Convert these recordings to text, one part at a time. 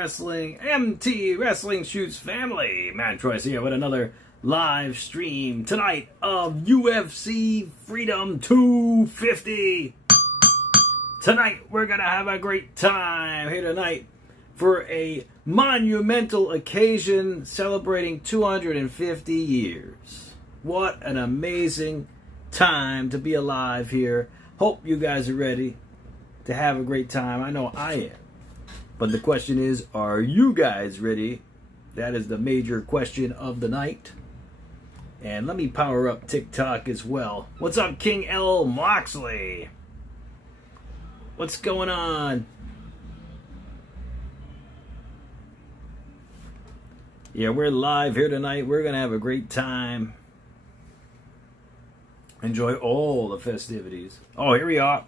Wrestling, MT Wrestling Shoots family. MATTROISE here with another live stream tonight of UFC Freedom 250. Tonight we're going to have a great time here tonight for a monumental occasion celebrating 250 years. What an amazing time to be alive here. Hope you guys are ready to have a great time. I know I am. But the question is, are you guys ready? That is the major question of the night. And let me power up TikTok as well. What's up, King L. Moxley? What's going on? Yeah, we're live here tonight. We're going to have a great time. Enjoy all the festivities. Oh, here we are.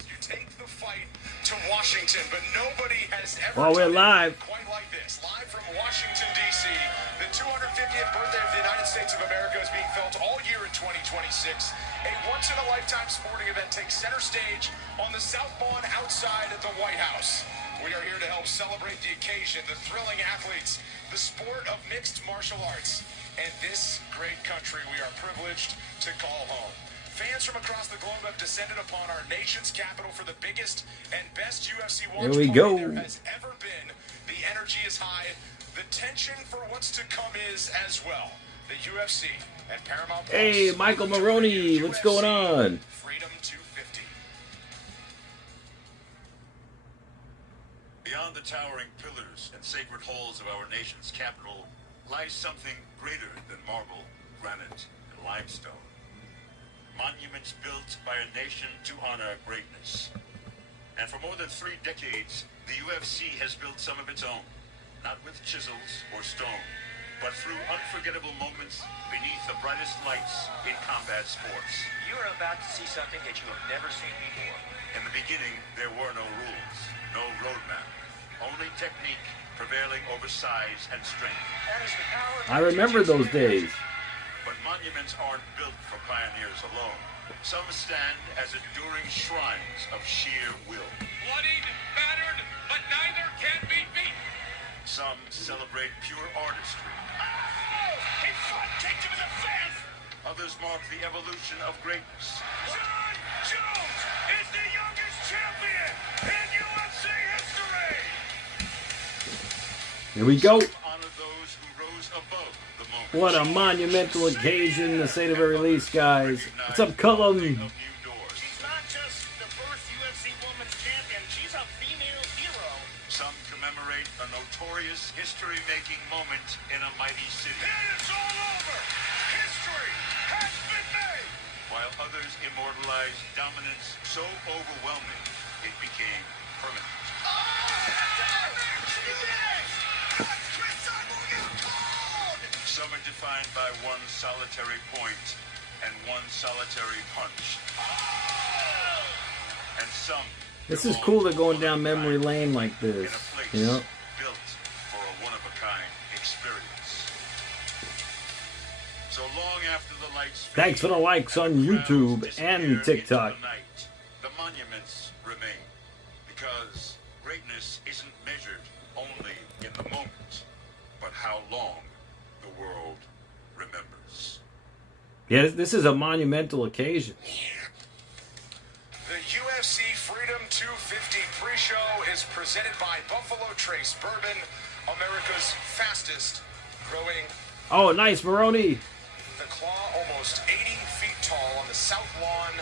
You take the fight to Washington, but nobody has ever well, we're live. Quite like this. Live from Washington, D.C., the 250th birthday of the United States of America is being felt all year in 2026. A once-in-a-lifetime sporting event takes center stage on the South Lawn outside of the White House. We are here to help celebrate the occasion, the thrilling athletes, the sport of mixed martial arts, and this great country we are privileged to call home. Fans from across the globe have descended upon our nation's capital for the biggest and best UFC watch party there has ever been. The energy is high. The tension for what's to come is as well. The UFC at Paramount Plus. Hey, Michael Maroney, what's going on? Freedom 250. Beyond the towering pillars and sacred halls of our nation's capital lies something greater than marble, granite, and limestone. Monuments built by a nation to honor greatness. And for more than 3 decades, the UFC has built some of its own, not with chisels or stone, but through unforgettable moments beneath the brightest lights in combat sports. You are about to see something that you have never seen before. In the beginning, there were no rules, no roadmap, only technique prevailing over size and strength. That is the power of I remember those days. But monuments aren't built for pioneers alone. Some stand as enduring shrines of sheer will. Bloodied, battered, but neither can be beaten. Some celebrate pure artistry. Oh! In front, kicked him in the face! Others mark the evolution of greatness. John Jones is the youngest champion in UFC history! Here we go. Honor those who rose above the moment. What a monumental occasion, to say the very least, guys. What's up, Cullum? She's not just the first UFC women's champion, she's a female hero. Some commemorate a notorious history-making moment in a mighty city, And it's all over! History has been made! while others immortalize dominance so overwhelming it became permanent. Some are defined by one solitary point and one solitary punch. And some This is cool to going down memory lane like in this, a place you know? built for a one-of-a-kind experience. So long after the lights fade, Thanks for the likes on YouTube and disappear TikTok. into the night, the monuments remain, because greatness isn't measured only in the moment, but how long the world remembers. Yeah, this is a monumental occasion. The UFC Freedom 250 pre-show is presented by Buffalo Trace Bourbon, America's fastest growing. Oh, nice, Maroney. The Claw, almost 80 feet tall on the South Lawn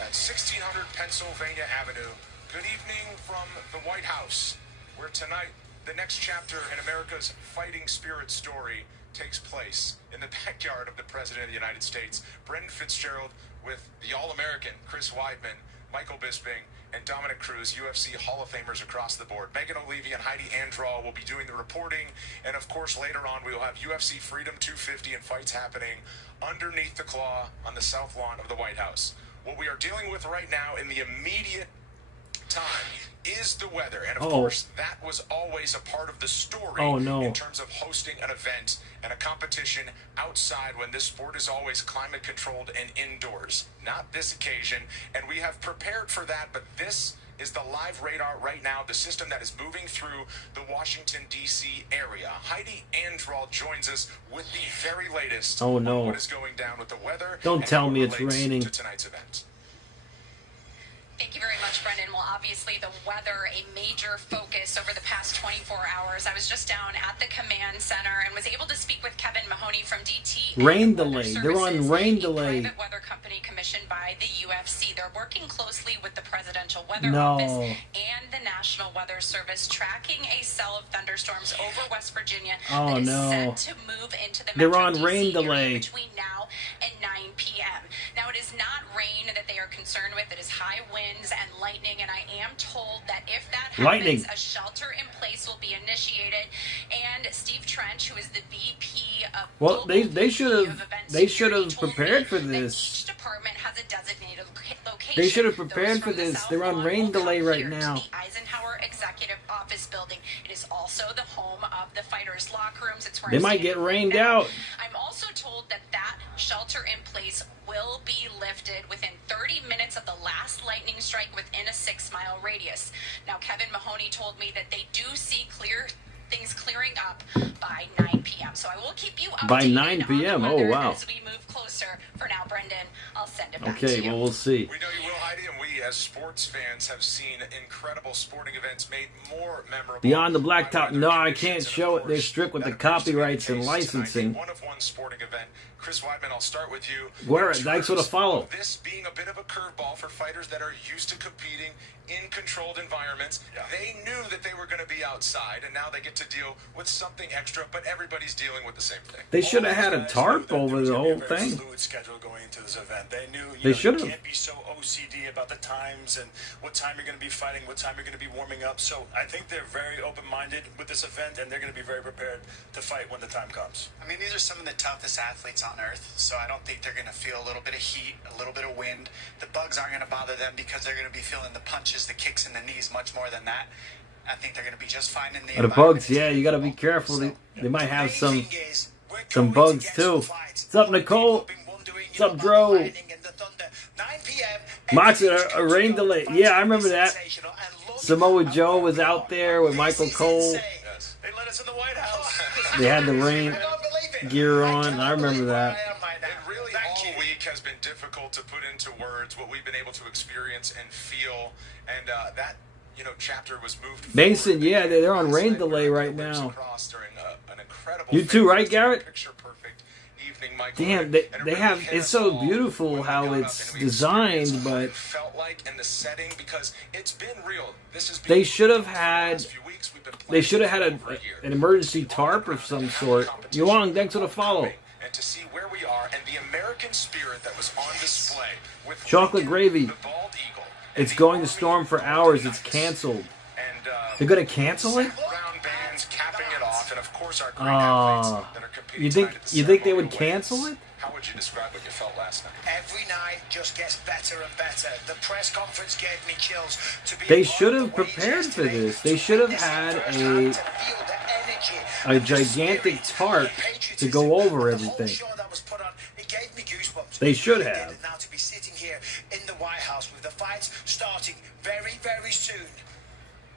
at 1600 Pennsylvania Avenue. Good evening from the White House, where tonight the next chapter in America's fighting spirit story takes place in the backyard of the President of the United States. Brendan Fitzgerald with the All-American Chris Weidman, Michael Bisping, and Dominic Cruz, UFC Hall of Famers across the board. Megan O'Leary and Heidi Andral will be doing the reporting. And of course, later on, we will have UFC Freedom 250 and fights happening underneath the Claw on the South Lawn of the White House. What we are dealing with right now in the immediate time is the weather, and of course that was always a part of the story in terms of hosting an event and a competition outside when this sport is always climate controlled and indoors. Not this occasion, and we have prepared for that, but this is the live radar right now, the system that is moving through the Washington, D.C. area. Heidi Androl joins us with the very latest Oh, no. on what is going down with the weather. Don't and tell how it me it's relates raining. to tonight's event. Thank you very much, Brendan. Well, obviously, the weather, a major focus over the past 24 hours. I was just down at the command center and was able to speak with Kevin Mahoney from DT. Rain Weather delay. They're Services, on rain a delay. private weather company commissioned by the UFC. They're working closely with the Presidential Weather No. Office and the National Weather Service, tracking a cell of thunderstorms over West Virginia Oh, that is no. set to move into the They're Metro on DC rain area delay. between now and 9 p.m. Now, it is not rain that they are concerned with. It is high winds and lightning, and I am told that if that happens, Lightning. a shelter in place will be initiated. And Steve Trench, who is the VP of Well, Global they should VP have- of Event they should have Security, told prepared me for that this. Each department has a designated location. They should have Those prepared from for the this. South They're on Lawn rain will come delay right here to now. the Eisenhower Executive Office Building. It is also the home of the fighters' locker rooms. It's where They I'm might standing get right rained now. out. I'm also told that that shelter in place will be lifted within 30 minutes of the last lightning strike within a 6-mile radius. Now, Kevin Mahoney told me that they do see things clearing up by 9 p.m. So I will keep you updated By 9 on the p.m., oh, weather wow. as we move closer. For now, Brendan, I'll send it back Okay, to you. well, we'll see. We know you will, Heidi, and we as sports fans have seen incredible sporting events made more memorable. Beyond the by blacktop, weather no, I conditions, can't and of show it. They're course, strict with that the appears to be copyrights and case tonight. licensing. The one-of-one sporting event. Chris Weidman, I'll start with you. Where- In thanks for the terms follow. of this being a bit of a curveball for fighters that are used to competing in controlled environments. Yeah. They knew that they were going to be outside, and now they get to deal with something extra, but everybody's dealing with the same thing. They should have had a Guys knew tarp that there over was the gonna be whole a very thing. fluid schedule going into this event. They knew They should you have. can't be so OCD about the times and what time you're going to be fighting, what time you're going to be warming up. So I think they're very open-minded with this event, and they're going to be very prepared to fight when the time comes. I mean, these are some of the toughest athletes on earth, so I don't think they're going to feel a little bit of heat, a little bit of wind. The bugs aren't going to bother them because they're going to be feeling the punches, the kicks, and the knees much more than that. I think they're going to be just fine in the The bugs, yeah, you got to be careful. They might have some bugs too. What's up, Nicole? What's up, Dro? Mox, a rain delay. Yeah, I remember that. Samoa Joe was out there with Michael Cole. Yes. They let us in the White House. They had the rain gear on. I remember that. And really all week has been difficult to put into words what we've been able to experience and feel, and that chapter was moved Mason, forward. yeah, they're on rain Last night, delay we were right able to now. cross during an incredible You too, right, fantastic, Garrett? picture-perfect evening, Michael. Damn, And they it really have. hit It's us so all beautiful when we how got up it's and we designed, experienced what but it felt like in the setting, because it's been real. This has been they should have for the had. last few weeks. We've been They playing should have had for a year. an emergency tarp of some sort. Yuang, thanks for the follow. And to see where we are and the American spirit that was on display with Chocolate Lincoln, gravy. the bald eagle, and It's the going to Army storm for of hours. Knights. It's canceled. And They're gonna cancel it? brown bands capping it off, and of course our great Ah. athletes that are competing You think tonight at the you think they ceremonial would cancel weigh-ins. it? How would you describe what you felt last night? Every night just gets better and better. The press conference gave me chills. To be They a part should of have the weigh-ins prepared for yesterday, this. They to should have witness it had firsthand, to feel the energy a and the gigantic spirit, tarp the patriotism, to go over the whole everything. show that was put on, it gave me goosebumps. They should It really have. did. And now to be sitting here in the White House with the fights starting very, very soon.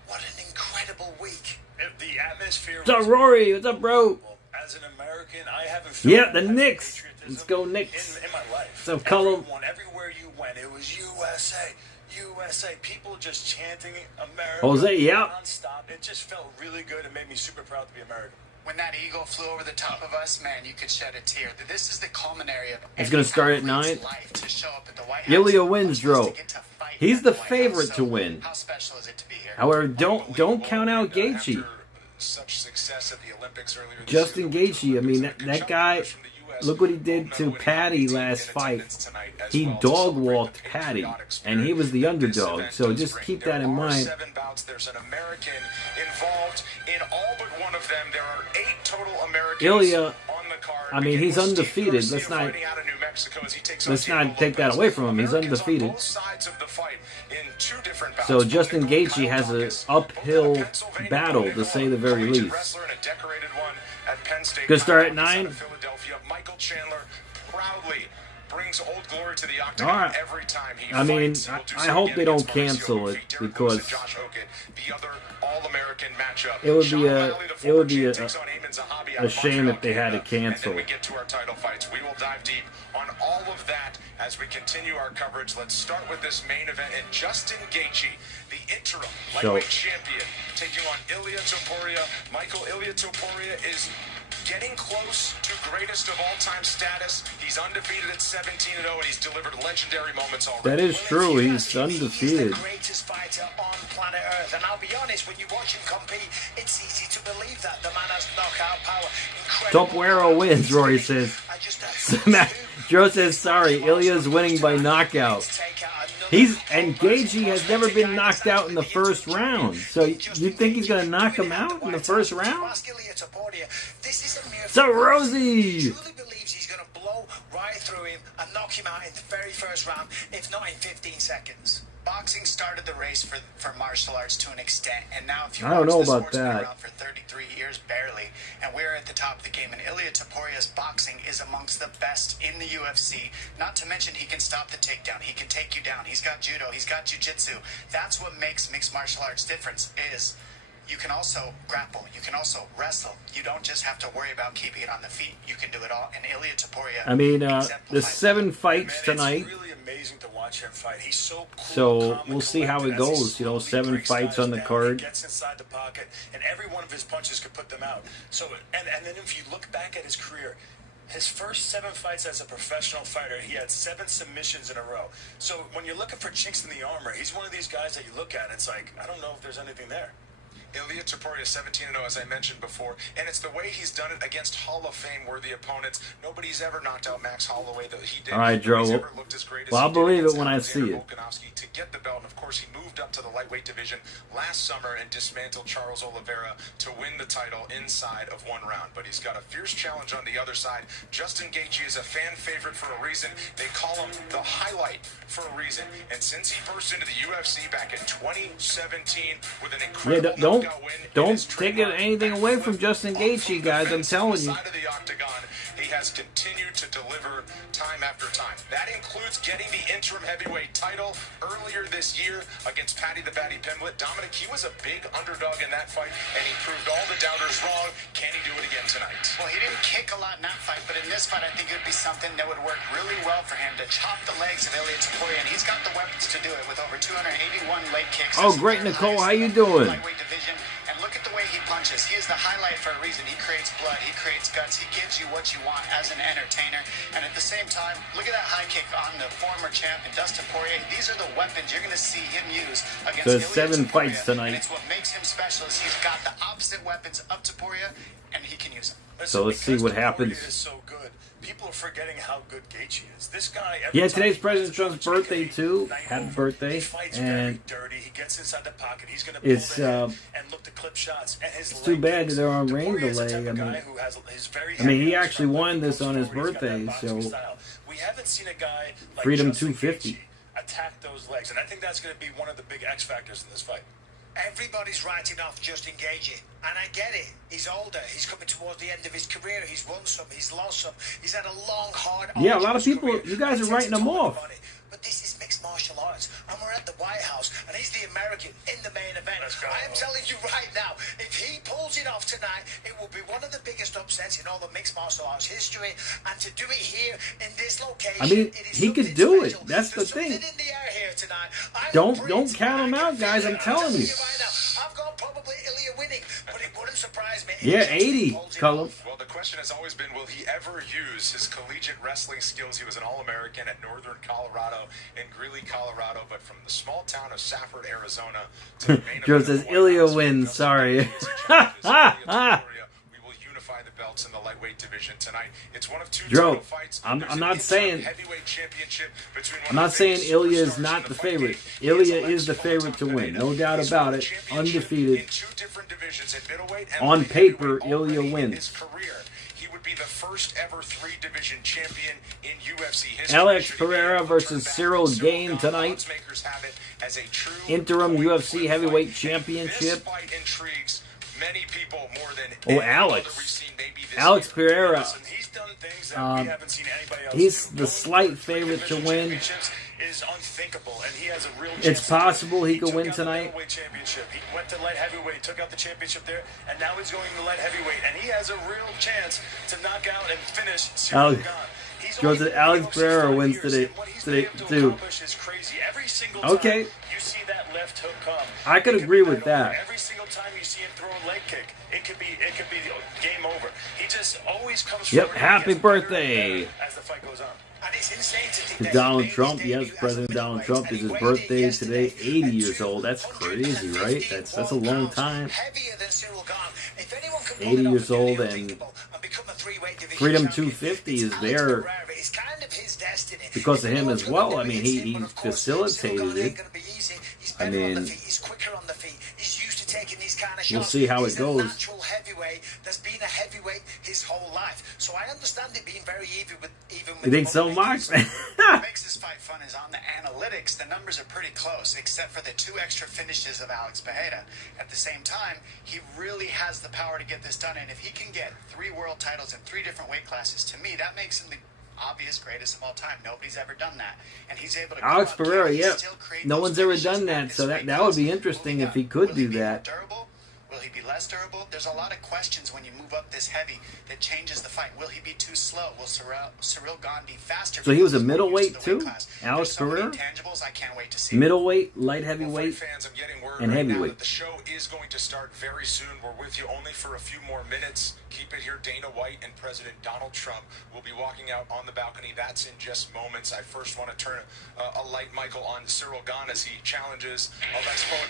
What an incredible week. The atmosphere. What's up, was Rory? What's up, bro? As an American, I haven't felt Yeah, the that Knicks. patriotism Let's go Knicks. in my life. So Cullum. Everyone, everywhere you went, it was USA, USA. People just chanting America. Jose, yeah. Nonstop. It just felt really good. It made me super proud to be American. When that eagle flew over the top of us, man, you could shed a tear. This is the culminary of It's gonna start at every athlete's 9. life to show up at the White House. Ilya wins, We're supposed Dro. to get to fight He's at the White House. favorite So to win. How special is it to be here? However, don't count out Unbelievable. Gaethje. After such success at the Olympics earlier this Justin year, Gaethje. I mean, that guy. Look what he did to Patty last fight. He dog walked Patty, and he was the underdog. So just keep that in mind. 7 bouts. There's an American involved in all but one of them. There are 8 total Americans Ilya, on the card. I mean, he's Beginning with Steve undefeated. Garcia Let's not- fighting out of New Mexico as he takes let's on not Diego take that Lopez. away from him. He's Americans on undefeated. both sides of the fight in 2 different bouts. So Both Justin Nicole Gaethje has an Kyle uphill both out of Pennsylvania, battle, to Nicole, say the very collegiate least. wrestler and a decorated one at Penn State. Gonna start at Kyle out 9. of Philadelphia. Michael Chandler proudly brings old glory to the octagon All right. every time he I mean, fights. He'll do I so hope again they don't against Mauricio cancel Hofi, it Derek because Lewis and Josh Hogan, the other All-American matchup. it would be Sean a O'Malley, the it former would be champ, a takes on Ayman Zahabi out of shame Montreal, if they had to Canada. cancel. And then we get to our title fights. We will dive deep on all of that as we continue our coverage. Let's start with this main event. And Justin Gaethje, the interim lightweight champion, taking on Ilia Topuria. Michael, Ilia Topuria is getting close to greatest of all-time status. He's undefeated at 17-0, and he's delivered legendary moments already. That is true. He's undefeated. He's the greatest fighter on planet Earth. And I'll be honest, when you watch him compete, it's easy to believe that. The man has knockout power. Topuria wins, Rory says. Joe says, sorry, Ilya's winning by knockout. And Gaethje has never been knocked out in the first round. So you think he's going to knock him out in the first round? So Rosie! Truly believes he's going to blow right through him and knock him out in the very first round, if not in 15 seconds. Boxing started the race for martial arts to an extent, and now if you I don't watch, know the about sport's been that. around for 33 years barely, and we're at the top of the game. And Ilia Topuria's boxing is amongst the best in the UFC. Not to mention he can stop the takedown, he can take you down. He's got judo, he's got jiu-jitsu. That's what makes mixed martial arts difference. Is you can also grapple, you can also wrestle. You don't just have to worry about keeping it on the feet. You can do it all. And Ilia Topuria, I mean, there's 7 fights tonight. It's really amazing to watch him fight. He's so cool, So calm, we'll and see how it collected as he goes. You know, slowly 7 breaks fights guys on the down. card. He gets inside the pocket, and every one of his punches could put them out. So, and then if you look back at his career, his first 7 fights as a professional fighter, he had 7 submissions in a row. So when you're looking for chinks in the armor, he's one of these guys that you look at, it's like, I don't know if there's anything there. Ilia Topuria 17-0, as I mentioned before, and it's the way he's done it against Hall of Fame-worthy opponents. Nobody's ever knocked out Max Holloway that he did. All right, Joe. Nobody's ever looked as great as Well, I'll he did believe it against when I Alexander see it. Volkanovski to get the belt. And of course, he moved up to the lightweight division last summer and dismantled Charles Oliveira to win the title inside of 1 round. But he's got a fierce challenge on the other side. Justin Gaethje is a fan favorite for a reason. They call him the highlight for a reason. And since he burst into the UFC back in 2017 with an incredible knockout win, don't take anything away from Justin Gaethje, guys. I'm telling you. Side of the octagon, he has continued to deliver time after time. That includes getting the interim heavyweight title earlier this year against Paddy the Baddy Pimblett. Dominic, he was a big underdog in that fight, and he proved all the doubters wrong. Can he do it again tonight? well, he didn't kick a lot in that fight, but in this fight, I think it would be something that would work really well for him to chop the legs of Ilia Topuria, and he's got the weapons to do it with over 281 leg kicks. Oh, great, Nicole. How you doing? Lightweight division, and look at the way he punches. He is the highlight for a reason. He creates blood, he creates guts, he gives you what you want as an entertainer. And at the same time, look at that high kick on the former champion, Dustin Poirier. These are the weapons you're going to see him use against There's Ilia 7 Topuria. fights tonight. And it's what makes him special is he's got the opposite weapons of Topuria, and he can use them. So let's see what happens. Is so good. People are forgetting how good Gaethje is. This guy. Yeah, today's President Trump's birthday, too. Happy birthday. He fights And very dirty. He gets inside the pocket. He's going to it's and look to clip shots. And his too bad that they're on rain delay. I mean, he actually won this on his birthday, so we haven't seen a guy like Freedom Justin 250. Gaethje attack those legs, and I think that's going to be one of the big X factors in this fight. Everybody's writing off Justin Gaethje, and I get it. He's older. He's coming towards the end of his career. He's won some. He's lost some. He's had a long, hard. Yeah, a lot of people. You guys are writing him off. But this is mixed martial arts, and we're at the White House, and he's the American in the main event. I am telling you right now, if he pulls it off tonight, it will be one of the biggest upsets in all the mixed martial arts history. And to do it here in this location, I mean, it is he could something do it. special. That's the There's thing. something in the air here tonight. Don't count him out, guys. I'm telling you. Right now, I've got probably Ilia winning, but it wouldn't surprise me. Yeah, 80, Cullum. Well, the question has always been, will he ever use his collegiate wrestling skills? He was an All-American at Northern Colorado in Greeley, Colorado, but from the small town of Safford, Arizona to the main Joe event of says the White Ilya House, wins. Justin Sorry. Gaethje, we will unify the belts in the lightweight division tonight. It's one of 2 Joe, title fights. I'm There's not an interim saying- heavyweight championship between one I'm of not the saying biggest Ilya is superstars not in the fight favorite. game. He Ilya has is the Alex favorite to win. Volkanovski. No doubt He's about won it. the championship Undefeated. in 2 different divisions, in middleweight and On light paper, heavyweight. Ilya Already in wins. his career, he would be the first ever 3-division champion in UFC history. Alex Should he be Pereira able to versus turn back? Cyril Cyril Gane Gane, tonight. odds makers have it as a true Interim coin UFC flip heavyweight fight. championship. This fight intrigues many people more than Oh, any Alex. other we've seen maybe this Alex year. Pereira. Listen, he's done things that we haven't seen anybody else He's do. the slight favorite to win. Championships is unthinkable, and he has a real chance It's to do it. possible he could took win out the tonight. middleweight championship. He went to light heavyweight, took out the championship there, and now he's going to light heavyweight, and he has a real chance to knock out and finish Cyril Alex- Gane. He's Joe only said been in Alex UFC Pereira 5 wins years, today- and what he's today, been able to too. accomplish is crazy. Every single time Okay. you see that left hook come, I could it agree be with night over. that. Every single time you see him throw a leg kick, it could be game over. He just always comes Yep, forward and happy gets better and birthday. better as the fight goes on. And it's insane to think To that Donald he made Trump, his yes, debut as a President Donald middleweight, Trump and is he his weighed in birthday yesterday today, 80 at years old. That's crazy, right? That's a 251 long pounds, time. heavier than Cyril Gane. If anyone can 80 pull it years off and do old the and unthinkable and become a three-weight division Freedom champion, 250 it's is Alex there Pereira. It's kind of his destiny. because of If him anyone's as gonna well. do I it, mean, it's he him, but of course, facilitated Cyril Gane ain't it. gonna be easy. He's I better on the mean, feet. He's quicker on the feet. He's used to taking these kind of shots. we'll see how it He's goes. a natural heavyweight that's been a heavyweight his whole life. So I understand it being very even with You think so, Max? What makes this fight fun is on the analytics, the numbers are pretty close, except for the 2 extra finishes of Alex Pereira. At the same time, he really has the power to get this done, and if he can get 3 world titles in 3 different weight classes, to me, that makes him the obvious greatest of all time. Nobody's ever done that, and he's able to. Alex go out Pereira, there and yeah. still create No those one's ever finishes done at that, this so weight that would be class. interesting Moving if he up, could will do be that. more durable? Will he be less durable? There's a lot of questions when you move up this heavy that changes the fight. Will he be too slow? Will Cyril Gane be faster? So he was a because he's middleweight used to the weight too? class? Alex There's so many Pereira? intangibles, I can't wait to see. Middleweight, light Well, heavyweight, fight fans, I'm getting word and right now heavyweight. that the show is going to start very soon. We're with you only for a few more minutes. Keep it here. Dana White and President Donald Trump will be walking out on the balcony. That's in just moments. I first want to turn a light, Michael, on Cyril Gane as he challenges Alex Pereira.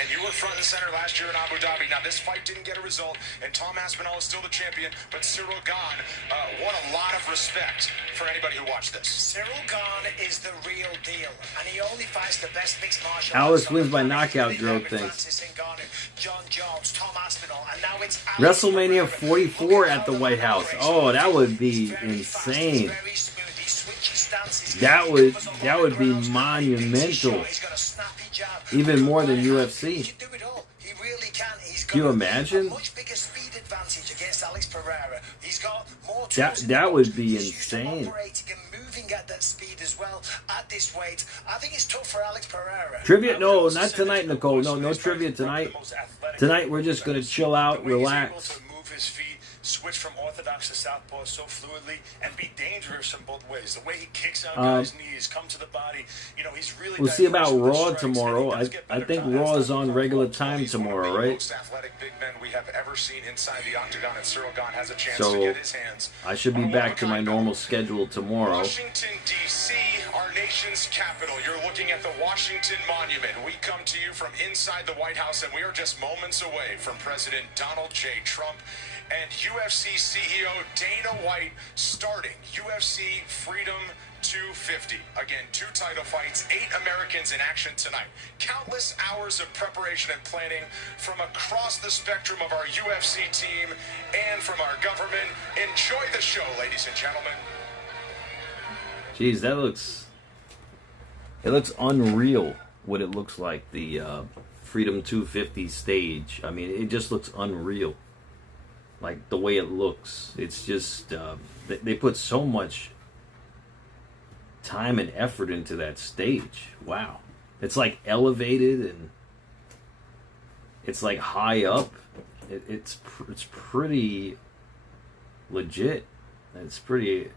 And you were front and center last year in Abu Dhabi. Now, this fight didn't get a result, and Tom Aspinall is still the champion, but Cyril Gane won a lot of respect for anybody who watched this. Cyril Gane is the real deal, and he only fights the best mixed martial Alex arts. wins by knockout, Drew thinks. WrestleMania 44 at the White House. Oh, that would be insane. That would be monumental. Even more than UFC. Can you imagine? That would be insane. Trivia? No, not tonight, Nicole. No trivia tonight. Tonight we're just going to chill out, relax. Switch from orthodox to southpaw so fluidly and be dangerous in both ways. The way he kicks out guys' knees, come to the body, he's really. We'll see about Raw tomorrow. I think Raw is on regular time tomorrow, right? Most athletic big men we have ever seen inside the octagon, and Cyril Gane has a chance So, to get his hands. I should be back to my normal schedule tomorrow. Washington, D.C., our nation's capital. You're looking at the Washington Monument. We come to you from inside the White House, and we are just moments away from President Donald J. Trump and UFC CEO Dana White starting UFC Freedom 250. Again, 2 title fights, 8 Americans in action tonight. Countless hours of preparation and planning from across the spectrum of our UFC team and from our government. Enjoy the show, ladies and gentlemen. Jeez, that looks... It looks unreal what it looks like, the Freedom 250 stage. I mean, it just looks unreal. Like, the way it looks. It's just... they put so much time and effort into that stage. Wow. It's like elevated and it's like high up. It's pretty legit. It's pretty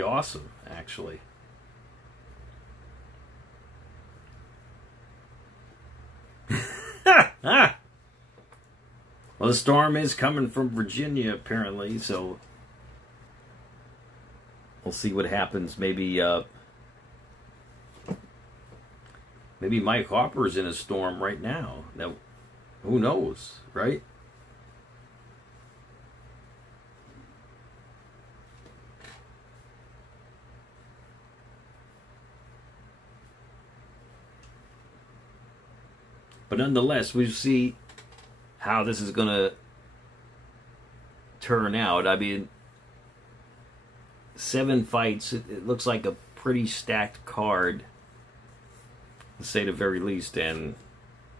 awesome, actually. Well, the storm is coming from Virginia, apparently, so we'll see what happens. Maybe Mike Harper's in a storm right now. Now, who knows, right? But nonetheless, we see how this is going to turn out. I mean, 7 fights. It looks like a pretty stacked card, to say the very least. And,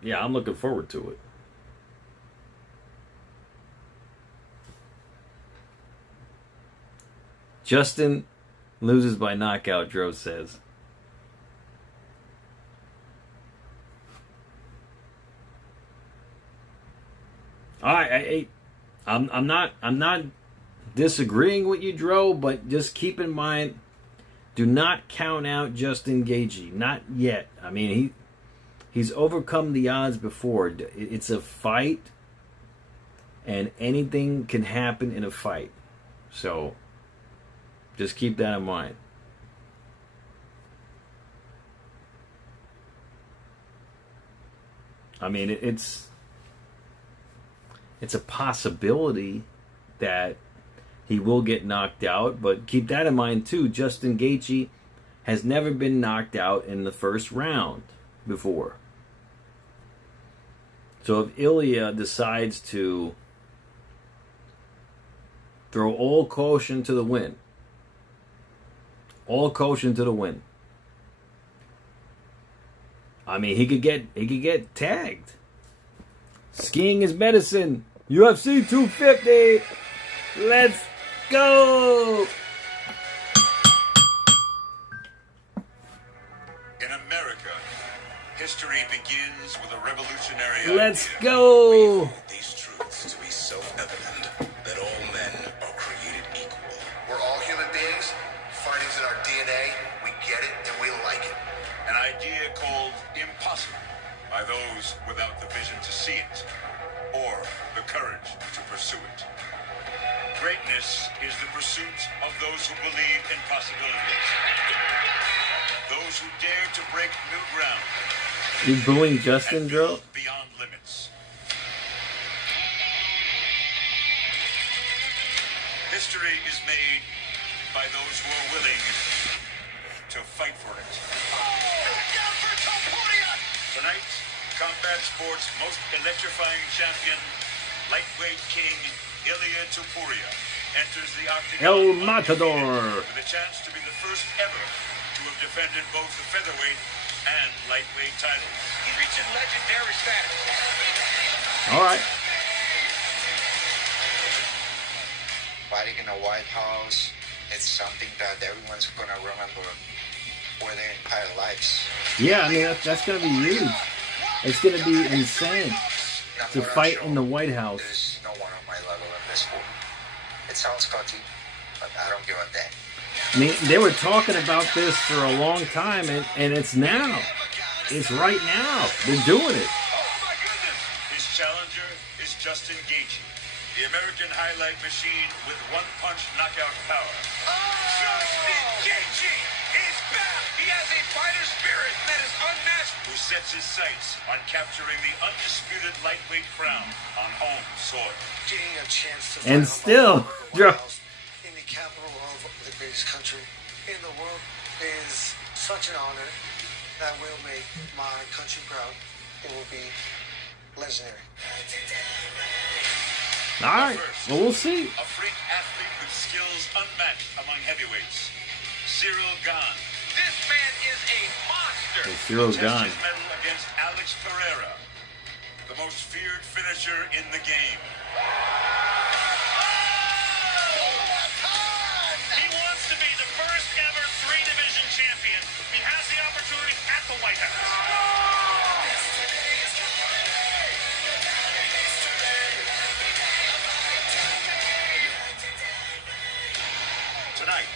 yeah, I'm looking forward to it. Justin loses by knockout, Dro says. All right, I'm not disagreeing with you, Dro, but just keep in mind, do not count out Justin Gaethje. Not yet. I mean, he's overcome the odds before. It's a fight, and anything can happen in a fight. So just keep that in mind. I mean, it's a possibility that he will get knocked out, but keep that in mind too. Justin Gaethje has never been knocked out in the first round before. So if Ilya decides to throw all caution to the wind, I mean, he could get tagged. Skiing is medicine. UFC 250. Let's go. In America, history begins with a revolutionary Let's idea. go. These truths to be self-evident, that all men are created equal. We're all human beings. Fighting's in our DNA. We get it and we like it. An idea called impossible by those without the vision to see it or the courage to pursue it. Greatness is the pursuit of those who believe in possibilities. Those who dare to break new ground. You booing Justin, and Dro? build beyond limits. History is made by those who are willing to fight for it. Down for Topuria! Tonight, combat sports' most electrifying champion, lightweight king Ilia Topuria, enters the octagon El Matador. with a chance to be the first ever to have defended both the featherweight and lightweight titles. He's reaching legendary status. All right. Fighting in the White House, it's something that everyone's gonna remember for their entire lives. Yeah, I mean, that's going to be huge. It's going to be insane Not to what I'm fight sure. in the White House. There's no one on my level in this sport. It sounds cocky, but I don't give a damn. I mean, they were talking about this for a long time, and it's now. It's right now. They're doing it. Oh my goodness! His challenger is Justin Gaethje, the American highlight machine with one-punch knockout power. Justin Gaethje is back! He has a fighter spirit that is unmatched. Who sets his sights on capturing the undisputed lightweight crown on home soil. Getting a chance to And fight still, on the Dro. White House in the capital of the greatest country in the world is such an honor that will make my country proud. It will be legendary. All right. Well, we'll see. A freak athlete with skills unmatched among heavyweights. Cyril Gane. This man is a monster. Well, Cyril Test Gane. his medal against Alex Pereira, the most feared finisher in the game. He wants to be the first ever three-division champion. He has the opportunity at the White House. Tonight,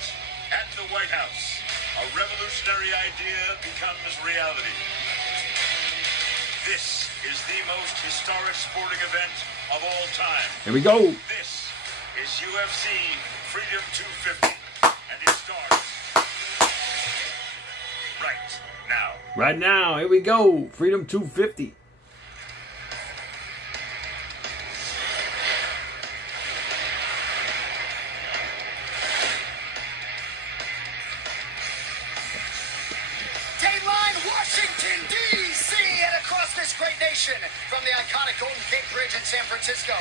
at the White House, a revolutionary idea becomes reality. This is the most historic sporting event of all time. Here we go. This is UFC Freedom 250, and it starts right now. Right now, here we go. Freedom 250. Dateline, Washington, D.C., and across this great nation, from the iconic Golden Gate Bridge in San Francisco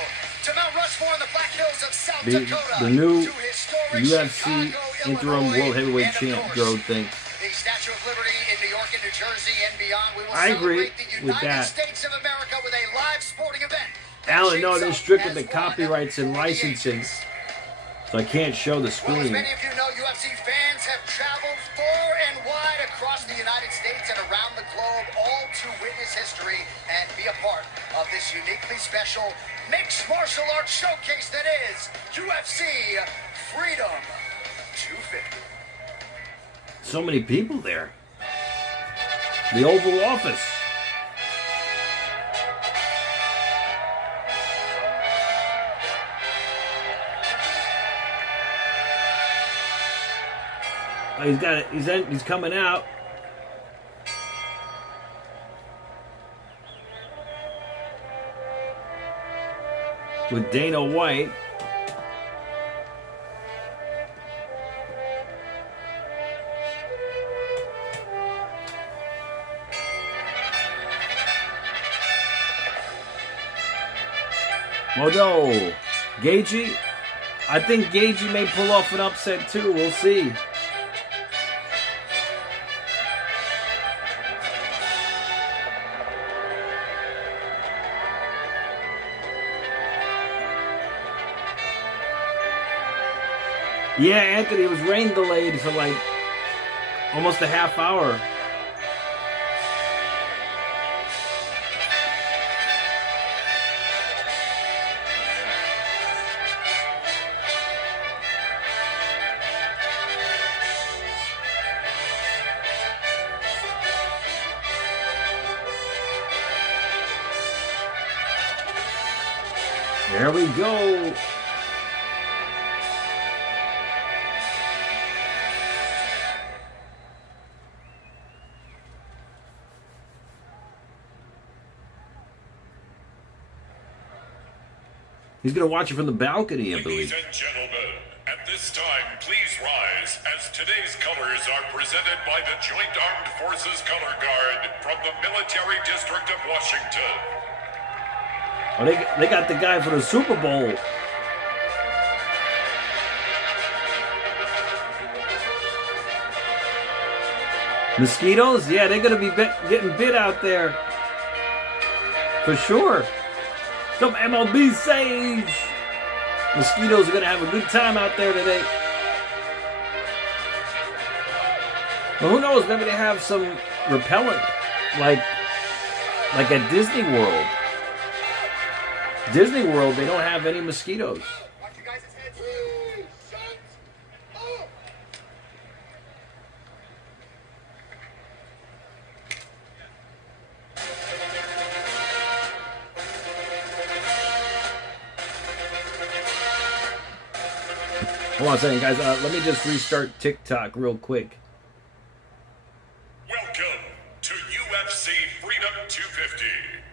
to Mount Rushmore in the Black Hills of South Dakota, The new to historic UFC Chicago, interim Illinois, world heavyweight and of champ, course, Dro thinks. the Statue of Liberty in New York and New Jersey and beyond. We will I agree celebrate the with United that. States of America with a live sporting event. Alan, no, they're strict with As the one of copyrights and 48 licensing. so I can't show the Well, as screen. many of you know, UFC fans have traveled far and wide across the United States and around the globe, all to witness history and be a part of this uniquely special mixed martial arts showcase that is UFC Freedom 250. So many people there. The Oval Office. Oh, he's got it. He's coming out. With Dana White. Oh no, Gaethje. I think Gaethje may pull off an upset too. We'll see. Yeah, Anthony, it was rain delayed for like almost a half hour. There we go. He's going to watch it from the balcony, I believe. Ladies and gentlemen, at this time, please rise as today's colors are presented by the Joint Armed Forces Color Guard from the Military District of Washington. Oh, they got the guy for the Super Bowl. Mosquitoes? Yeah, they're going to be getting bit out there. For sure. Some MLB sage. Mosquitoes are going to have a good time out there today. Well, who knows? Maybe they have some repellent. Like at Disney World. Disney World, they don't have any mosquitoes. Hold on a second, guys. Let me just restart TikTok real quick. Welcome to UFC Freedom 250.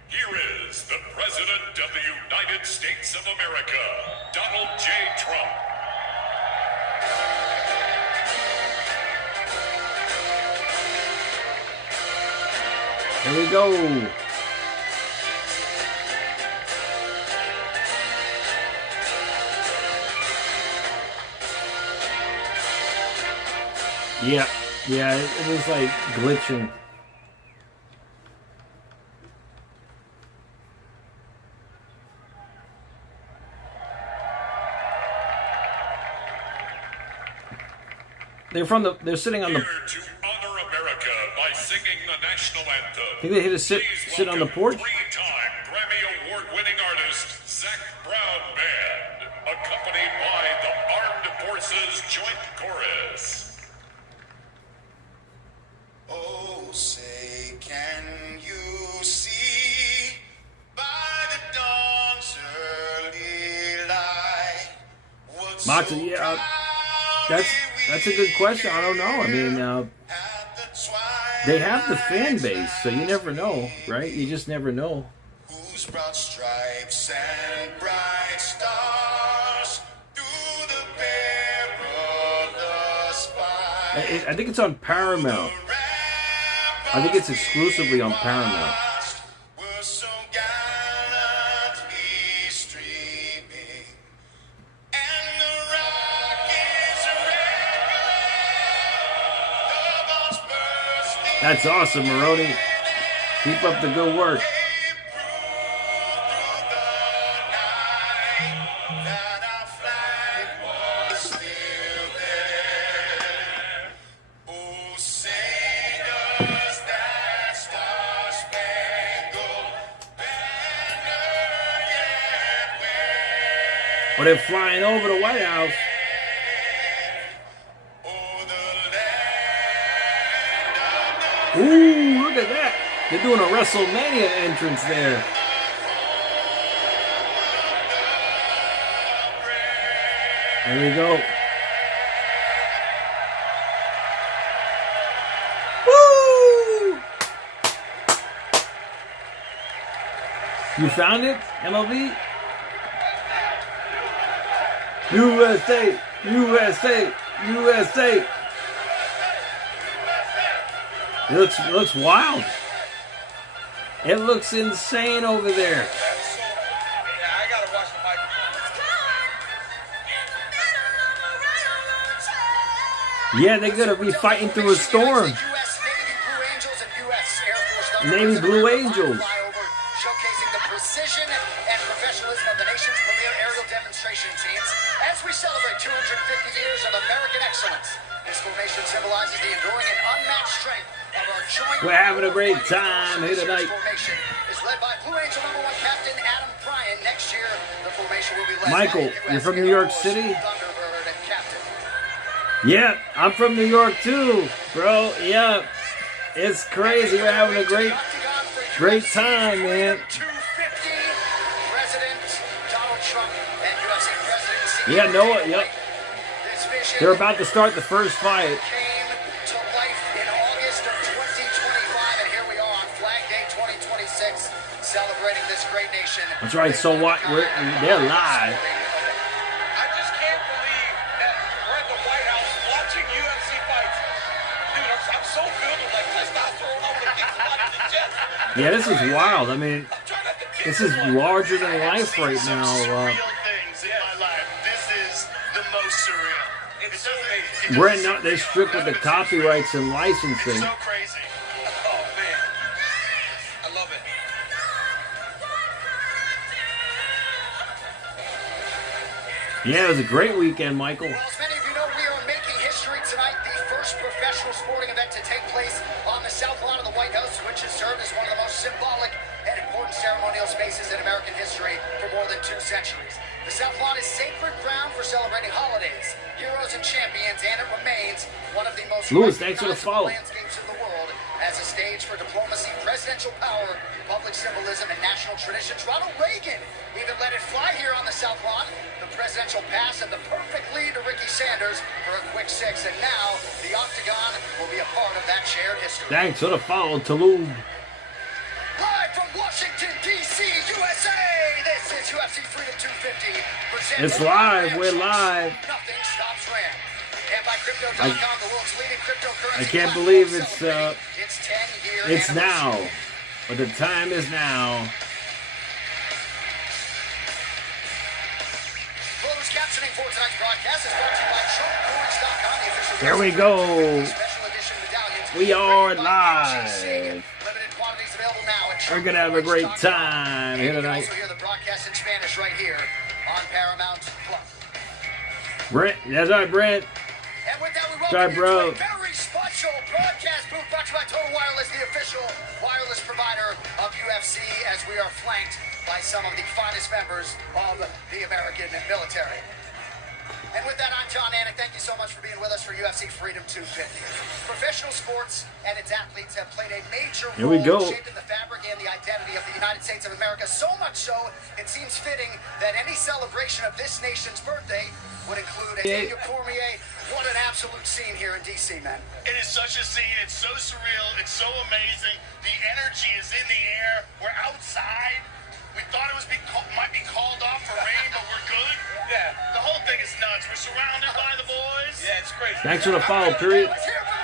Here is the President of the United States of America, Donald J. Trump. Here we go. Yeah, it was like glitching. They're sitting on the. Here to honor America by singing the national anthem. I think they had to sit on the porch. Three-time Grammy Award-winning artist Zach Brown Band, accompanied by the Armed Forces Joint Chorus. Oh, say, can you see by the dawn's early light what's Moxley, so yeah, that's a good question. I don't know. I mean, they have the fan base, so you never know, right? You just never know. Who's brought stripes and bright stars through the perilous fight? I think it's on Paramount. I think it's exclusively on Paramount. We're so gallantly streaming, and the rockets are red, the bombs bursting. That's awesome, Maroni. Keep up the good work. That our flag was Or they're flying over the White House. Ooh, look at that. They're doing a Wrestlemania entrance there. There we go. Woo! You found it, MLB? USA, USA, USA. It looks wild. It looks insane over there. Yeah, they're gonna be fighting through a storm. Navy Blue Angels. Showcasing the precision and professionalism of the nation's premier aerial demonstration teams as we celebrate 250 years of American excellence. This formation symbolizes the enduring and unmatched strength of our joint. We're having a great time here tonight. This formation is led by Blue Angel #1 Captain Adam Bryan. Next year, the formation will be led Michael, by you're from New York City? Thunderbird and Captain. Yeah, I'm from New York too, bro. Yeah, it's crazy. We're having a great time, man. 250, President Donald Trump and UFC President. Yeah, Noah. Yep. This vision They're about to start the first fight. came to life in August of 2025, and here we are on Flag Day 2026, celebrating this great nation. That's right. So what? They're live. I just can't believe that we're at the White House watching UFC fights. Dude, I'm so filled with like testosterone. I want to kick somebody in the chest. Yeah, this is wild. I mean, this is larger than life right now. Surreal things in my life. This is the most surreal. It's so amazing. We're not. They're strict with the copyrights and licensing. So crazy. Oh, man. I love it. Yeah, it was a great weekend, Michael. Well, as many of you know, we are making history tonight, the first professional sporting event to take place on the south lawn of the White House, which has served as one of the most symbolic and important ceremonial spaces in American history for more than 2 centuries. The south lawn is sacred ground for celebrating holidays, heroes and champions, and it remains one of the most Louis, thanks for the recognizable follow. landscapes in the world as a stage for diplomacy, presidential power, public symbolism, and national traditions. Ronald Reagan even let it fly here on the south lawn. The presidential pass and the perfect lead to Ricky Sanders for a quick 6, and now the octagon will be a part of that shared history. Thanks for the follow, Toulouse. Live from Washington, D.C., USA, this is UFC Freedom 250. presented It's by live. We're live. Nothing stops Ram. And by Crypto.com, the world's leading cryptocurrency I can't platform, believe it's celebrating its 10-year it's now. anniversary. But the time is now. Closed captioning for tonight's broadcast is brought to you by ChunkCoins.com, the official There we go. special edition medallions. We are created by MGC. live. Limited quantities available now at We're gonna have a great ChunkCoins.com. time And here you can tonight. also hear the broadcast in Spanish right here on Paramount Plus. Brent, that's right, Brent. And with that, we Sorry, welcome bro. you to a very special broadcast booth brought to you by Total Wireless, the official wireless provider of UFC, as we are flanked by some of the finest members of the American military. And with that, I'm John Anik. Thank you so much for being with us for UFC Freedom 250. Professional sports and its athletes have played a major Here we role go. in shaping the fabric and the identity of the United States of America. So much so, it seems fitting that any celebration of this nation's birthday would include a Daniel Cormier. What an absolute scene here in D.C., man. It is such a scene. It's so surreal. It's so amazing. The energy is in the air. We're outside. We thought it might be called off for rain, but we're good. Yeah. The whole thing is nuts. We're surrounded by the boys. Yeah, it's crazy. Thanks for the follow, period. Let's hear it from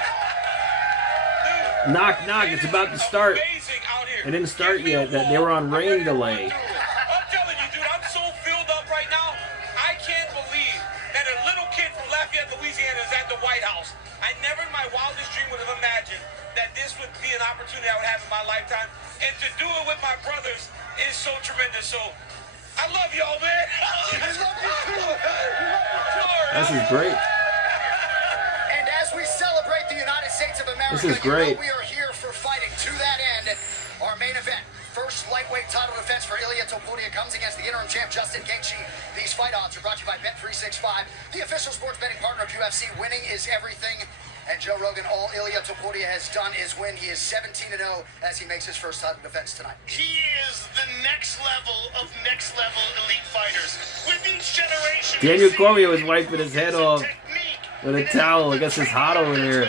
Dude, Knock, knock. It's about to start. amazing out here. It didn't start Give me a yet. They were on wall. rain I'm ready to delay. run through it. I'm telling you, dude, I'm so filled up right now. I can't believe that a little kid from Lafayette, Louisiana is at the White House. I never in my wildest dream would have imagined that this would be an opportunity I would have in my lifetime. And to do it with my brothers is so tremendous. So I love y'all, man. I love you too. This is great. And as we celebrate the United States of America, This is great. you know we are here for fighting to that end. Our main event, first lightweight title defense for Ilia Topuria comes against the interim champ Justin Gaethje. These fight odds are brought to you by Bet365, the official sports betting partner of UFC. Winning is everything. And Joe Rogan, all Ilia Topuria has done is win. He is 17-0 as he makes his first title defense tonight. He is the next level of next level elite fighters. With each generation, Daniel Cormier was wiping his head off with a towel. I guess it's hot over there.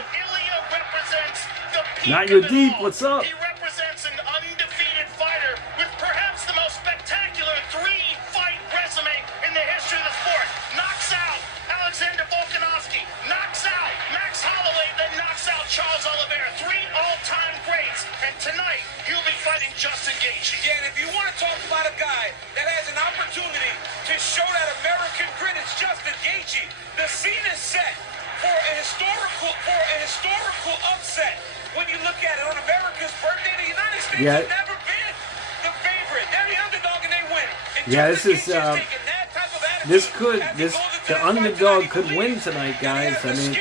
Not your deep. What's up? He represents an undefeated fighter with perhaps the most spectacular 3-fight resume in the history of the sport. Knocks out Alexander Volkanovski, knocks out Max Holloway, then knocks out Charles Oliveira. 3 all-time greats. And tonight, he'll be fighting Justin Gaethje. Yeah, and if you want to talk about a guy that has an opportunity to show that American grit, it's Justin Gaethje. The scene is set for a historical upset. When you look at it on America's birthday, the United States has never been the favorite. They're the underdog and they win. And this is the underdog could win tonight, guys. I mean,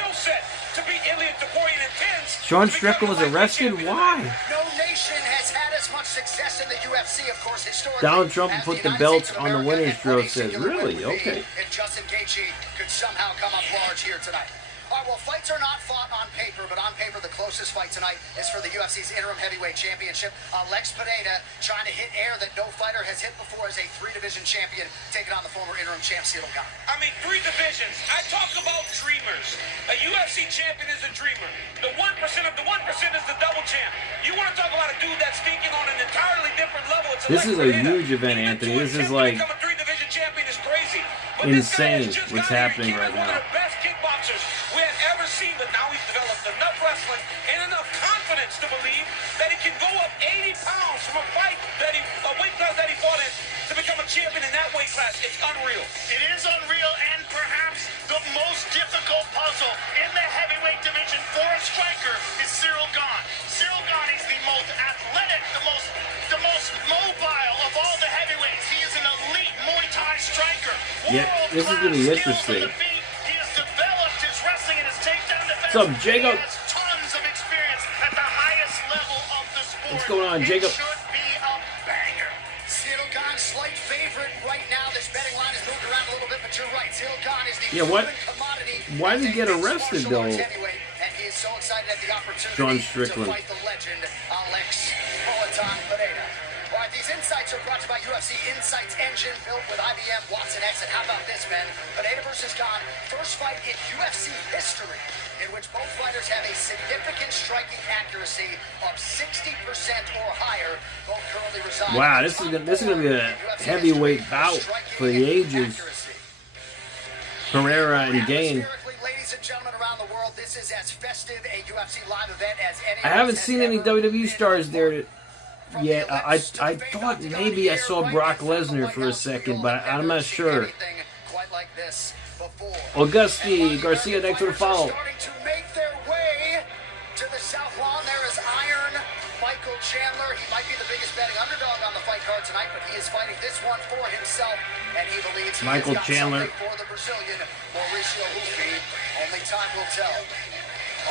Sean Strickland was arrested. Why? No nation has had as much success in the UFC, of course, historically. Donald Trump put the belts on the winners' draw. Says, really? Okay. If Justin Gaethje could somehow come up large here tonight. All right, well, fights are not fought on paper, but on paper, the closest fight tonight is for the UFC's interim heavyweight championship. Lex Pineda trying to hit air that no fighter has hit before as a 3-division champion, taking on the former interim champ, Ciryl Gane. I mean, 3 divisions. I talk about dreamers. A UFC champion is a dreamer. The 1% of the 1% is the double champ. You want to talk about a dude that's thinking on an entirely different level. It's this is a huge event, Anthony. This is like insane what's happening right now. We had ever seen, but now he's developed enough wrestling and enough confidence to believe that he can go up 80 pounds from a fight that a weight class that he fought in to become a champion in that weight class. It's unreal. It is unreal, and perhaps the most difficult puzzle in the heavyweight division for a striker is Ciryl Gane. Ciryl Gane is the most athletic, the most mobile of all the heavyweights. He is an elite Muay Thai striker. Yeah, this is going to be interesting. What's up, Jacob? Tons of experience at the highest level of the sport. What's going on, Jacob? It should be a banger. Ciryl Gane, slight favorite right now. This betting line has moved around a little bit, but you're right. Ciryl Gane is the commodity. Why did he get arrested, though? And he is so excited at the opportunity Sean Strickland. to fight the legend, Alex Pineda. All right, these insights are brought to you by UFC Insights Engine, built with IBM, Watson X, and how about this, man? Pineda versus Gane, first fight in UFC history in which both fighters have a significant striking accuracy of 60% or higher. Both currently reside. Wow, this is gonna be a heavyweight bout for the ages. Pereira and Gane. Ladies and gentlemen around the world, this is as festive a UFC live event as any. I haven't seen any WWE stars there yet. I thought maybe I saw Brock Lesnar for a second, but I'm not sure. Augusti Garcia next to the follow. Starting to make their way to the South Lawn. There is Iron Michael Chandler. He might be the biggest betting underdog on the fight card tonight, but he is fighting this one for himself, and he believes he Michael has got Chandler something for the Brazilian Mauricio Hufi. Only time will tell.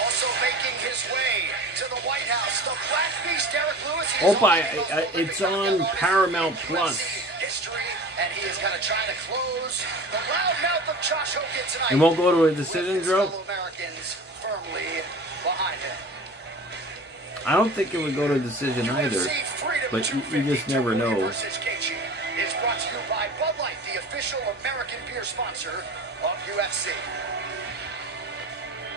Also making his way to the White House, the Black Beast, Derek Lewis. It's on Paramount Plus. History, and he is going to try to close the loud mouth of Josh Hogan tonight. It won't go to a decision, Drew? Americans firmly behind him. I don't think it would go to a decision either, but you just never know. Is brought to you by Bud Light, the official American beer sponsor of UFC.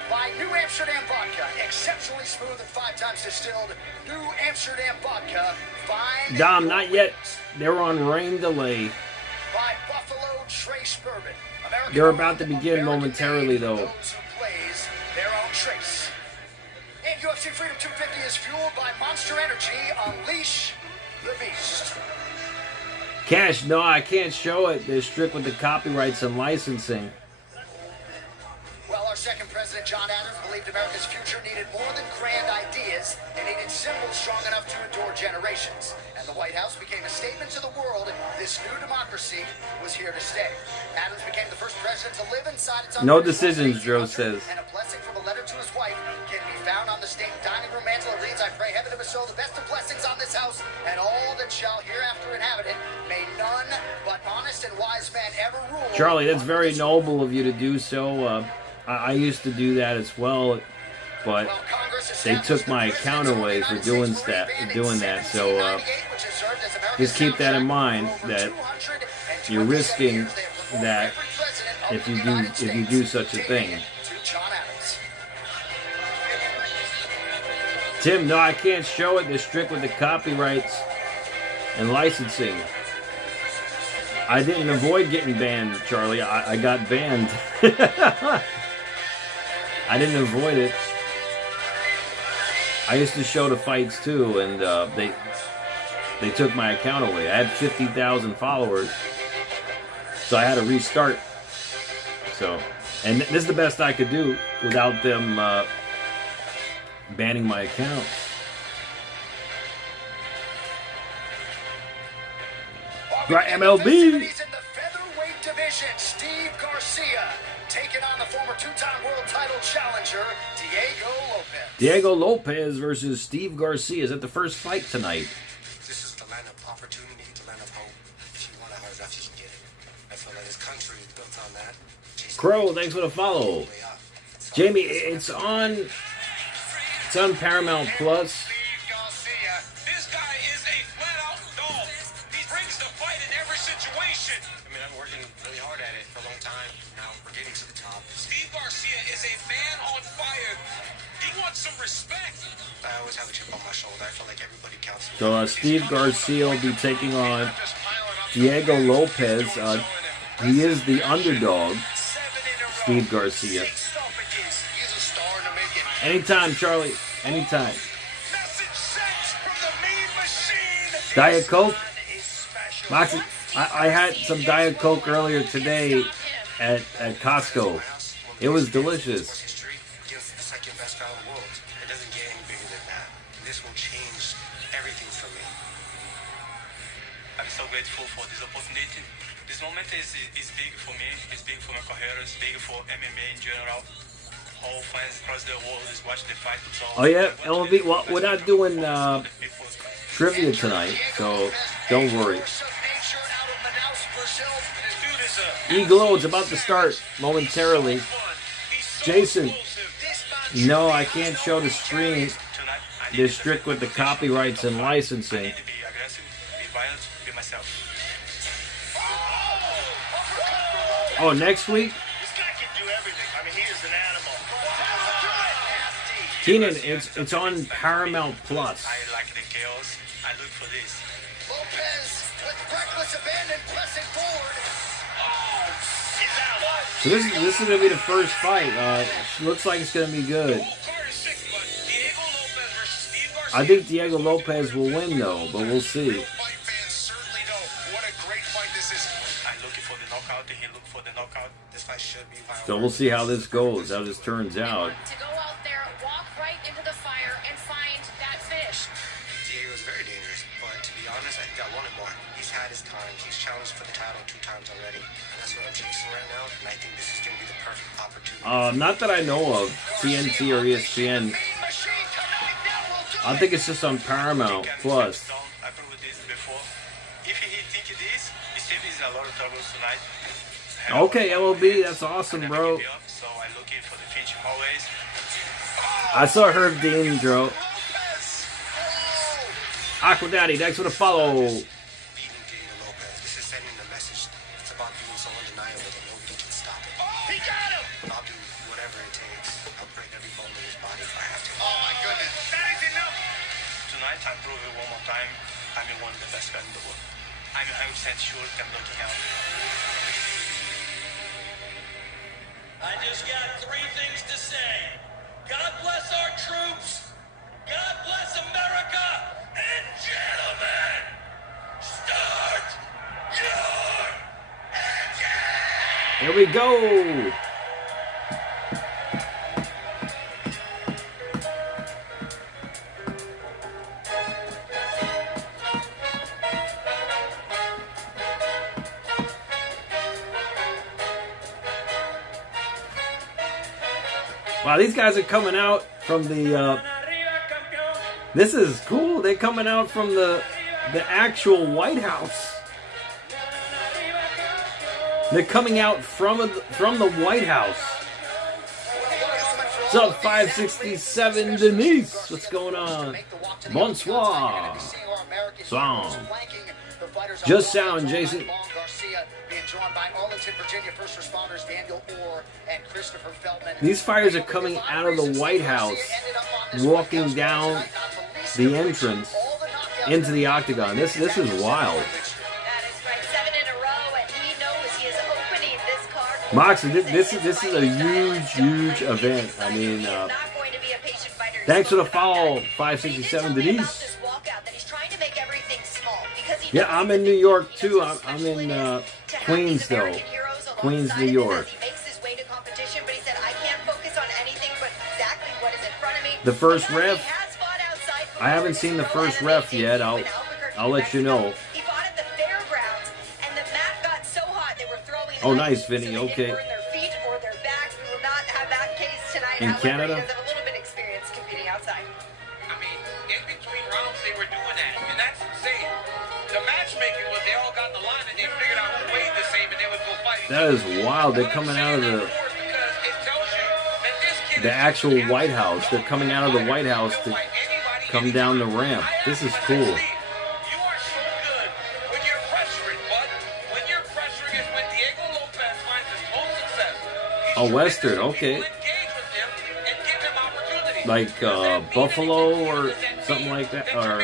By New Amsterdam Vodka, exceptionally smooth and 5 times distilled. New Amsterdam Vodka, fine. Dom, not yet. They're on rain delay. By Buffalo Trace Bourbon. They're about to begin momentarily, though. Those who plays their own trace. And UFC Freedom 250 is fueled by Monster Energy. Unleash the Beast. Cash, no, I can't show it. They're strict with the copyrights and licensing. Well, our second president, John Adams, believed America's future needed more than grand ideas. It needed symbols strong enough to endure generations. And the White House became a statement to the world this new democracy was here to stay. Adams became the first president to live inside its own. No decisions, Joe says. And a blessing from a letter to his wife can be bound on the state dining room mantle it reads, I pray heaven to bestow the best of blessings on this house and all that shall hereafter inhabit it. May none but honest and wise men ever rule. Charlie, that's very noble of you to do so. I used to do that as well, but they took my account away for doing that. So just keep that in mind, that you're risking that if you do such a thing. Tim, no, I can't show it. They're strict with the copyrights and licensing. I didn't avoid getting banned, Charlie. I got banned. I didn't avoid it. I used to show the fights too, and they took my account away. I had 50,000 followers, so I had to restart. So, and this is the best I could do without them banning my account. Right, MLB. In the featherweight division, Steve Garcia taking on the former two-time world title challenger, Diego Lopez. Diego Lopez versus Steve Garcia. Is that the first fight tonight? This is the land of opportunity, the land of hope. If you want it hard enough, you can get it. I feel like this country is built on that. Crow, thanks for the follow. Jamie, it's on Paramount Plus. Steve Garcia, this guy is a flat-out dog. He brings the fight in every situation. I mean, I'm working really hard at it for a long time. Now we're getting to the top. Steve Garcia is a man on fire. He wants some respect. I always have a chip on my shoulder. I feel like everybody counts. So Steve Garcia will be taking on Diego Lopez. He is the underdog, Steve Garcia. Anytime, Charlie. Anytime. Diet Coke? Moxie, I had some Diet Coke earlier today at Costco. It was delicious. I'm so grateful for this opportunity. This moment is big for me. It's big for my career. It's big for MMA in general. All fans across the world is watching the fight. So oh yeah, LB. Well, we're not doing trivia tonight, so don't worry. E-Glow, it's about to start momentarily. Jason, no, I can't show the screen. They're strict with the copyrights and licensing. Oh, next week? Keenan, it's on Paramount Plus. I like the chaos. I look for this. Lopez with reckless abandon pressing forward. So this is gonna be the first fight. Looks like it's gonna be good. I think Diego Lopez will win though, but we'll see. So we'll see how this goes, how this turns out. To go out there, walk right into the fire, and find that finish. Diego's very dangerous, but to be honest, I think I want it more. He's had his time. He's challenged for the title 2 times already, and that's what I'm chasing right now. And I think this is going to be the perfect opportunity. Not that I know of, TNT or ESPN. I think it's just on Paramount Plus. I proved this before. If he thinks this, Steve is in a lot of trouble tonight. Okay, LOB, that's awesome, bro. So I'm looking for the finish always. I saw Herb Dean, bro. Aqua Daddy, thanks for the follow. This is sending a message. It's about being so undeniable that nobody can stop it. He got him! I'll do whatever it takes. I'll break every bone in his body if I have to. Oh my goodness, that is enough! Tonight I'm proving one more time I'm one of the best guys in the world. I'm 100% sure I'm looking out. I just got 3 things to say. God bless our troops. God bless America. And gentlemen, start your engine. Here we go. Wow, these guys are coming out This is cool. They're coming out from the actual White House. They're coming out from the White House. What's up, 567 Denise? What's going on? Bonsoir. Song. Just sound, Jason. These fighters are coming out of the White House, walking down the entrance into the octagon. This is wild. Moxley, this is a huge event. I mean, thanks for the follow, 567 Denise. Yeah, I'm in New York too. I'm in Queens though, Queens, New York. The first ref, I haven't seen the first ref yet. I'll let you know. Oh, nice, Vinny. Okay. In Canada? That is wild. They're coming out of the actual White House. They're coming out of the White House to come down the ramp. This is cool. Oh, Western, okay. Like Buffalo or something like that, or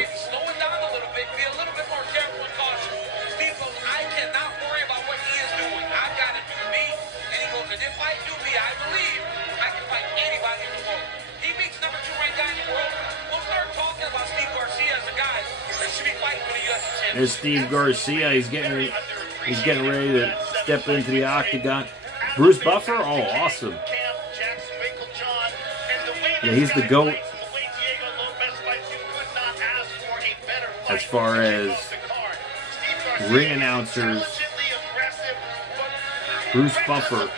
there's Steve Garcia. He's getting ready to step into the octagon. Bruce Buffer? Oh, awesome. Yeah, he's the GOAT as far as ring announcers. Bruce Buffer.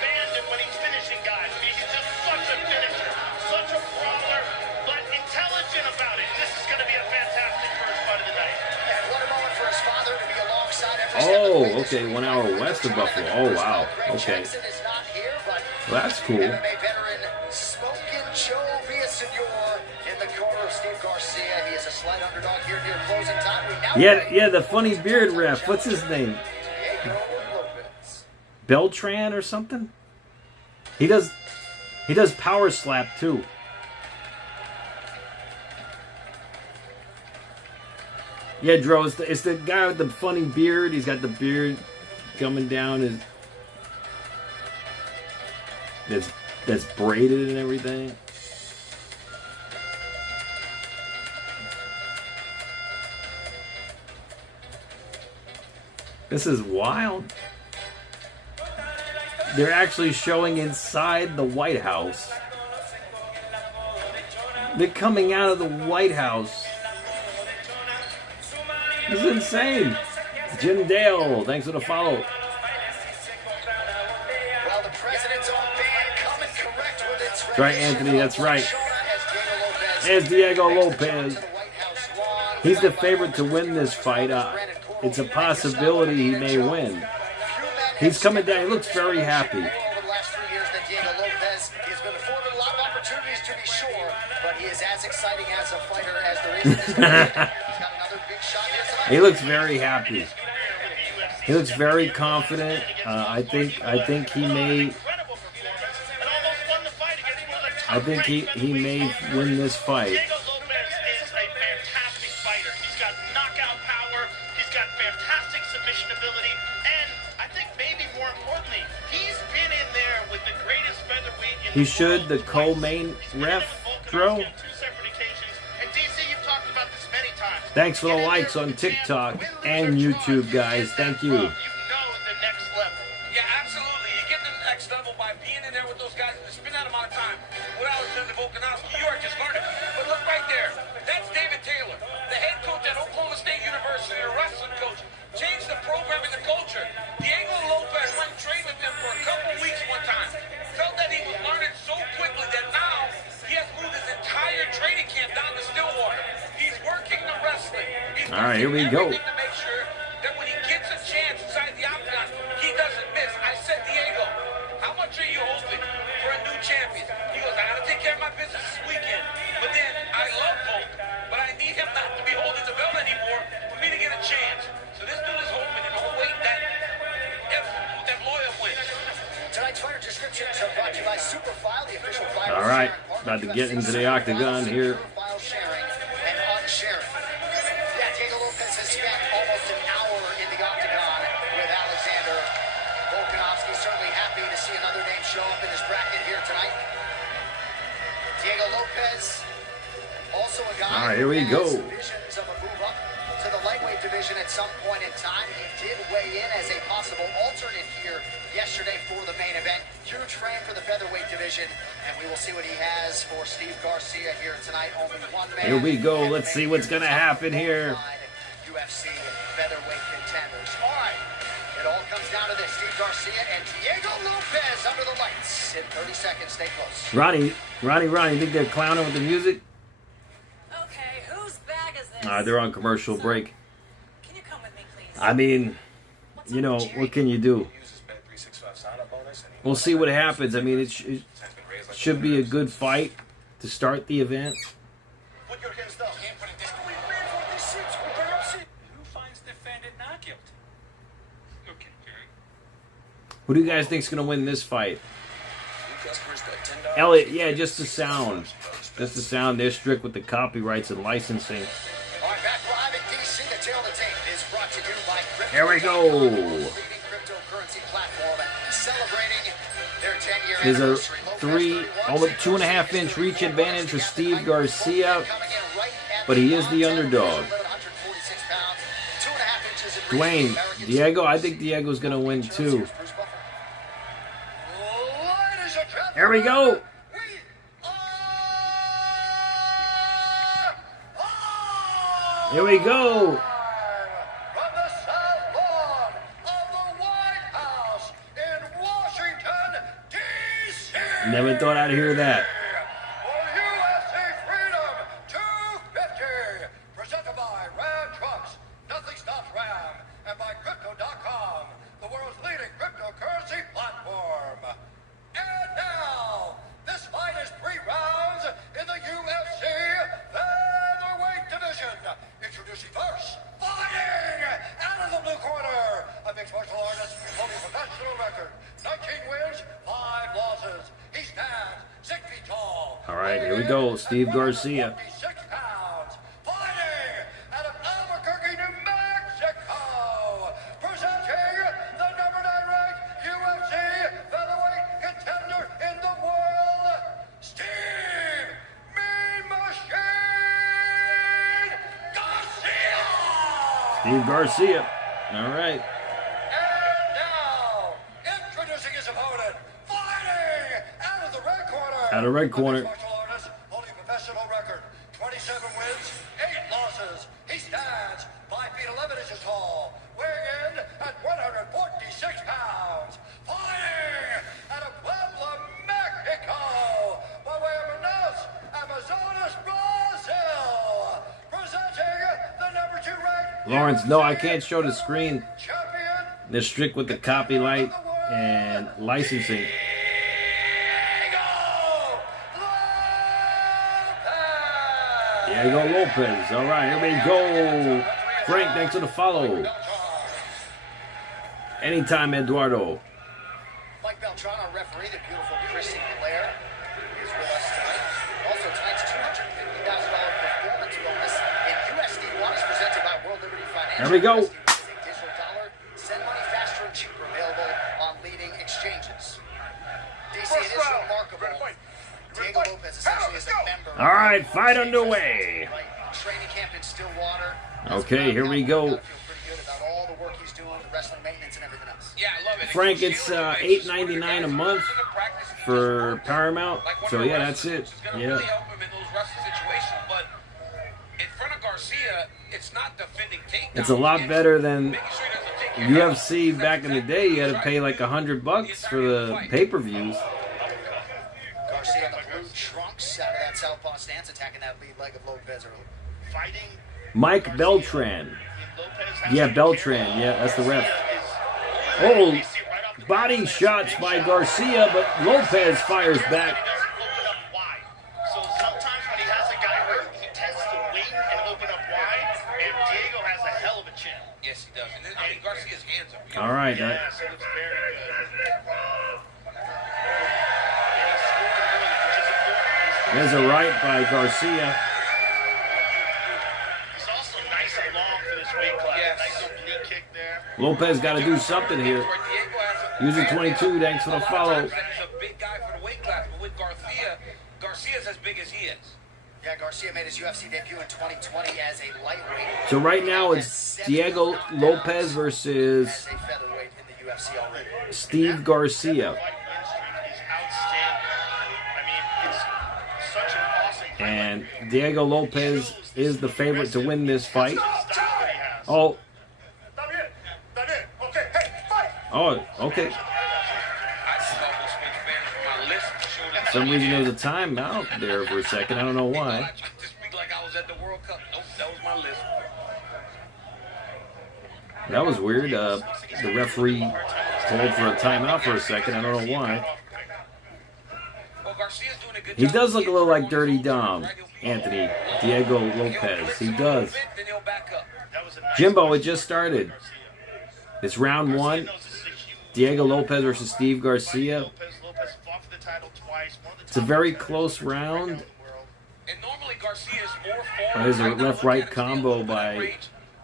Oh, okay, 1 hour west of Buffalo. Oh, wow. Okay. Well, that's cool. Yeah, the funny beard ref. What's his name? Beltran or something? He does power slap too. Yeah, Dro, it's the guy with the funny beard. He's got the beard coming down that's braided and everything. This is wild. They're actually showing inside the White House. They're coming out of the White House. This is insane. Jim Dale, thanks for the follow. Well, the president's own band coming correct with its That's right, Anthony, that's right. There's Diego Lopez. He's the favorite to win this fight. It's a possibility he may win. He's coming down. He looks very happy. He looks very happy. He looks very confident. I think he may. I think he may win this fight. He should, the co-main ref, Dro. Thanks for the likes on TikTok and YouTube, guys. Thank you. Yeah, absolutely. You get to the next level by being in there with those guys and spend that amount of time. What I was doing to Volkanovski, you are just learning. But look right there. That's David Taylor, the head coach at Oklahoma State University, the wrestling coach. Changed the program and the culture. Diego Lopez went and trained with him for a couple weeks one time. Felt that he was learning so quickly that now he has moved his entire All right, here we go. To make sure that when he gets a chance inside the octagon, he doesn't miss. I said, Diego, how much are you hoping for a new champion? He goes, I got to take care of my business this weekend. But then I love Volk, but I need him not to be holding the belt anymore for me to get a chance. So this dude is hoping in no way that Loyal wins. Tonight's fighter descriptions are brought to you by Superfile, the official fighter. All right, about to get into the octagon here. File sharing and unsharing. Yeah, Diego Lopez has spent almost an hour in the octagon with Alexander Volkanovski. Certainly happy to see another name show up in his bracket here tonight. Diego Lopez, also a guy. All right, here we go. Visions of a move up to the lightweight division at some point in time. He did weigh in as a possible alternate here yesterday for the main event. Huge frame for the featherweight division, and we will see what he has for Steve Garcia here tonight. Only one man. Here we go. Let's see what's gonna happen here. UFC featherweight contenders. All right, it all comes down to this: Steve Garcia and Diego Lopez under the lights in 30 seconds. Stay close. Ronnie, you think they're clowning with the music? Okay, whose bag is this? They're on commercial break. Can you come with me, please? I mean, you know, what can you do? We'll see what happens. I mean, it should be a good fight to start the event. Who finds defendant not guilty? Okay, Jerry. Who do you guys think's gonna win this fight? Elliot, yeah, just the sound. Just the sound. They're strict with the copyrights and licensing. All right, back live in DC. The tail of the tape is brought to you by Crypto. Here we go. Leading cryptocurrency platform celebrating their 10-year There's anniversary. a almost 2.5 inch reach advantage for Steve Garcia, but he is the underdog. Dwayne, Diego, I think Diego's gonna win too. Here we go. Here we go. From the South Lawn of the White House in Washington, D.C. Never thought I'd hear that. For UFC Freedom 250, presented by Ram Trucks, Nothing Stops Ram, and by Crypto.com, the world's leading cryptocurrency platform. And now, this fight is 3 rounds in the UFC featherweight division. Introducing first, fighting out of the blue corner, a mixed martial artist holding a professional record, 19 wins, 5 losses. He stands 6 feet tall. All right, here we go, Steve Garcia. 56 pounds, fighting out of Albuquerque, New Mexico, presenting the number 9 ranked UFC featherweight contender in the world, Steve Mean Machine Garcia. Steve Garcia. All right. And now, introducing his opponent, fighting out of the red corner. Out of red corner. A mixed martial artist holding a professional record, 27 wins, 8 losses. He stands 5 feet 11 inches tall, weighing in at 146 pounds. Fighting out of Puebla, Mexico, by way of Manaus, Amazonas, Brazil, presenting the number 2 ranked Lawrence, no, I can't show the screen. champion, They're strict with the copyright and licensing. Diego Lopez. All right, here we go. Frank, thanks for the follow. Anytime, Eduardo. Mike Beltran, our referee, the beautiful Chrissy Blair, is with us tonight. Also, tonight's $250,000 performance bonus in USD One is presented by World Liberty Financial. There we go. Digital dollar, send money faster and cheaper, available on leading exchanges. DC, it is remarkable. Diego Lopez essentially is a member. All right, fight underway. Training camp in Stillwater. Okay, here we go. I feel pretty good about all the work he's doing, the wrestling maintenance and everything else. Yeah, I love it. Frank, it's $8.99 a month for Paramount. So yeah, that's it. It's going to Yeah. really help him in those wrestling situations, but in front of Garcia, it's not defending takedowns. It's a lot better than Making sure he doesn't take your head UFC off. back in the day. You had to pay like $100 for the pay-per-views. Garcia in the blue trunks out of that southpaw stance, attacking that lead leg of Lopez early. Fighting Mike Beltran. Yeah, Beltran. Yeah, that's the ref. Oh, body shots by Garcia, but Lopez fires back. So sometimes when he has a guy hurt, he tends to wait and open up wide, and Diego has a hell of a chin. Yes, he does. And I mean, Garcia's hands are beautiful. All right. Yes, it looks very good. There's a right by Garcia. He's also nice and long for this weight class. Yes. Nice oblique kick there. Lopez got to do something here. Where Diego has a- User 22, thanks for the follow. He's a big guy for the weight class, but with Garcia, Garcia's as big as he is. Yeah, Garcia made his UFC debut in 2020 as a lightweight. So right now it's Diego Lopez versus As a featherweight in the UFC already. Steve Garcia. Fight win streak is outstanding. I mean, it's such an awesome fight. And Diego Lopez is the favorite to win this fight. Style that he has. Oh, Okay, hey, fight! oh, okay. I just almost switched Spanish from my list to show that. For some reason there was a timeout there for a second. I don't know why. I tried to speak like I was at the World Cup. Nope, that was my list. That was weird. The referee called for a timeout for a second. I don't know why. Well, Garcia's doing a good He job. does look a little like Dirty Dom, Anthony Diego Lopez. He does. Then he'll back up. Jimbo, it just started. It's round one. Diego Lopez versus Steve Garcia. It's a very close round. And normally Garcia is more forward. There's a left-right combo by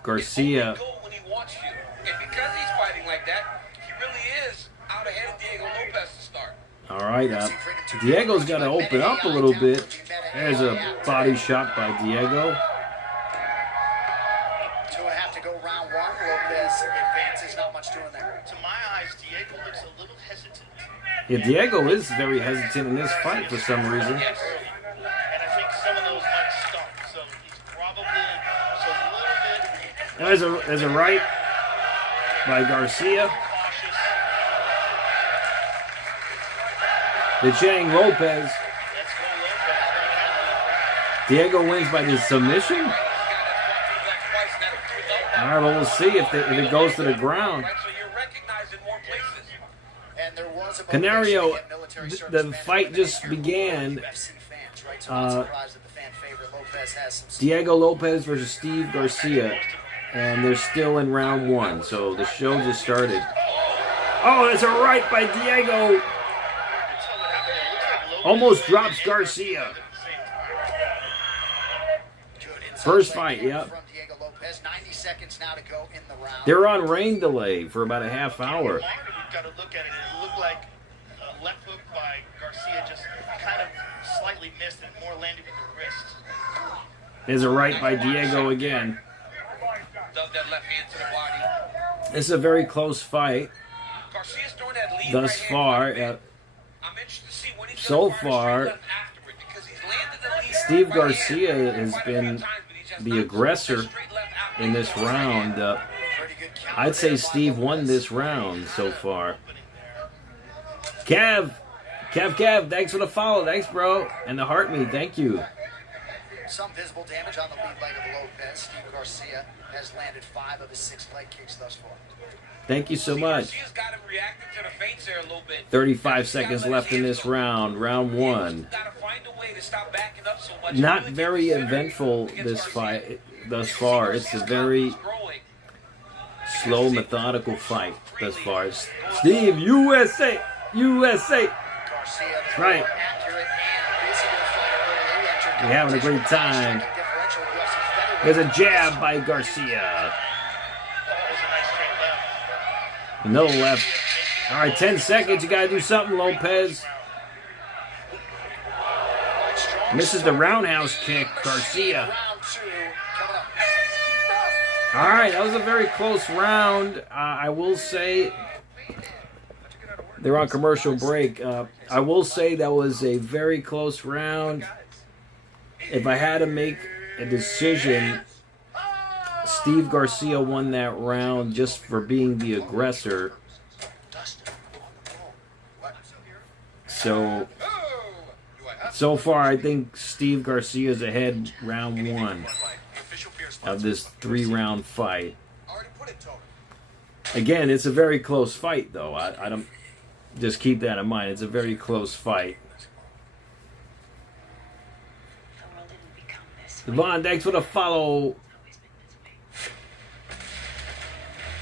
Garcia. Go when he wants you. And because he's fighting like that, he really is out ahead of Diego Lopez to start. All right, Diego's got to open up a little bit. There's a body shot by Diego. 2.5 to go round one. Lopez advances, not much doing there. To my eyes, Diego looks a little hesitant. Yeah, Diego is very hesitant in this fight for some reason. Yes. And I think some of those might stump. So he's probably just a little bit There's a right by Garcia. cautious. The Chang Lopez. Let's go Lopez. Diego wins by the submission. He's got that twice, and that'll do it. All right, well, we'll see if it goes to the ground. Right, so you're recognized in more places. And there was a Canario, motivation to get military the servicemen fight when just they began. UFC fans, right? So not surprised that the fan favorite Lopez has some. Diego Lopez versus Steve Garcia. And they're still in round one, so the show just started. Oh, there's a right by Diego. Almost drops Garcia. First fight, yep. From Diego Lopez, 90 seconds now to go in the round. They're on rain delay for about a half hour. We've got to look at it. It looked like a left hook by Garcia just kind of slightly missed and more landed with the wrist. There's a right by Diego again. Dug that left hand to the body. It's a very close fight Garcia's throwing that lead thus right hand far. quite a bit. I'm interested to see when he's So gonna fire far, straight left after it, because he's landed the lead Steve right hand Garcia has quite a few been times, but he's just the not aggressor straight left after in it. this round. Pretty good counter I'd say there by Steve won Lopez. this round so far. Kev, thanks for the follow. Thanks, bro. And the heart me, thank you. Some visible damage on the lead leg of Lopez. Steve Garcia has landed 5 of his 6 leg kicks thus far. Thank you so much. Garcia's got him reacting to the feints there a little bit. 35 seconds left in this round, round one. Gotta find a way to stop backing up so much. Not Really very get center eventful against this Garcia. fight thus far. It's a very slow, methodical fight thus far. Steve, USA. Garcia, That's right. accurate and visible fighter early. Entered We're having a great time. differential UFC There's featherweight. a jab by Garcia. Another left. All right, 10 seconds. You got to do something, Lopez. Misses the roundhouse kick, Garcia. Round 2 coming up. All right, that was a very close round. I will say they're on commercial break. I will say that was a very close round. If I had to make a decision, Steve Garcia won that round just for being the aggressor. So far, I think Steve Garcia's ahead round one. Official appears of this 3-round fight. Again, it's a very close fight, though. I don't just keep that in mind. It's a very close fight. Yvonne, thanks for the follow.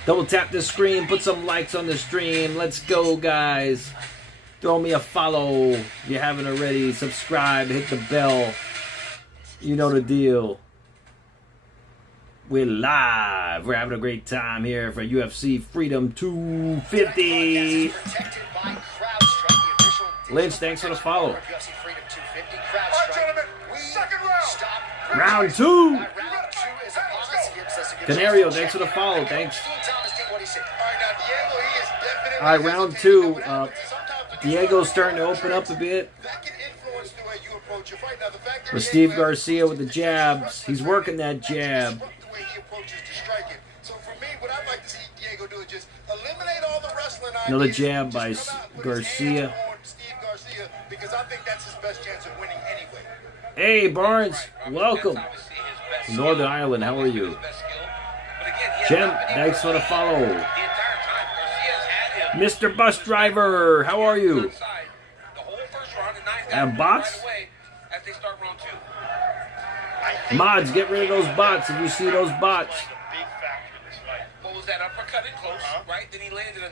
Double tap the screen, put some likes on the stream. Let's go, guys. Throw me a follow if you haven't already. Subscribe, hit the bell. You know the deal. We're live. We're having a great time here for UFC Freedom 250. Lynch, thanks for the follow. Round 2. Canario, thanks for the follow. Thanks. All right, round 2. Diego's starting to open up a bit. With Steve Garcia with the jabs. He's working that jab. Another jab by Garcia. Hey, Barnes. Welcome. Northern Ireland, how are you? Jen, thanks for the follow. Mr. Bus Driver, how are you? And bots? Mods, get rid of those bots if you see those bots.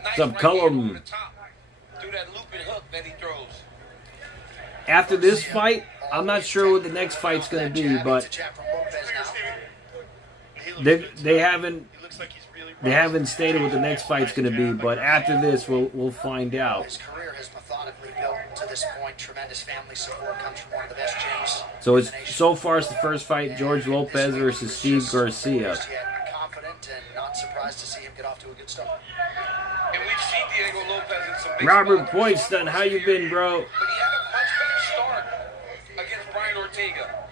What's up, Cullum? After this fight, I'm not sure what the next fight's going to be, but they haven't stated what the next fight's going to be. But after this, we'll find out. His career has methodically built to this point. Tremendous family support comes from one of the best gyms. So far, it's the first fight: George Lopez versus Steve Garcia. Confident and not surprised to see him get off to a good start. And we've seen Diego Lopez in some big Robert Boyston, how you been, bro? But he had a much better start against Brian Ortega.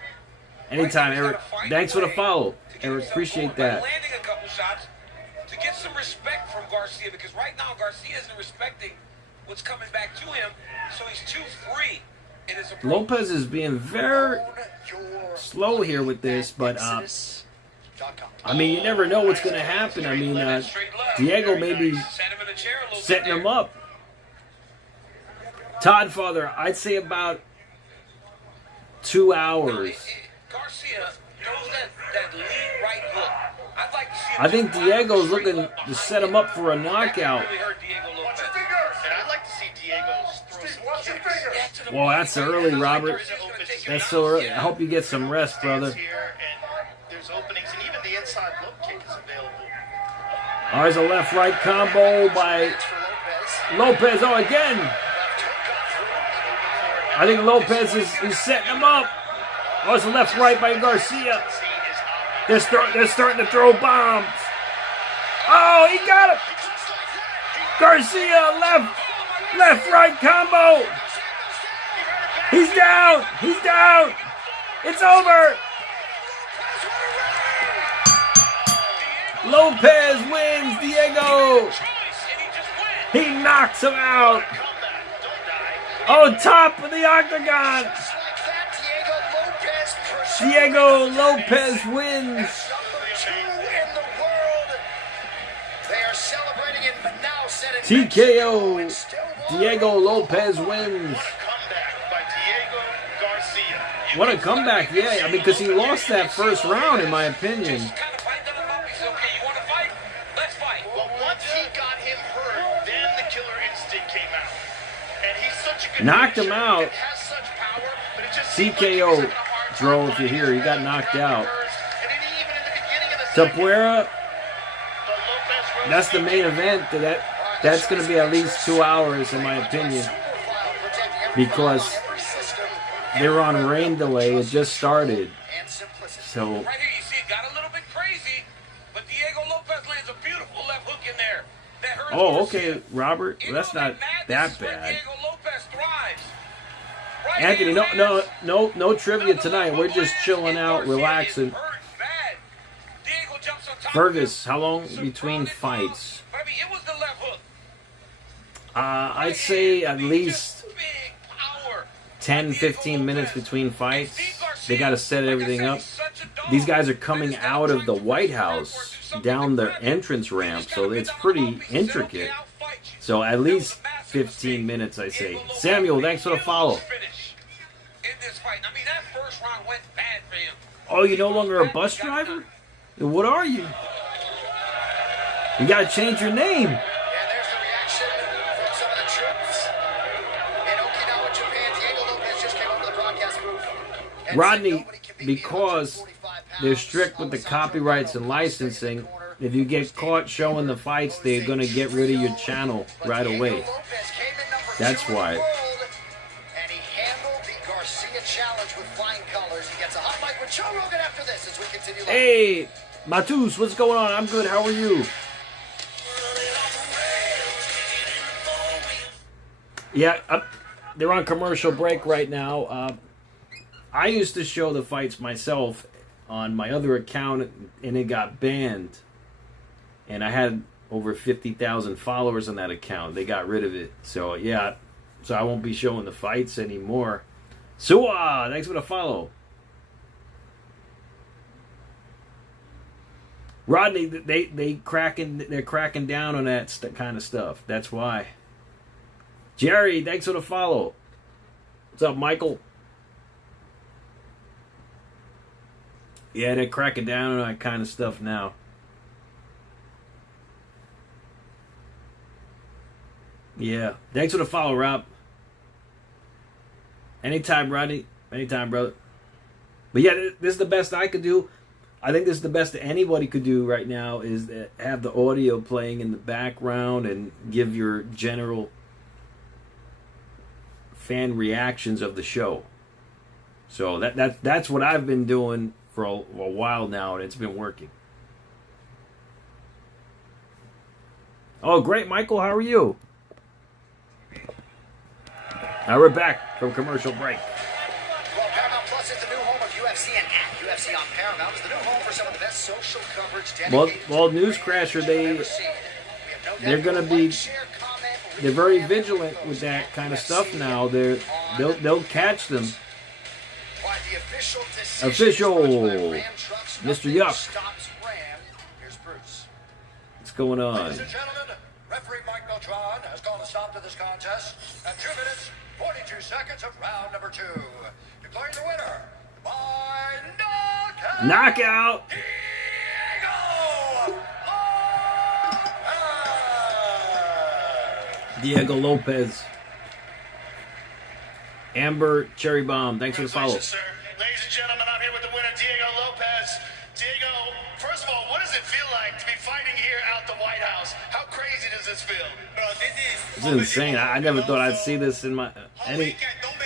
Anytime, Eric. Thanks for the follow, Eric. Appreciate that. Landing a couple shots to get some respect from Garcia, because right now Garcia isn't respecting what's coming back to him, so he's too free. Lopez is being very slow here with this, but I mean, you never know what's going to happen. I mean, Diego may be setting him up. Todd Father, I'd say about 2 hours. I think Diego's looking to set him up for a knockout. Well, that's early, Robert. That's so early. I hope you get some rest, brother. Oh, there's a left-right combo by Lopez. Oh, again. I think Lopez is setting him up. Oh, it's a left-right by Garcia. They're starting to throw bombs. Oh, he got it. Garcia, left-right combo. He's down. He's down. It's over. Lopez wins. Diego. He knocks him out. Oh, top of the octagon. Diego Lopez wins. TKO. Diego Lopez wins. What a comeback, yeah. I mean, because he lost that first round, in my opinion. Knocked him out. TKO draw if you hear. He got knocked out. Topuria. That's the main event. That's going to be at least 2 hours, in my opinion. Because they were on rain delay. It just started. So. Right here, you see it got a little bit crazy, but Diego Lopez lands a beautiful left hook in there. Oh, okay, Robert. Well, that's not that bad. Anthony, no trivia tonight. We're just chilling out, relaxing. Fergus, how long between fights? I'd say at least 10-15 minutes between fights. They got to set everything up. These guys are coming out of the White House down the entrance ramp, so it's pretty intricate. So at least 15 minutes, I say. Samuel, thanks for the follow. Oh, you're no longer a bus driver? What are you? You got to change your name. Yeah, there's the reaction from some of the troops in Okinawa, Japan. Diego Lopez just came over to the broadcast booth. Rodney, because they're strict with the copyrights and licensing, if you get caught showing the fights, they're going to get rid of your channel right away. That's why. And he handled the Garcia challenge with flying colors. He gets a hot mic with Joe Rogan after this as we continue. Hey, Matus, what's going on? I'm good. How are you? Yeah, they're on commercial break right now. I used to show the fights myself on my other account, and it got banned. And I had over 50,000 followers on that account. They got rid of it. So, yeah. So I won't be showing the fights anymore. Suwa, thanks for the follow. Rodney, they're cracking down on that kind of stuff. That's why. Jerry, thanks for the follow. What's up, Michael? Yeah, they're cracking down on that kind of stuff now. Yeah. Thanks for the follow, Rob. Anytime, Rodney. Anytime, brother. But yeah, this is the best I could do. I think this is the best that anybody could do right now is have the audio playing in the background and give your general fan reactions of the show. So that's what I've been doing for a while now, and it's been working. Oh, great, Michael. How are you? Now we're back from commercial break. Well, Paramount Plus is the new home of UFC, and at UFC on Paramount is the new home for some of the best social coverage. Well, Newscrasher, they're going to be, they're very vigilant with that kind of stuff now. They'll catch them. Official, Mr. Yuck. What's going on? Ladies and gentlemen, referee Mike Beltran has called a stop to this contest at 2 minutes, 42 seconds of round number 2. Declaring the winner by knockout. Diego Lopez. Amber Cherry Bomb, thanks for the follow. Ladies and gentlemen, I'm here with the winner, Diego Lopez. Diego, first of all, what does it feel like to be fighting here out the White House? How crazy does this feel? Bro, this is insane. I never thought I'd see this in my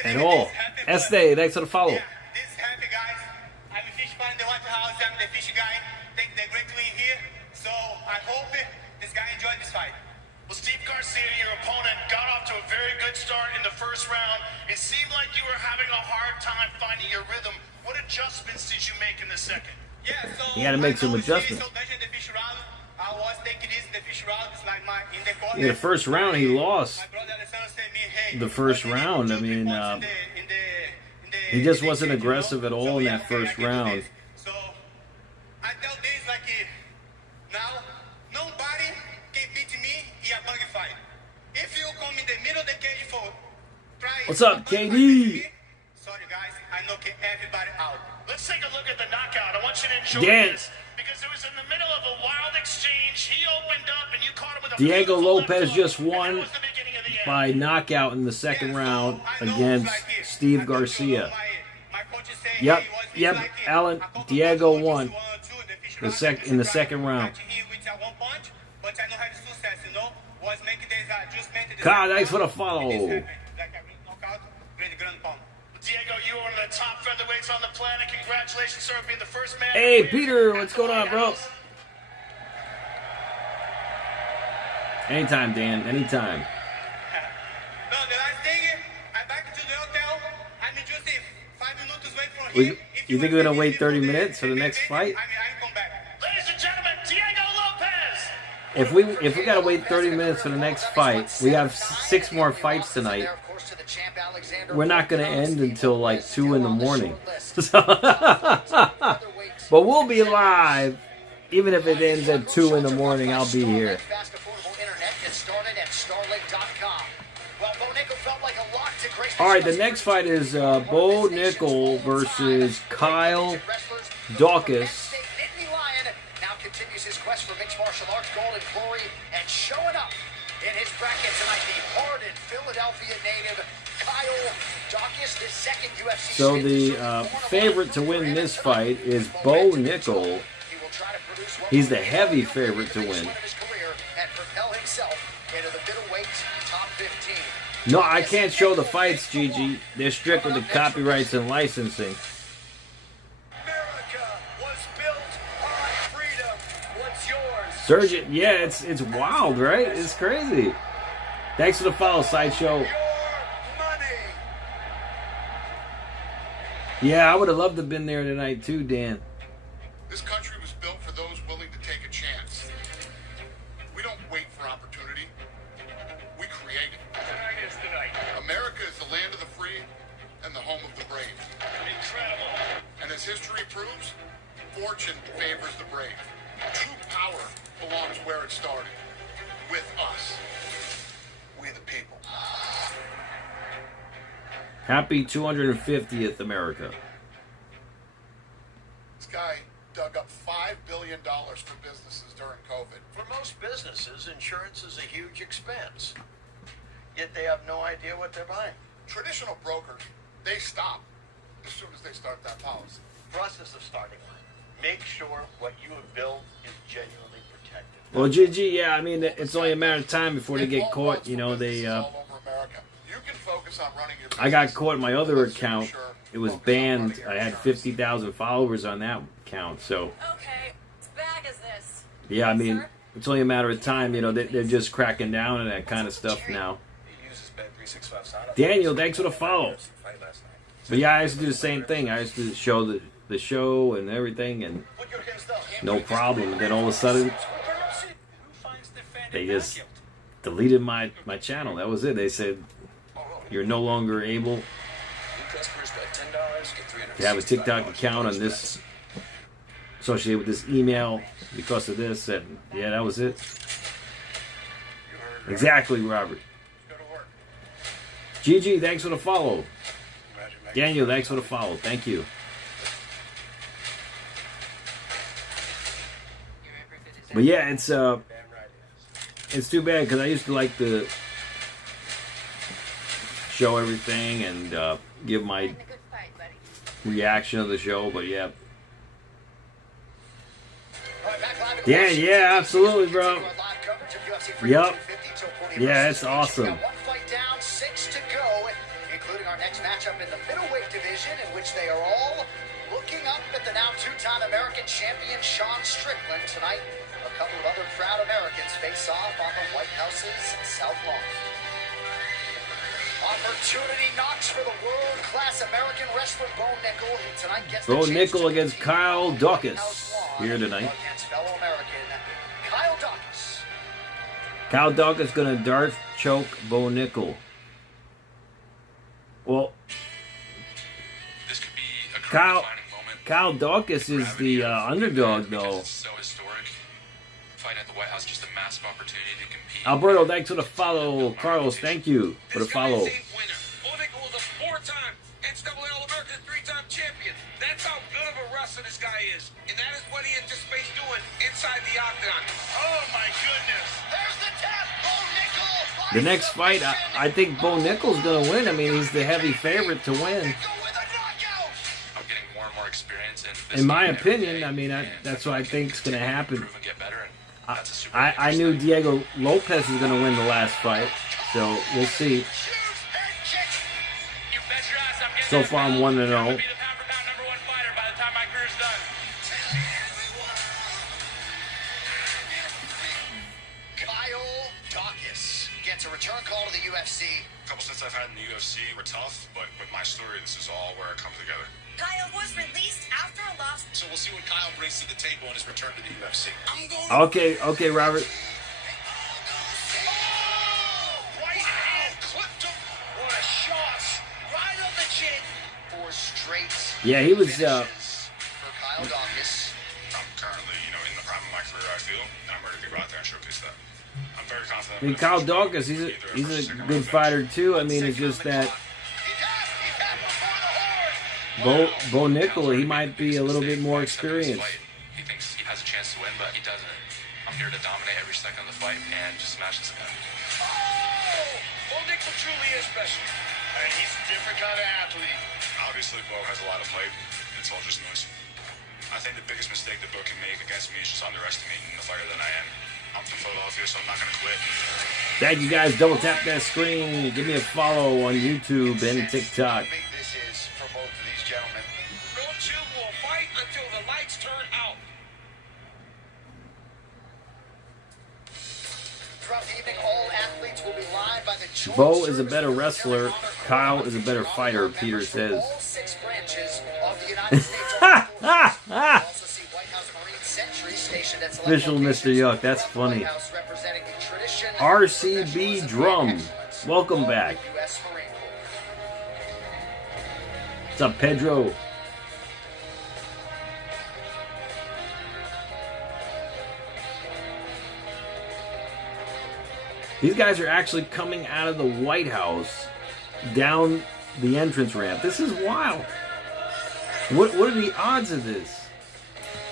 at all. Estee, thanks for the follow. Yeah, this is happy, guys. I'm a fish fan in the White House. I'm the fish guy. Think they're great to be here. So I hope this guy enjoyed this fight. Well, Steve Garcia, your opponent, got off to a very good start in the first round. It seemed like you were having a hard time finding your rhythm. What adjustments did you make in the second? Yeah, so you got to make some adjustments. I was taking this in the fish round. It's like in the corner. Yeah, the first round he lost. The first round, I mean, he just wasn't aggressive at all in that first round. So I tell this like now nobody can beat me in a bug fight. If you come in the middle of the cage for try. What's up, KD? Sorry guys, I knock everybody out. Let's take a look at the knockout. I want you to enjoy this because it was in the middle of a wild exchange. He opened up and you caught him with a Diego Lopez just won by knockout in the second round against Steve Garcia. Yep, Alan, Diego won in the second round. God, thanks for the follow. Diego, you are one of the top featherweights on the planet. Congratulations, sir, on being the first man. Hey, Peter, what's going on, bro? Anytime, Dan, anytime. No, the last thing, I'm back to the hotel. I'm just 5 minutes away from here. You think we're going to wait 30 minutes for the next fight? I come back. Ladies and gentlemen, Diego Lopez. If we got to wait 30 minutes for the next fight, we have 6 more fights tonight. We're not going to end until like 2 in the morning. So, but we'll be live. Even if it ends at 2 in the morning, I'll be here. Alright, the next fight is Bo Nickel versus Kyle Dawkins. Now continues his quest for mixed martial arts gold and glory, and showing up in his bracket tonight, the hardened Philadelphia native Kyle Dawkins, his second UFC. So the favorite to win this fight is Bo Nickel. He's the heavy favorite to win. No, I can't show the fights, Gigi. They're strict with the copyrights and licensing. Surgeon, yeah, it's wild, right? It's crazy. Thanks for the follow, Sideshow. Yeah, I would have loved to have been there tonight too, Dan. This country was built for those willing to take a chance. We don't wait for opportunity. We create it. Tonight is the night. America is the land of the free and the home of the brave. Incredible. And as history proves, fortune favors the brave. True power belongs where it started. With us. We the people. Happy 250th America. This guy dug up $5 billion for businesses during COVID. For most businesses, insurance is a huge expense. Yet they have no idea what they're buying. Traditional brokers, they stop as soon as they start that policy. For us is the starting line. Make sure what you have built is genuinely protected. Well, GG, yeah, I mean, it's only a matter of time before they get caught. You know, they. I got caught in my other account. It was banned. I had 50,000 followers on that account. So. Okay, whose bag is this? Yeah, I mean, it's only a matter of time. You know, they're just cracking down on that kind of stuff now. Daniel, thanks for the follow. But yeah, I used to do the same thing. I used to show the show and everything, and no problem. And then all of a sudden, they just deleted my channel. That was it. They said, you're no longer able to have a TikTok account on this, associated with this email because of this. And yeah, that was it. Exactly, Robert. GG, thanks for the follow. Daniel, thanks for the follow. Thank you. But yeah, it's too bad because I used to like to show everything and give my reaction of the show. But yeah, yeah, absolutely, bro. Yep. Yeah, it's awesome. Next matchup in the middleweight division, in which they are all looking up at the now two-time American champion Sean Strickland. Tonight, a couple of other proud Americans face off on the White House's South Lawn. Opportunity knocks for the world-class American wrestler Bo Nickel, who tonight gets Bo Nickel against Kyle Dawkins here tonight. Against fellow American Kyle Dawkins. Kyle Dawkins gonna dart choke Bo Nickel. Well, this could be a Kyle Dawkins is the underdog, though. So historic. Fight at the White House, just a massive opportunity to compete. Alberto, thanks for the follow. Carlos, thank you for the follow. Bo Nickel was a 4-time NCAA All-American, 3-time champion. That's how good of a wrestler this guy is. And that is what he anticipates doing inside the octagon. Oh, my goodness. There's the tap. Bo Nickel. The next fight, I think Bo Nickel's going to win. I mean, he's the heavy favorite to win. I'm getting more and more experience in my opinion. I mean, that's what I think is going to happen. I knew Diego Lopez was going to win the last fight, so we'll see. So far, I'm 1-0. A return call to the UFC. A couple stints I've had in the UFC were tough, but with my story, this is all where it comes together. Kyle was released after a loss. So we'll see what Kyle brings to the table in his return to the UFC. Okay, Robert. Right hand clipped him. What a shot. Right on the chin. 4 straight Yeah, he was. For Kyle Dawkins. I'm currently, in the prime of my career, I feel, and I'm ready to go out there and showcase that. I'm very confident. I mean, Kyle Dawkins, he's a good fighter too. I mean, it's just that Bo Nickel, he might be a little bit more experienced. He thinks he has a chance to win, but he doesn't. I'm here to dominate every second of the fight and just smash this guy. Bo Nickel truly is special. I mean, he's a different kind of athlete. Obviously, Bo has a lot of fight. It's all just noise. I think the biggest mistake that Bo can make against me is just underestimating the fighter that I am. I'm from Philadelphia, so I'm not going to quit. Thank you guys. Double tap that screen. Give me a follow on YouTube and TikTok. How big this is for both of these gentlemen. No two will fight until the lights turn out. Throughout the evening, all athletes will be lined by the joint Bo is a service better of wrestler. Kyle is a better fighter, Peter says. all 6 branches of the United States Armed Forces. We'll also see White House Marine sentries stationed at select Official Mr. locations Yuck, that's throughout the funny. White House, representing the tradition and RCB professionalism Drum, and excellence welcome of back. the U.S. Marine Corps. What's up, Pedro? These guys are actually coming out of the White House down the entrance ramp. This is wild. What are the odds of this?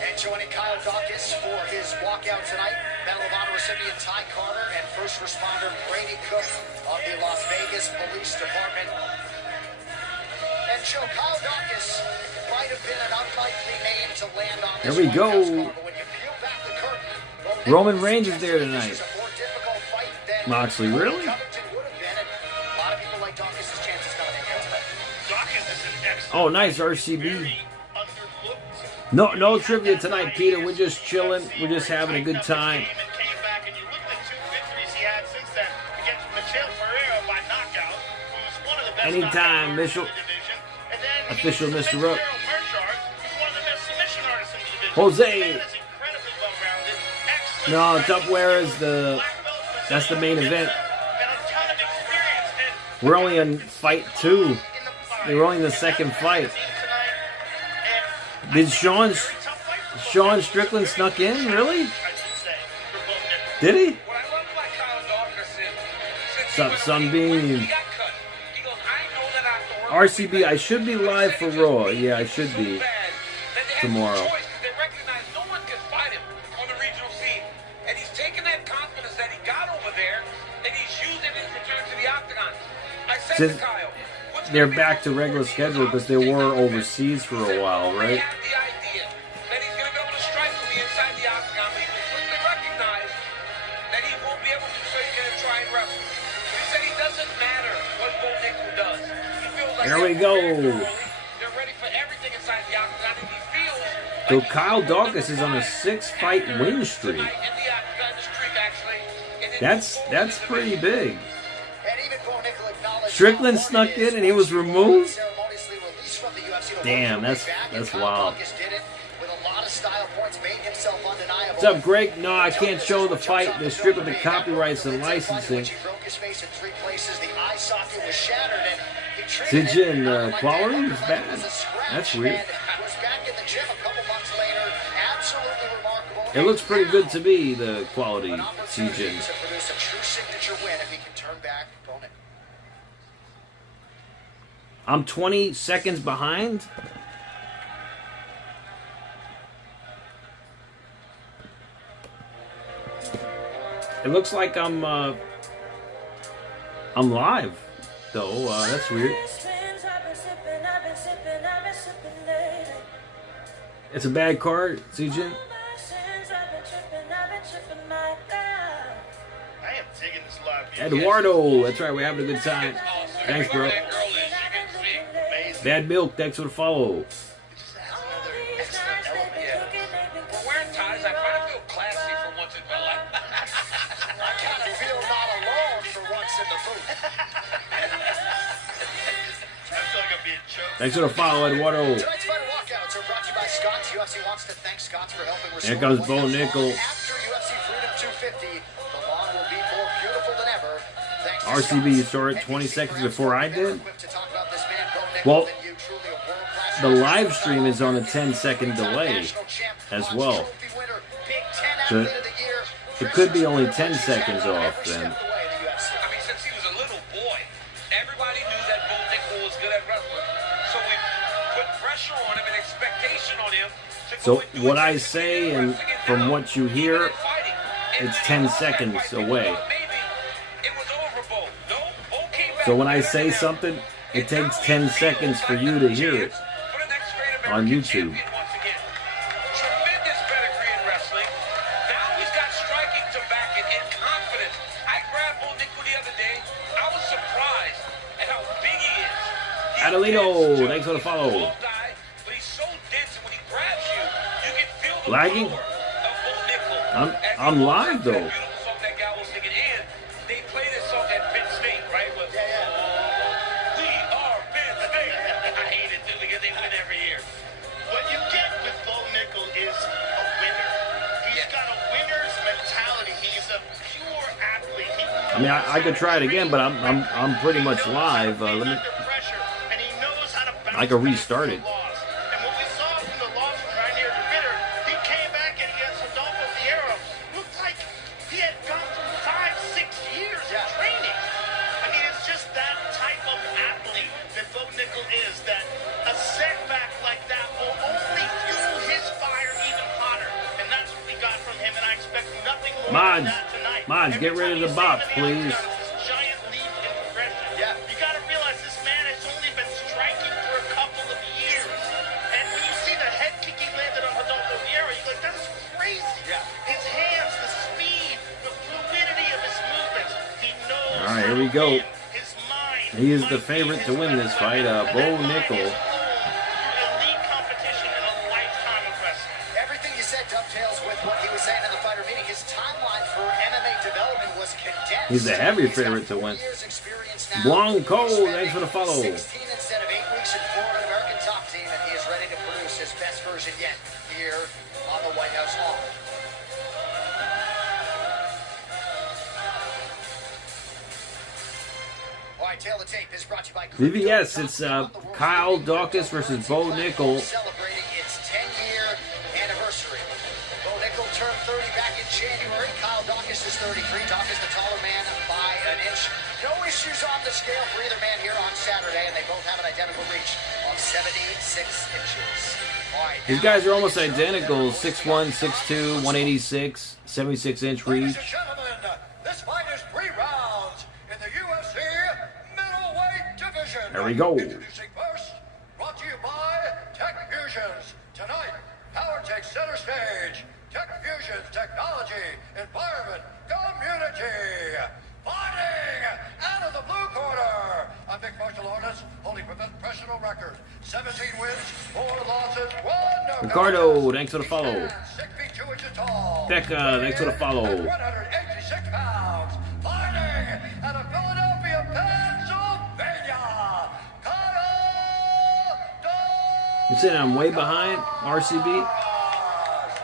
And joining Kyle Dawkins for his walkout tonight, Medal of Honor recipient Ty Carter and first responder Brady Cook of the Las Vegas Police Department. And Joe, Kyle Dawkins might have been an unlikely name to land on this There we White go. House card, but when you peel back the curtain, Roman Reigns is there tonight. this is a more difficult fight than Moxley, really? Covington would have been, and a lot of people like Dawkins' chances coming in here tonight. Dawkins is an excellent. Oh, nice RCB. Very underlooked. No trivia tonight, Peter. We're just chilling. We're just having a good time. And came back, and you look at the 2 victories he had since then against Michelle Pereira by knockout, who's one of the best Anytime, knockout artists Mitchell. in the division. And then he Official defends Mr. Rook. Gerald Merchard, who's one of the best submission artists in the division. Jose. The man is incredibly well-rounded, excellent No, striking Topuria is skills, the. black belt That's the main event. and a ton of experience. And We're only in fight 2. We're only in the second fight. Did Sean Strickland snuck in? Really? Did he? What I love about Kyle Dawkins is, since What's up, he was Sunbeam? he got cut. He goes, I know that I have to work RCB, I should be live for Raw. Yeah, I should be tomorrow. They recognize no one can fight him on the regional scene. And he's taken that confidence that he got over there, and he's used it in return to the octagon. I said Since to Kyle, they're back to regular schedule because they were overseas for a while, right? have the idea that he's going to be able to strike from the inside the octagon, but he will quickly recognize that he won't be able to, so he's going to try and wrestle. He said he doesn't matter what Bo Nickel does. He feels like Here we they're go. They're ready for everything inside the octagon, and he feels So like Kyle Dawkins is on a 6-fight win streak. tonight in the octagon, the streak actually. And then That's pretty big. And even Bo Nickel acknowledged Strickland how snuck hard it is in and he was removed? ceremoniously released from the UFC to Damn, work his that's- way back, that's and Kyle wild. Dawkins did it with a lot of style points, made himself undeniable. What's up, Greg? No, I can't show the fight. They're stripping the copyrights and licensing. He broke his face in 3 places. The eye socket was shattered, and he treated it Sijin, like quality that, was like bad. it was a scratch, That's weird. and was back in the gym a couple months later. Absolutely remarkable. It looks pretty good to me, the quality, An opportunity Sijin. to produce a true signature win if he can turn back Bo Nickel. I'm 20 seconds behind. It looks like I'm live, though. That's weird. It's a bad card, Sijin. I am digging this live. Eduardo, that's right. We're having a good time. Thanks, bro. Amazing. Bad Milk, thanks for the follow. For wearing ties, I kind of feel classy for once in my life. I kind of feel not alone for once in the booth. I feel like I'm being choked. Thanks for the follow, Eduardo. Tonight's fighter walkouts are brought to you by Scott's. UFC wants to thank Scott's for helping restore Here comes the Bo White House Nickel. lawn. After UFC Freedom 250, the lawn will be more beautiful than ever. Thanks to RCB, you Scott's. started 20 seconds before I did? Equipped to talk about this man, Bo Nickel, Well, than you, truly a world-class the live stream is on a 10-second delay as well. So it could be only 10 seconds off then. I mean, since he was a little boy, everybody knew that Bo Nickel was good at wrestling. So we put pressure on him and expectation on him. So what I say and from what you hear, it's 10 seconds away. So when I say something, it takes 10 seconds for you to hear it on YouTube. Tremendous pedigree in wrestling. Now he's got striking to back it and confidence. I grabbed Bo Nickel the other day. I was surprised at how big he is. Adelino, thanks for the follow. But he's so dense, and when he grabs you, you can feel the Lagging? power of Bo Nickel. I'm live though. Beautiful song that guy was singing, and they play this song at Penn State, right? With, we are Penn State. I hate it too because they win every year. What you get with Bo Nickel is a winner. He's got a winner's mentality. He's a pure athlete. I mean, I could try it again, but I'm pretty much live. Let me. I could restart it. And what we saw from the loss from Rainier to Bitter, he came back in against Adolfo Fierro. Looked like he had gone through 5-6 years of training. I mean, it's just that type of athlete that Bo Nickel is, that a setback like that will only fuel his fire even hotter. And that's what we got from him, and I expect nothing more than that tonight. Mods, get rid of the box, please. Giant leap in progression. Yeah. You got to realize this man has only been striking for a couple of years. And when you see the head kick he landed on Adolfo Fierro, you're like, that is crazy. Yeah. His hands, the speed, the fluidity of his movements. He knows. All right, here we go. He is the favorite to win this fight, Bo Nickel. Elite competition in a lifetime of wrestling. Everything you said dovetails with what he was saying in the fighter meeting. His timeline for MMA development was condensed. He's the heavy favorite to win. Blanco, thanks for the follow. 16 instead of 8 weeks in Florida, American top team, and he is ready to produce his best version yet here on the White House Hall. All right, Tail of the Tape is brought to you by VVS, it's Kyle Dawkins versus Bo Nickel. Celebrating its 10-year anniversary. Bo Nickel turned 30 back in January. Kyle Dawkins is 33. Dawkins the taller man by an inch. No issues on the scale for either man here on Saturday, and they both have an identical reach of 76 inches. All right, These guys are almost identical, 6'1", 6'2", 186, 76-inch reach. This fight is 3 rounds in the UFC middleweight division. There we go. Introducing first, brought to you by Tech Fusions. Tonight, power takes center stage. Tech Fusions, technology, environment, community. Fighting out of the blue corner, a mixed martial artist holding professional record. 17 wins, 4 losses, 1 knockout. Ricardo, thanks for the follow. 6 feet 2 inches tall. Becca, thanks for the follow. 186 pounds. Fighting out of Philadelphia, Pennsylvania. You said I'm way behind, RCB?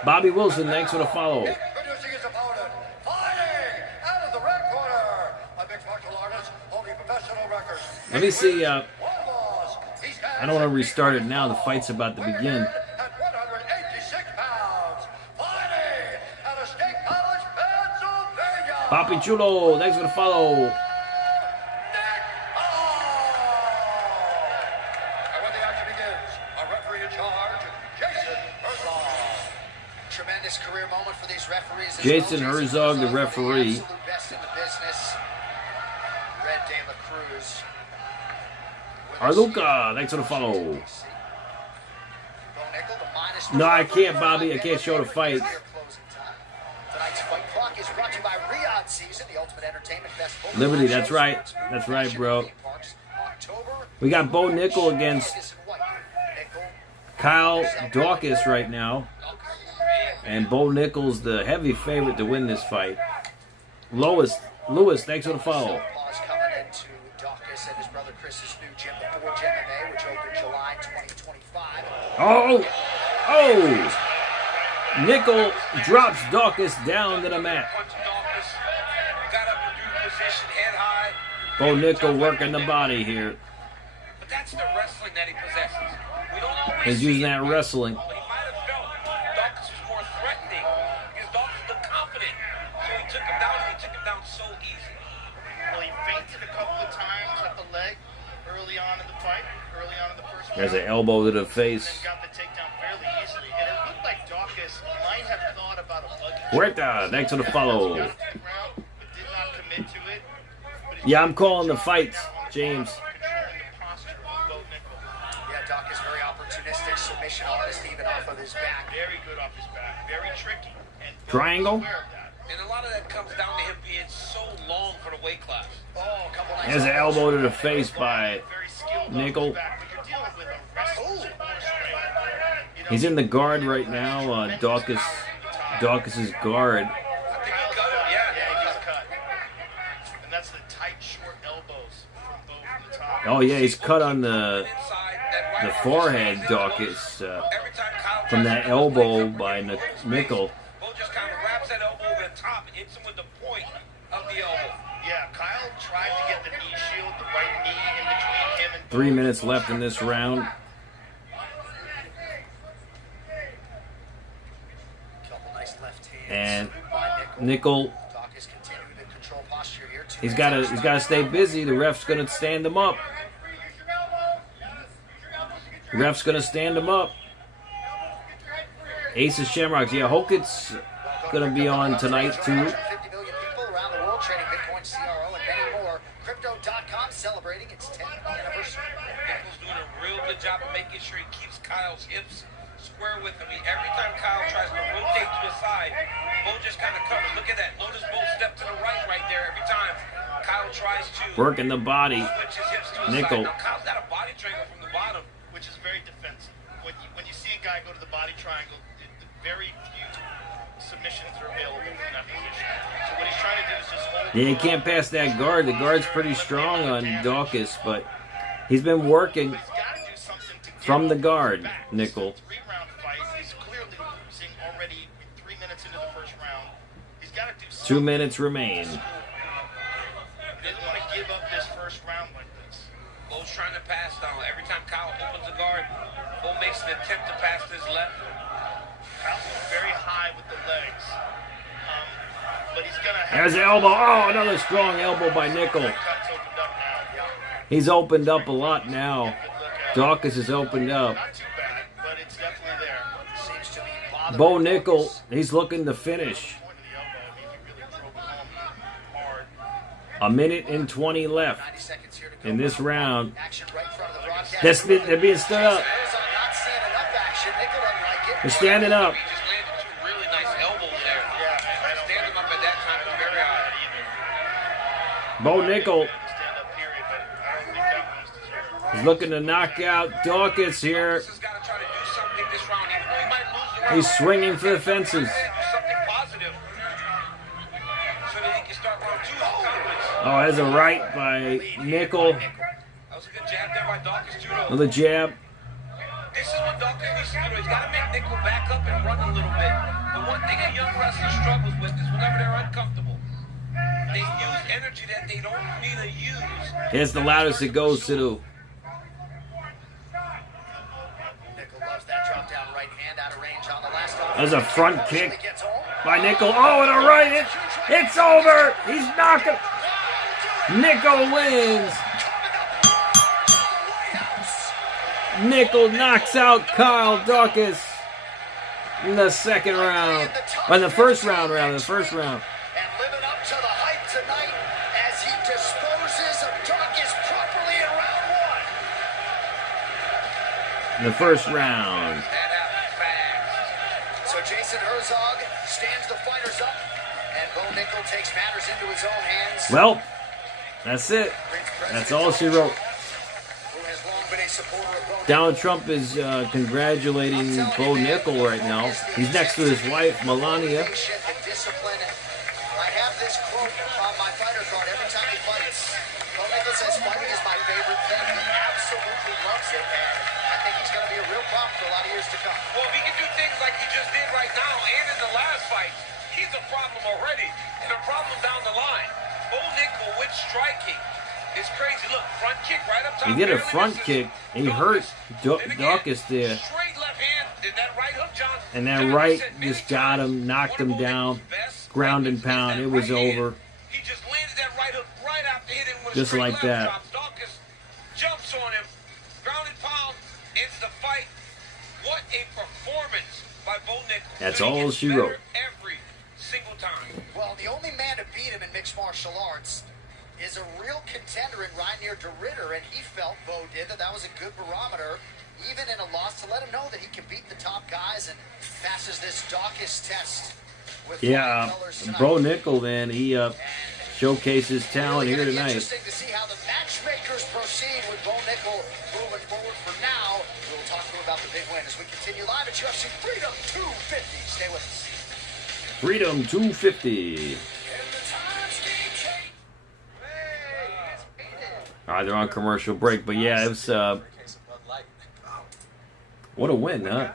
Bobby Wilson, thanks for the follow. Introducing his opponent. Fighting out of the red corner, a mixed martial artist holding professional record. Let me see, I don't want to restart it now, the fight's about to begin. At 186 pounds. Fighting out of State College, Pennsylvania. Papi Chulo, thanks for the follow. And when the action begins, our referee in charge, Jason Herzog. tremendous career moment for these referees. Jason Herzog, the referee. Absolute best in the business. Red De La Cruz. Arluca, thanks for the follow. No, I can't, Bobby. I can't show the fight. Tonight's fight clock is brought to you by Riyadh Season, the ultimate entertainment best. Liberty, that's right. That's right, bro. We got Bo Nickel against Kyle Dawkins right now. And Bo Nickel's the heavy favorite to win this fight. Lewis, thanks for the follow. Coming into Dawkins and his brother Chris's new gym, the Forge MMA, which opened July 2025. Oh! Nickel drops Dawkins down to the mat. Position, Bo Nickel working the body here. But that's the wrestling that he possesses. We don't He's using that wrestling. He might have felt Dawkins was more threatening because Dawkins looked confident. So he took him down, and he took him down so easy. Well, he feinted a couple of times at the leg early on in the fight, early on in the first round. There's an elbow to the face. And got the takedown fairly easily. And it looked like Dawkins might have thought about a buggy. Huerta, thanks for the follow. Got to the ground, but did not commit to it. Yeah, I'm calling the fights, James. Yeah, Doc is very opportunistic, submission artist, even off of his back. Very good off his back, very tricky. And Triangle. And a lot of that comes down to him being so long for the weight class. Oh, a couple nice There's an elbow to the face by Nickel. He's in the guard right now. Dawkins' guard. Oh yeah, he's cut on the forehead, Dawkins, from that elbow by Nickel. Bo just kind of wraps that elbow over the top and hits him with the point of the elbow. Yeah, Kyle tried to get the knee shield, the right knee in between him and 3 minutes left in this round. And Nickel, he's got to stay busy. The ref's gonna stand him up. The ref's gonna stand him up. Ace of Shamrocks. Yeah, Hokit's gonna be on tonight too. 50 million people around the world trading Bitcoin, CRO, and many more. Crypto.com celebrating its 10th anniversary. Nickel's doing a real good job of making sure he keeps Kyle's hips square with him. Every time Kyle tries to rotate to the side, Bo just kind of covers. Look at that. Notice Bo step to the right there every time Kyle tries to Working the body. switch his hips to his Nickel. side. Now Kyle's got a body triangle from the bottom, which is very defensive. When you see a guy go to the body triangle, very few submissions are available from that position. So what he's trying to do is just hold. Yeah, he can't pass that guard. The guard's pretty strong on Dawkins, but he's been working from the guard, Nickel. 3-round fight. He's clearly losing already 3 minutes into the first round. He's got to do 2 minutes remain. He doesn't want to give up this first round like this. Bo's trying to pass down. Every time Kyle opens the guard, Bo makes an attempt to pass to his left. Kyle's very high with the legs. But he's going to have... There's the elbow. Oh, another strong elbow by Nickel. He's opened up a lot now. Dawkins is opened up. Bo Nickel, he's looking to finish. A minute and 20 left in this round. They're being stood up. They're standing up. Really nice elbows there. Stand him up at that time is very high. Bo Nickel is looking to knock out Dawkins here. He's swinging for the fences. Oh, there's a right by Nickel. That was a good jab there by Dawkins too, though. Another jab. This is what Dawkins needs to do. He's got to make Nickel back up and run a little bit. The one thing a young wrestler struggles with is whenever they're uncomfortable, they use energy that they don't need to use. Here's the loudest it goes to do. There's a front kick by Nickel. Oh, and a right. It's over. He's knocking. Nickel wins. Nickel knocks out Kyle Dawkins in the second round. In the first round, rather. The first round. And living up to the hype tonight as he disposes of Dawkins properly in round 1. The first round. So Jason Herzog stands the fighters up, and Bo Nickel takes matters into his own hands. Well, that's it. That's all she wrote. Donald Trump is congratulating Bo Nickel right now. He's next to his wife, Melania. I have this quote on my fighter card every time he fights. Bo Nickel says fighting is my favorite thing. He absolutely loves it, and I think he's going to be a real problem for a lot of years to come. Well, if he can do things like he just did right now and in the last fight, he's a problem already and a problem down the line. Bo Nickel with striking It's crazy. Look, front kick right up top. He did a front kick. He hurt Dawkins there. Straight left hand. Did that right hook, John? And that right just got him, knocked him down, ground and pound. It was over. He just landed that right hook right after hitting with just like that. Dawkins jumps on him, ground and pound, ends the fight. What a performance by Bo Nickal. That's all she wrote. Every single time. Well, the only man to beat him in mixed martial arts is a real contender in Reinier de Ridder, and he felt, Bo did, that was a good barometer, even in a loss, to let him know that he can beat the top guys and passes this Dawkins test. With Bo Nickal, then, he showcases talent here tonight. Interesting to see how the matchmakers proceed with Bo Nickal moving forward. For now, we'll talk to him about the big win as we continue live at UFC Freedom 250. Stay with us. Freedom 250. All right, they're on commercial break, but yeah, it was what a win, huh?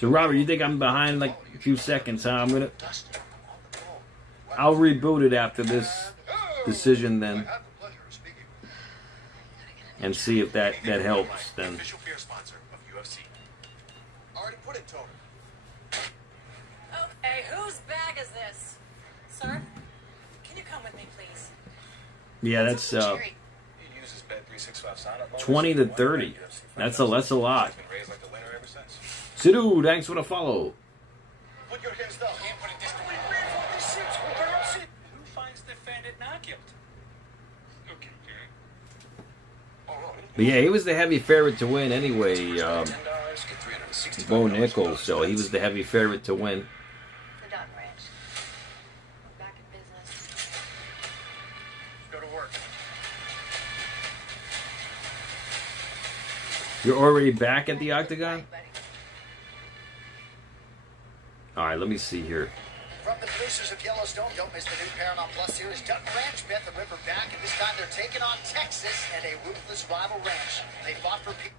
So Robert, you think I'm behind like a few seconds, huh? I'll reboot it after this decision then, and see if that helps then. Okay, whose bag is this? Sir, can you come with me, please? Yeah, that's 20 to 30. That's a lot. Sidhu, thanks for the follow. Put your hands down. Who finds defendant not guilty? Okay. But yeah, he was the heavy favorite to win anyway. Bo Nickal, so he was the heavy favorite to win. The Don Ranch. We're back in business. Go to work. You're already back at the Octagon? All right, let me see here. From the producers of Yellowstone, don't miss the new Paramount Plus series, Duck Ranch, Beth the River back, and this time they're taking on Texas and a ruthless rival ranch. They fought for peace.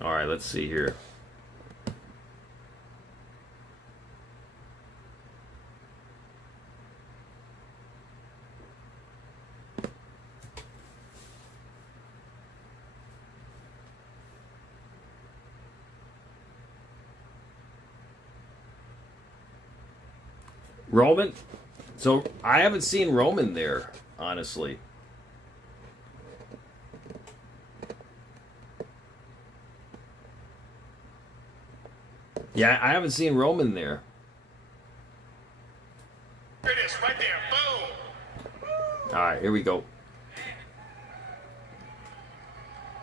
All right, let's see here. Roman? So, I haven't seen Roman there, honestly. Yeah, I haven't seen Roman there. There it is, right there. Boom. Alright, here we go.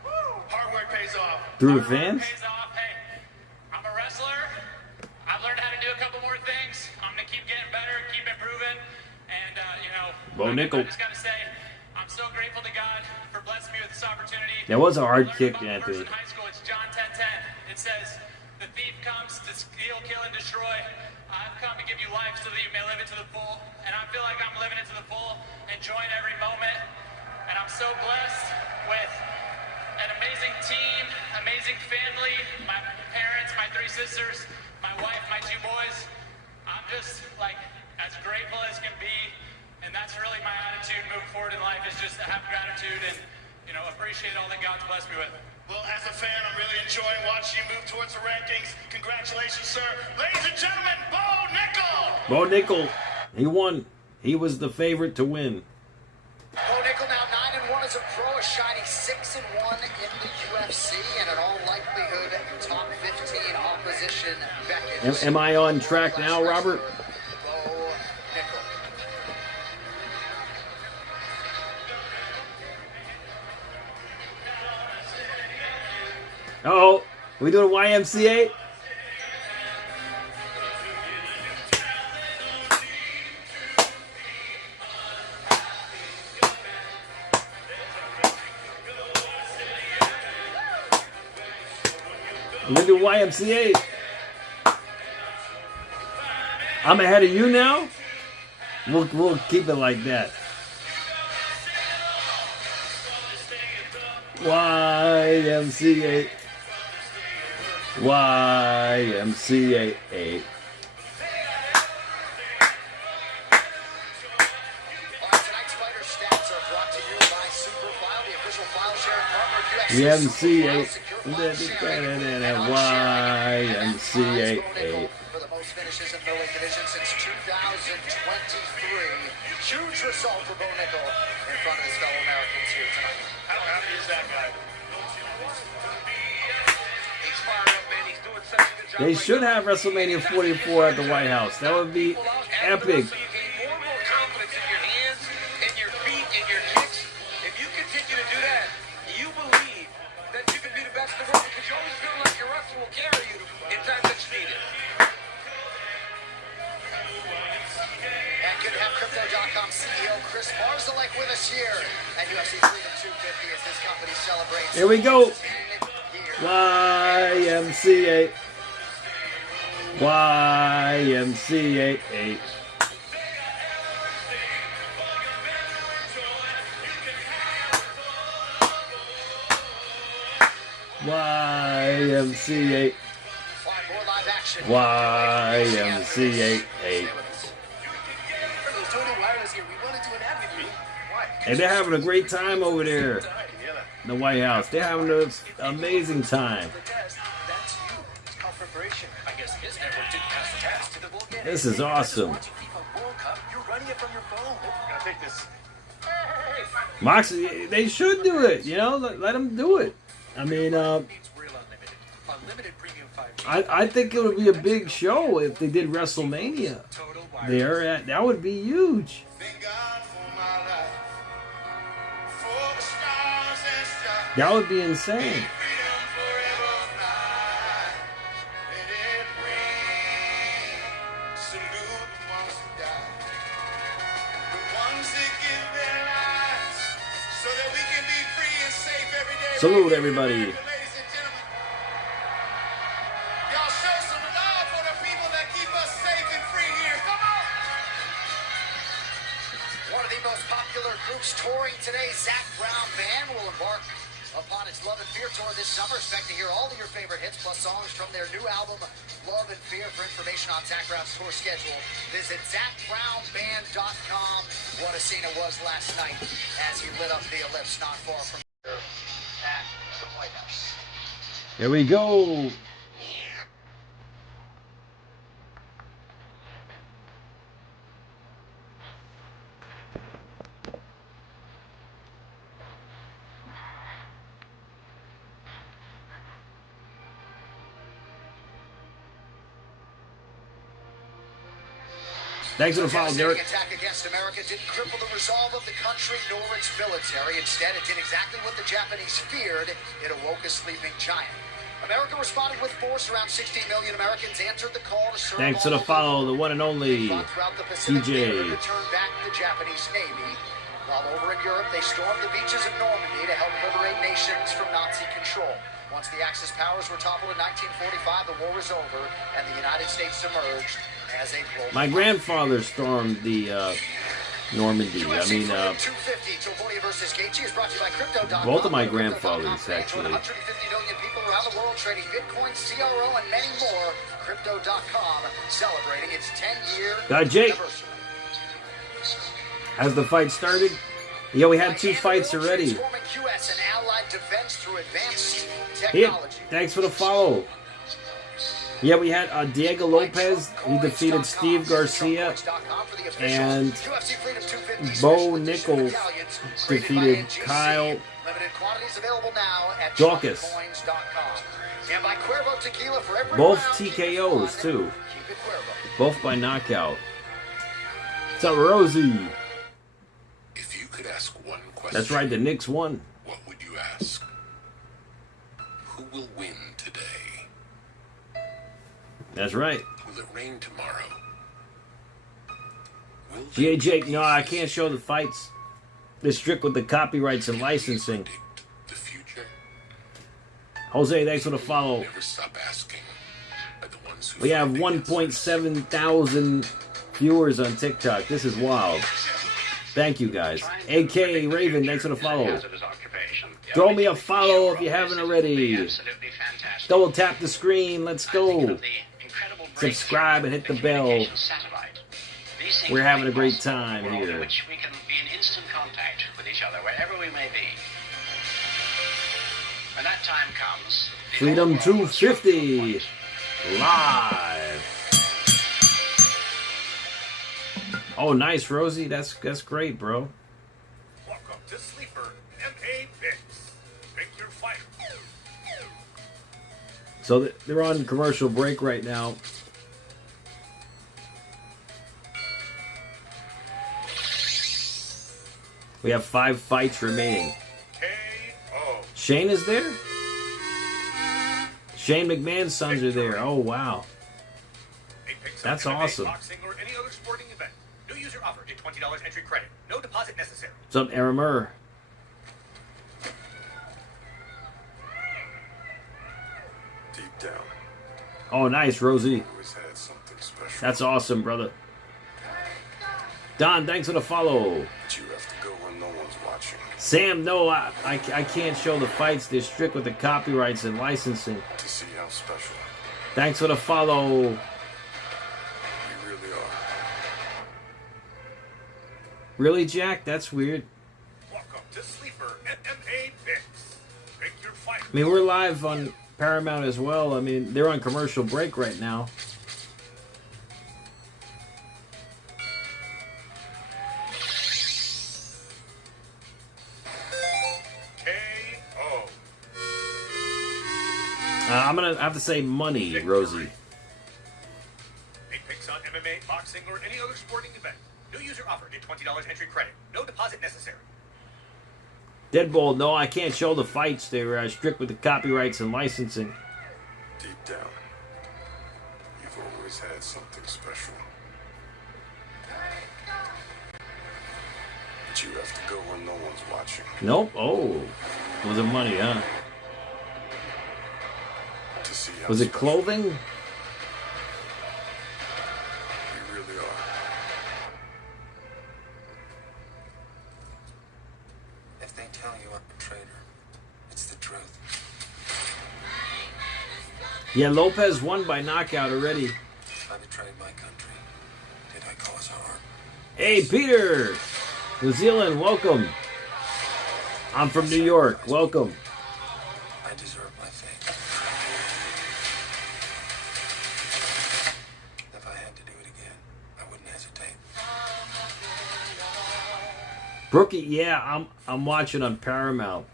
Hard work pays off. Through the fans? Pays off. Hey, I'm a wrestler. I've learned how to do a couple more things. I'm going to keep getting better, keep improving. And, Bo Nickal. I just got to say, I'm so grateful to God for blessing me with this opportunity. That was a hard kick, In Anthony. high school, it's John 10:10. It says, the thief comes to steal, kill, and destroy. I've come to give you life so that you may live it to the full. And I feel like I'm living it to the full, enjoying every moment. And I'm so blessed with an amazing team, amazing family, my parents, my 3 sisters, my wife, my 2 boys. I'm just like as grateful as can be, and that's really my attitude moving forward in life, is just to have gratitude and, you know, appreciate all that God's blessed me with. Well, as a fan, I'm really enjoying watching you move towards the rankings. Congratulations, sir. Ladies and gentlemen, Bo Nickal! Bo Nickal, he won. He was the favorite to win. Bo Nickal now 9-1 as a pro, a shiny 6-1 in the UFC, and in all likelihood, top 15 opposition Beckett. Am I on track now, Robert? Bo Nickal. Uh-oh, we doing YMCA? We're gonna do YMCA. I'm ahead of you now? We'll keep it like that. YMCA. YMCA 8. YMCA. YMCA. For the most finishes in middleweight division since 2023. Huge result for Bo Nickel in front of his fellow Americans here tonight. How happy is that guy? He's fired up, man. He's doing such a good job. They should have WrestleMania 44 at the White House. That would be epic. So you gain more and more confidence in your hands, in your feet, in your kicks. If you continue to do that, you believe that you can be the best in the world because you always feel like your wrestler will carry you in times that you need it. And good to have Crypto.com CEO Chris Barzilek with us here at UFC Freedom 250 as this company celebrates. Here we go. YMCA. YMCA 8. YMCA. YMCA 8. And they're having a great time over there in the White House. They're having an amazing time. This is awesome. Moxley, they should do it. You know, let them do it. I mean, I think it would be a big show if they did WrestleMania there. That would be huge. That would be insane. Salute everybody. One of the most popular groups touring today, Zach Brown Band, will embark upon its Love and Fear tour this summer. Expect to hear all of your favorite hits plus songs from their new album, Love and Fear. For information on Zach Brown's tour schedule, visit ZachBrownBand.com. What a scene it was last night as he lit up the ellipse not far from here at the White House. Here we go. Thanks for the follow, Derek. The attack against America didn't cripple the resolve of the country nor its military. Instead, it did exactly what the Japanese feared. It awoke a sleeping giant. America responded with force. Around 16 million Americans answered the call to serve. Thanks for the follow, the one and only DJ. Turn back the Japanese Navy. While over in Europe, they stormed the beaches of Normandy to help liberate nations from Nazi control. Once the Axis powers were toppled in 1945, the war was over, and the United States emerged as a global. My grandfather stormed the Normandy. I mean, 250 Topuria versus Gaethje is brought to you by Crypto.com. both of my grandfathers, actually. 150 million people around the world trading Bitcoin, CRO, and many more. Crypto.com celebrating its 10-year Jake. anniversary. Has the fight started? Yeah, we had 2 fights already. Yeah, thanks for the follow. Yeah, we had Diego Lopez. He defeated Steve Garcia. And Bo Nickel defeated Kyle Dawkins. Both TKOs, too. Both by knockout. What's up, Rosie? If you could ask one question, That's right, the Knicks won. what would you ask? Who will win today? That's right. Will it rain tomorrow? Will GA Jake, no, I can't show the fights. They're strict with the copyrights and licensing. the future? Jose, thanks for the follow. Never stop asking. Are the ones who We have 1.7 thousand viewers on TikTok. This is wild. Thank you, guys. AK Raven, thanks for the follow. Throw me a follow if you haven't already. Double tap the screen. Let's go. Subscribe and hit the bell. We're having a great time here. Which we can be in instant contact with each other wherever we may be. that time comes, Freedom 250 live. Oh, nice, Rosie. That's great, bro. Welcome to Sleeper MA Picks. Pick your fight. So they're on commercial break right now. We have 5 fights remaining. KO. Shane is there? Shane McMahon's sons are there. Oh, wow. That's awesome. Boxing or any other sporting event. New user offer. Get $20 entry credit. No deposit necessary. What's up, Aramer? Deep down. Oh, nice, Rosie. Always had something special. That's awesome, brother. Don, thanks for the follow. But you have to go when no one's watching. Sam, no, I can't show the fights. They're strict with the copyrights and licensing. To see how special Thanks for the follow. you really are. Really, Jack? That's weird. Welcome to Sleeper MMA Picks. Pick your fight. I mean, we're live on Paramount as well. I mean, they're on commercial break right now. KO. I'm going to have to say money, Rosie. 8 picks on MMA, boxing, or any other sporting event. New user offer. Get $20 entry credit. No deposit necessary. Deadbolt, no, I can't show the fights. They're strict with the copyrights and licensing. Deep down, you've always had something special. But you have to go when no one's watching. Nope. Oh. Was it money, huh? To see how Was it special clothing? you really are. If they tell you I'm a traitor, it's the truth. Yeah, Lopez won by knockout already. I betrayed my country. Did I cause harm? Hey, Peter! New Zealand, welcome. I'm from New York. Welcome. I deserve my fate. If I had to do it again, I wouldn't hesitate. Brookie, yeah, I'm watching on Paramount.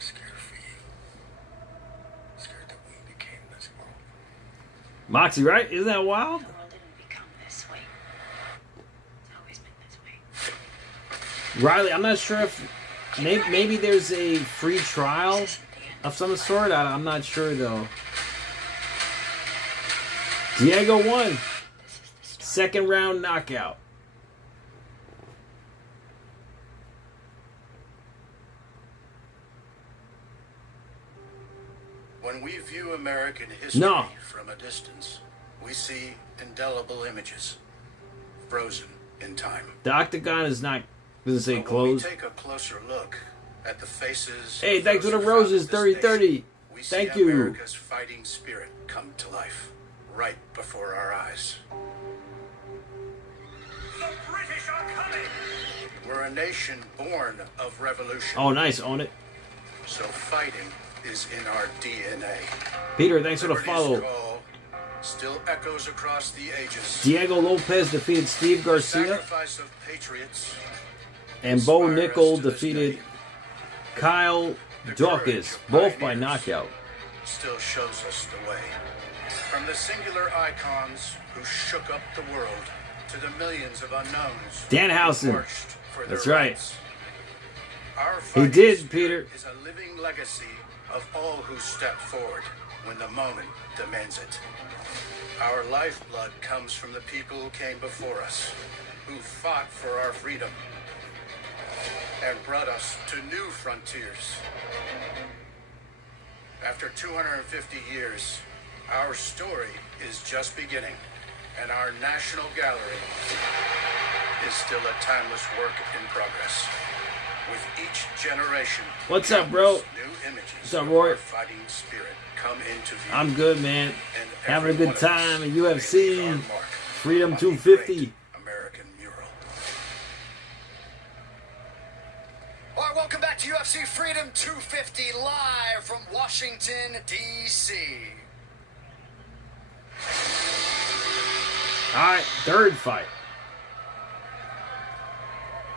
Moxie, right? Isn't that wild? Riley, I'm not sure if maybe there's a free trial of some sort. I'm not sure though. Diego won. Second round knockout. When we view American history from a distance, we see indelible images, frozen in time. The octagon is not, doesn't say When closed. we take a closer look at the faces. Hey, of thanks for those the who roses, founded this 3030. nation, we Thank see you. America's fighting spirit come to life right before our eyes. The British are coming. We're a nation born of revolution. Oh, nice, own it. So fighting is in our DNA. Peter, thanks for the Liberty's follow. call still echoes across the ages. Diego Lopez defeated Steve Garcia, Sacrifice of patriots and Bo Nickel defeated Kyle Dawkins, both by knockout. still shows us the way. From the singular icons who shook up the world to the millions of unknowns. Danhausen. who marched for their That's right. rights. Our He fighting did, spirit Peter. is a living legacy of all who step forward when the moment demands it. Our lifeblood comes from the people who came before us, who fought for our freedom and brought us to new frontiers. After 250 years, our story is just beginning, and our National Gallery is still a timeless work in progress. With each generation, What's up, bro? new images What's up, of Roy? our fighting spirit come into view. I'm good, man. And Having a every good one of time us at UFC. our mark Freedom on the 250. American mural. All right, welcome back to UFC Freedom 250 live from from Washington, D.C. All right, third fight.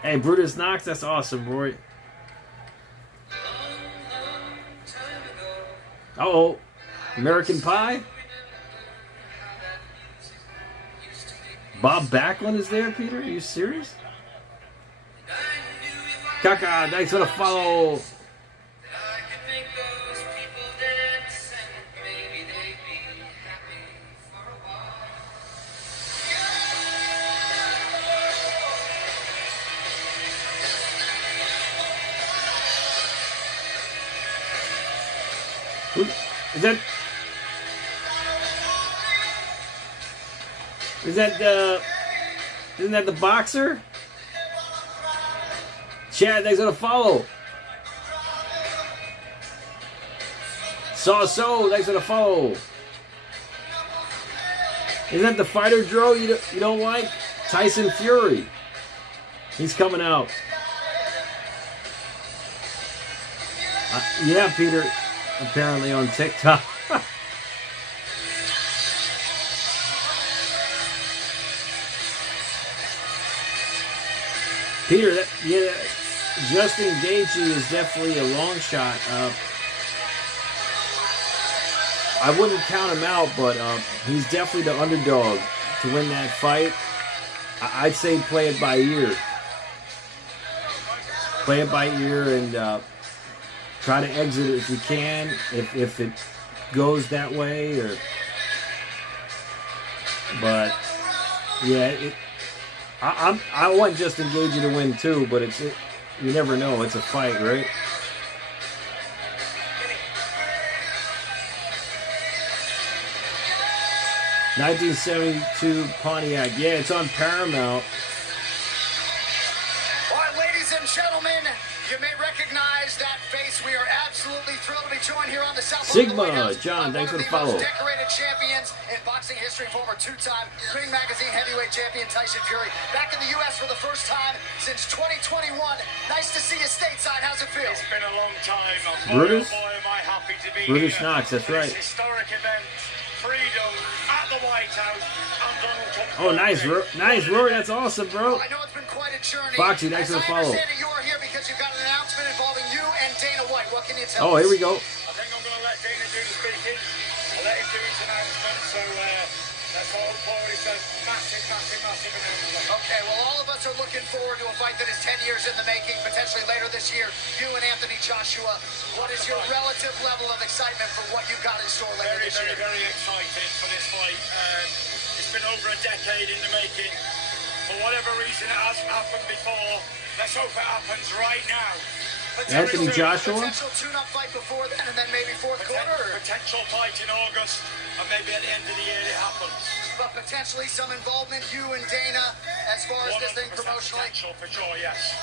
Hey, Brutus Knox, that's awesome, Roy. Uh-oh. American Pie? Bob Backlund is there, Peter? Are you serious? Kaka, thanks for the follow. Isn't that the boxer? Chad, thanks for the follow. So, thanks for the follow. Isn't that the fighter, Dro, you don't like? Tyson Fury. He's coming out. Yeah, Peter, apparently on TikTok. Peter, Justin Gaethje is definitely a long shot. I wouldn't count him out, but he's definitely the underdog to win that fight. I'd say play it by ear. Play it by ear and try to exit it if you can, if it goes that way. But yeah, I want Justin Gaethje to win too, but you never know. It's a fight, right? (1972) Pontiac. Yeah, it's on Paramount. All right, ladies and gentlemen, you may recognize that face. We are absolutely thrilled to be joined here on the South Sigma, John, thanks for the follow. Most decorated champions in boxing history, former two-time Ring Magazine heavyweight champion Tyson Fury, back in the U.S. for the first time since 2021. Nice to see you stateside. How's it feel? It's been a long time. Brutus? Boy, am I happy to be Brutus here. Knox, that's right. This historic event, freedom at the White House. I'm Donald Trump. Oh, nice, Rory. That's awesome, bro. I know it's been quite a journey. Foxy, thanks for the follow. I understand that you're here because you've got an announcement involving you and Dana White. What can you tell us? Oh, here we go. I think I'm going to let Dana do the speaking. I'll let him do his announcement. So that's all the party says. Massive announcement. Okay, well, all of us are looking forward to a fight that is 10 years in the making, potentially later this year. You and Anthony Joshua. What is your relative level of excitement for what you've got in store later this year? Very excited for this fight. It's been over a decade in the making. For whatever reason, it hasn't happened before. Let's hope it happens right now. Anthony Joshua? Potential tune-up fight before then, and then maybe fourth quarter? Potential fight in August, and maybe at the end of the year it happens. But potentially some involvement, you and Dana, as far as this thing promotionally? Potential for sure, yes.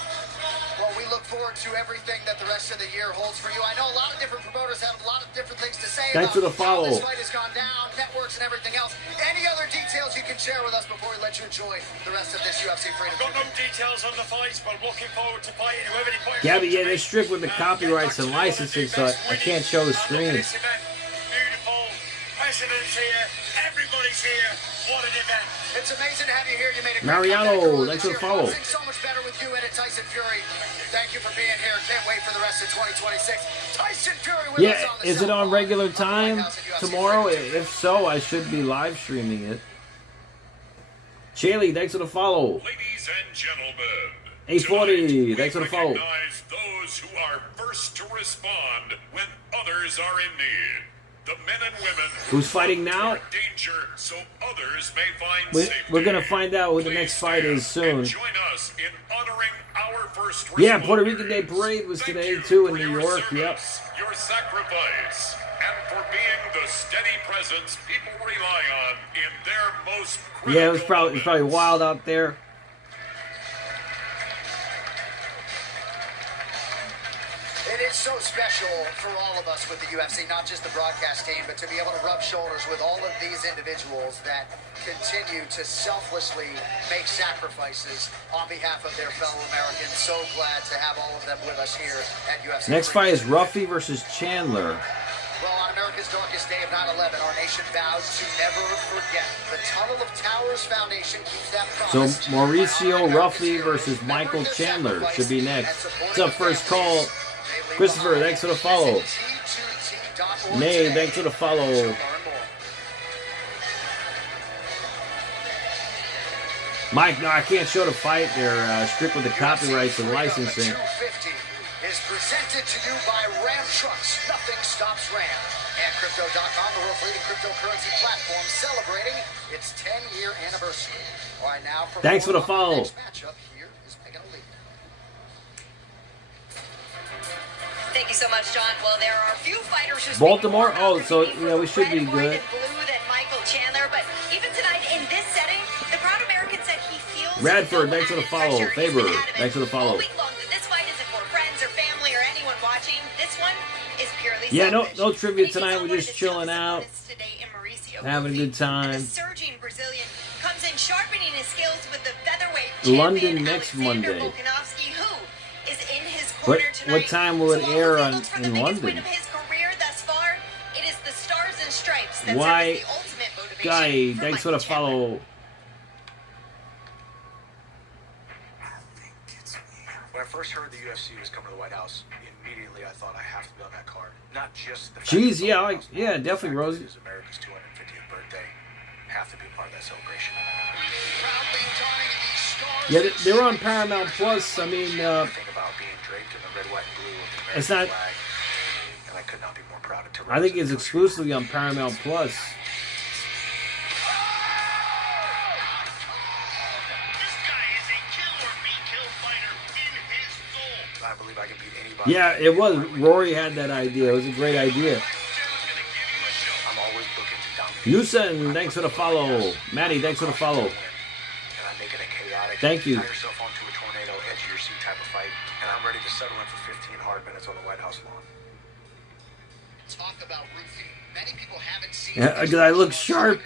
Well, we look forward to everything that the rest of the year holds for you. I know a lot of different promoters have a lot of different things to say Thanks for the about how follow. this fight has gone down, networks and everything else. Any other details you can share with us before we let you enjoy the rest of this UFC Freedom? I've got no details on the fights, but looking forward to fighting whoever they fight. Gabby, yeah, they're strict with the copyrights and licensing, so I can't show the screen. Beautiful. President's here. Everybody's here. What an event. It's amazing to have you here. You made a great Mariano, comeback. thanks for the follow. So much better with you and Tyson Fury. Thank you for being here. Can't wait for the rest of 2026. Tyson Fury with us Yeah, on the is it on regular time tomorrow? Freedom. If so, I should be live streaming it. Shaylee, thanks for the follow. Ladies and gentlemen, A40, thanks for the follow. recognize those who are first to respond when others are in need. The men and women Who's fighting now? in danger, so others may find safety. We're going to find out who the next fight is soon. Join us in honoring our first Yeah, Puerto responders. Rican Day Parade was today, too, in New York. Yep. Your sacrifice, and for being the steady presence people rely on in their most critical Yeah, it was probably wild out there. It is so special for all of us with the UFC, not just the broadcast team, but to be able to rub shoulders with all of these individuals that continue to selflessly make sacrifices on behalf of their fellow Americans. So glad to have all of them with us here at UFC. Next fight is Ruffy versus Chandler. Well, on America's darkest day of 9/11, our nation vowed to never forget. The Tunnel of Towers Foundation keeps that promise. So Mauricio Ruffy versus Michael Chandler should be next. What's up, first call? Christopher, thanks for the follow. Nay, thanks for the follow. Mike, no, I can't show the fight. They're strict with the copyrights and licensing. Is presented to you by Ram Trucks. Nothing stops Ram. And Crypto.com, the world's leading cryptocurrency platform, celebrating its 10-year anniversary. All right, now for thanks for the follow. Matchup, here is Megan Lee. Thank you so much, John. Well, there are a few fighters who Baltimore? Oh, so yeah, we should be good. blue than Michael Chandler, but even tonight in this setting, the proud American said he feels Radford, thanks for the follow. Faber, thanks for the follow. Yeah, no trivia tonight. We're just chilling out, having a good time. Surging Brazilian comes in sharpening his skills with the featherweight London next Monday. What time will it air in London? Why, Guy, thanks for the follow. When I first heard the UFC was coming to the White House, immediately I thought I have to be on that card. Not just the fact Jeez, yeah, definitely, Rosie. It's America's 250th birthday. Have to be part of that celebration. Yeah, they're on Paramount Plus. I mean, think about being draped in the red, white, and blue of the American it's not. flag, and I could not be more proud to I think it's exclusively on Paramount Plus. I believe I can beat anybody. Yeah, it was. Rory had that idea. It was a great idea. I'm always looking to dominate. Yusen, thanks for the follow. Maddie, thanks for the follow. And I'm making it chaotic. Thank you. Tie yourself onto a tornado, edge of your seat type of fight, and I'm ready to settle in for 15 hard minutes on the White House lawn. Talk about roofing. Many people haven't seen. Yeah, because I look sharp.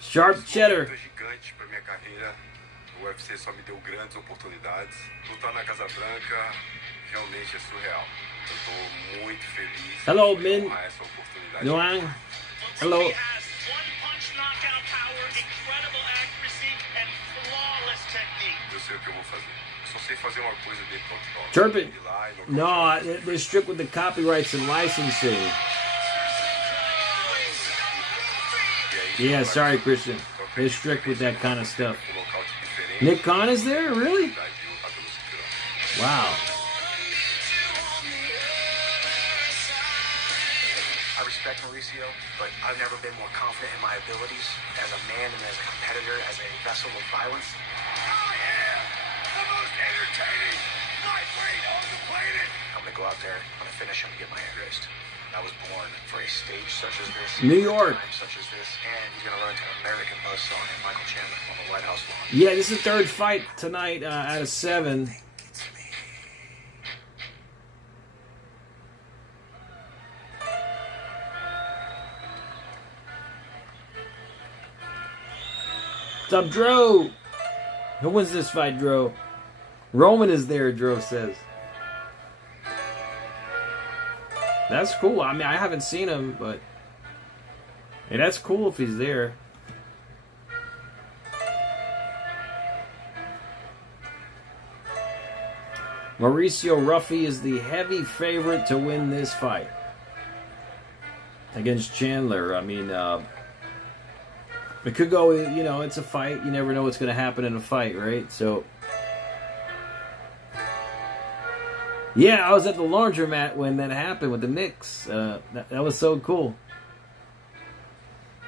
Sharp cheddar. Gigante para minha carreira. O UFC só me deu grandes oportunidades. Lutar na Casa Branca realmente é surreal. Eu tô muito feliz. Hello, Min. com essa oportunidade. Noang. Hello. Eu sei o que eu vou fazer. Só sei fazer uma coisa dentro do octógono. Turpin. No, they're strict with the copyrights and licensing. Yeah, sorry, Christian. They're strict with that kind of stuff. Nick Khan is there? Really? Wow. I respect Mauricio, but I've never been more confident in my abilities as a man and as a competitor, as a vessel of violence. The most entertaining lightweight on the planet. I'm gonna go out there, I'm gonna finish him and get my head raised. I was born for a stage such as this, New York. such as this, and he's gonna run into an American buzzsaw named Michael Chandler on the White House lawn. Yeah, this is the third fight tonight out of 7. What's up, Dro? Who wins this fight, Dro? Roman is there, Dro says. That's cool. I mean, I haven't seen him, but hey, that's cool if he's there. Mauricio Ruffy is the heavy favorite to win this fight against Chandler. I mean, it could go, you know, it's a fight. You never know what's going to happen in a fight, right? So, yeah, I was at the laundromat when that happened with the Knicks. That was so cool.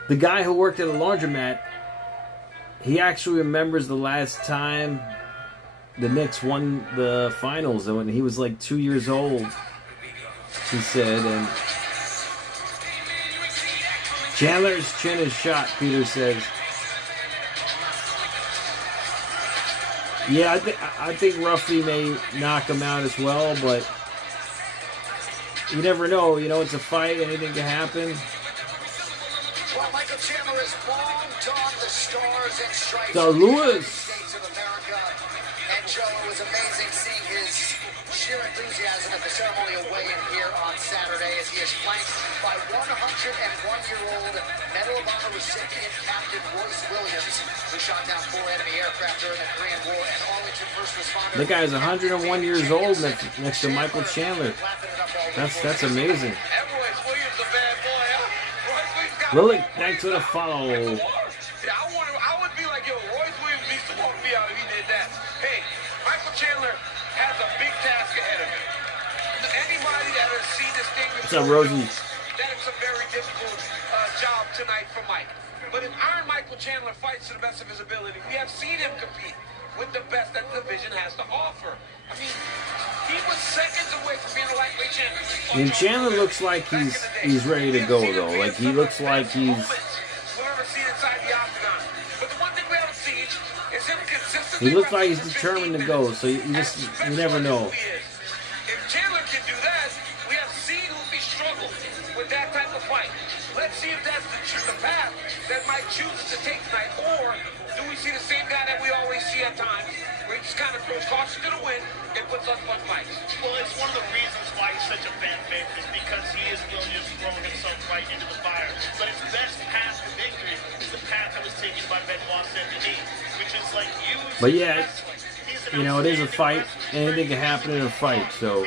The guy who worked at a laundromat, he actually remembers the last time the Knicks won the finals, and when he was like 2 years old, he said. And Chandler's chin is shot, Peter says. Yeah, I think Ruffy may knock him out as well, but you never know. You know, it's a fight. Anything can happen. Well, Michael Chandler has long donned the stars and stripes The of the Lewis. United States of America. And Joe, it was amazing seeing his sheer enthusiasm at the ceremonial weigh-in here on Saturday as he is flanked by 101-year-old Medal of Honor recipient Captain Royce Williams, who shot down 4 enemy aircraft during the Korean War, and Arlington first responder. The guy's 101 years old next to Michael Chandler. That's amazing. Lily, thanks for the follow. I would be like, yo, Royce Williams needs to walk me out if he did that. Hey, Michael Chandler has a big task ahead of him. Anybody that has seen this thing What's up, Rosie? that is a very difficult job tonight for Mike. But if Iron Michael Chandler fights to the best of his ability, we have seen him compete with the best that the division has to offer. I mean, he was seconds away from being a lightweight champion. I mean, Chandler looks like he's ready to go though. Like he looks like he's. He looks like he's determined to go. So you never know. If Chandler can do that, we have seen Hoopy struggle with that type of fight. Let's see if that's the path that Mike chooses to take tonight, or do we see the same guy that we always see at times, where he just kind of throws caution to the wind and puts us on fights? Well, it's one of the reasons why he's such a fan favorite is because he is willing to throw himself right into the fire. But his best path to victory is the path that was taken by Benoit Saint-Denis, which is like But yeah, you know, it is a fight. Anything can happen in a fight. So,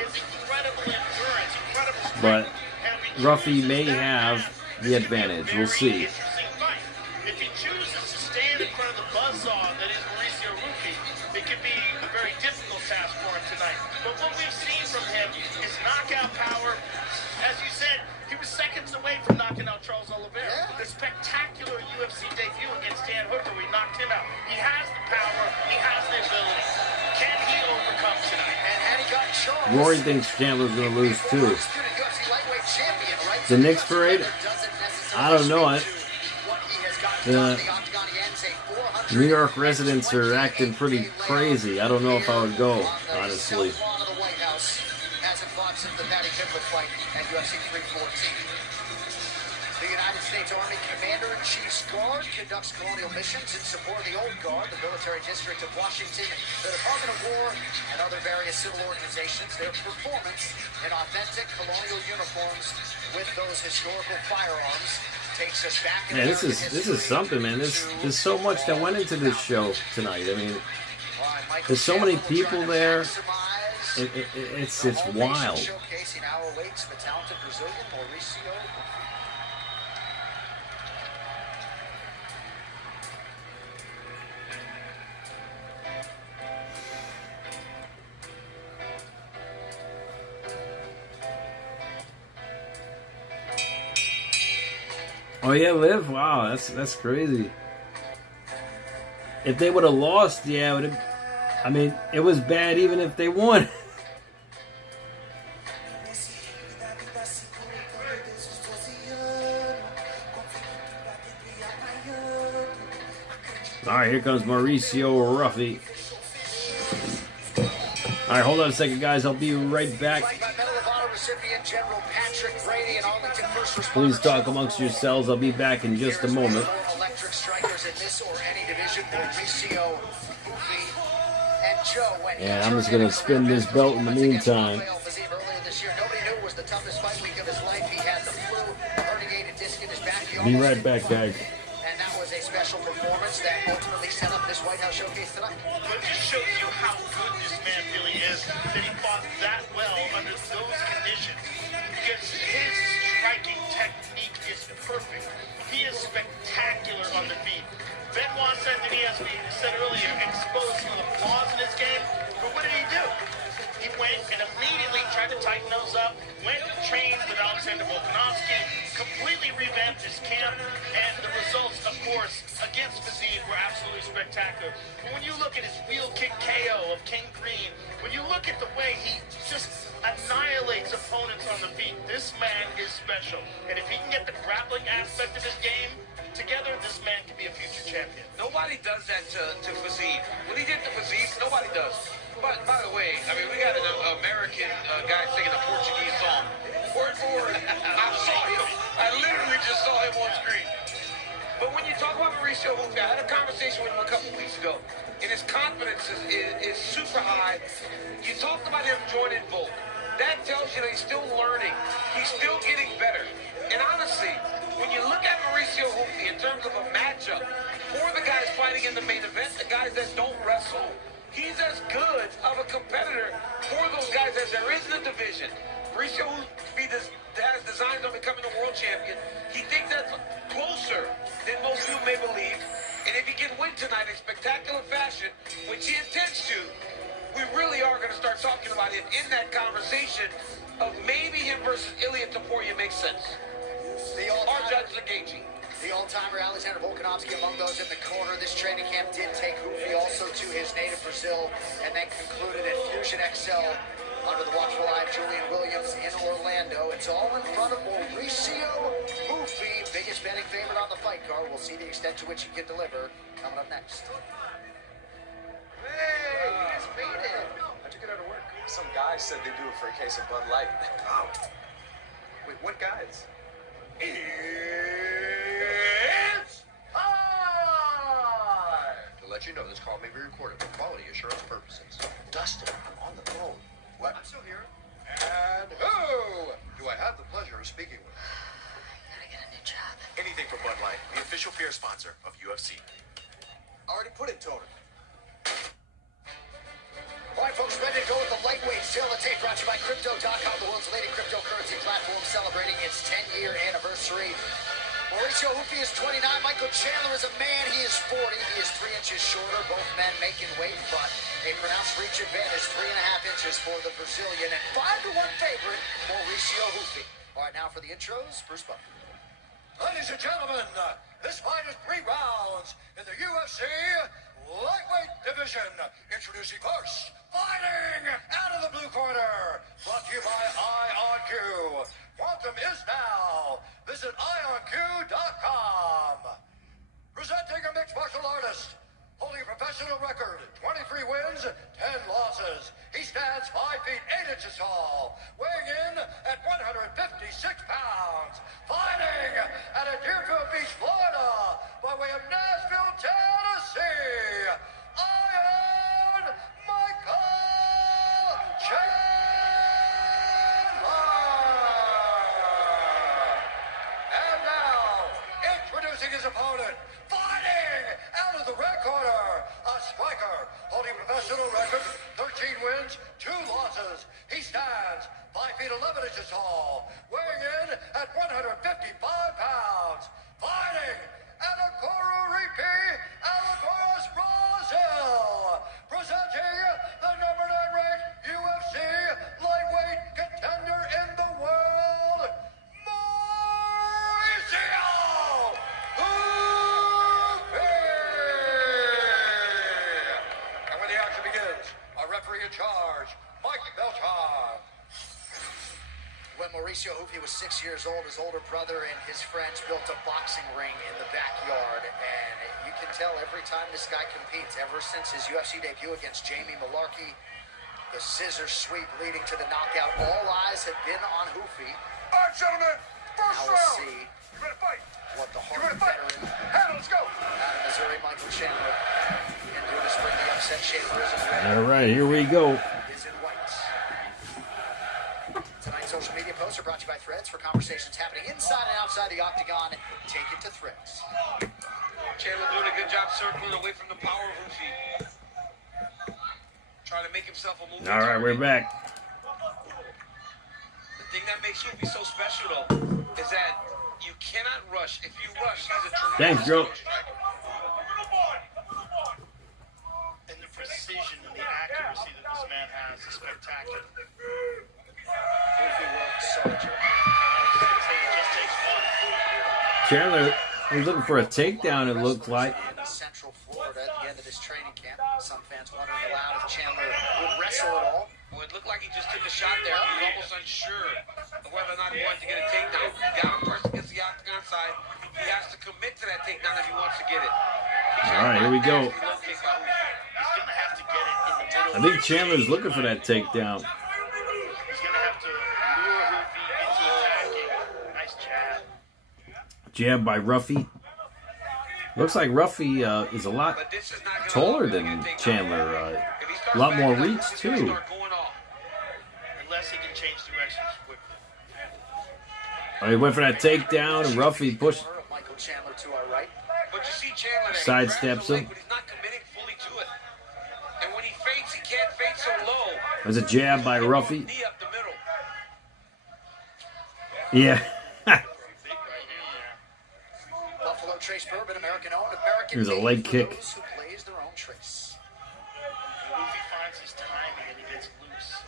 but Ruffy may have the advantage. We'll see. If he chooses to stand in front of the buzzsaw that is Mauricio Rufi, it could be a very difficult task for him tonight. But what we've seen from him is knockout power. As you said, he was seconds away from knocking out Charles Oliveira. The spectacular UFC debut against Dan Hooker, we knocked him out. He has the power, he has the ability. Can he overcome tonight? And he got Charles. Rory thinks Chandler's going to lose too. The Knicks parade? I don't know. The New York residents are acting pretty crazy. I don't know if I would go, honestly. The United States Army Commander-in-Chief's Guard conducts colonial missions in support of the Old Guard, the military district of Washington, the Department of War, and other various civil organizations. Their performance in authentic colonial uniforms with those historical firearms takes us back. Man, this is something, man. There's so much that went into this show tonight. I mean, there's so many people there. It's wild. Showcasing now awaits the talented Brazilian Mauricio. Oh yeah, Liv. Wow, that's crazy. If they would have lost, yeah, it would have. I mean, it was bad even if they won. All right, here comes Mauricio Ruffy. All right, hold on a second, guys. I'll be right back. Please talk amongst yourselves. I'll be back in just a moment. Electric strikers in this or any division, Mauricio and Joe. Yeah, I'm just going to spin this belt in the meantime. Nobody knew it was the toughest fight week of his life. He had the flu, herniated disc in his back. Be right back, guys. And that was a special performance that ultimately set up this White House showcase tonight. It just shows you how good this man really is, that he fought that well under those conditions. Because his striking technique is perfect. He is spectacular on the feet. Benoit Saint-Denis, as we said earlier, exposed some of the flaws in his game. But what did he do? He went and immediately tried to tighten those up, went and trained with Alexander Volkanovski, completely revamped his camp, and the results, of course, against Physique were absolutely spectacular. But when you look at his wheel kick KO of King Green, when you look at the way he just annihilates opponents on the feet, this man is special. And if he can get the grappling aspect of his game together, this man can be a future champion. Nobody does that to Physique. When he did the Physique, nobody does. But by the way, I mean, we got an American guy singing a Portuguese song. Word for word. I saw him. I literally just saw him on screen. But when you talk about Mauricio Hoopy, I had a conversation with him a couple weeks ago, and his confidence is super high. You talked about him joining Volk. That tells you that he's still learning. He's still getting better. And honestly, when you look at Mauricio Hoopy in terms of a matchup for the guys fighting in the main event, the guys that don't wrestle, he's as good of a competitor for those guys as there is in the division. Mauricio Hoopy has designs on becoming a world champion. He thinks that's closer than most people may believe. And if he can win tonight in spectacular fashion, which he intends to, we really are going to start talking about him in that conversation of maybe him versus Ilya Topuria makes sense. Our judge, Gaethje. The all-timer Alexander Volkanovski among those in the corner. This training camp did take Hoopy also to his native Brazil and then concluded at Fusion XL under the watchful eye of Julian Williams in Orlando. It's all in front of Mauricio Hoopy, biggest betting favorite on the fight card. We'll see the extent to which he can deliver coming up next. Hey, you just beat it. How'd you get out of work? Some guys said they'd do it for a case of Bud Light. Oh. Wait, what guys? It's time! To let you know, this call may be recorded for quality assurance purposes. Dustin, I'm on the phone. What? I'm still here. And who do I have the pleasure of speaking with? Gotta get a new job. Anything for Bud Light, the official beer sponsor of UFC. Already put in toner. All right, folks, ready to go with the lightweight sale of tape brought to you by Crypto.com, the world's leading cryptocurrency platform celebrating its 10-year anniversary. Mauricio Hoopy is 29. Michael Chandler is a man. He is 40. He is 3 inches shorter. Both men making weight, but a pronounced reach advantage, 3.5 inches for the Brazilian, and 5-1 favorite, Mauricio Hoopy. All right, now for the intros, Bruce Buffer. Ladies and gentlemen, this fight is 3 rounds in the UFC lightweight division. Introducing first, fighting out of the blue corner, brought to you by IonQ. Quantum is now. Visit IonQ.com. Presenting a mixed martial artist, holding a professional record, 23 wins, 10 losses. He stands 5 feet 8 inches tall, weighing in at 156 pounds. Fighting out of Deerfield Beach, Florida, by way of Nashville, Tennessee, Ion Michael Chandler. And now, introducing his opponent, fighting out of the red corner, a striker holding a professional record, 13 wins, 2 losses. He stands 5 feet 11 inches tall, weighing in at 155 pounds. Fighting out of Coruripe, Alagoas, Brazil. Presenting the number 9 ranked UFC lightweight contender in the world, Mauricio Hoopy. And when the action begins, our referee in charge, Mike Beltran. When Mauricio Hoopy was 6 years old, his older brother and his friends built a boxing ring in the backyard, and you can tell every time this guy competes, ever since his UFC debut against Jamie Malarkey, the scissor sweep leading to the knockout, all eyes have been on Hoopy. All right, gentlemen, first Now we'll round. see You ready to fight? what the You ready hardened to fight? veteran Handle, let's go. out of Missouri, Michael Chandler, can do to spring the upset. Chandler is in red. All right, here we go. Is in white. Tonight's social media posts are brought to you by Threads for conversations happening inside and outside the octagon. Take it to Threads. Chandler doing a good job circling away from the power of Hoopy. Trying to make himself a moving All right, we're back. The thing that makes Hoopy so special, though, is that you cannot rush. If you rush, he's a Thanks, Joe. striker. And the precision and the accuracy that this man has is spectacular. Hoopy works soldier. It just takes one. Chandler, he's looking for a takedown, it looks like. In Central Florida at the end of this training camp. Some fans wondering aloud if Chandler would wrestle at all. Well, it looked like he just took a shot there. He was almost unsure of whether or not he wanted to get a takedown. He got him first against the octagon side. He has to commit to that takedown if he wants to get it. All right, here we go. He's going to have to get it in the middle. I think Chandler's looking for that takedown. He's going to have to lure Hoopy into a Jab by Ruffy. Looks like Ruffy is a lot taller than Chandler. A lot more reach, too. Unless he can change directions quickly. Oh, he went for that takedown, and Ruffy pushed. Michael Chandler to our right. But you see Chandler Sidesteps him. but he's not committing fully to it. And when he feints, he can't feint so low. There's a jab by Ruffy. Knee up the middle. Yeah. Buffalo Trace Bourbon, American-owned, American. Here's a leg kick. Who plays their own trace. Luffy finds his timing and he gets loose.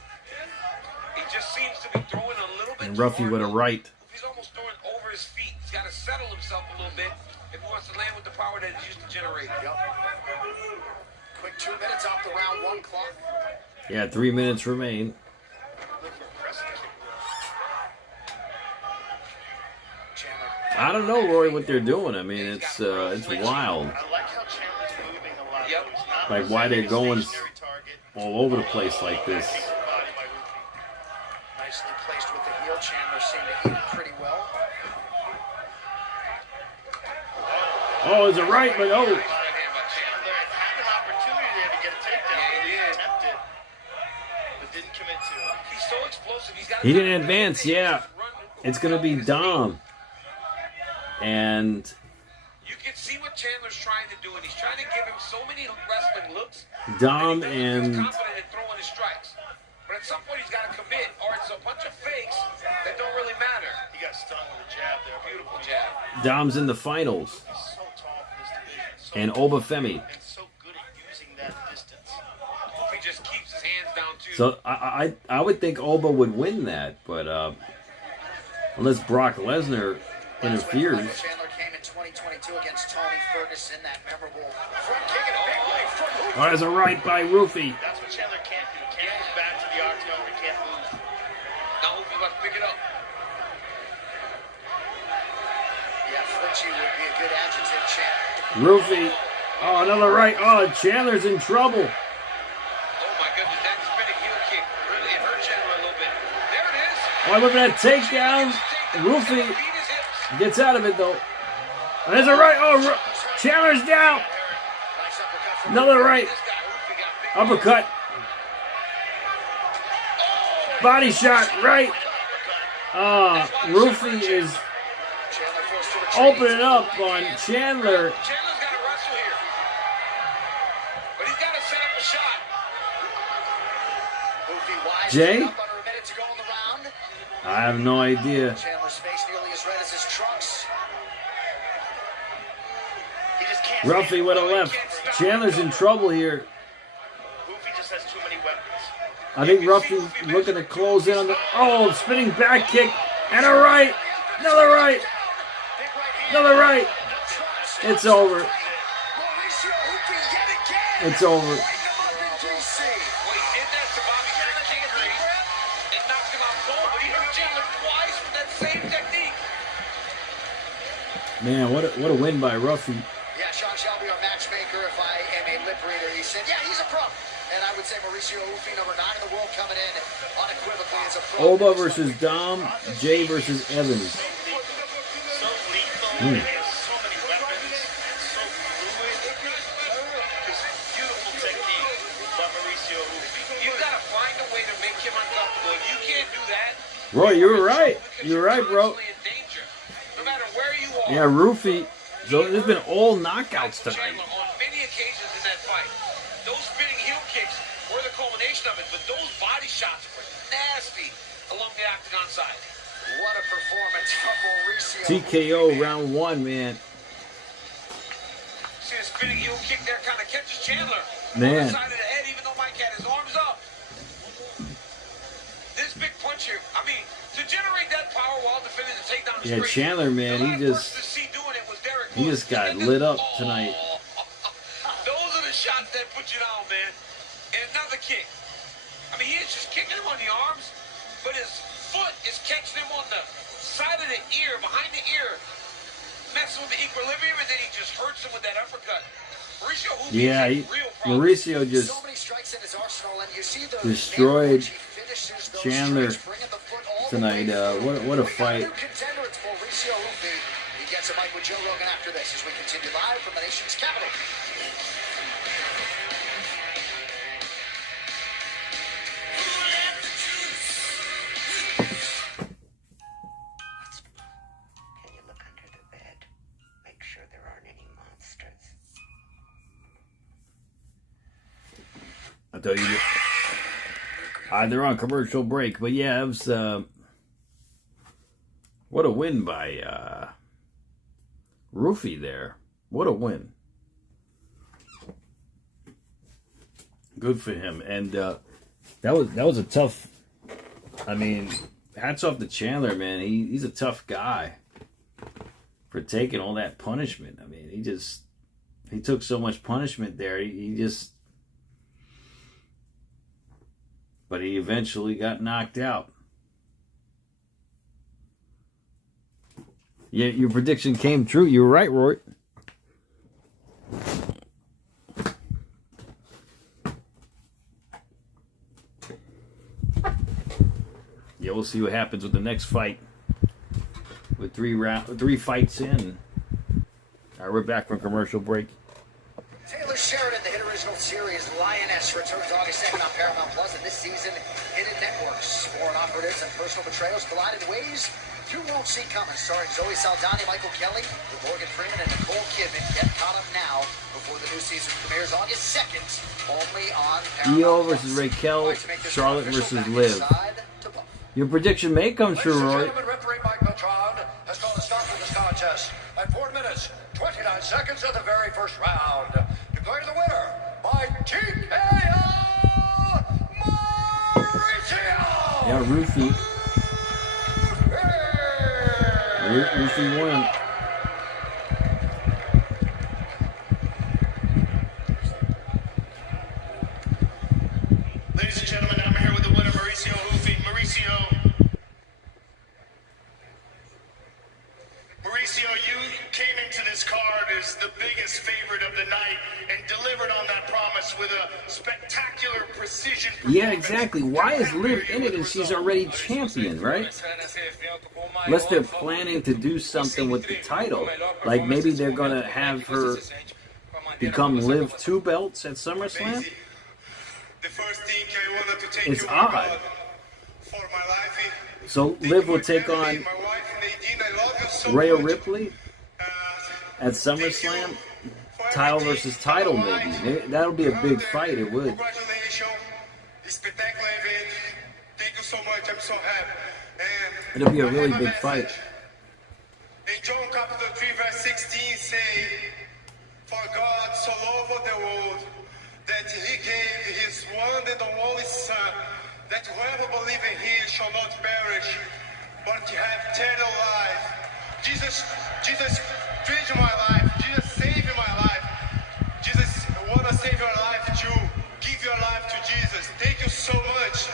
He just seems to be throwing a little bit. And Ruffy with a right. He's almost throwing over his feet. He's got to settle himself a little bit if he wants to land with the power that he's used to generate. Yep. Quick 2 minutes off the round 1 clock. Yeah, 3 minutes remain. I don't know, Roy, what they're doing. I mean, it's wild. I like how Chandler's moving a lot. Yep. Like why they're going all over the place like this. Nicely placed with the heel. Chandler seemed to hit it pretty well. Oh, is it right? But oh. Chandler had an opportunity there to get a takedown. He attempted, but didn't commit to it. He's so explosive. He's got He didn't advance, yeah. It's going to be Dom. And you can see what Chandler's trying to do, and he's trying to give him so many wrestling looks. Dom He's and confident in throwing his strikes. But at some point, he's got to commit, or it's a bunch of fakes that don't really matter. He got stung with a jab there. Beautiful jab. Dom's in the finals. He's so tall for this division. And Obafemi. And so good at using that distance. If he just keeps his hands down, too. So I would think Oba would win that, but unless Brock Lesnar interferes. Chandler came in 2022 against Tony Ferguson, that memorable front kick and a big leg from Hoofy. Oh, there's a right by Ruffy. That's what Chandler can't do. Can't move back to the RTO where he can't move. Now Hoofy about to pick it up. Yeah, flinchy would be a good adjective, Chandler. Ruffy. Oh, another right. Oh, Chandler's in trouble. Oh, my goodness, that spinning heel kick really hurt Chandler a little bit. There it is. Oh, look at that takedown. Ruffy gets out of it, though. And there's a right. Oh, Chandler's down. Another right. Uppercut. Body shot. Right. Ruffy is opening up on Chandler. Chandler's got to wrestle here. But he's got to set up a shot. Jay? Up under a minute to go in the round. I have no idea. Chandler's face nearly as red as his trunks. Ruffy with a left. Chandler's in trouble here. Hoofy just has too many weapons. I think Ruffy looking to close in on the... Oh, spinning back kick. And a right. Another right. Another right. It's over. It's over. Man, what a win by Ruffy. Yeah, Sean Shelby, our matchmaker, if I am a lip reader, he said, yeah, he's a pro. And I would say Mauricio Hoofy, number 9 in the world, coming in unequivocally as a pro. Oba versus Dom, Jay versus Evans. So lethal, and he has so many weapons, and so fluid. Just beautiful technique by Mauricio Hoofy. You got to find a way to make him uncomfortable. If you can't do that, Roy, you were right. You were right, bro. no matter where you are. Yeah, Ruffy. So there's been all knockouts tonight. On many occasions in that fight, those spinning heel kicks were the culmination of it, but those body shots were nasty along the octagon side. What a performance from Mauricio. TKO round 1, man. See the spinning heel kick there kind of catches Chandler Man. on the side of the head, even though Mike had his arms up. This big punch here, I mean, to generate that power while defending the takedown is Yeah, great. Chandler, man, he just got lit up tonight. Those are the shots that put you down, man. And another kick. I mean, he is just kicking him on the arms, but his foot is catching him on the side of the ear, behind the ear, messing with the equilibrium, and then he just hurts him with that uppercut. Mauricio Hoofy Yeah, is a real problem. Mauricio just destroyed Chandler tonight. What a fight. He gets a mic with Joe Rogan after this as we continue live from the nation's capital. Can you look under the bed? Make sure there aren't any monsters. I'll tell you. They're on commercial break, but yeah, it was what a win by Roofy there. What a win. Good for him. And that was a tough. I mean, hats off to Chandler, man. He's a tough guy for taking all that punishment. I mean, he took so much punishment there. But he eventually got knocked out. Yeah, your prediction came true. You were right, Roy. Yeah, we'll see what happens with the next fight. With three fights in. All right, we're back from commercial break. Taylor Sheridan, the hit original series Lioness, returns August 2nd on Paramount Plus, and this season, Hidden Networks. Foreign operatives and personal betrayals collide in ways you won't see coming. Starring Zoe Saldana, Michael Kelly, with Morgan Freeman, and Nicole Kidman. Get caught up now before the new season premieres August 2nd, only on Paramount Io Plus. versus Raquel, Charlotte versus Liv. Your prediction may come true, Roy. Referee Mike Beltran has called a stop to this contest at 4 minutes, 29 seconds of the very first round. Declaring the winner by TKO, Mauricio! Yeah, Roofy. Roofy won. Ladies and gentlemen, I'm here with the winner, Mauricio Hoofy. Mauricio, you came into this card as the biggest favorite of the night and delivered on that promise with a spectacular precision. Yeah, exactly. Why is Liv in it and she's already champion, right? Unless they're planning to do something with the title. Like maybe they're going to have her become Liv 2 belts at SummerSlam? It's odd. So Liv will take on Rhea Ripley at SummerSlam? Title versus title, maybe. That'll be a big fight, it would. It'll be a really big fight. In John chapter 3 verse 16 say, for God so loved the world that he gave his one and only Son, that whoever believes in him shall not perish, but have eternal life. Jesus changed my life. Jesus saved my life. Jesus wanna save your life too. Give your life to Jesus. Thank you so much.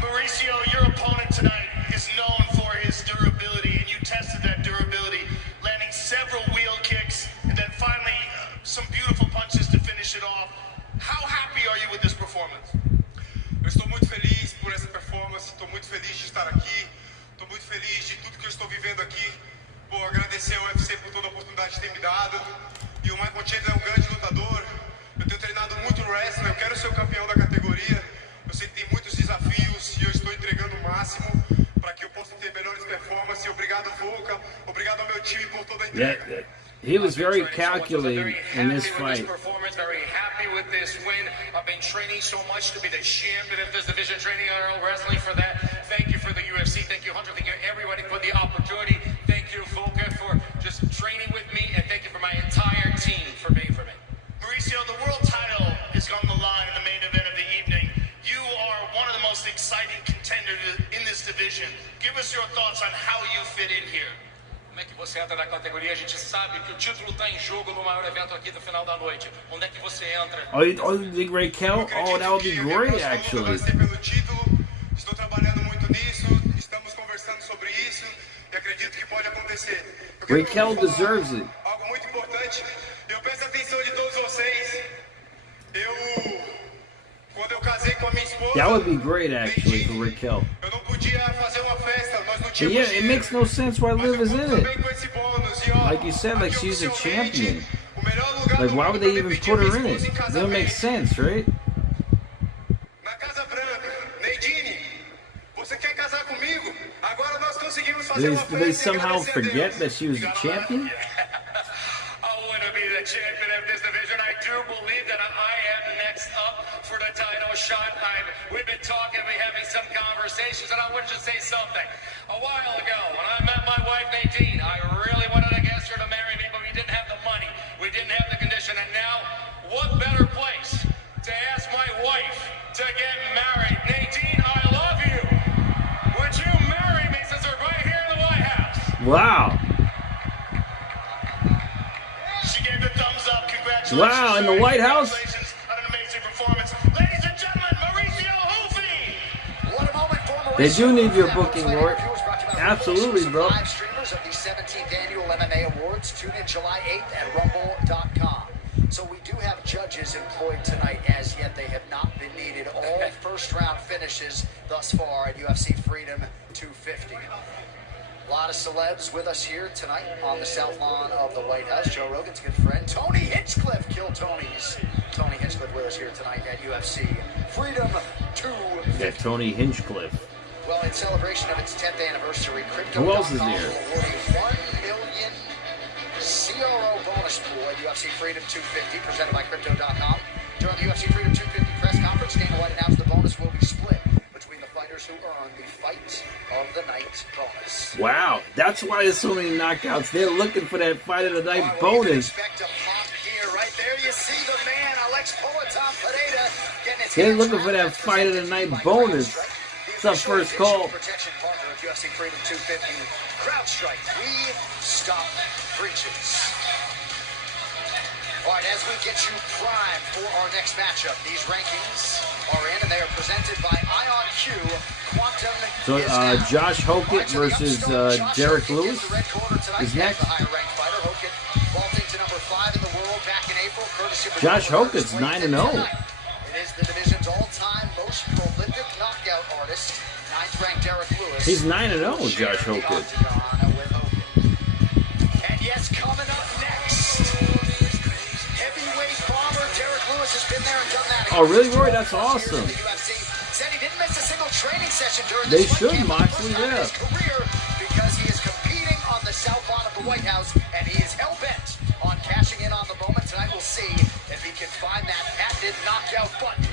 Mauricio, your opponent tonight is known for his durability, and you tested that durability, landing several wheel kicks, and then finally some beautiful punches to finish it off. How happy are you with this performance? Eu estou muito feliz por essa performance, estou muito feliz de estar aqui, estou muito feliz de tudo que eu estou vivendo aqui. Vou agradecer ao UFC por toda a oportunidade que tem me dado. E o Michael Chandler é um grande lutador. Eu tenho treinado muito wrestling, eu quero ser o campeão da categoria. Eu sei que tem muitos desafios e eu estou entregando o máximo para que eu possa ter melhores performances. Obrigado, Volca. Obrigado ao meu time por toda a entrega. He was very calculated in this fight. Very happy with this win. I've been training so much to be the champion of this division, training Earl Wrestling for that. Thank you for the UFC. Thank you, Hunter. Thank you, everybody, for the opportunity. Thank you, Volker, for just training with me. And thank you for my entire team for being for me. Mauricio, the world title is on the line in the main event of the evening. You are one of the most exciting contenders in this division. Give us your thoughts on how you fit in here. Como é que você entra na categoria? A gente sabe que o título está em jogo no maior evento aqui do final da noite. Onde é que você entra? Oh, you think Raquel? Oh, that would be great, actually. Estou trabalhando muito nisso, estamos conversando sobre isso e acredito que pode acontecer. Raquel deserves it. Algo muito importante. Eu peço a atenção de todos vocês. Quando eu casei com a minha esposa, That would be great, actually, for Raquel. eu não podia fazer uma festa. Nós não But yeah, it makes no sense why Liv is in it. Like you said, like she's a champion. Like why would they even put her in it? It doesn't make sense, right? Did they somehow forget that she was a champion? I want to be the champion of this division. I do believe that I am next up for the title shot. We've been talking, we're having some conversations, and I want to just say something. A while ago, when I met my wife Nadine, I really wanted to get her to marry me, but we didn't have the money. We didn't have the condition, and now, what better place to ask my wife to get married? Nadine, I love you. Would you marry me since we're right here in the White House? Wow. She gave the thumbs up. Congratulations. Wow, in the White House? Congratulations on an amazing performance. Ladies and gentlemen, Mauricio Hoofy. What a moment for Mauricio. They do need your booking, Lord. Absolutely, bro. Live streamers of the 17th Annual MMA Awards. Tune in July 8th at rumble.com. So we do have judges employed tonight. As yet, they have not been needed. All first-round finishes thus far at UFC Freedom 250. A lot of celebs with us here tonight on the South Lawn of the White House. Joe Rogan's good friend, Tony Hinchcliffe, Kill Tony's. Tony Hinchcliffe with us here tonight at UFC Freedom 250. Yeah, Tony Hinchcliffe. Well, in celebration of its 10th anniversary, Crypto.com Who else is will here? award a $1 million CRO bonus pool at UFC Freedom 250, presented by Crypto.com. During the UFC Freedom 250 press conference, Dana White announced the bonus will be split between the fighters who earn the Fight of the Night bonus. Wow, that's why there's so many knockouts. They're looking for that Fight of the Night bonus. Expect a pop here. Right there you see the man, Alex Poatan Pereira, getting his They're hands looking for wrapped that up, Fight of the presented Night by bonus. CrowdStrike. It's our first call. Protection partner of UFC Freedom 250, CrowdStrike. We stop breaches. All right, as we get you primed for our next matchup, these rankings are in, and they are presented by IonQ Quantum. So Josh Hockett versus Derek Lewis is next. Josh Hockett's 9-0. It is the division's all-time most prolific knockout artist, 9th-ranked Derek Lewis. He's 9-0, Josh Hockett. And yes, coming up next, heavyweight bomber Derek Lewis has been there and done that. Oh, really, Roy? That's awesome. Said he didn't miss a single training session during They this should, fight camp Moxley, for the yeah. first time in his career, because he is competing on the South Lawn of the White House, and he is hell-bent on cashing in on the moment. Tonight we'll see if he can find that patented knockout button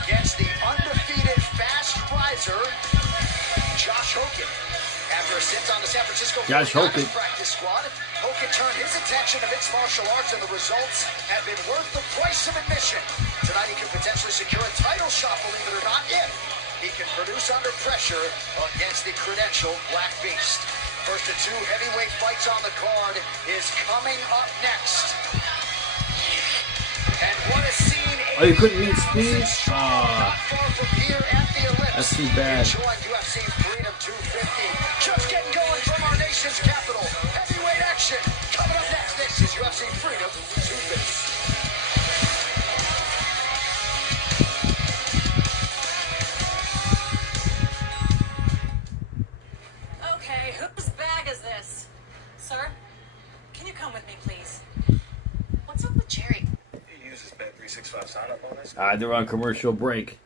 against the undefeated fast riser, Josh Hockett. After a stint on the San Francisco Josh Hockett. practice squad, Hockett turned his attention to mixed martial arts, and the results have been worth the price of admission. Tonight he could potentially secure a title shot, believe it or not, if he can produce under pressure against the credentialed Black Beast. First of two heavyweight fights on the card is coming up next. And what a scene. Oh, you couldn't meet Speed? Ah, that's too bad. Enjoying UFC Freedom 250. Just getting going from our nation's capital. Heavyweight action. Coming up next. This is UFC Freedom 250. Okay, whose bag is this? Sir, can you come with me, please? What's up with Jerry? He uses Bet 365 sign up bonus. They're on commercial break.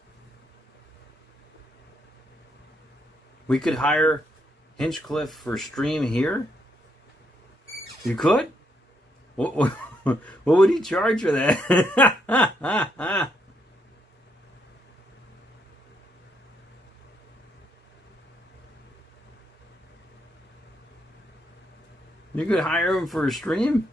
We could hire Hinchcliffe for stream here? You could? What would he charge for that? You could hire him for a stream?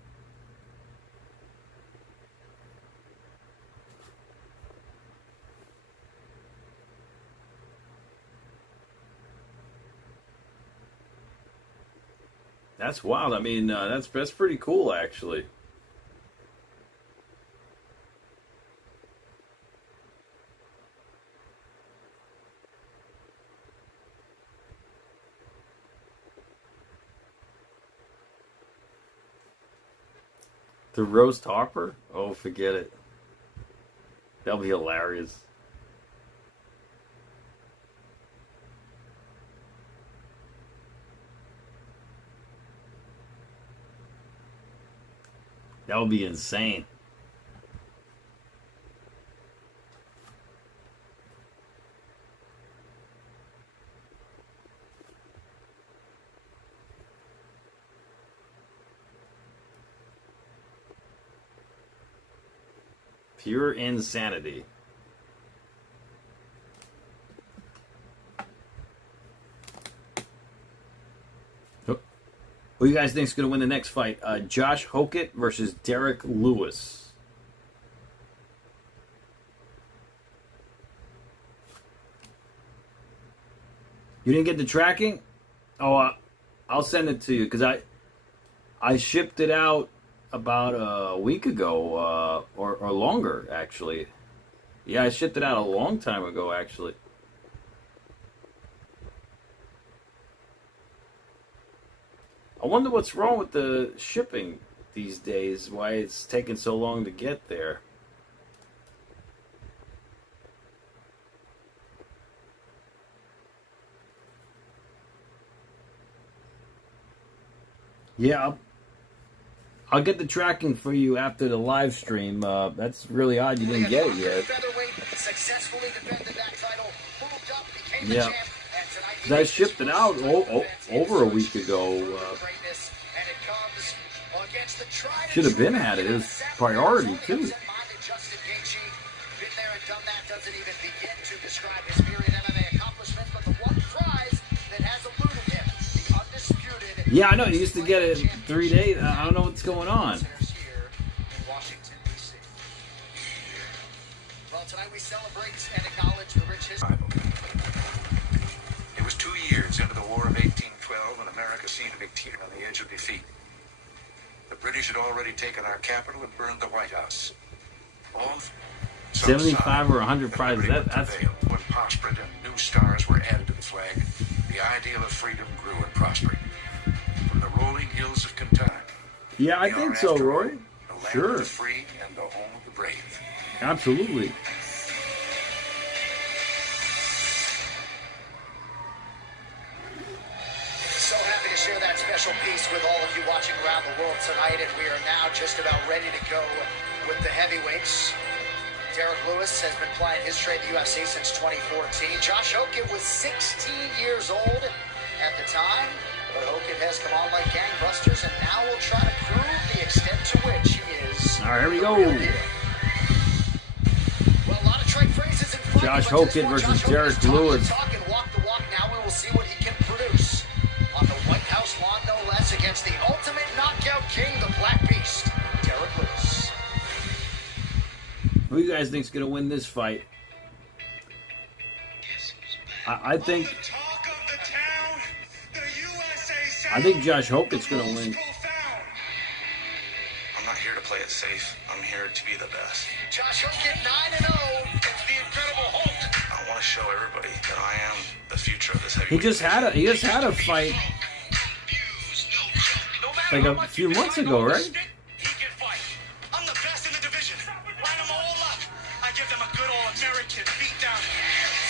That's wild. I mean, that's pretty cool, actually. The roast Harper? Oh, forget it. That'll be hilarious. That would be insane. Pure insanity. Who do you guys think is going to win the next fight? Josh Hokett versus Derek Lewis. You didn't get the tracking? Oh, I'll send it to you because I shipped it out about a week ago or longer, actually. Yeah, I shipped it out a long time ago, actually. I wonder what's wrong with the shipping these days, why it's taking so long to get there. Yeah, I'll get the tracking for you after the live stream. That's really odd you didn't get it yet. Yeah. I shipped it out over a week ago. Should have been had it. It was priority too. Yeah, I know. You used to get it in 3 days. I don't know what's going on. Well, tonight we celebrate and acknowledge the rich history. It was 2 years into the War of 1812 when America seemed to be teetering on the edge of defeat. The British had already taken our capital and burned the White House. All 75 or 100 prizes. That's when prospered and new stars were added to the flag. The ideal of freedom grew and prospered. From the rolling hills of Kentucky. Yeah, I think so, Roy. The land Sure. of the free and the home of the brave. Absolutely. So happy to share that special piece with all of you watching around the world tonight, and we are now just about ready to go with the heavyweights. Derek Lewis has been playing his trade in the UFC since 2014. Josh Hokett was 16 years old at the time, but Hokett has come on like gangbusters, and now will try to prove the extent to which he is. All right, here we go. Well, a lot of trade phrases in front Josh of us. Hokett versus Derek Lewis. Talk and walk the walk. Now we will see what he can produce on the White House lawn, no less, against the ultimate knockout king, the Black Beast, Derek Lewis. Who do you guys think is going to win this fight? I think Josh Hokett's going to win. I'm not here to play it safe. I'm here to be the best. Josh Hokett 9-0. It's the Incredible Hulk. I want to show everybody that I am the future of this He heavyweight. just had a fight like a few months ago, right? I'm the best in the division. Line them all up. I give them a good old American beatdown.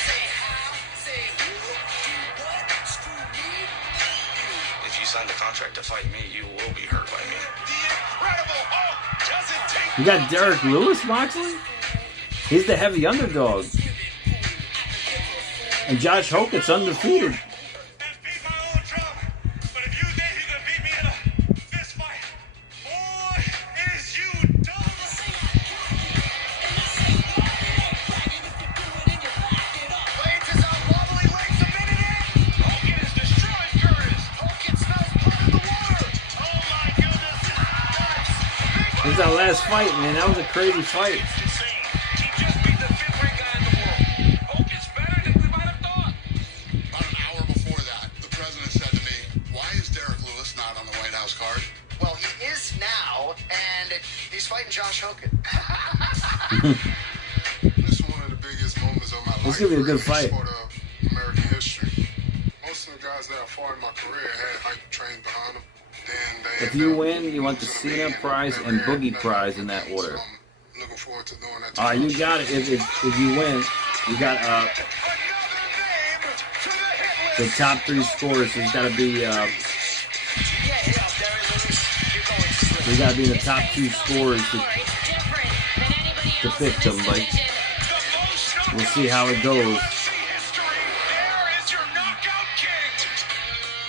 Say how, say who, do what, screw me. If you signed a contract to fight me, you will be hurt by me. The Incredible Hulk doesn't take. You got Derek Lewis, Moxley? He's the heavy underdog. And Josh Hokett's undefeated. This is our last fight, man. That was a crazy fight. About an hour before that, the president said to me, why is Derek Lewis not on the White House card? Well, he is now, and he's fighting Josh Hokett. This is one of the biggest moments of my life. This is going to be a good fight. Part of American history. Most of the guys that I fought in my career had hype trained behind them. Then they If you win, you want the Cena prize and Boogie prize in that order. looking forward to doing that. All right, you got it. If you win, you got the top 3 scores. It's got to be. Yeah, Derek Lewis, you're going slick. You gotta be in the top 2 scorers to pick them, but we'll see how it goes.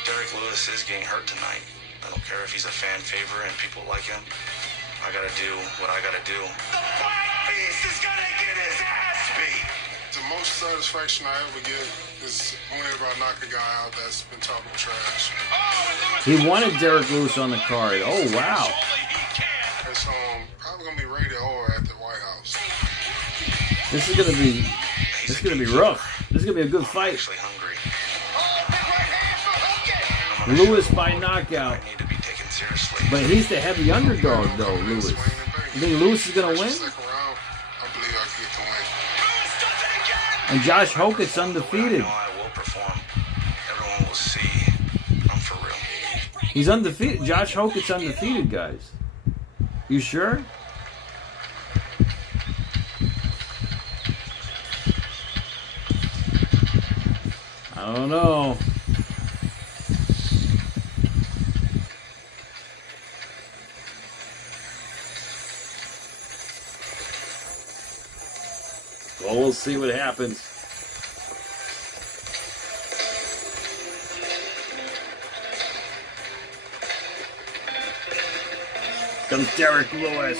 Derek Lewis is getting hurt tonight. I don't care if he's a fan favorite and people like him. I gotta do what I gotta do. The Black Beast is gonna get his ass beat. The most satisfaction I ever get is whenever I knock a guy out that's been talking trash. He wanted Derek Lewis on the card. Oh, wow. It's probably gonna be rated R at the White House. This is gonna be rough. This is gonna be a good fight. Lewis by knockout. But he's the heavy underdog, though, Lewis. You think Lewis is gonna win? And Josh Hokett's undefeated. He's undefeated. Josh Hokett's undefeated, guys. You sure? I don't know. Well, we'll see what happens. Comes Derek Lewis.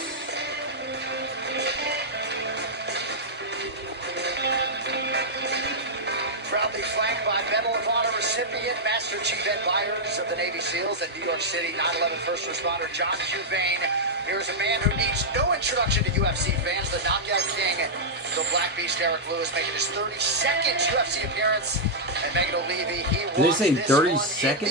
Proudly flanked by Medal of Honor recipient, Master Chief Ed Byers of the Navy SEALs and New York City 9/11 first responder John Huvane. Here's a man who needs no introduction to UFC fans, the Knockout King, the Black Beast Derek Lewis, making his 32nd UFC appearance. And Megan O'Leary, he Did they say 32nd?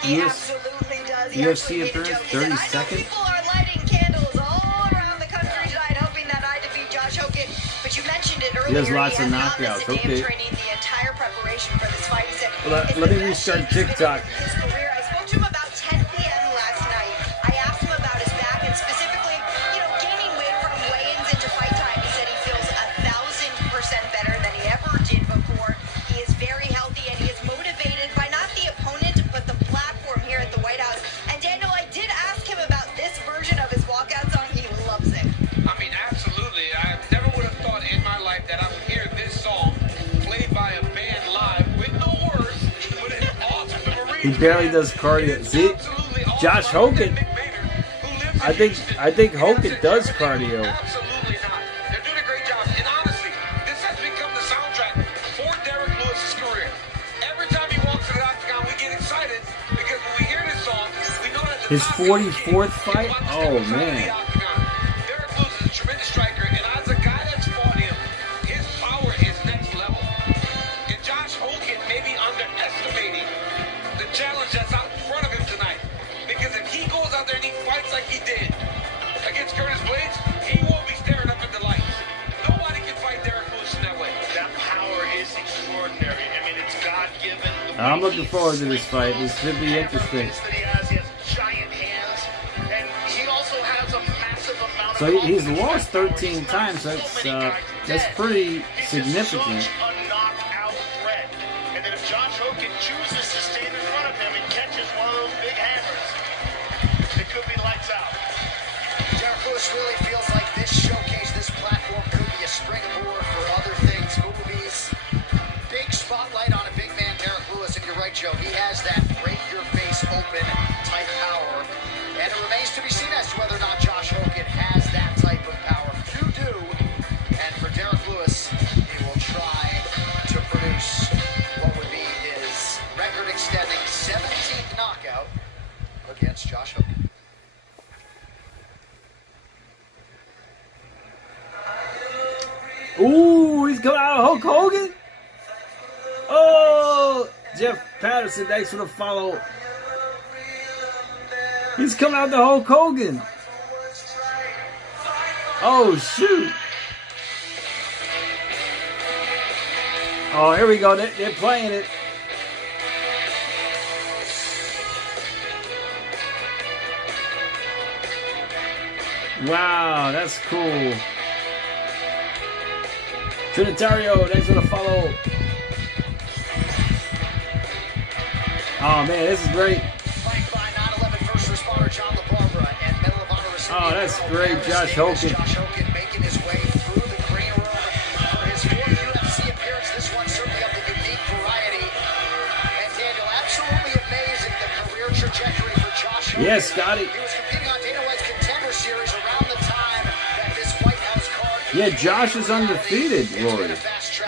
He absolutely does. He UFC actually appearance, did. I know 32nd? people are lighting candles all around the country tonight, hoping that I defeat Josh Hockett. But you mentioned it earlier. He has lots of has gone knockouts. this Okay. training the entire preparation for this fight. He said, Let me restart TikTok. his career. I spoke to him about 10 p.m. last night. I asked him about his back and specifically, gaining weight from weigh-ins into fight time. He said he feels 1,000% better than he ever did before. He is very healthy and he is motivated by not the opponent, but the platform here at the White House. And Daniel, I did ask him about this version of his walkout song. He loves it. I mean, absolutely. I never would have thought in my life that I would hear this song played by a band live with no words, but an awesome He barely does cardio. See, Josh Hockett. I think Hockett does cardio. Absolutely not. They're doing a great job. And honestly, this has become the soundtrack for Derek Lewis's career. Every time he walks to the octagon, we get excited because when we hear this song, we know that His 44th fight? Oh, man. Derek Lewis is a tremendous striker, and as a guy that's fought him, his power is next level. And Josh Hockett may be underestimating the challenge that's out in front of him tonight. Because if he goes out there and he fights like he did against Curtis Blades, he won't be staring up at the lights. Nobody can fight Derek Lewis in that way. That power is extraordinary. I mean, it's God-given. I'm looking forward to this fight. This should be interesting. He has giant hands, and he also has a massive amount So he's lost 13 times. That's pretty significant. a knockout threat. And then if Josh Hockett chooses to stand in front of him and catches one of those big hammers, it could be lights out. Derek Lewis really feels like this showcase, this platform could be a springboard for other things, movies. Big spotlight on a big man, Derek Lewis, and you're right, Joe. He has that break your face open type power. And it remains to be seen as to whether or not Josh Hockett has that type of power. Few do. And for Derek Lewis, he will try to produce what would be his record-extending 17th knockout against Josh Hockett. Ooh, he's coming out of Hulk Hogan. Oh, Jeff Patterson, thanks for the follow. He's coming out the Hulk Hogan. Oh, shoot. Oh, here we go. They're playing it. Wow, that's cool. Trinitario, thanks for the follow. Oh man, this is great. Flanked by 9/11 first responder John LaBarbera and Oh, that's great, Josh Hogan. Josh Hogan making his way through the green room for his fourth UFC appearance. This one certainly of the unique variety. And Daniel, absolutely amazing the career trajectory for Josh Hogan. Yes, Scotty. He was competing on Dana White's Contender Series around the time that this White House card. Yeah, Josh is undefeated, Rory.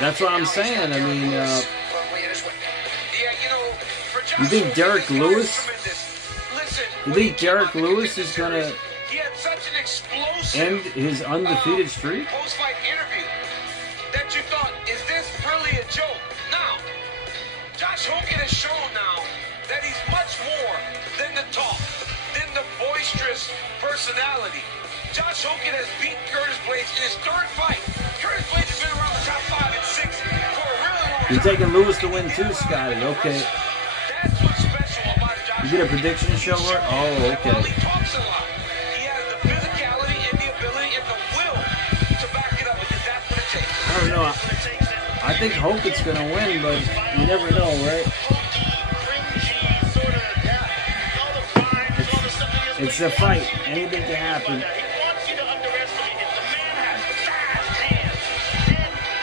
That's what I'm saying. I mean, you think Derek Lewis? You think Derek Lewis is gonna end his undefeated streak? Post-fight interview that you thought, is this really a joke? Now, Josh Hogan has shown now that he's much more than the talk, than the boisterous personality. Josh Hogan has beat Curtis Blades in his third fight. Curtis Blades has been around the top 5 and 6 for a really long time. You're taking Lewis to win too, Scotty. Okay. That's what's special about Josh. You get a prediction to show her? Oh, okay. He talks a lot. He has the physicality and the ability and the will to back it up because that's what it takes. I don't know. I think Hogan's going to win, but you never know, right? It's a fight. Anything can happen.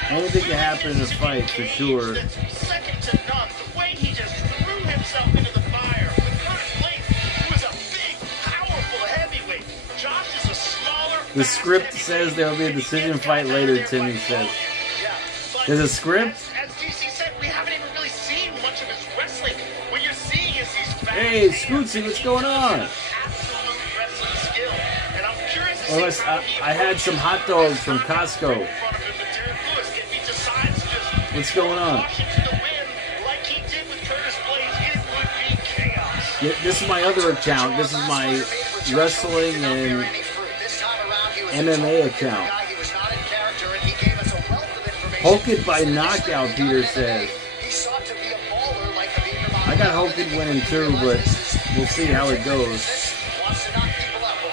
Anything can happen in a fight, for sure. Second to none. The way he just threw himself into the fire. Curtis Blades, he was a big, powerful heavyweight. Josh is a smaller. The script says there will be a decision fight later, Timmy says. There's a script? As DC said, we haven't even really seen much of his wrestling. What you're seeing is these fast Hey, Scootsy, what's going on? absolute wrestling skill. And I'm curious to Well, see how I had some hot dogs from Costco. What's going on? Yeah, this is my other account. This is my wrestling and MMA account. Hogan by knockout, Peter says. I got Hogan winning too, but we'll see how it goes.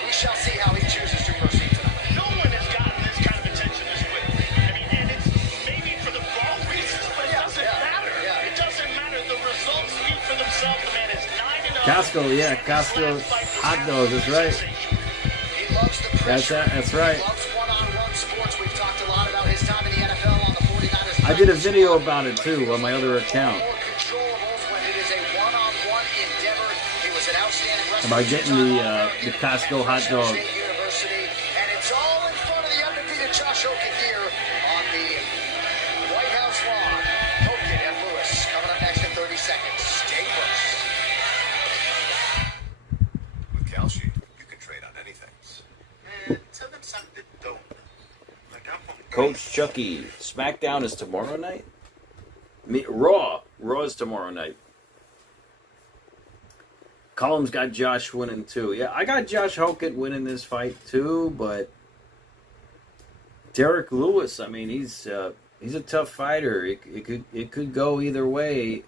We shall see how he chooses to proceed tonight. No one has gotten this kind of attention this quickly. I mean, and it's maybe for the wrong reasons, but it doesn't matter. It doesn't matter. The results speak for themselves. The man is 9-0. Costco, yeah, Costco hot dogs, that's right. He loves the pressure. That's right. He loves one-on-one sports. We've talked a lot about his time in the NFL on the 49ers. I did a video about it too on my other account. About getting the Costco hot dog. And it's all in front of the undefeated Josh Hogan here on the White House lawn. Hogan and Lewis coming up next in 30 seconds. Stay close. With Gaethje, you can trade on anything. Tell them something dope. Like Coach Chucky, SmackDown is tomorrow night? Raw is tomorrow night. Column's got Josh winning too. Yeah, I got Josh Hogan winning this fight too, but Derek Lewis, I mean, he's a tough fighter. It could go either way.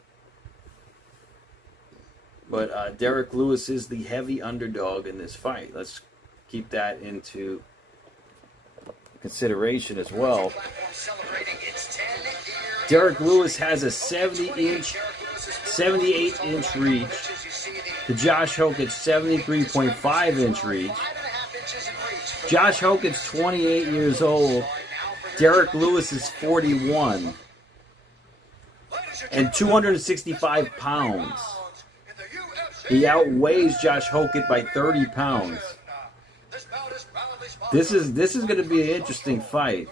But Derek Lewis is the heavy underdog in this fight. Let's keep that into consideration as well. Derek Lewis has a 78-inch reach to Josh Hogan's 73.5-inch reach. Josh Hogan's 28 years old. Derek Lewis is 41 and 265 pounds. He outweighs Josh Hogan by 30 pounds. This is going to be an interesting fight.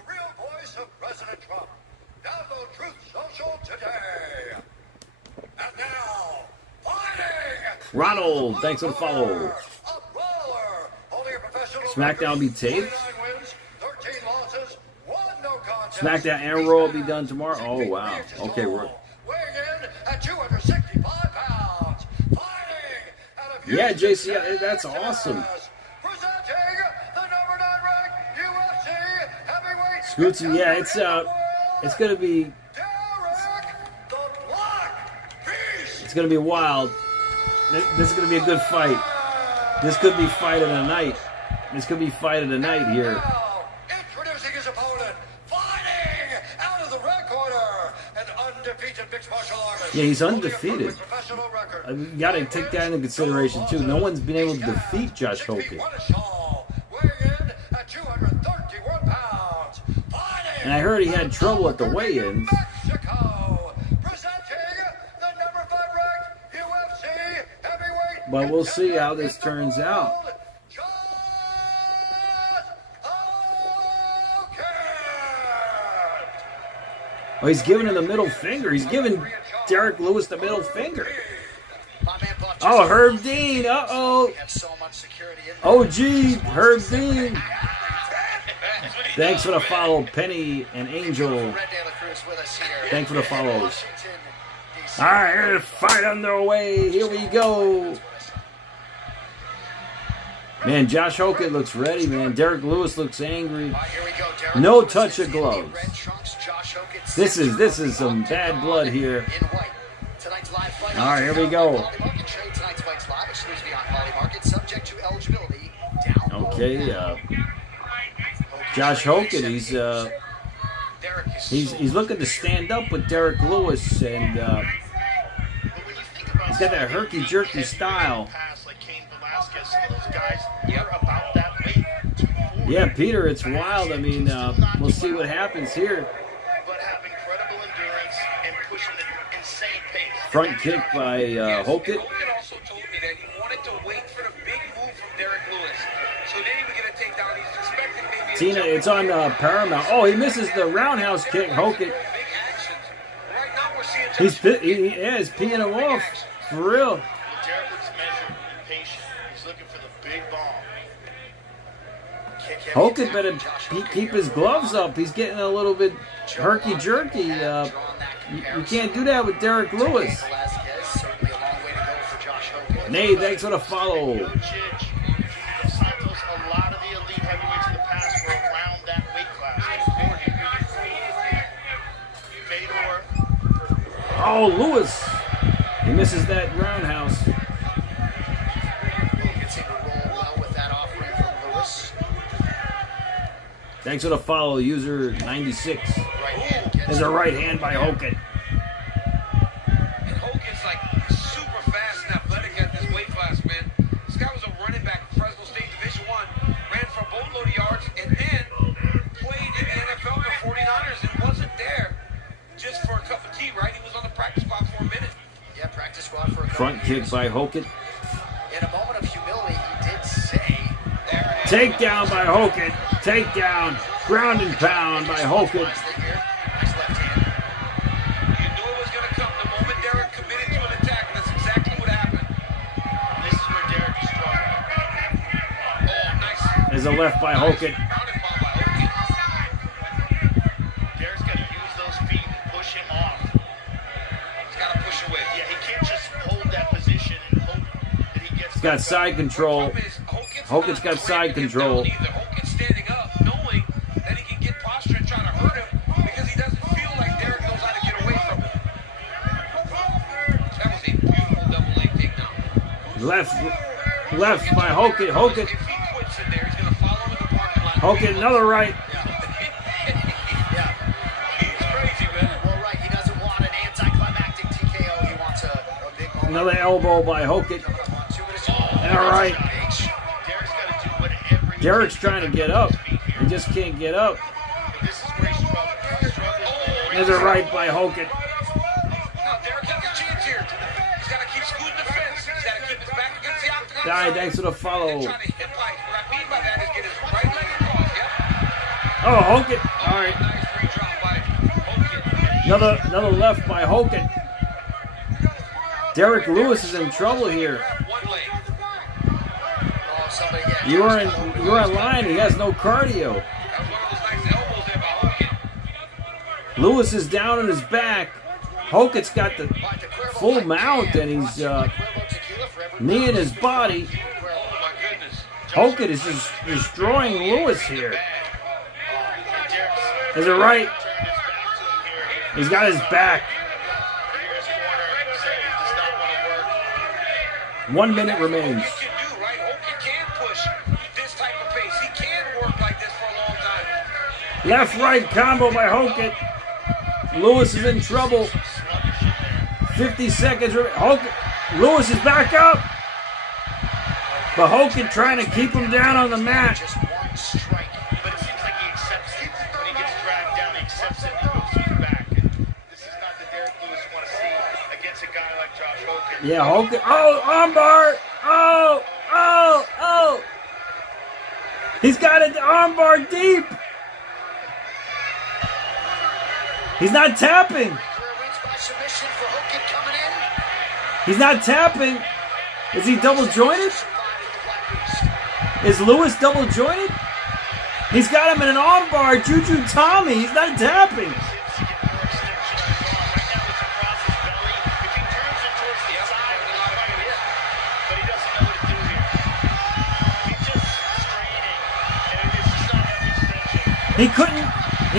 Ronald, thanks for the follow. SmackDown be taped. SmackDown and Raw will be done tomorrow. Oh wow. Okay, we're. Yeah, JC, that's awesome. Scootsy, yeah, it's gonna be wild. This is gonna be a good fight. This could be fight of the night. This could be fight of the night here. Introducing his opponent, fighting out of the red corner, an undefeated mixed martial artist. Yeah, he's undefeated. You gotta take that into consideration too. No one's been able to defeat Josh Hogan. 131 pounds. And I heard he had trouble at the weigh-ins. Mexico, presenting the number 5 ranked UFC heavyweight. But we'll see how this turns out. Oh, he's giving him the middle finger. He's giving Derek Lewis the middle finger. Oh, Herb Dean. Uh-oh. OG, Herb Dean. Thanks for the follow, Penny and Angel. Thanks for the follows. All right, fight underway. Here we go. Man, Josh Hockett looks ready, man. Derek Lewis looks angry. No touch of gloves. This is some bad blood here. All right, here we go. Okay, Josh Hockett, he's looking to stand up with Derek Lewis, and he's got that herky-jerky style. Yeah, Peter, it's wild. I mean, we'll see what happens here. Front kick by Hockett. Tina, it's on Paramount. Oh, he misses the roundhouse kick, Hockett. He's peeing him off. For real. Hockett better keep his gloves up. He's getting a little bit herky-jerky. You can't do that with Derek Lewis. Nay, thanks for the follow. Oh, Lewis. He misses that roundhouse. Thanks for the follow, user 96. There's a right hand by Hockett. And Hockett's like super fast and athletic at this weight class, man. This guy was a running back in Fresno State Division I, ran for a boatload of yards, and then played in the NFL for 49ers and wasn't there just for a cup of tea, right? He was on the practice squad for a minute. Yeah, practice squad for a couple Front kick by Hockett. In a moment of humility, he did say, Takedown by Hockett. Takedown. Ground and pound by Hockett. There's a left by Hockett. Derek's got to use those feet and push him off. He's got to push away. Yeah, he can't just hold that position and hope that he gets. He's got side control. Hockett's got side control. Hockett's standing up, knowing that he can get posture and try to hurt him because he doesn't feel like Derek knows how to get away from him. That was a beautiful double leg takedown. Left by Hockett. Hockett. Hockett, another right. Another elbow by Hockett. And a right. Derek's trying to get up. He just can't get up. There's a right by Hockett. Guy, thanks for the follow. Oh, Hockett. All right. Another left by Hockett. Derek Lewis is in trouble here. You're in line. He has no cardio. Lewis is down on his back. Hockett's got the full mount, and he's kneeing his body. Hockett is just destroying Lewis here. There's a right. He's got his back. 1 minute remains. Left right combo by Hockett. Lewis is in trouble. 50 seconds. Lewis is back up. But Hockett trying to keep him down on the mat. Yeah, Hogan. Oh, armbar. Oh. He's got it armbar deep. He's not tapping. He's not tapping. Is he double jointed? Is Lewis double jointed? He's got him in an armbar. Juju Tommy. He's not tapping. He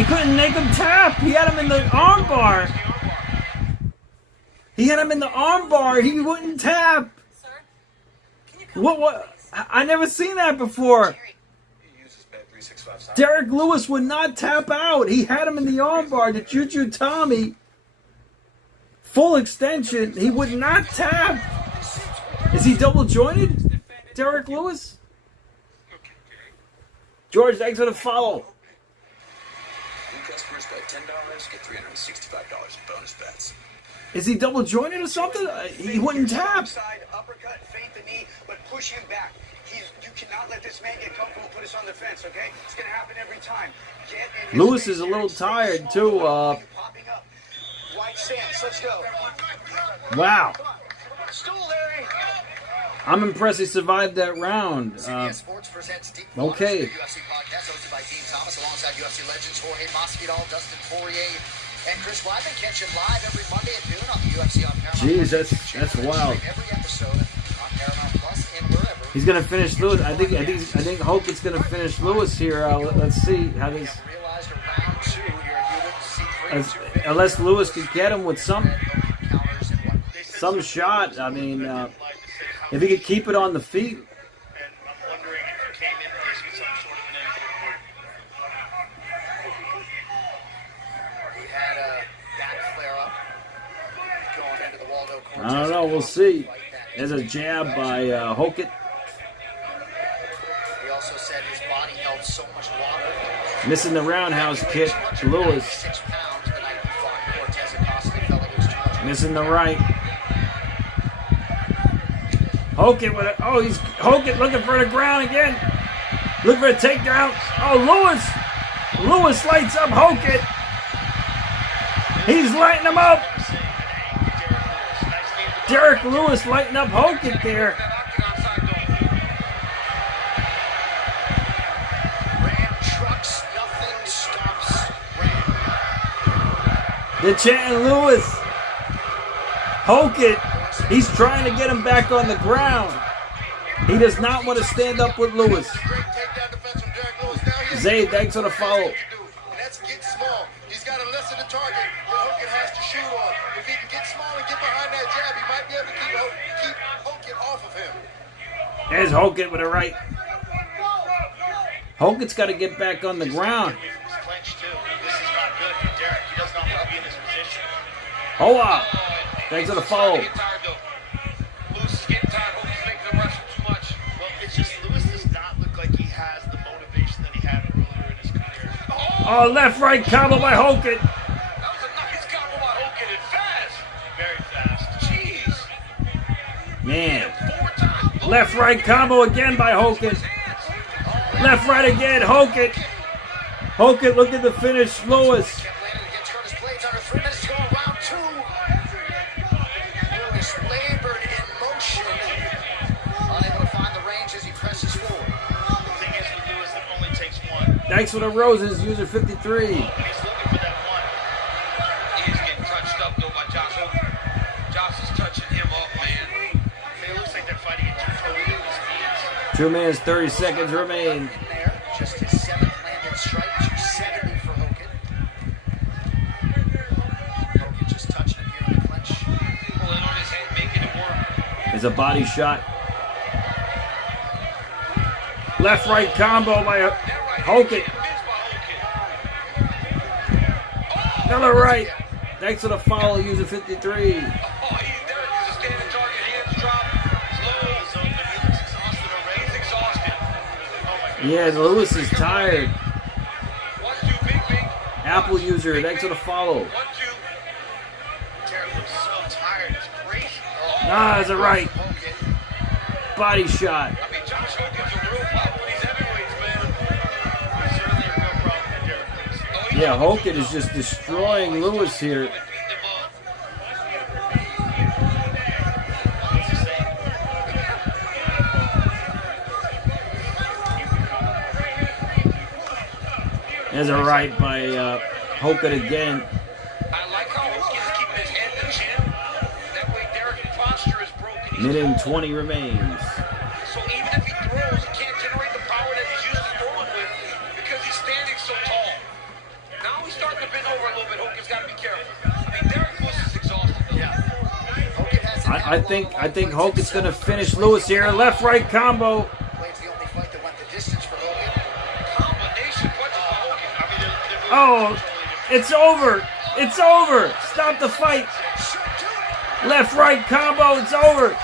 couldn't make him tap. He had him in the armbar. He had him in the armbar. He wouldn't tap. What? I never seen that before. Derek Lewis would not tap out. He had him in the armbar. The Juju Tommy. Full extension. He would not tap. Is he double jointed? Derek Lewis? George, thanks for the follow. Customers bet $10, get $365 in bonus bets. Is he double jointed or something? He wouldn't tap. Side, uppercut, feint the knee, but push him back. You cannot let this man get comfortable and put us on the fence, okay? It's going to happen every time. Lewis is a little tired, too. White stance, let's go. Wow. Stool, Larry. I'm impressed he survived that round. Okay. UFC podcast hosted by Dean Thomas alongside UFC legends Jorge Masvidal, Dustin Poirier, and Chris Weidman. Catch him live every Monday at noon on the UFC on Paramount. Jeez, that's wild. Every episode on Paramount Plus and wherever. He's gonna finish Lewis. I think Hogan's gonna finish Lewis here. Let's see how this. Unless Lewis can get him with some shot. I mean, if he could keep it on the feet. I don't know. We'll see. There's a jab by Hokett. He also said his body held so much water. Missing the roundhouse kick to Lewis. Missing the right. Hokett with it. Oh, he's Hokett looking for the ground again. Looking for a takedown. Oh, Lewis lights up Hokett. He's lighting him up. Derek Lewis lighting up Hokett there. They're chanting Lewis. Hokett. He's trying to get him back on the ground. He does not want to stand up with Lewis. Zay, thanks for the follow. That's get small. He's got to lessen the target that Hokett has to shoot on. If he can get small and get behind that jab, he might be able to keep Hokett off of him. There's Hokett with a right. Hokett's got to get back on the ground. Hoa! Thanks for the follow. Lewis is getting tired. Hokett's making him rush too much. Well, it's just Lewis does not look like he has the motivation that he had earlier in his career. Oh, left right combo by Hokett. That was a nice combo by Hokett and fast. Very fast. Jeez. Man. Left right combo again by Hokett. Left right again, Hokett. Hokett looking to finish Lewis. Thanks for the roses, user 53. He's looking for that one. He is getting touched up though by Josh Hogan. Josh is touching him up, man. It looks like they're fighting at 2 2 minutes, 30 seconds remain. Just his 7th landed strike, 270 for Hokett. Hokett just touching him here in the clinch. Pulling on his head, making it work. There's a body shot. Left right combo by Hokett. Another right. Thanks for the follow, user 53. Yeah, Lewis is tired. Apple user, thanks for the follow. Ah, that's a right. Body shot. I mean, Josh Hogan's a real problem when he's heavyweights, man. He's certainly a real problem with Derek Lewis. Yeah, Hogan is just destroying Lewis here. There's a right by Hogan again. I like how Hogan's keeping his head in the chin. That way Derek's posture is broken. Minute and 20 remains. So even if he throws, he can't generate the power that he's used to throwing with because he's standing so tall. Now he's starting to bend over a little bit. Hogan's got to be careful. I mean, Derek Lewis is exhausted. Yeah. I think Hogan's gonna finish Lewis here. Left right combo. Oh, it's over. It's over. Stop the fight. Left right combo. It's over.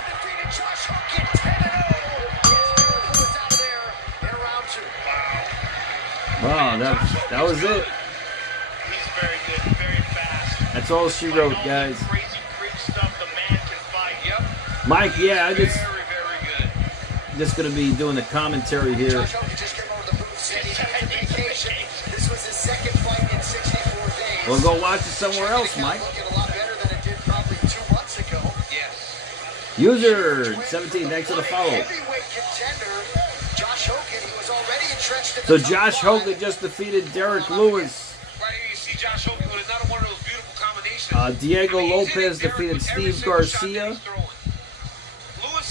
Wow, that was it. He's very good, very fast. That's all she wrote, guys. Crazy Greek stuff the man can fight. Yep. Mike, yeah, I just gonna be doing the commentary here. This was his second fight in 64 days. We'll go watch it somewhere else, Mike. Looking a lot better than it did probably 2 months ago. Yes. User 17, thanks for the follow. Heavyweight contender, Josh Hogan, he was already entrenched in So the top Josh five. Hogan just defeated Derek Lewis. Right here you see Josh Hogan with another one of those beautiful combinations. Diego Lopez defeated Steve Garcia.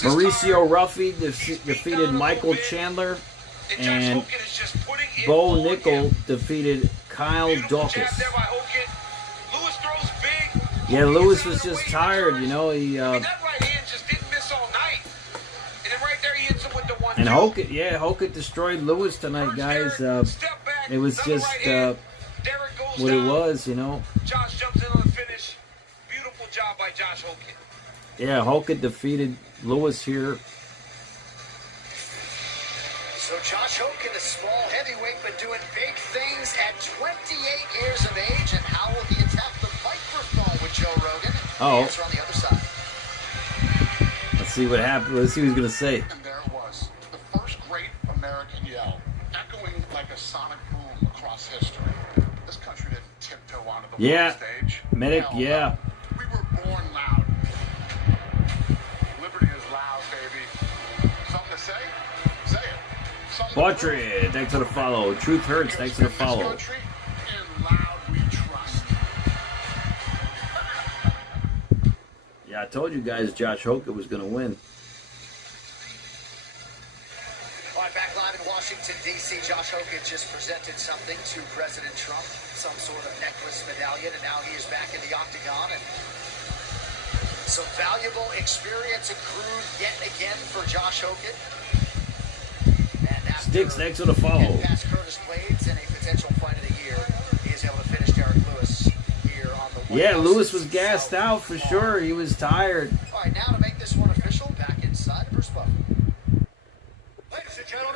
Mauricio Ruffy defeated Michael Chandler. And Bo Nickel defeated Kyle Dawkins. Yeah, Lewis was just tired, you know. He and Hogan, yeah, Hogan destroyed Lewis tonight, guys. It was just what it was, you know. Josh jumps in on the finish. Beautiful job by Josh Hogan. Yeah, Hogan defeated Lewis here. So Josh Hogan, a small heavyweight, but doing big things at 28 years of age. And how will he attack the microphone with Joe Rogan? Oh. The answer on the other side. Let's see what happened. Let's see what he's going to say. And there it was, the first great American yell, echoing like a sonic boom across history. This country didn't tiptoe onto the Yeah, world stage. Medic, Hell yeah. no. We were born loud. Liberty is loud, baby. Something to say? Say it. Portrait, thanks for the follow. Truth Hurts, thanks for the follow. Yeah, I told you guys Josh Hogan was going to win. All right, back live in Washington, D.C., Josh Hogan just presented something to President Trump, some sort of necklace medallion, and now he is back in the octagon. And some valuable experience accrued yet again for Josh Hogan. Sticks, thanks for the follow. Past Curtis Blades and a potential fight of the year, he is able to finish Derek Lewis here on the White Yeah, House. Lewis was gassed out for sure. He was tired. All right, now to make this one official, back inside Bruce Buff.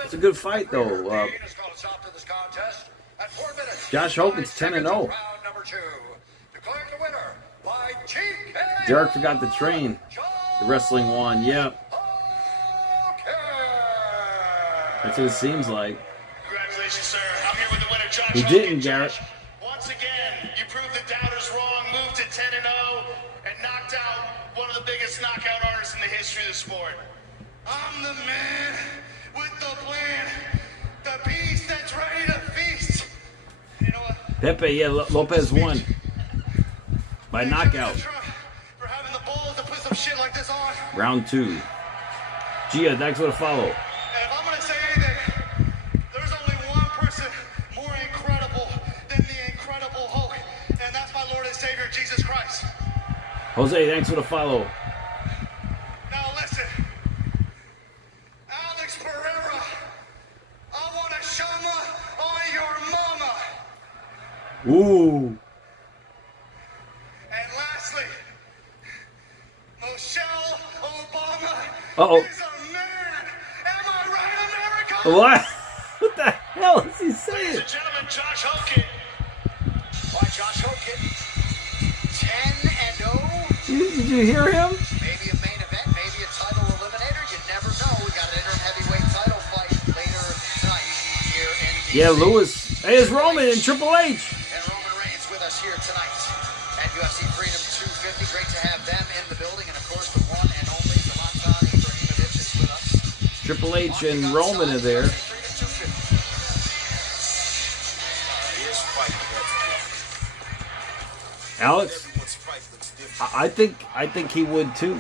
It's a good fight, though. Josh Hogan's 10-0. Derek forgot to train. The wrestling one, yep. That's what it seems like. Congratulations, sir. I'm here with the winner, Josh He Hogan. didn't, Garrett. Once again, you proved the doubters wrong, moved to 10-0, and knocked out one of the biggest knockout artists in the history of the sport. I'm the man with the plan, the beast that's ready to feast. You know what? Pepe, yeah, Lopez won. By knockout. For having the balls to put some shit like this on. Round 2. Gia, thanks for the follow. And if I'm gonna say anything, there's only one person more incredible than the Incredible Hulk, and that's my Lord and Savior, Jesus Christ. Jose, thanks for the follow. Now listen, Alex Pereira, I want a shama on your mama. Ooh. And lastly, Michelle Obama Uh-oh. is a man. Am I right, America? What? What the hell is he saying? Ladies and gentlemen, Josh Hogan. All right, Josh Hogan, 10-0. Did you hear him? Maybe a main event Yeah, Lewis. Hey, it's Roman and Triple H. And Roman Reigns with us here tonight at UFC Freedom 250. Great to have them in the building. And, of course, the one and only Zlatan Ibrahimovic is with us. Triple H and Roman are there. Alex, I think he would too,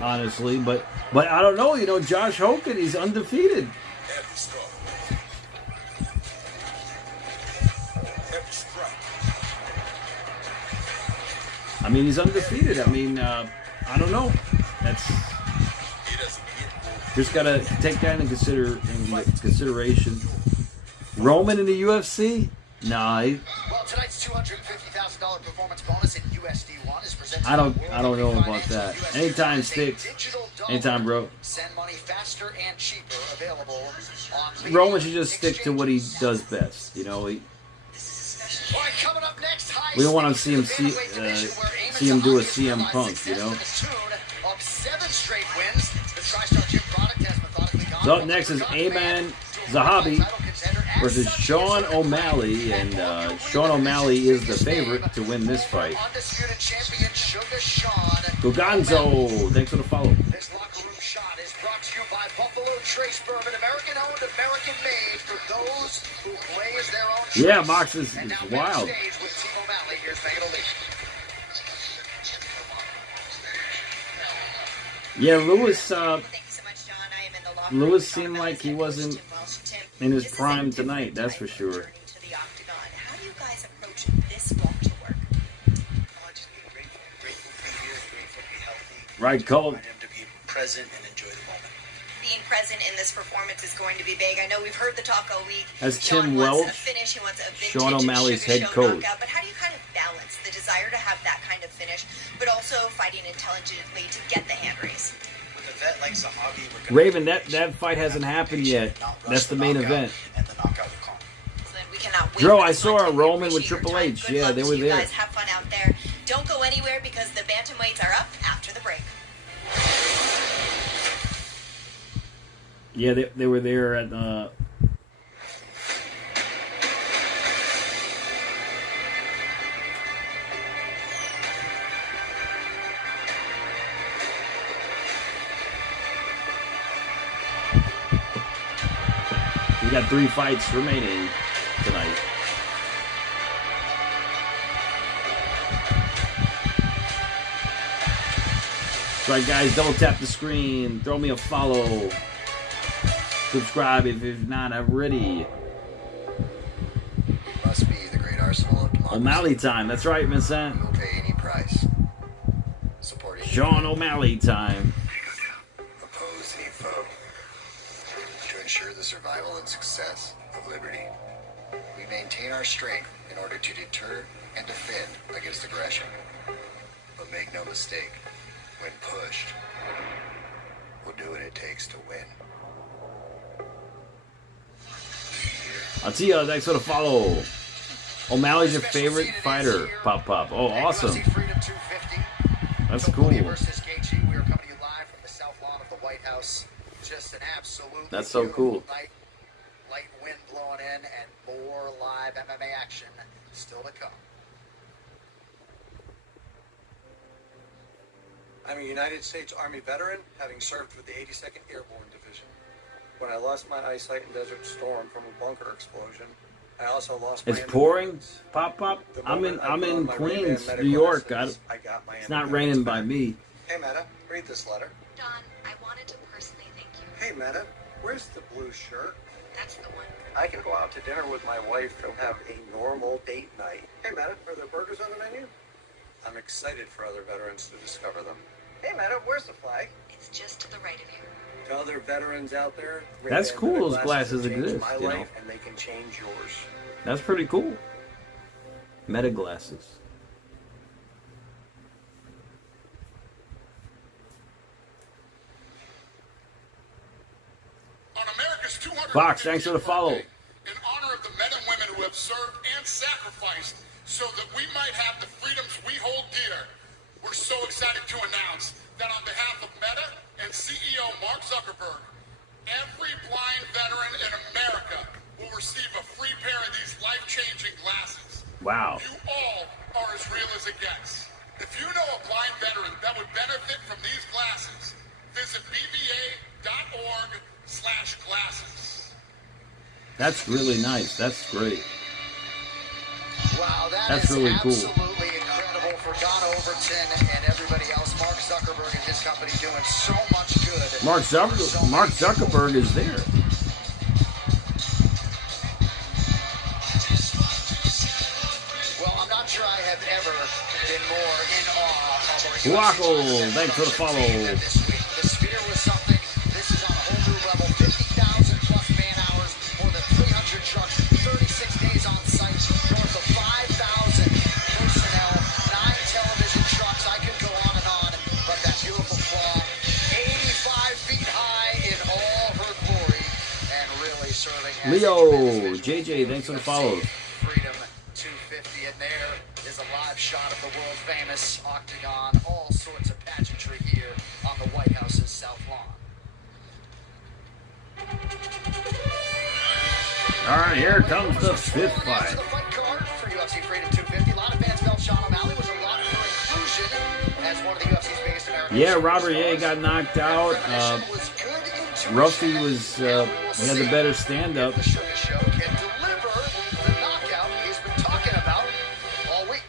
honestly. But I don't know. You know, Josh Hogan, he's undefeated. I mean, he's undefeated. I mean, I don't know. That's just gotta take that into consideration. Roman in the UFC? Nah. Well, tonight's $250,000 performance bonus in USD1 is presented. I don't know about that. Anytime sticks. Anytime, bro. Send money faster and cheaper. Available on Roman should just stick to what he does best. You know, we don't want to see him do a CM Punk. You know. So up next is Ayman Zahabi versus Sean O'Malley, and Sean O'Malley is the favorite to win this fight. Goganzo, thanks for the follow. This locker room shot is brought to you by Buffalo Trace Bourbon, American owned, American made for those who blaze their own. Yeah, Mox is wild. Yeah, Lewis seemed like he wasn't in his prime tonight, that's for sure. How do you guys approach this walk to work? Right, Cole. Present and enjoy the moment. Being present in this performance is going to be big. I know we've heard the talk all week. As Sean Tim wants Welch, a finish. He wants a vintage Sean O'Malley's sugar head show coach. knockout. But how do you kind of balance the desire to have that kind of finish, but also fighting intelligently to get the hand raise? With a vet like Zahabi, Raven, that fight hasn't happened yet. That's the main event. Joe, I saw a Roman with Triple H. Yeah, they were You there. guys have fun out there. Don't go anywhere because the bantamweights are up after the break. Yeah, they were there at we got 3 fights remaining tonight. That's right, guys, double tap the screen, throw me a follow, subscribe if you're not already. Must be the great arsenal of democracy. O'Malley time, that's right, Miss Ann. We'll pay any price. Supporting Sean O'Malley time. oppose any foe. To ensure the survival and success of liberty, we maintain our strength in order to deter and defend against aggression. But make no mistake, when pushed, we'll do what it takes to win. I'll see you next for the follow. O'Malley's your favorite fighter, Pop. Oh, awesome. That's cool. Versus Gaethje. We are coming to you live from the south lawn of the White House. Just an absolutely That's so cool. night. Light wind blowing in and more live MMA action still to come. I'm a United States Army veteran, having served with the 82nd Airborne Division. When I lost my eyesight in Desert Storm from a bunker explosion, I also lost my It's pouring, Pop. I'm in Queens, New York. It's not raining by me. Hey, Meta, read this letter. Don, I wanted to personally thank you. Hey, Meta, where's the blue shirt? That's the one. I can go out to dinner with my wife and have a normal date night. Hey, Meta, are there burgers on the menu? I'm excited for other veterans to discover them. Hey, Meta, where's the flag? It's just to the right of you. To other veterans out there, That's cool, those glasses have changed exist, my you know. life, and they can change yours. That's pretty cool. Meta glasses. Fox, thanks for the follow. In honor of the men and women who have served and sacrificed so that we might have the freedoms we hold dear, we're so excited to announce that on behalf of Meta and CEO Mark Zuckerberg, every blind veteran in America will receive a free Wow. You all are as real as it gets. If you know a blind veteran that would benefit from these glasses, visit bva.org/glasses. That's really nice. That's great. Wow, That's really cool. Absolutely incredible for Don Overton and everybody else. Mark Zuckerberg and his company doing so much good. Mark Zuckerberg is there. Well, I'm not sure I have ever been more in awe of our Wackle, thanks for the follow. this week. The Sphere was something. This is on a whole new level. 50,000 plus man hours, more than 300 trucks, 36 days on site, north of 5,000 personnel, 9 television trucks. I could go on and on, but that beautiful claw, 85 feet high in all her glory, and really serving as Leo, JJ, thanks for the follow. Freedom 250, and there is a live shot of the world famous Octagon. All sorts of pageantry here on the White House's South Lawn. All right, here comes the fifth fight. The fight card for UFC Freedom 250. A lot of fans felt Sean O'Malley was a lot for inclusion as one of the UFC's biggest American. Yeah, Robert Ye got knocked out. Ruffy was he had the better stand-up. The Sugar Show can deliver the knockout he's been talking about all week.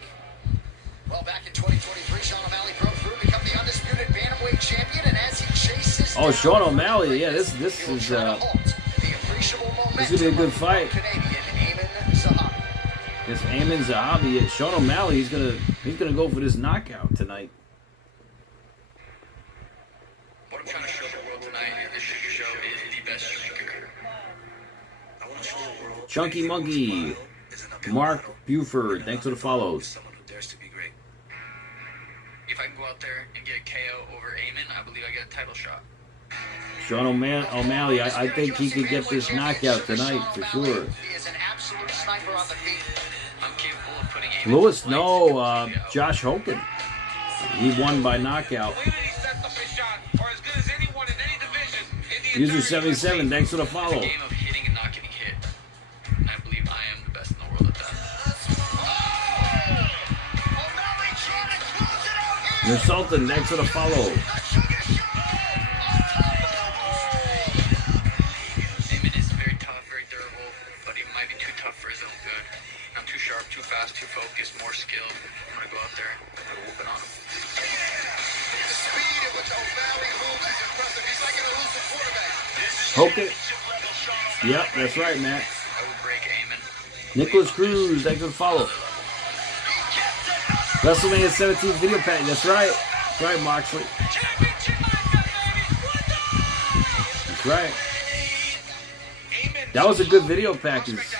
Well, back in 2023, Sean O'Malley broke through to become the undisputed bantamweight champion, and as he chases Oh, Sean O'Malley, yeah, this is gonna be a good fight. This Amin Zahabi, Sean O'Malley, he's gonna go for this knockout tonight. What I'm trying to show the world tonight is the Sugar Show is the best striker. I want to show the world Chunky Monkey, Mark Buford, thanks for the follows. someone who dares to be great. If I can go out there and get a KO over Amin, I believe I get a title shot. Sean O'Malley, I think he could get this knockout tonight for sure. He is an absolute sniper on the feet. I'm capable of putting Amin Lewis, no, Josh Hogan. He won by knockout. User 77, thanks for the follow. Game of hitting and not getting hit. And I believe I am the best in the world at that. You're Sultan, thanks for the follow. Amin is very tough, very durable, but he might be too tough for his own good. I'm too sharp, too fast, too focused, more skilled. I'm going to go out there and put a whooping on him. The speed at which O'Malley moves is impressive. He's like an elusive quarterback. Hogan. Yep, that's right, Matt. I will break Amin. Nicholas Cruz, thanks for the follow. WrestleMania 17 video pack, that's right. That's right, Moxley. That's right. That was a good video package.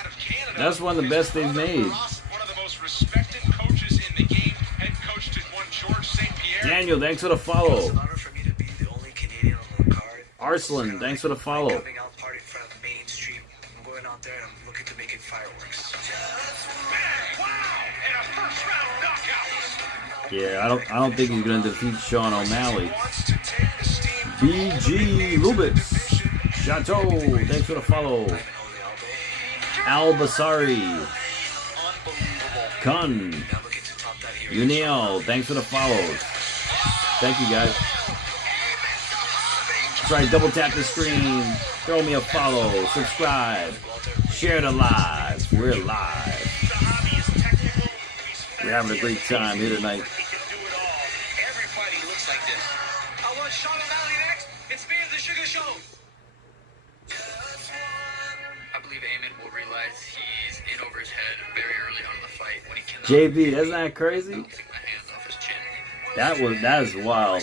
That's one of the best they've made. One of the most respected coaches in the game, head coach to one George St. Pierre. Daniel, thanks for the follow. It's an honor for me to be the only Canadian on the card. Arslan, thanks for the follow. Coming out party in front of mainstream. I'm going out there and I'm looking to make it fireworks. And a first round knockout. Yeah, I don't think he's gonna defeat Sean O'Malley. BG Lubitz. Chateau, thanks for the follow. Al Basari. Kun. Uniel, thanks for the follows. Thank you guys. That's right, double tap the screen. Throw me a follow. Subscribe. Share the live. We're live. We're having a great time here tonight. Everybody looks like this. I want Sean O'Malley next. It's me and the Sugar Show. I believe Amin will realize he's in over his head very early on in the fight when he cannot. JB, isn't that crazy? That is wild.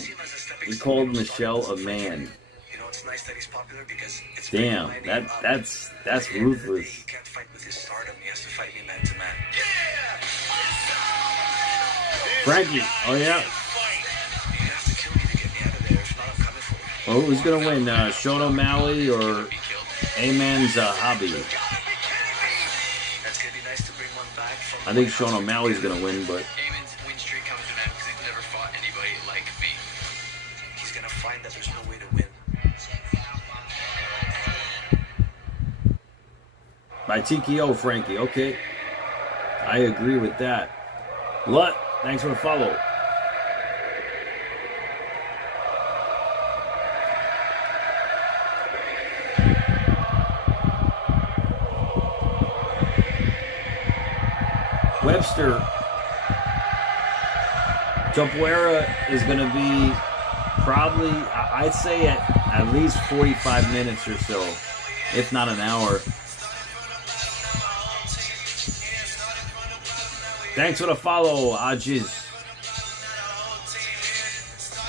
He called Michelle a man. You know, it's nice that he's popular because it's Damn, that's ruthless. He can't fight with his stardom. He has to fight me man to man. Frankie, oh yeah. Well, who's gonna win? Sean O'Malley or Amin Zahabi? That's gonna be nice to bring one back from. I think Sean O'Malley's gonna win, but Amin's win streak comes to an end because he's never fought anybody like me. He's gonna find that there's no way to win. by TKO, Frankie. Okay. I agree with that. Lut, thanks for the follow. Webster, Topuria is going to be probably, I'd say at least 45 minutes or so, if not an hour. Thanks for the follow, Ajiz.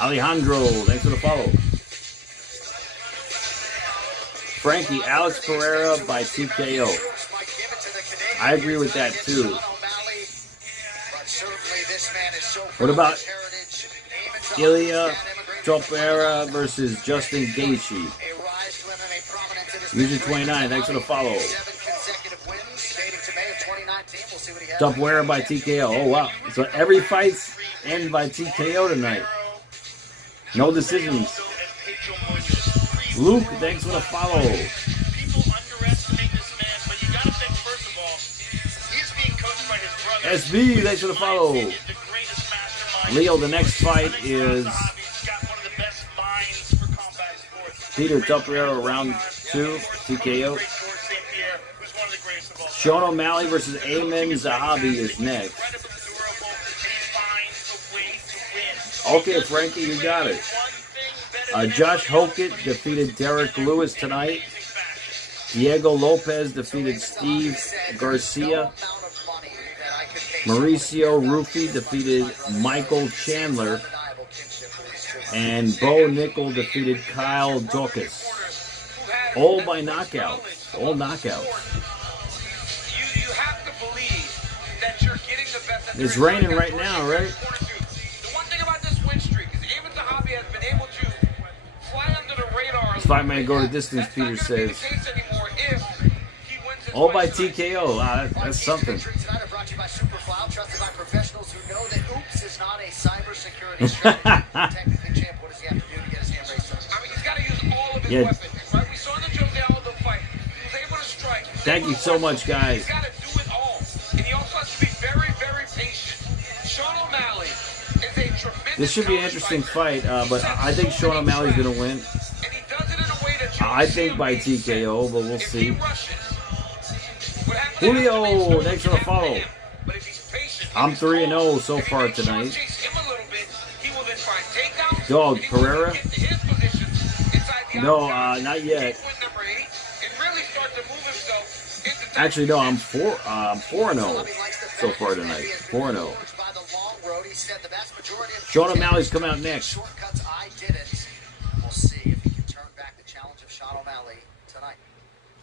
Alejandro, thanks for the follow. Frankie, Alex Pereira by TKO. I agree with that too. What about Ilya Topuria versus Justin Gaethje? User 29, thanks for the follow. Topuria by TKO. Oh wow! So every fight's end by TKO tonight. No decisions. Luke, thanks for the follow. People underestimate this man, but you gotta think first of all, he's being coached by his brother. SB, thanks for the follow. Leo, the next fight is Peter Topuria, round 2, TKO. Sean O'Malley versus Ayman Zahabi is next. Okay, Frankie, you got it. Josh Hokett defeated Derek Lewis tonight. Diego Lopez defeated Steve Garcia. Mauricio Rufy defeated Michael Chandler. And Bo Nickel defeated Kyle Daukaus. All by knockouts. All knockouts. You have to believe that you're getting the best. It's raining right now, right? The one thing about this win streak is Ayman Zahabi has been able to fly under the radar. This fight may go to distance, Peter says. All by TKO. Wow, that's something. Yeah. Thank you so much, guys. He's got to do it all. And he also has to be very, very patient. Sean O'Malley is a tremendous. This should be an interesting fight, but I think Sean O'Malley's going to win. I think by TKO, but we'll see. Julio, thanks for the follow. I'm 3-0 so far tonight. Dog, Pereira? No, not yet. Actually, no, I'm 4-0 so far tonight. 4-0. Sean O'Malley's coming out next. We'll see if he can turn back the challenge of Sean O'Malley tonight.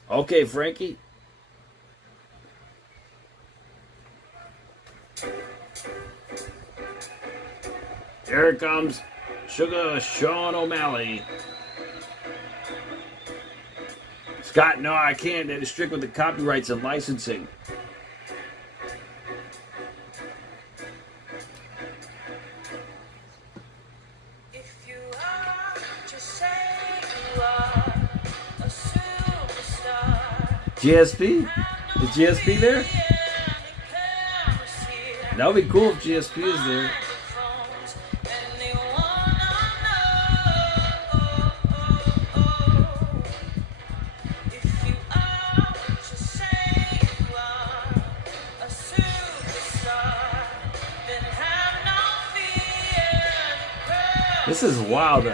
Okay, Frankie. Here it comes. Sugar Sean O'Malley. Scott, no, I can't. They're strict with the copyrights and licensing. GSP? Is GSP there? That would be cool if GSP is there. This is wild.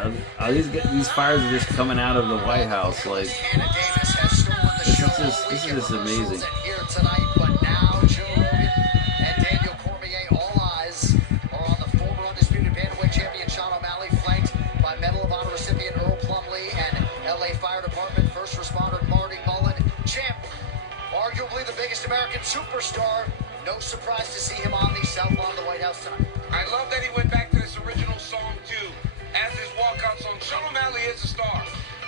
These fires are just coming out of the White House. Like, this is just amazing. Here tonight, but now Joe Rogan and Daniel Cormier, all eyes are on the former undisputed bantamweight champion Sean O'Malley, flanked by Medal of Honor recipient Earl Plumlee and LA Fire Department first responder Marty Mullen. Champ, arguably the biggest American superstar. No surprise to see him on the south lawn of the White House tonight. I love that he went back to this original song too, as his walkout song. Sean O'Malley is a star,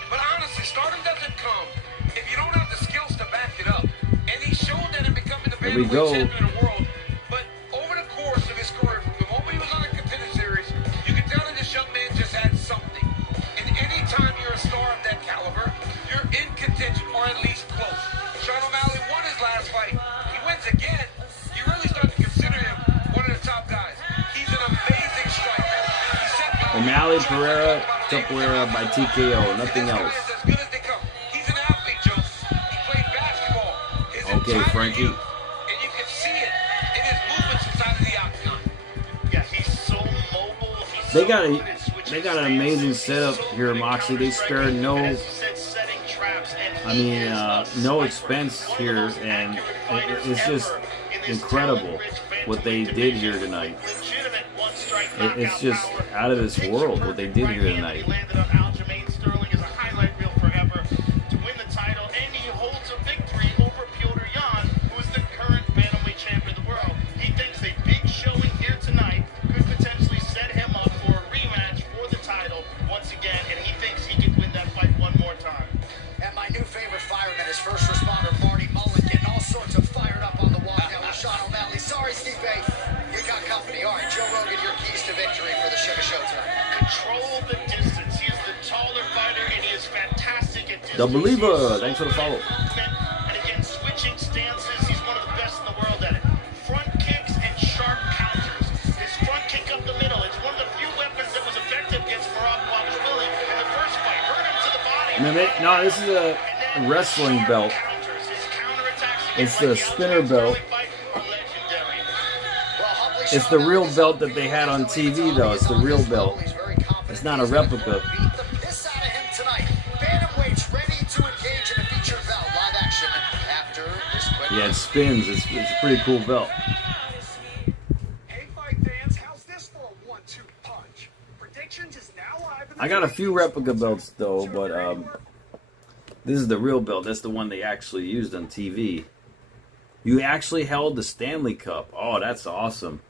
but honestly, stardom doesn't come if you don't have the skills to back it up. And he showed that in becoming the bantamweight champion of the world. But over the course of his career, from the moment he was on the Contender Series, you can tell that this young man just had something. And anytime you're a star of that caliber, you're in contention or at least close. Sean O'Malley won his last fight. He wins again. You really Topuria by TKO, nothing else. Okay, Frankie. And you can see it in his movements inside of the octagon. Yeah, he's so mobile. They got an amazing setup here, Moxley. They spared no, no expense here, and it's just incredible what they did here tonight. It's just out of this world what they did here tonight. The Believer, thanks for the follow. And again, switching stances, he's one of the best in the world at it. Front kicks and sharp counters. His front kick up the middle, it's one of the few weapons that was effective against Farab Wabashvili in the first fight. Hurt him to the body. No, this is a wrestling belt. It's the spinner belt. It's the real belt that they had on TV, though. It's the real belt. It's not a replica. Yeah, it spins. It's a pretty cool belt. I got a few replica belts though, but this is the real belt. That's the one they actually used on TV. You actually held the Stanley Cup. Oh, that's awesome.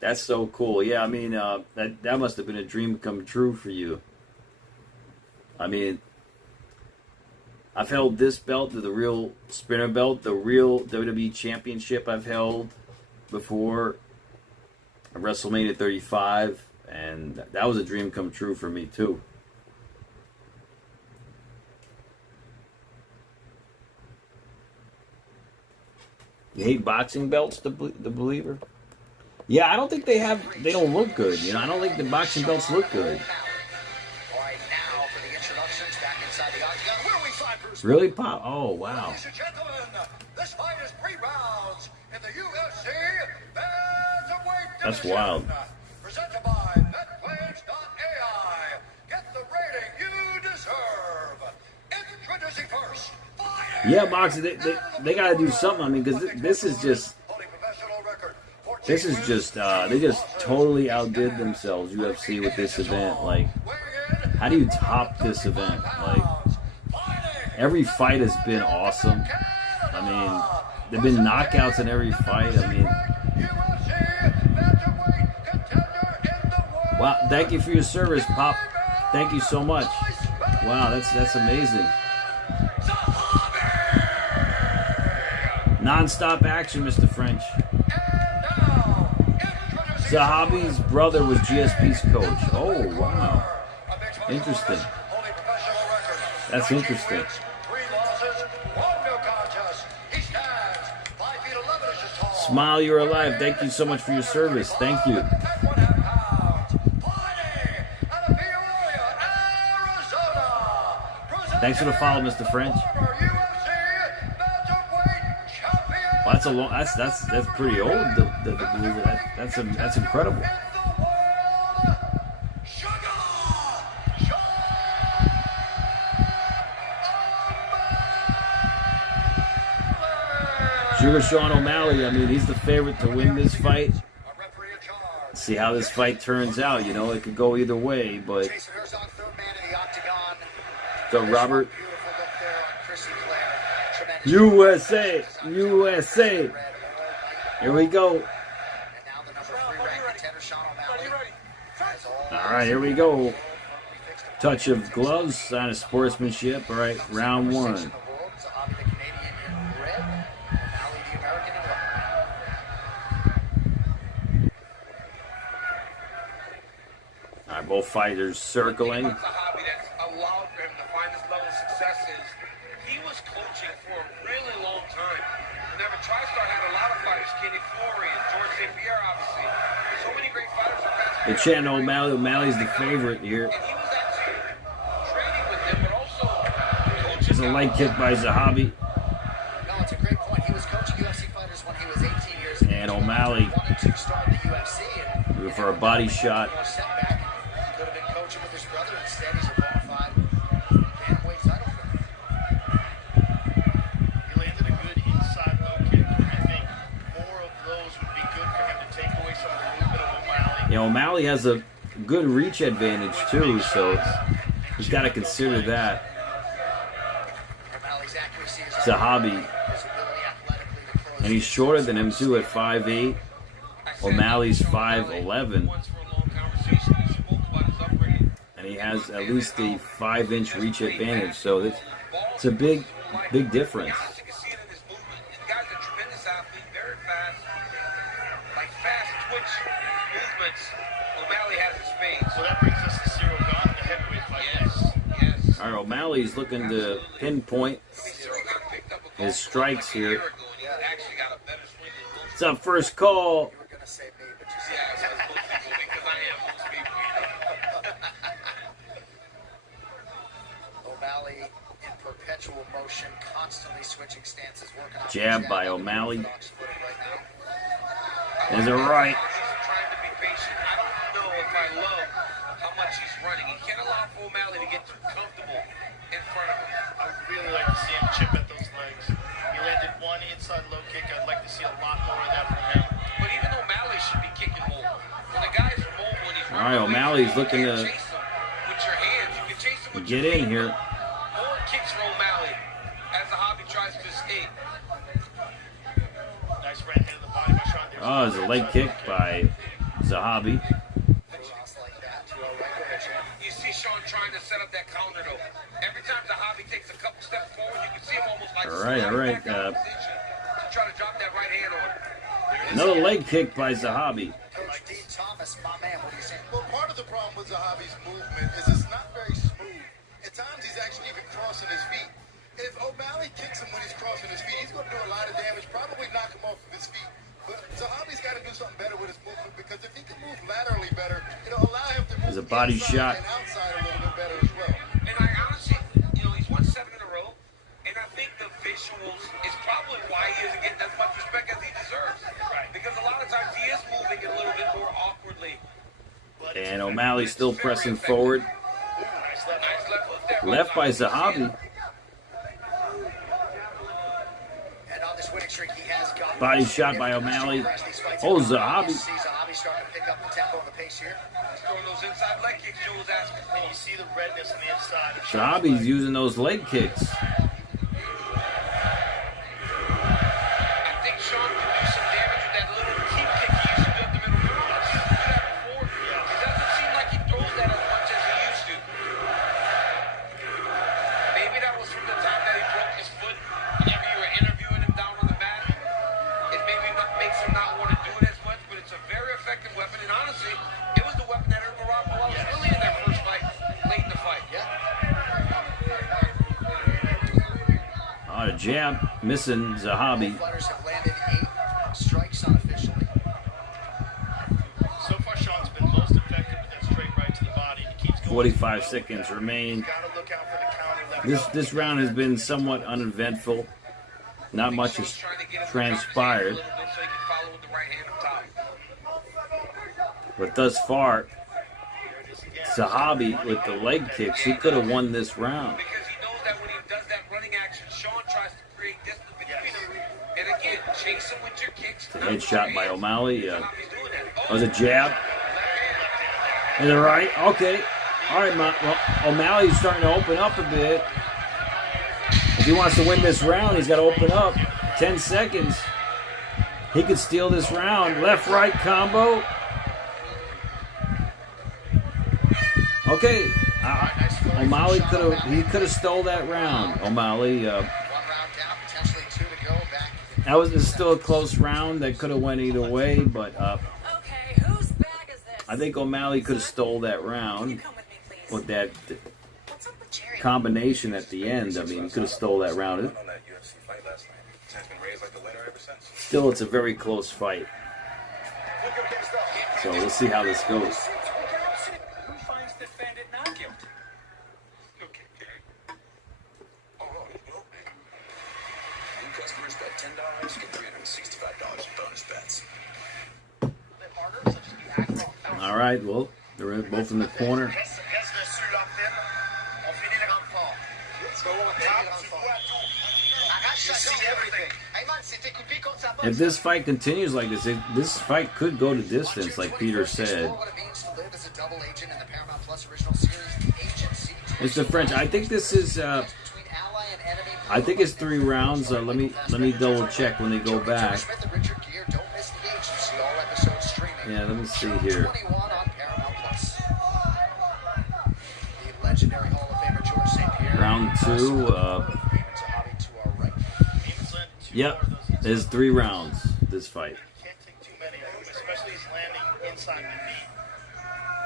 That's so cool. Yeah, I mean, that must have been a dream come true for you. I mean, I've held this belt, the real spinner belt, the real WWE Championship I've held before at WrestleMania 35, and that was a dream come true for me too. You hate boxing belts, the Believer? Yeah, I don't think they don't look good. You know, I don't think the boxing belts look good. Really, Pop? Oh, wow. Ladies and gentlemen, this fight is 3 rounds in the UFC Bantamweight That's division. wild. Presented by MATTROISE.ai. Get the rating you deserve. Introducing first. Yeah, boxing, they got to do something. I mean, because this is just, they just totally outdid themselves, UFC, with this event. Like, how do you top this event? Like, every fight has been awesome. I mean, there've been knockouts in every fight. I mean, wow! Thank you for your service, Pop. Thank you so much. Wow, that's amazing. Non-stop action, Mr. French. Zahabi's brother was GSP's coach. Oh, wow. Interesting. That's interesting. Smile, you're alive. Thank you so much for your service. Thank you. Thanks for the follow, Mr. French. Well, that's a long. That's pretty old. The Believer. That's incredible. Sugar Sean O'Malley, I mean, he's the favorite to win this fight. See how this fight turns out. You know, it could go either way, but so Robert, USA, USA. Here we go. All right, here we go. Touch of gloves, sign of sportsmanship. All right, round 1. Both fighters circling. It's a hobby that's allowed for him to find this level of success. He was coaching for a really long time. Whenever TriStar had a lot of fighters, Kenny Flory and George St. Pierre, obviously. So many great fighters have passed The chant O'Malley. O'Malley's the favorite here. There's a leg kick by Zahabi. No, it's a great point. He was coaching UFC fighters when he was 18 years old. And O'Malley Wanted to start the UFC and for a body shot. setback. Could have been coaching with his brother. Instead, he's a bona fide bantamweight title fighter. He landed a good inside low kick. I think more of those would be good for him to take away some of the movement of O'Malley. Yeah, O'Malley has a good reach advantage too, so he's got to consider that. Zahabi, and he's shorter than him too at 5'8". O'Malley's 5'11", and he has at least a 5-inch reach advantage. So it's a big difference. So that brings us to Cyril Gane, the heavyweight fight. All right, O'Malley's looking to pinpoint his strikes here. It's up first call. O'Malley in perpetual motion, constantly switching stances, working on Jab by O'Malley. There's a right. O'Malley to get too comfortable in front of him. I would really like to see him chip at those legs. He landed one inside low kick. I'd like to see a lot more of that from him. But even O'Malley should be kicking more. When the guy's mobile and he's All right, O'Malley's looking to with your hands, you can chase him with get in here. more kicks for O'Malley as the hobby tries to escape. Nice right hand in the body by Sean. Oh, there's a leg kick by Zahabi. You see Sean trying to set up that counter though. Every time the hobby takes a couple steps forward, you can see him almost like All right. to try to drop that right hand on him. Another leg kick by Zahabi. Coach Dean Thomas, my man, what do you say? Well, part of the problem with Zahabi's movement is it's not very smooth. At times, he's actually even crossing his feet. If O'Malley kicks him when he's crossing his feet, he's going to do a lot of damage, probably knock him off of his feet. But Zahabi's got to do something better with his movement, because if he can move laterally better, it'll allow him to move There's a body shot. and outside a little bit better as well. And I honestly, he's won 7 in a row, and I think the visuals is probably why he isn't getting as much respect as he deserves. Right. Because a lot of times he is moving a little bit more awkwardly. And O'Malley's still pressing forward. Left by Zahabi. Body shot by O'Malley. Oh, Zahabi. Zahabi starting to pick up the tempo and the pace here. Throwing those inside leg kicks, Joe was asking. And you see the redness on the inside. Zahabi's using those leg kicks. I think Sean can do some damage with that little keep kick he used to do up the middle. He used to do that before. It doesn't seem like he throws that as much as he used to. Maybe that was from the time that he broke his foot. Whenever you were interviewing him down on the mat, it maybe makes him not want to do it as much, but it's a very effective weapon. And honestly, it was the weapon that hurt Barack Obama really in their first fight, late in the fight. Oh, the jab missing Zahabi. Fighters have landed 8 strikes unofficially. So far, Sean's been most effective with that straight right to the body. He keeps going. 45 seconds remain. This round has been somewhat uneventful. Not much has transpired. But thus far, Zahabi with the leg kicks, he could have won this round. Because he knows that when he does that running action, Sean tries to create distance between them. And again, chase him with your kicks. The headshot by O'Malley. Oh, the jab. And the right. Okay. All right, well, O'Malley's starting to open up a bit. If he wants to win this round, he's got to open up. 10 seconds. He could steal this round. Left-right combo. Okay. O'Malley could have stole that round. O'Malley. That was still a close round. That could have went either way, but I think O'Malley could have stole that round with that combination at the end. I mean, he could have stole that round. Still, it's a very close fight. So we'll see how this goes. $10, get $365 in bonus bets. All right, well, they're both in the corner. If this fight continues like this, this fight could go to distance, like Peter said. It's the French. I think this is. I think it's 3 rounds. Let me double check when they go back. Yeah, let me see here. Round 2. Yep, there's 3 rounds. This fight. Can't take too many of them, especially he's landing inside the knee.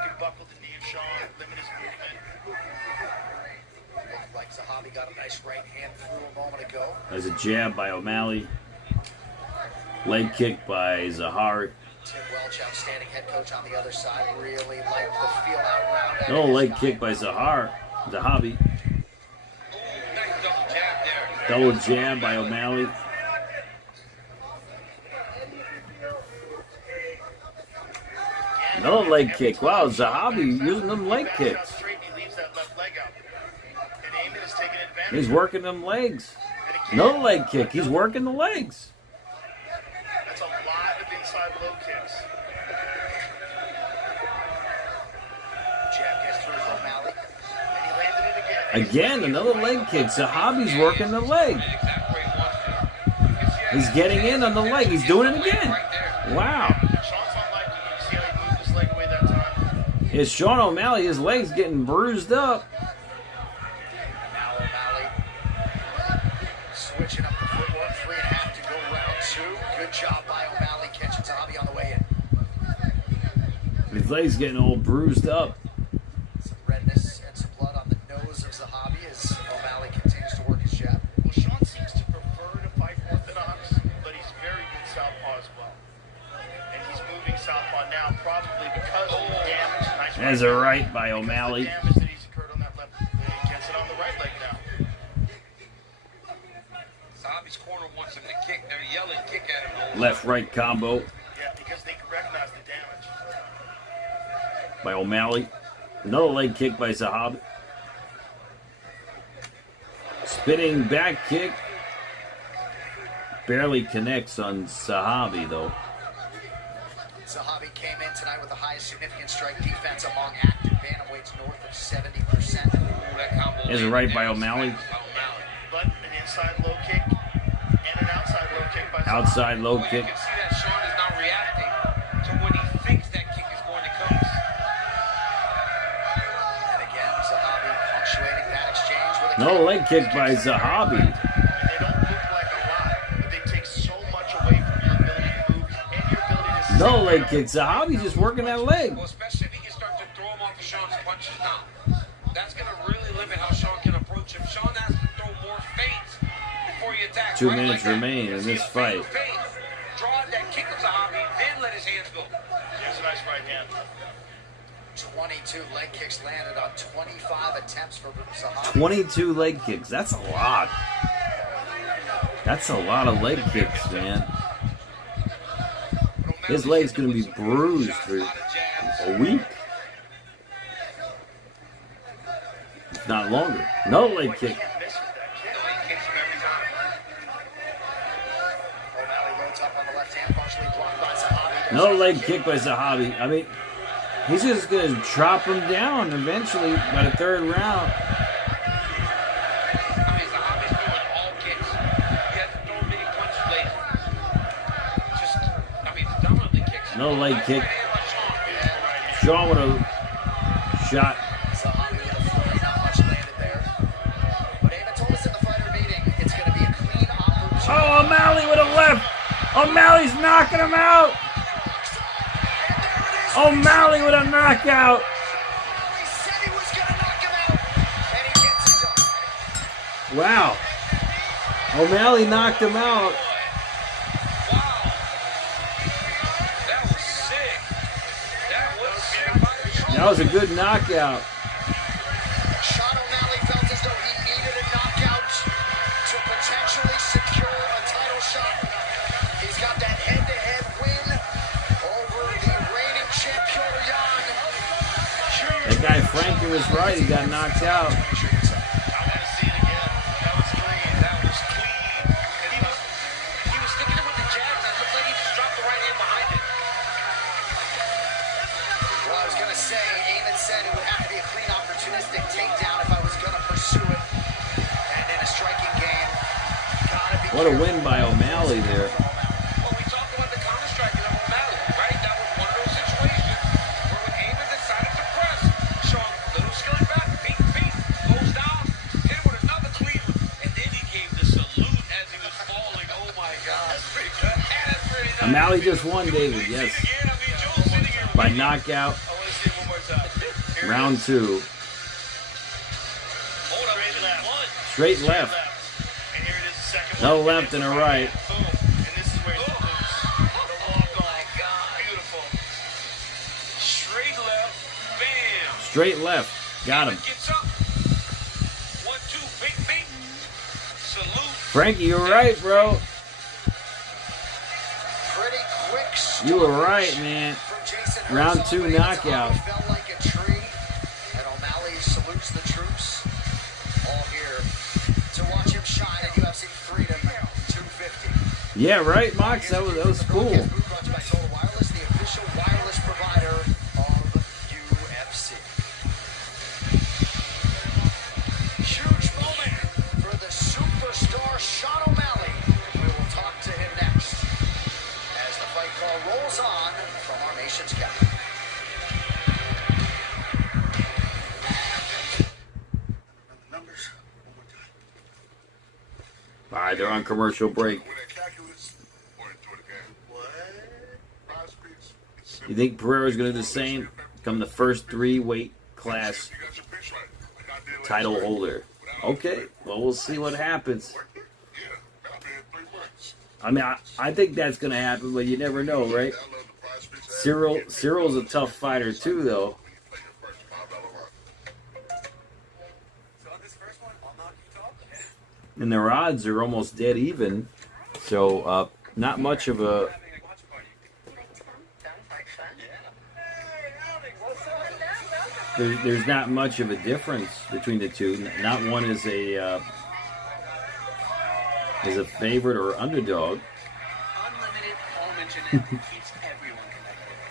Can buckle the knee of Sean, limit his movement. Like Zahabi got a nice right hand through a moment ago. There's a jab by O'Malley. Leg kick by Zahari. Tim Welch, outstanding head coach on the other side, really like the feel out round. No leg kick by Zahabi. Double jab by O'Malley. No leg kick. Wow, Zahabi using them leg kicks. He's working them legs. No leg kick. He's working the legs. That's a lot of inside low kicks. Jab gets through O'Malley. And he landed it again. Again, another leg kick. Zahabi's working the leg. He's getting in on the leg. He's doing it again. Wow. Is Sean O'Malley, his legs getting bruised up. Now O'Malley switching up the footwork. 3.5 to go round 2. Good job by O'Malley catching Zahabi on the way in. His legs getting all bruised up. Some redness and some blood on the nose of Zahabi as O'Malley continues to work his jab. Well, Sean seems to prefer to fight orthodox, but he's very good southpaw as well. And he's moving southpaw now probably because of the damage. There's a right by O'Malley. Damage that he's incurred on that left. He gets it on the right leg now. Zahabi's corner wants him to kick. They're yelling kick at him. Left-right combo. Yeah, because they can recognize the damage. By O'Malley. Another leg kick by Zahabi. Spinning back kick. Barely connects on Zahabi, though. Zahabi came in tonight with the highest significant strike defense among active bantamweights, north of 70%. There's a right by O'Malley. But an inside low kick and an outside low kick by Zahabi. Outside low kick. You can see that Sean is not reacting to when he thinks that kick is going to come. And again, Zahabi punctuating that exchange with a No leg kick by Zahabi. They don't look like a lot, but they take so much away from your ability to move and your ability to No leg kick. Zahabi's just working that leg. Well, especially if he can start to throw him off of Sean's punches now. That's going to really limit how Sean can approach him. Sean has to throw more feints before he attacks. 2 minutes remain in this fight. Draw out that kick of Zahabi, then let his hands go. Here's a nice right hand. 22 leg kicks landed on 25 attempts for Zahabi. 22 leg kicks. That's a lot. That's a lot of leg kicks, man. His leg's going to be bruised for a week. If not longer. No leg kick. No leg kick by Zahabi. I mean, he's just going to chop him down eventually by the 3rd round. No leg kick. Sean with a shot. Oh, O'Malley with a left. O'Malley's knocking him out. O'Malley with a knockout. Wow. O'Malley knocked him out. That was a good knockout. Sean O'Malley felt as though he needed a knockout to potentially secure a title shot striking was right. He got knocked out. I want to see it again. That was clean. That was clean. He was sticking it with the jab, and it looked like he just dropped the right hand behind it. Well, I was going to say, Eamon said it would have to be a clean, opportunistic takedown if I was going to pursue it. And in a striking game, gotta be What a win by O'Malley there. Well, we talked about the counter-striking of O'Malley, right? That was one of those situations where when Eamon decided to press, Sean, little skirt back, beat, goes down, hit it with another clean, and then he gave the salute as he was falling. Oh, my God. That's pretty good. That's pretty nice. O'Malley just won, David, yes. By knockout. Round 2. Straight left. No left and a right. Straight left, bam. Straight left. Got him. Gets up. 1, 2, bing. Salute. Frankie, you were right, bro. pretty quick start. You were right, man. Round 2 knockout. Fell like a tree, and O'Malley salutes the troops. All here to watch him shine at UFC Freedom 250. Yeah, right, Mox. That was cool. Brought to you by Total Wireless, the official wireless provider of UFC. Huge moment for the superstar Sean O'Malley. We will talk to him next as the fight call rolls on from our nation's capital. All right, they're on commercial break. You think Pereira's going to do the same? Become the first 3-weight class title holder. Okay, well, we'll see what happens. I mean, I think that's going to happen, but you never know, right? Cyril's a tough fighter, too, though. And their odds are almost dead even. So, not much of a... There's not much of a difference between the two. Not one is a favorite or underdog.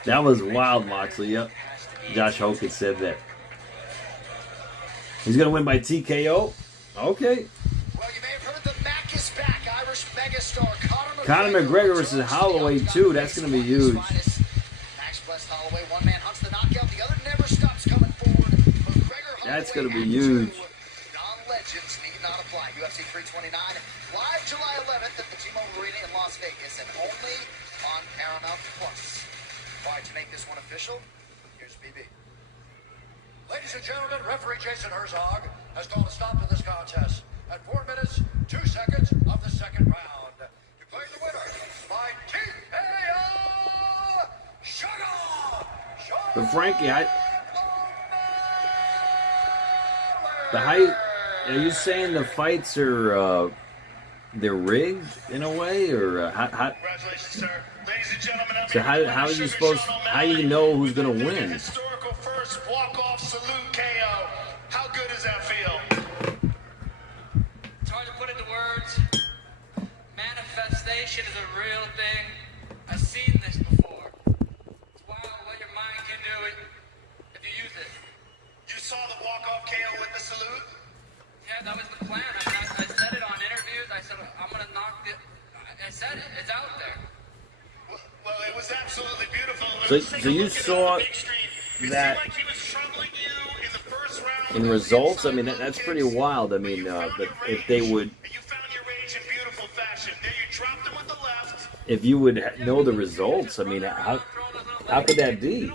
That was wild, Moxley. Yep. Josh Hogan said that. He's going to win by TKO. Okay. Conor McGregor versus Holloway, too. That's going to be huge. That's going to be huge. Non-legends need not apply. UFC 329, live July 11th at the T-Mobile Arena in Las Vegas, and only on Paramount Plus. All right, to make this one official, here's BB. Ladies and gentlemen, referee Jason Herzog has called a stop to this contest at 4 minutes, 2 seconds of the second round. Declaring the winner by TKO. But Frankie, are you saying the fights are they're rigged in a way, or Congratulations, sir. Ladies and gentlemen, so how are you how do you know who's going to win? Historical first walk-off salute KO. How good does that feel? It's hard to put into words. Manifestation is a real thing. I've seen this before. It's wild what your mind can do if you use it. You saw the walk-off KO with the salute? Yeah, that was the plan. I said it on interviews. I said, I'm going to knock it. I said it. It's out there. Well, it was absolutely beautiful. So you saw that in results? I mean, that's pretty wild. I mean, but if they would... If you would know the results, I mean, how could that be?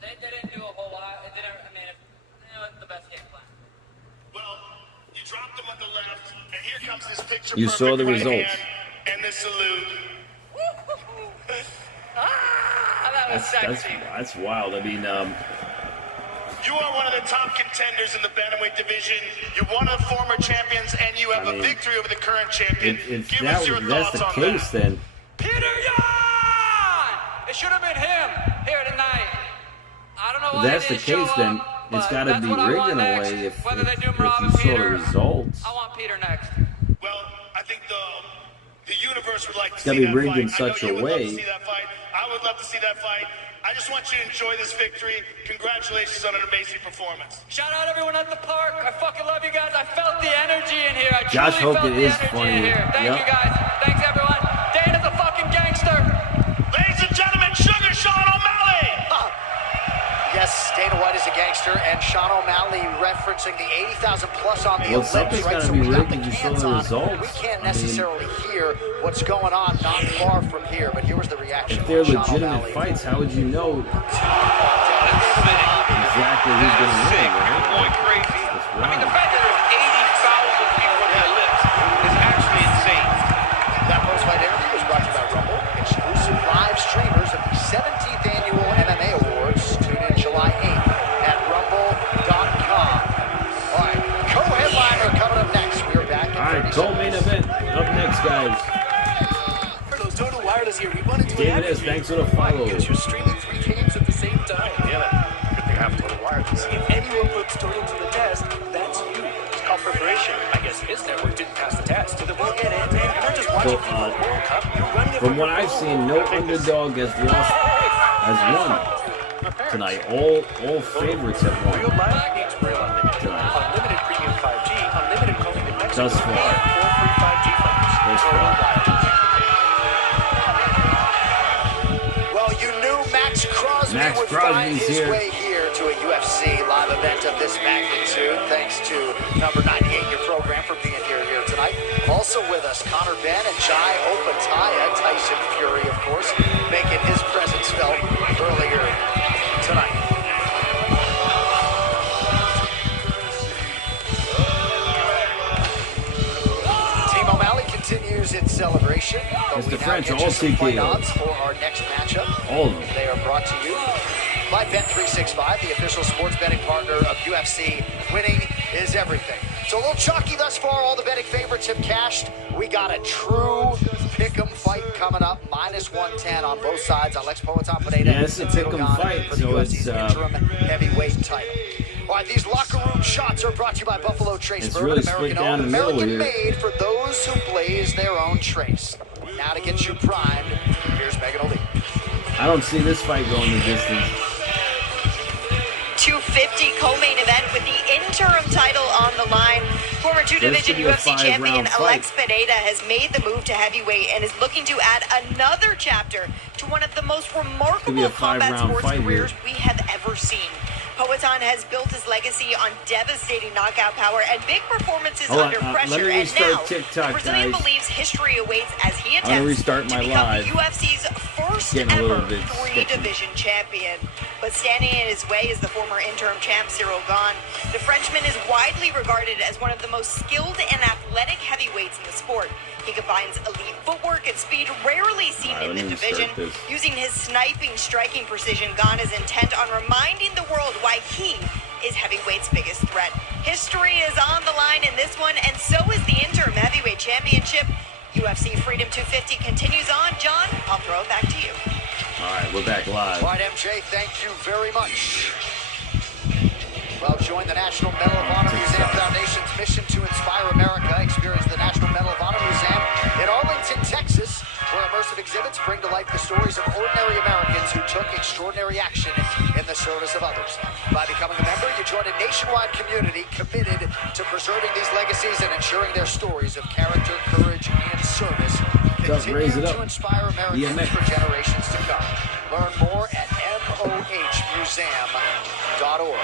They didn't do a whole lot. It didn't, I mean, it's the best game plan. Well, you dropped them on the left, and here comes this picture. You saw the results. And the salute. That was sexy. That's wild. I mean, you are one of the top contenders in the bantamweight division. You're one of the former champions, and you have a victory over the current champion. If Give us your that's thoughts the on case, that. then Peter Yan! It should have been him here tonight. I don't know If that's the case, then it's got to be rigged in a way if you saw the results. I want Peter next. Well, I think the universe would like to It's see got to be that rigged fight. in such a way. I would love to see that fight. I just want you to enjoy this victory. Congratulations on an amazing performance. Shout out everyone at the park. I fucking love you guys. I felt the energy in here. I Josh truly Hogan felt the is energy funny. in here. Thank you guys. Thanks everyone. Dana's a fucking gangster. Ladies and gentlemen, Sugar Sean O'Malley. Yes, Dana White is a gangster, and Sean O'Malley referencing the 80,000 plus on the Well, ellipse, something's right? got to So be we got rigged the if you saw cans the on. results. We can't necessarily hear what's going on not far from here, but here was the reaction If they're from Sean legitimate O'Malley. fights, how would you know exactly who's going to win, right? Going crazy. That's I mean, the right. fact that there's 80,000 people on the ellipse is actually insane. That post-fight interview was brought to you by Rumble, exclusive live streamers of the 17th annual MMA Awards. Tune in July 8th at rumble.com. All right, co-headliner coming up next. We are back in All right, 30 co-main event up next, guys. Total Wireless here. We wanted to David S., thanks for the follow. because you're streaming 3 games at the same time. Yeah, good thing I have Total Wireless. If anyone puts Total to the test, that's you. Call preparation. I guess his network didn't pass the test. To the book end, and you're not just watching the World Cup. You're running it From what I've seen, no underdog has won tonight. All favorites have won Real life means real unlimited. tonight. Unlimited premium 5G, unlimited calling in Mexico, Thus far. and 4 free 5G phones. Thus Total far. Wireless. Well, you knew Max Crosby Max would Crosby's find his here. way here to a UFC live event of this magnitude. Thanks to number 98 in your program for being here tonight. Also with us, Connor Ben and Jai Opataya, Tyson Fury, of course, making his presence felt earlier tonight. Team O'Malley continues its celebration. But Mr. we now French, get all you some fight TKO. odds for our next matchup. All of them. They are brought to you by Bet365, the official sports betting partner of UFC. Winning is everything. So a little chalky thus far. All the betting favorites have cashed. We got a true pick'em fight coming up. -110 on both sides. Alex Poatan Pineda. Yeah, it's a pick'em fight, for the so UFC's it's, interim heavyweight title. All right, these locker room shots are brought to you by Buffalo Trace It's Bourbon, really split American down owned, the middle American here. made for those who blaze their own trace. Now to get you primed, here's Megan O'Lee. I don't see this fight going the distance. 250 co-main event with the interim title on the line. Former two-division be a UFC champion five-round Alex fight. Pineda has made the move to heavyweight and is looking to add another chapter to one of the most Could be remarkable a combat five-round sports fight careers here. we have ever seen. Poatan has built his legacy on devastating knockout power and big performances Hold on, under let pressure. me And restart now, TikTok, the Brazilian guys. believes history awaits as he I'm gonna attempts restart to my become live. the UFC's first Getting a little ever bit sketchy. three-division champion. But standing in his way is the former interim champ Cyril Gane. The Frenchman is widely regarded as one of the most skilled and athletic heavyweights in the sport. He combines elite footwork and speed rarely seen All right, in the let me division. start this. Using his sniping striking precision, Gane is intent on reminding the world why he is heavyweight's biggest threat. History is on the line in this one, and so is the interim heavyweight championship. UFC Freedom 250 continues on. John, I'll throw it back to you. All right, we're back live. All right, MJ, thank you very much. Well, join the National Medal of Honor Museum Foundation's mission to inspire America. Experience the National Medal of Honor Museum in Arlington, Texas, where immersive exhibits bring to life the stories of ordinary Americans who took extraordinary action in the service of others. By becoming a member, you join a nationwide community committed to preserving these legacies and ensuring their stories of character, courage, and service Raise it continue up. to inspire Americans DMX. for generations to come. Learn more at mohmuseum.org.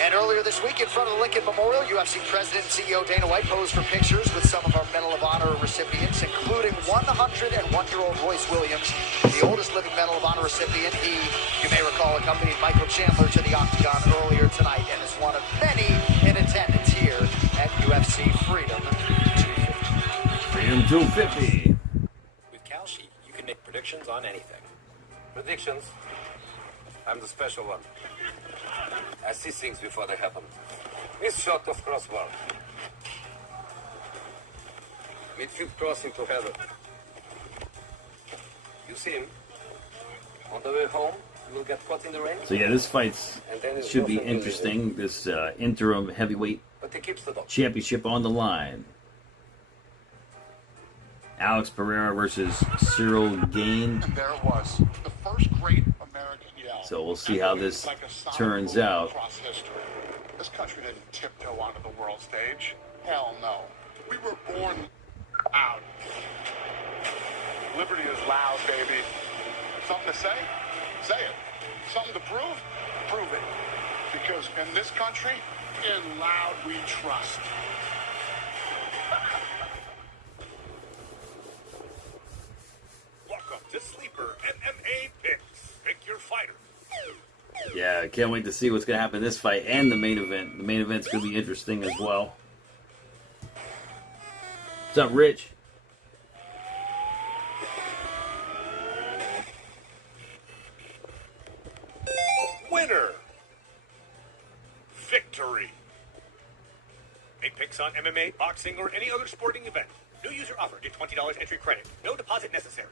And earlier this week, in front of the Lincoln Memorial, UFC President and CEO Dana White posed for pictures with some of our Medal of Honor recipients, including 101-year-old Royce Williams, the oldest living Medal of Honor recipient. He, you may recall, accompanied Michael Chandler to the Octagon earlier tonight and is one of many in attendance here at UFC Freedom 250. Freedom 250. With Kalshi, you can make predictions on anything. Predictions? I'm the special one. I see things before they happen. This shot of crossbar. Midfield crossing together. You see him? On the way home, You will get caught in the rain. So yeah, this fight's And then it's should be nothing to interesting. This interim heavyweight But he keeps the dog. championship on the line. Alex Pereira versus Cyril Gain. And there it was, the first great American yell. So we'll see how this turns out. Across history. This country didn't tiptoe onto the world stage. Hell no. We were born loud. Liberty is loud, baby. Something to say? Say it. Something to prove? Prove it. Because in this country, in loud we trust. Welcome to Sleeper MMA Picks. Pick your fighter. Yeah, I can't wait to see what's going to happen in this fight and the main event. The main event's going to be interesting as well. What's up, Rich? Winner. Victory. Make picks on MMA, boxing, or any other sporting event. New user offer. Get $20 entry credit. No deposit necessary.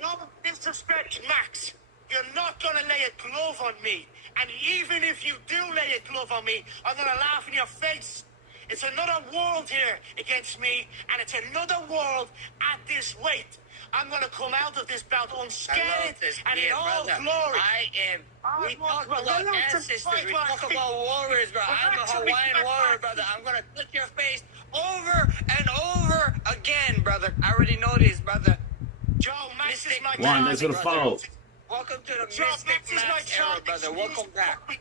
No disrespect, Max. You're not gonna lay a glove on me. And even if you do lay a glove on me, I'm gonna laugh in your face. It's another world here against me, and it's another world at this weight. I'm gonna come out of this bout unscathed and in all glory. We talk about ancestors, we talk about warriors, bro. I'm a Hawaiian warrior, brother. I'm gonna touch your face over and over again, brother. I already know this, brother. Joe, Max is my Juan, that's going to follow. Welcome to the Joe, Mystic Max is my Max era, child. brother. Welcome back.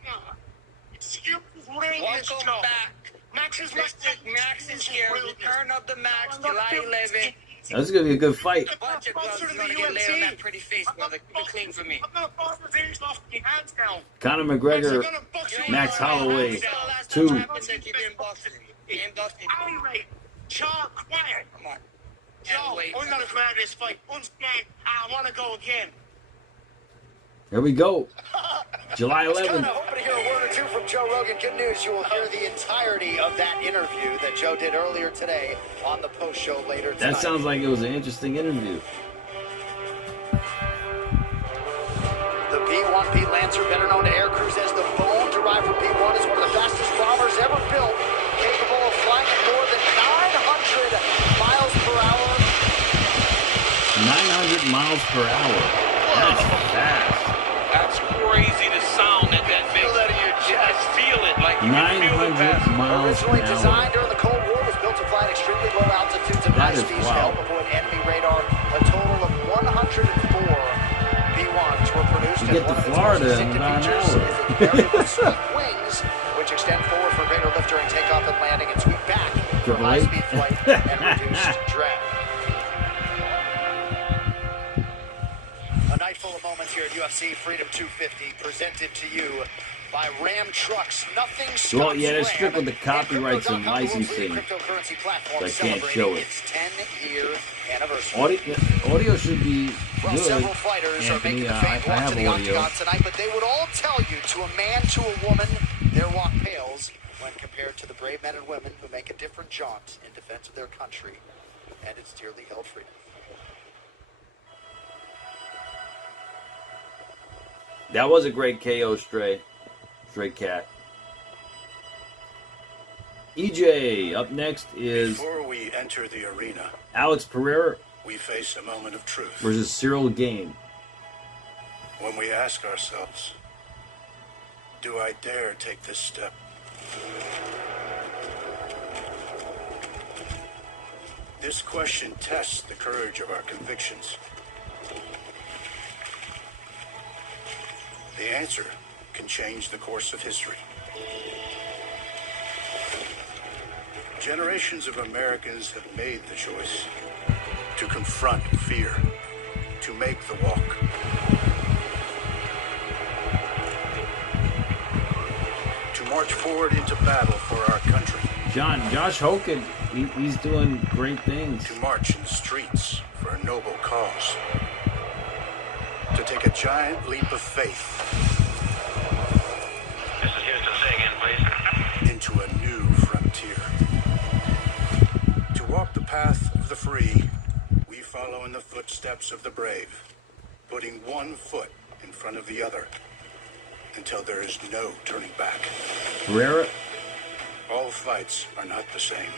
Excuse me, Welcome back. Max is my Mystic Max is here. Return of the Max, July 11th. This is going to be a good fight. A bunch of gloves is gonna get laid on that pretty face, brother. Keep it clean for me. I'm gonna bust the veins off your hands down. Conor McGregor, Max Holloway, 2. You didn't box me. Anyway, Joe, quiet. Come on. Joe, I'm gonna come out of this fight unscathed. I wanna go again. Here we go. July I was 11th. kind of hoping to hear a word or two from Joe Rogan. Good news, you will hear the entirety of that interview that Joe did earlier today on the post show later tonight. That sounds like it was an interesting interview. The B-1B Lancer, better known to air crews as the Bone, derived from B-1, is one of the fastest bombers ever built, capable of flying at more than 900 miles per hour. 900 miles per hour. That's fast. That's crazy to sound at that makes. Feel that in your chest. Feel it like you 900 miles per Originally hour. designed during the Cold War, was built to fly at extremely low altitudes and high That is speeds to wild. help avoid enemy radar. A total of 104 B-1s were produced. You get to Florida in about an hour. Sweep wings, which extend forward for greater lift during takeoff and landing, and sweep back for Triple high-speed eight. flight and reduced drag. A night full of moments here at UFC Freedom 250, presented to you by Ram Trucks. Nothing stops Well, yeah, they're Ram. strict with the copyrights and licensing. Cryptocurrency platform So I can't show it. its 10-year anniversary. Audio should be Well, good. several fighters are making Anthony, the I famed walk to have the audio. octagon tonight, but they would all tell you, to a man, to a woman, their walk pales when compared to the brave men and women who make a different jaunt in defense of their country and its dearly held freedom. That was a great KO, Stray Cat. EJ, up next is Before we enter the arena, Alex Pereira we face a moment of truth. versus Cyril Gain. When we ask ourselves, do I dare take this step? This question tests the courage of our convictions. The answer can change the course of history. Generations of Americans have made the choice to confront fear, to make the walk. To march forward into battle for our country. Josh Hogan, he's doing great things. To march in the streets for a noble cause. To take a giant leap of faith. This is Houston. Say again, please. Into a new frontier. To walk the path of the free, we follow in the footsteps of the brave, putting one foot in front of the other until there is no turning back. Pereira? All fights are not the same,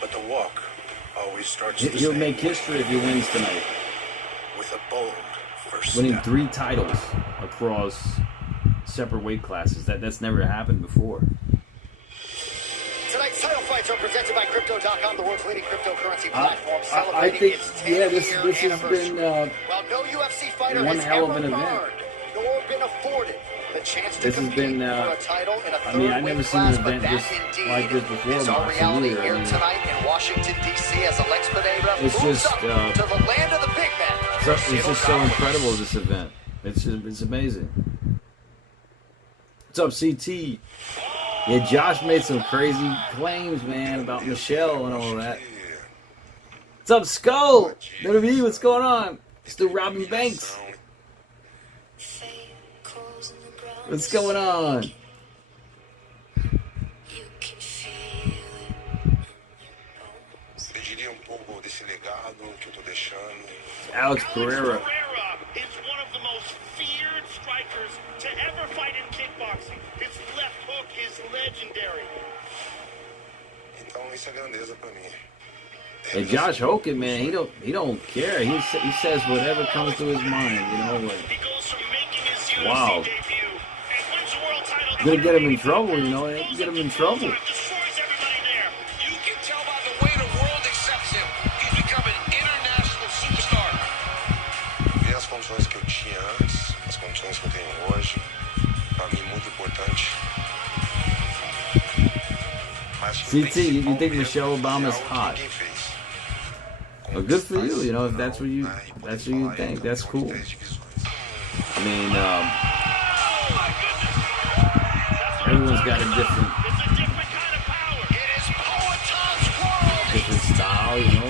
but the walk always starts the He'll same. make history if he wins tonight. With a bold first Winning step. 3 titles across separate weight classes. That's never happened before. Tonight's title fights are presented by Crypto.com, the world's leading cryptocurrency platform, I celebrating think, its 10th yeah, this year has anniversary. been While no UFC fighter one has hell of ever an event. earned nor been afforded the chance to This has compete been, for a title in a I mean, I've third never weight seen an class, but event that just indeed like this before. is our Mox, reality either. I here mean, tonight in Washington, D.C. as Alex Pereira It's moves just, up to the land of the big men. so, it's just so incredible, this event. It's amazing. What's up, CT? Yeah, Josh made some crazy claims, man, about Michelle and all that. What's up, Skull? WWE, what's going on? Still robbing banks. What's going on? Pediria pouco desse legado que eu tô deixando. Alex Pereira. Is one of the most feared strikers to ever fight in kickboxing. His left hook is legendary. Então isso é grandeza pra mim. Hey, Josh Hogan, man, he don't care. He says whatever comes to his mind, you know. Like, wow. Gonna get him in trouble, you know. It can get him in trouble. You can tell by the way the world accepts him. He's become an international superstar. Ver as condições que eu tinha antes, as condições que eu tenho hoje, pra mim é muito importante. CT, you think Michelle Obama's hot? Well, good for you, you know, if that's what you think. That's cool. I mean, everyone's got a different style, you know.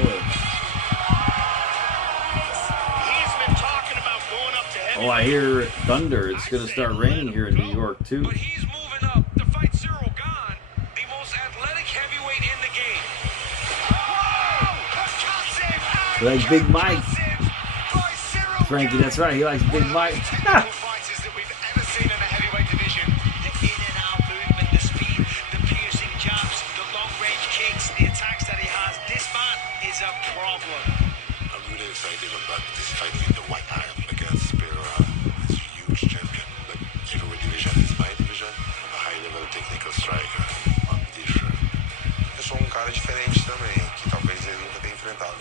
Oh, I hear thunder. It's going to start raining here in New York, too. But he's moving up to fight Cyril Gahn, the most athletic heavyweight in the game. Like Big Mike. Frankie, that's right. He likes Big Mike. I'm really excited about this fight in the White House against Pereira. He's a huge champion. But heavyweight division is my division. I'm a high-level technical striker. I'm different. Eu sou cara diferente também, que talvez ele nunca tenha enfrentado.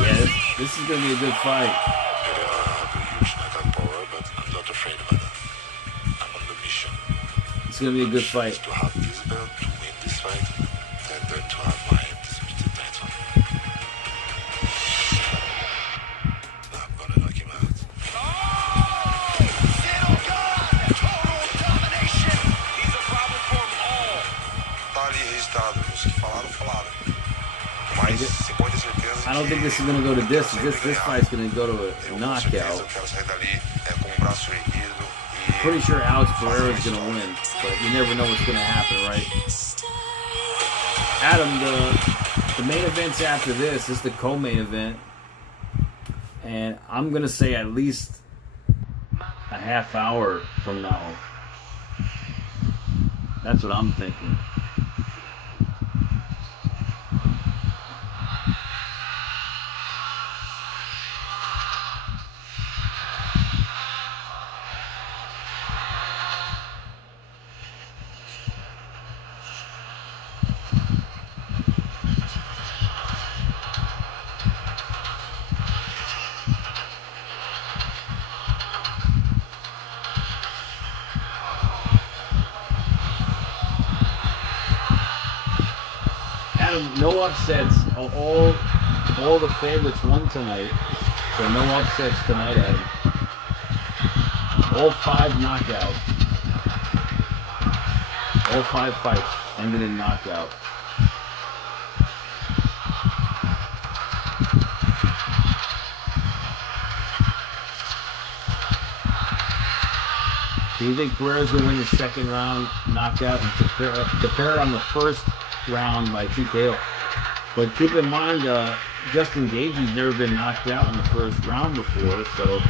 Yeah, this is going to be a good fight. Pereira has a huge knockout power, but I'm not afraid about that. I'm on the mission. It's going to be a good fight. To have this belt, to win this fight, and then to have my undisputed title. I'm gonna knock him out. He's a problem for them all. Tá ali registrado, os que falaram. Mas você pode ter certeza I don't think this is going to go to distance. This fight's going to go to a knockout. eu quero sair dali com o braço erguido. Pretty sure Alex Pereira is going to win, but you never know what's going to happen, right? Adam, the main event's after this. This is the co-main event. And I'm going to say at least a half hour from now. That's what I'm thinking. Adam, no upsets. All the favorites won tonight. So no upsets tonight, Adam. All 5 knockouts. All 5 fights ended in knockout. Do you think Pereira's going to win the second round knockout and Topuria on the first round by TKO? But keep in mind, Justin Gaethje's never been knocked out in the first round before, so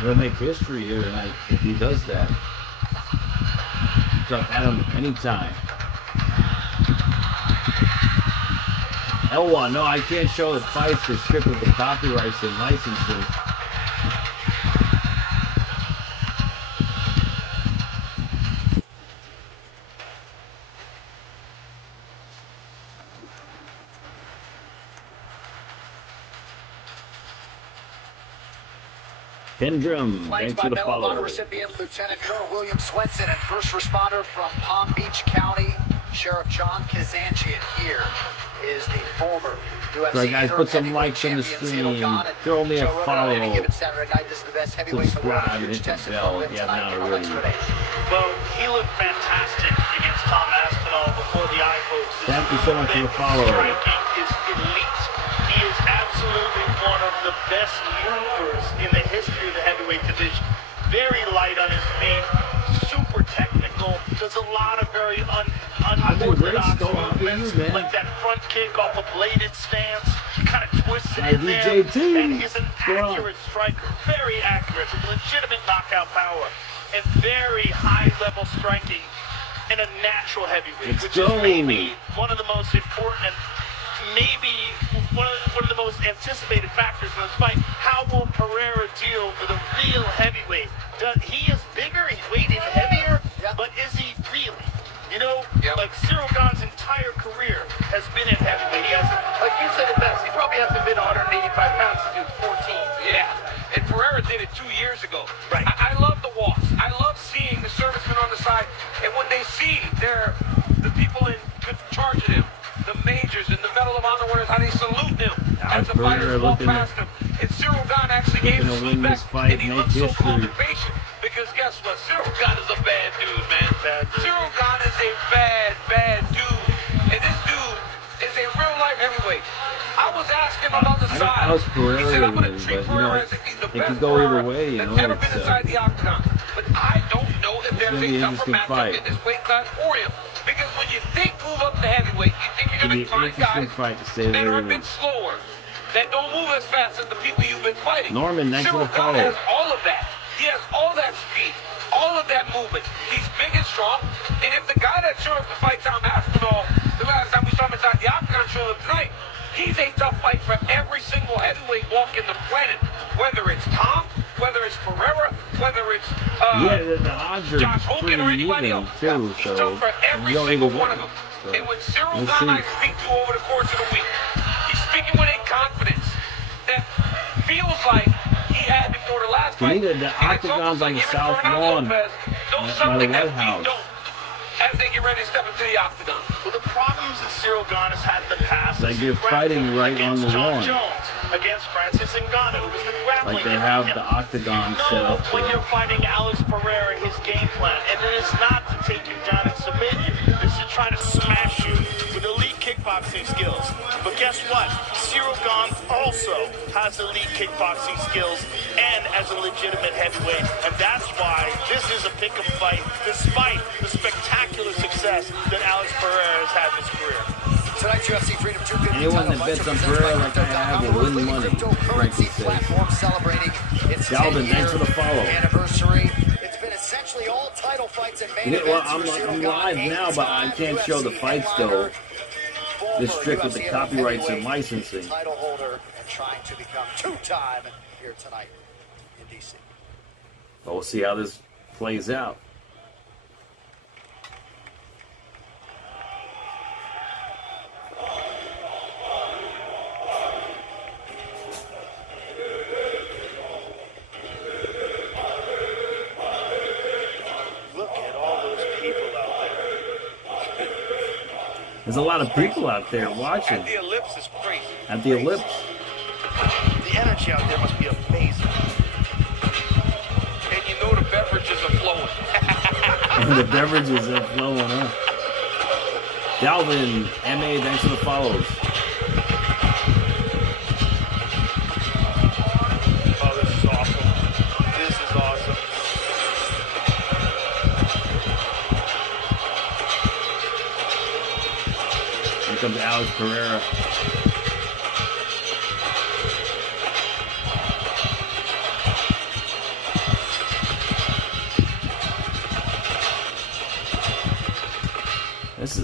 he'll make history here tonight if he does that. So Adam, anytime. L1, no, I can't show the fights. They're stripped with the copyrights and licensing. Kendrum, thanks for the follow. Recipient Lieutenant Colonel William Swenson and first responder from Palm Beach County, Sheriff John Kazanjian. Here is the former UFC. Right, guys, put some likes on the stream. Throw me a follow. Subscribe, hit the bell if you have not already. Well, he looked fantastic against Tom Aspinall before the eye folks. Thank you so much for the follow. Striking is elite. He is absolutely one of the best movers in the history of the heavyweight division. Very light on his feet, super technical, does a lot of very unorthodox movements, like that front kick off a bladed stance. He kind of twists it in there, and he's an accurate striker, very accurate, with legitimate knockout power, and very high-level striking in a natural heavyweight, which is maybe one of the most important and maybe one of the most anticipated factors in this fight. How will Pereira deal with a real heavyweight? He is bigger, he's weighted heavier, but is he really? You know, like Cyril Gane's entire career has been at heavyweight. He hasn't, like you said it best, he probably hasn't been 185 pounds since he was 14. Yeah, and Pereira did it 2 years ago. Right. I love the walks. I love seeing the servicemen on the side, and when they see the people in charge of them, the majors and the Medal of Honor winners, how they salute them as the fighters walk past them. And Cyril Gane actually gave the salute back, and he looks so calm and patient. Because guess what? Cyril Gane is a bad dude, man. Cyril Gane is a bad dude. And this dude is a real-life heavyweight. I was asking him about the size. I was Pereira, He said, I'm going to but treat Pereira as if he's the best go either way, you know. ever been inside the octagon. But I don't know if there's a tougher matchup in this weight class for him. Because when you think move up to heavyweight, you think you're going to find guys that are a bit slower, that don't move as fast as the people you've been fighting. Norman, thanks for the follow. Cyril Gane has all of that. He has all that speed, all of that movement. He's big and strong. And if the guy that showed up to fight Tom Aspinall, the last time we saw him inside the octagon showed up tonight, he's a tough fight for every single heavyweight walking the planet. Whether it's Tom, whether it's Pereira, whether it's the odds are Josh Hogan or anybody else. Too, He's tough for every single one of them. So, and when Cyril Gane I speak to over the course of the week, he's speaking with a confidence that feels like he had before the last fight. The octagon's on the South Lawn by the White House. As they get ready to step into the octagon. Well, the problems that Cyril Gane has had in the past like they're fighting right on the lawn. Against Francis Ngannou, who was the grappling. Like they have the octagon set up. When you're fighting Alex Pereira, his game plan, and it is not to take you down and submit you. It's to try to smash you with elite kickboxing skills. But guess what? Cyril Gane also has elite kickboxing skills and as a legitimate heavyweight, and that's why this is a pick'em fight, despite the spectacular success that Alex Pereira has had in his career. Tonight's UFC Freedom 250 anyone that bets on Pereira like I have will win money. Frankie says. Celebrating its Dalvin, thanks for the follow. Anniversary. It's been essentially all title fights and main events. Well, I'm live now, but I can't show the fights though. They're strict with the copyrights and licensing. Title holder and trying to become two-time here tonight in DC. But we'll see how this plays out. There's a lot of people out there watching. At the Ellipse is crazy. At the Ellipse. The energy out there must be amazing. And you know the beverages are flowing. And the beverages are flowing, huh? Dalvin, MA, thanks for the follows. Oh, this is awesome. This is awesome. Alex Pereira.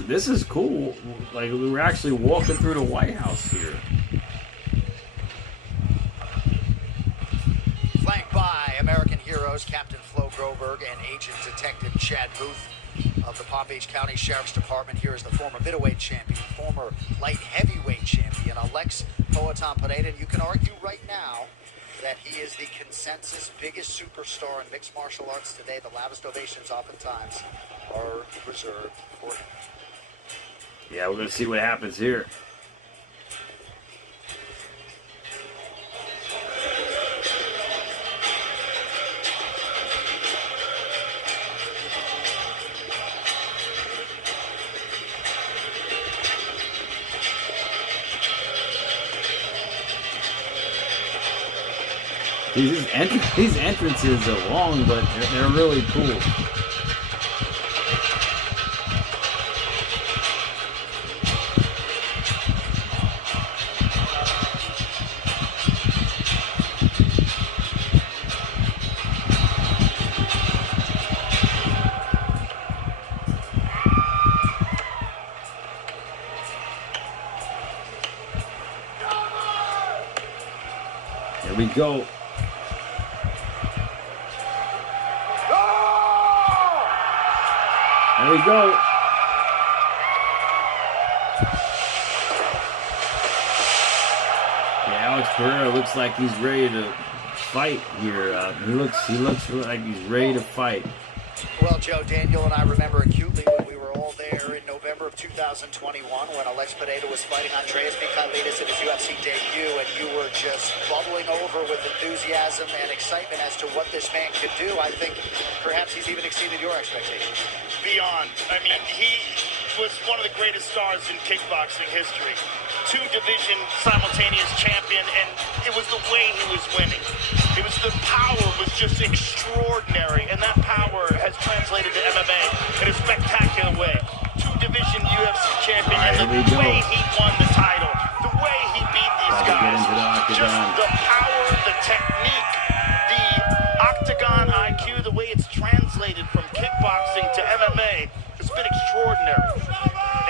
This is cool. Like, we were actually walking through the White House here. Flanked by American heroes Captain Flo Groberg and Agent Detective Chad Booth of the Palm Beach County Sheriff's Department. Here is the former middleweight champion, former light heavyweight champion, Alex Poatan-Pineda. And you can argue right now that he is the consensus biggest superstar in mixed martial arts today. The loudest ovations oftentimes are reserved for him. Yeah, we're going to see what happens here. These entrances are long, but they're really cool. Here we go. There we go. Yeah, Alex Pereira looks like he's ready to fight here. He looks like he's ready to fight. Well, Joe, Daniel and I remember acutely when we were all there in November of 2021 when Alex Pineda was fighting Andreas Michailidis in his UFC debut, and you were just bubbling over with enthusiasm and excitement as to what this man could do. I think perhaps he's even exceeded your expectations. Beyond. I mean, he was one of the greatest stars in kickboxing history. 2-division simultaneous champion, and it was the way he was winning. It was the power was just extraordinary, and that power has translated to MMA in a spectacular way. 2-division UFC champion, and the way he won the title, the way he beat these guys, just the power, the technique, the octagon IQ, the way it's translated from kickboxing to MMA has been extraordinary.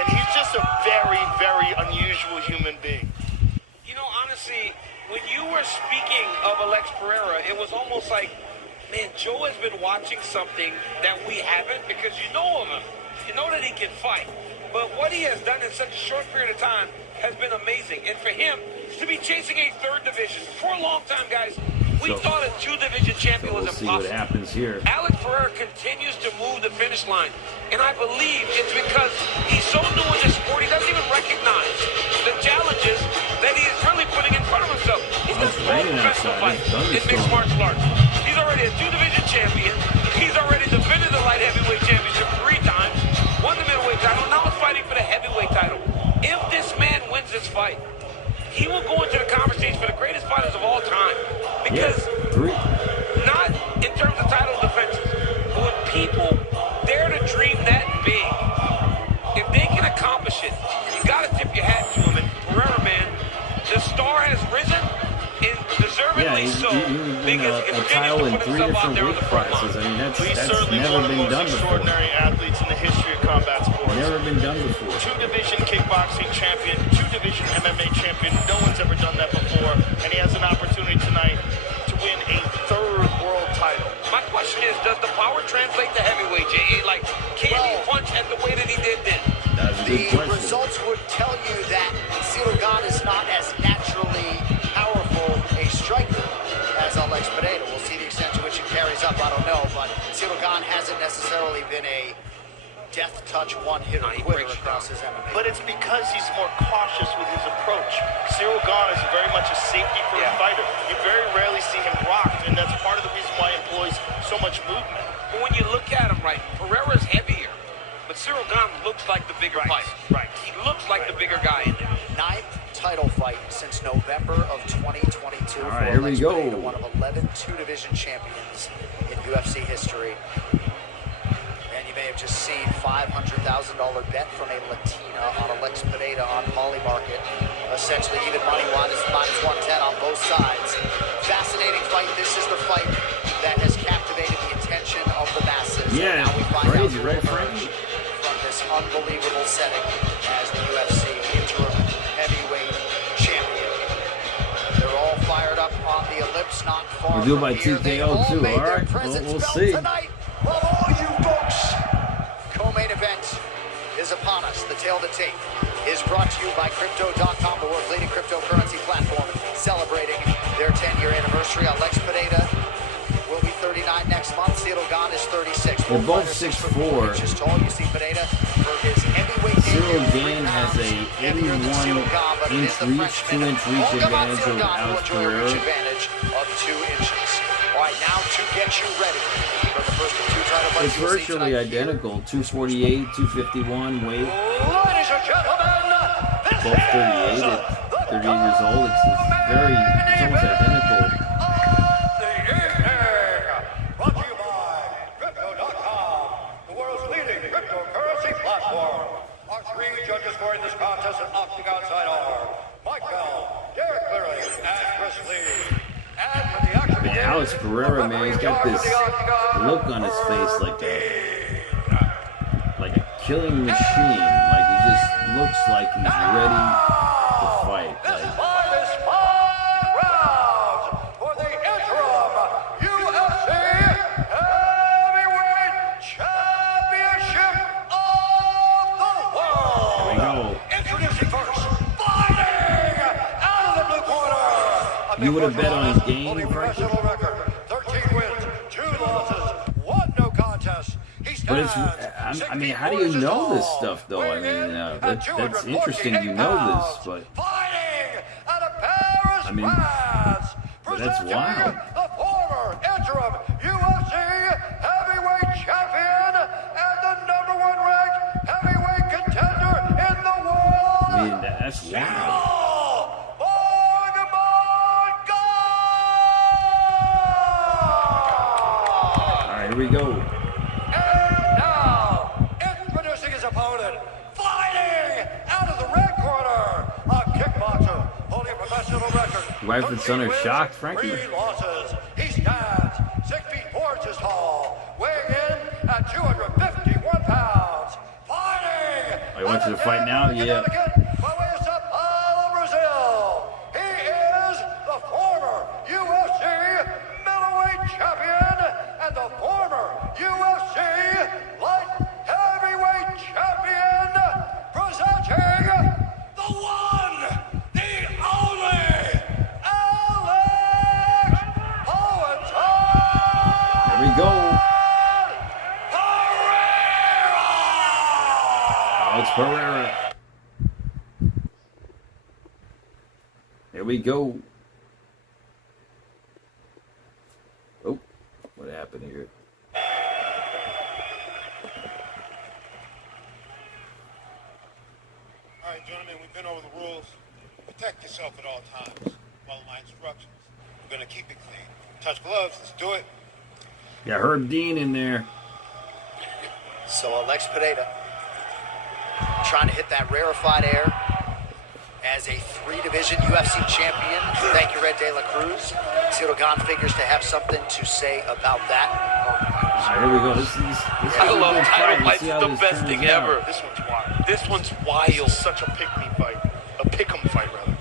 And he's just a very, very unusual human being. You know, honestly, when you were speaking of Alex Pereira, it was almost like, man, Joe has been watching something that we haven't, because you know of him. You know that he can fight. But what he has done in such a short period of time has been amazing. And for him to be chasing a 3rd division for a long time, guys, we thought a 2-division champion was impossible. We'll see what happens here. Alex Pereira continues to move the finish line. And I believe it's because he's so new in this sport, he doesn't even recognize the challenges that he is really putting in front of himself. He's got 12 professional fights in mixed martial arts. He's already a 2-division champion. He's already defended the light heavyweight championship 3 times, won the middleweight title, now he's fighting for the heavyweight title. If this man wins this fight, he will go into the conversation for the greatest fighters of all time. Because, not in terms of title defenses, but when people dare to dream that big, if they can accomplish it, you got to tip your hat to him. And Pereira, man, the star has risen, and deservedly so. Because a title in 3 different weight classes. I mean, that's never been done before. Extraordinary athletes in the history of combat sports. Never been done before. 2-division kickboxing champion, 2-division MMA champion. No one's ever done that before, and he has an opportunity tonight to win a 3rd world title. My question is, does the power translate to heavyweight, J.A.? Like, can he punch at the way that he did then? The results would tell you that Ciryl Gane is not as naturally powerful a striker as Alex Pineda. We'll see the extent to which it carries up, I don't know, but Ciryl Gane hasn't necessarily been a death touch one-hitter quitter across his MMA. But it's because he's more cautious with his approach. Ciryl Gane is very much a safety-first fighter. You very rarely see him rocked, and that's part of the reason why he employs so much movement. But when you look at him, right, Pereira's heavier, but Ciryl Gane looks like the bigger fighter. Right. He looks like the bigger guy in there. 9th title fight since November of 2022. All right, here we go. One of 11 2-division champions in UFC history. And you may have just seen $500,000 bet from a Latina on Alex Pineda on Molly Market. Essentially even money minus 110 on both sides. Fascinating fight. This is the fight that has captivated the attention of the masses. Yeah, now we find crazy, out right, Frankie? from this unbelievable setting as the UFC interim heavyweight champion. They're all fired up on the ellipse, not far We'll do it from by here. They all TKO too, made their alright? presence We'll felt see. tonight. Love all you folks. Co-main event is upon us. The Tale to Tape is brought to you by Crypto.com, the world's leading cryptocurrency platform, celebrating their 10-year anniversary. Alex Pineda will be 39 next month. Cyril Gane is 36. They're both 6'4". Inches tall. You see Pineda for his heavyweight Cyril Gane has a 81-inch reach, 2-inch reach advantage over Alex Pereira. Advantage of 2 inches. All right, now to get you ready for the first of 2 title fights. It's virtually identical. 248, 251 weight. Ladies and gentlemen, Both 38 at 38 years old. It's almost identical. Brought to you by Crypto.com, the world's leading cryptocurrency platform. Our 3 judges scoring this contest at Octagon side are Mike Bell, Derek Cleary, and Chris Lee. And for the action Man, Alex Pereira, man, he's got this look on his face like a killing machine. Like he just looks like he's ready to fight. This fight is 5 rounds for the interim UFC Heavyweight Championship of the world. Here we go. Introducing first, fighting out of the blue corner. You would have bet on Gane, Frankie? Professional record, 13 wins, 2 losses, 1 no contest. But it's, I mean, how do you know this stuff, though? I mean, that's interesting you know this, but I mean, but that's wild. The former interim UFC heavyweight champion and the #1 ranked heavyweight contender in the world. I mean, that's wild. All right, here we go. Introducing his opponent, fighting out of the red corner, a kickboxer holding a professional record. Wife and son are shocked, Frankie. 3 losses. He stands 6 feet 4 inches tall, weighing in at 251 pounds. Fighting. I want you to fight now? Yeah. By way of Sao Paulo, Brazil. He is the former UFC middleweight champion and the former UFC light heavyweight champion, presenting the one, the only, Alex Pereira. Here we go. Alex Pereira. Here we go. Oh, what happened here? All right, gentlemen, we've been over the rules. Protect yourself at all times. Follow my instructions. We're going to keep it clean. Touch gloves. Let's do it. Got Herb Dean in there. So Alex Pineda trying to hit that rarefied air as a 3-division UFC champion. Thank you, Red De La Cruz. Cyril Gane figures to have something to say about that. All right, here we go. This is I love a good title fight. Let's fights. see It's how the this best turns thing out. ever. This one's wild. This one's This wild. is such a pick-me fight. A pick-em fight, rather.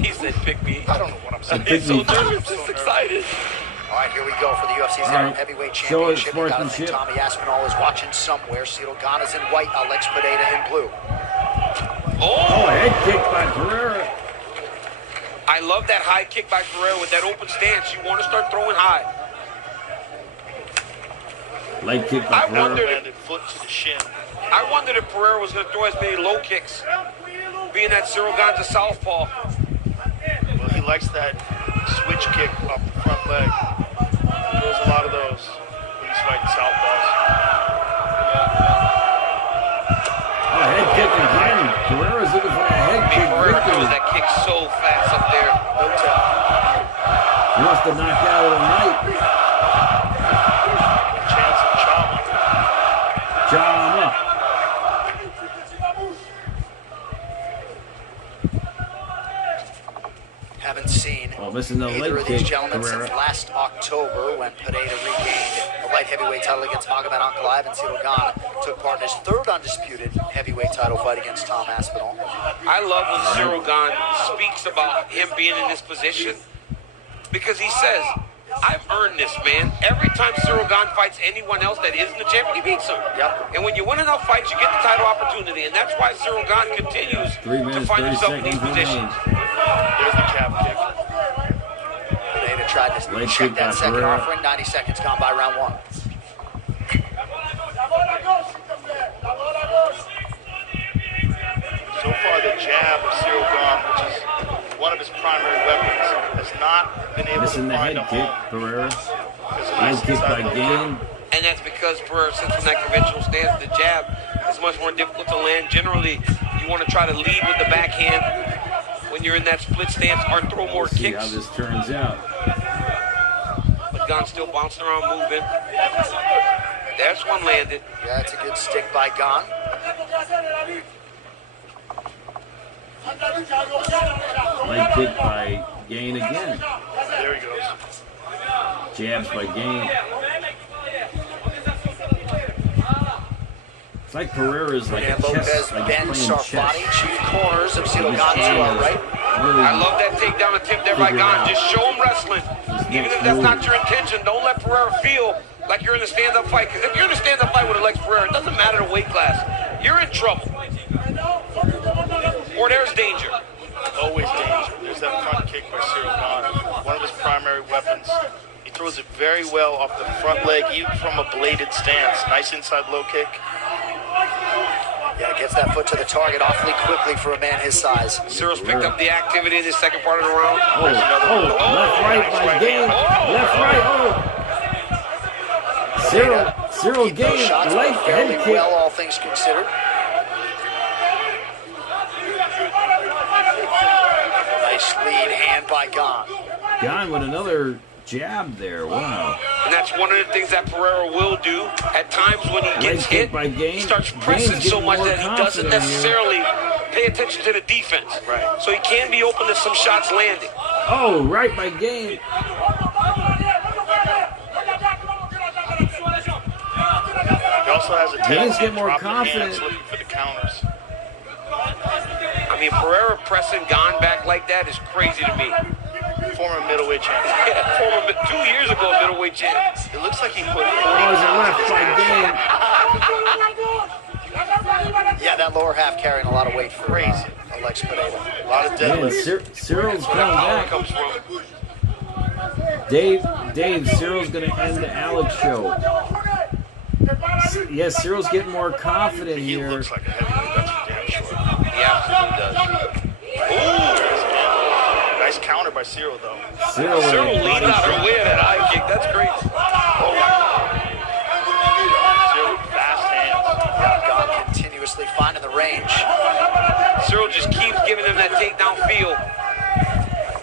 He said pick me. I don't know what I'm saying. He's so pick me. nervous. He's excited. All right, here we go for the UFC's All right. heavyweight Show us championship. You gotta think sportsmanship. Tommy Aspinall is watching somewhere. Cyril Gane is in white, Alex Pineda in blue. Oh, head kick by Pereira. I love that high kick by Pereira with that open stance. You want to start throwing high. Leg kick by I wondered Pereira. if foot to the shin. I wondered if Pereira was going to throw as many low kicks, being that Cyril Gane's a southpaw. Well, he likes that switch kick up the front leg. There's a lot of those when he's fighting southpaws. Oh, head kick again. Pereira's looking for a head kick. Pereira victory. throws that kick so fast up there. No tap. He wants to knock out of the night. Chance of chop. Chop missing the either leg of these kick, gentlemen Pereira. since last October when Pineda regained the light heavyweight title against Magomed Ankalaev, and Ciryl Gane took part in his third undisputed heavyweight title fight against Tom Aspinall. I love when Ciryl Gane speaks about him being in this position because he says, I've earned this, man. Every time Ciryl Gane fights anyone else that isn't the champion, he beats him. Yep. And when you win enough fights, you get the title opportunity, and that's why Ciryl Gane continues 3 minutes, to find 30 himself in these seconds positions. There's the calf kick. Pineda tried to Leg check kick that by second Pereira. offering. 90 seconds gone by round one. So far, the jab of Ciryl Gane, which is one of his primary weapons, has not been able Missing to the find head a kick, home. Pereira. There's a Leg nice kick by inside low Gane. And that's because Pereira sits in that conventional stance. The jab is much more difficult to land. Generally, you want to try to lead with the backhand when you're in that split stance or throw more See how kicks. this turns out. But Gane's still bouncing around, moving. There's one landed. Yeah, it's a good stick by Gane. Leg kick by Gane again. There he goes. Jabs by Gane. It's like Pereira's like And a Lopez, chess, like Ben he's playing Sarfati, chess. chief corners of Ciryl He's Gane to our trying to right. really I love that takedown attempt there by figure it Gane. out. Just show him wrestling. Even if that's not your intention, don't let Pereira feel like you're in a stand-up fight. Because if you're in a stand-up fight with Alex Pereira, it doesn't matter the weight class. You're in trouble. Or there's danger. Always danger. There's that front kick by Ciryl Gane, one of his primary weapons. He throws it very well off the front leg, even from a bladed stance. Nice inside low kick. Yeah, gets that foot to the target awfully quickly for a man his size. Cyril's picked up the activity in the second part of the round. left right by Gane. Left right, Ciryl Keep those Gane, shots leg fairly head kick. well, all things considered. Nice lead hand by Gane. Gane with another jab there. Wow. And that's one of the things that Pereira will do. At times when he Leg gets kick hit, by Gane. he starts Gane's pressing so getting much more that he doesn't confident here. necessarily pay attention to the defense. Right. So he can be open to some shots landing. Oh, right by Gane. He also has a Gane's tendency get to more drop the hands, confident. looking for the counters. I mean, Pereira pressing Gane back like that is crazy to me. Former middleweight champion. Yeah, 2 years ago, middleweight champ. It looks like he put 40 Oh, it's a pounds left in his by hands. Gane. Yeah, that lower half carrying a lot of weight for Crazy. Alex Pineda. A lot of Man, deadlifts. Cyril's Where coming that power back. comes from. Dave, Cyril's going to end the Alex show. Yes, Cyril's getting more confident He here. looks like a heavyweight, that's for damn sure. He absolutely does. Ooh! Nice counter by Ciryl, though. Cyril with Cyril a leaned body out of the shot. way of that eye kick. That's great. Ciryl, fast hands. Yeah, Gane continuously finding the range. Cyril just keeps giving him that takedown feel.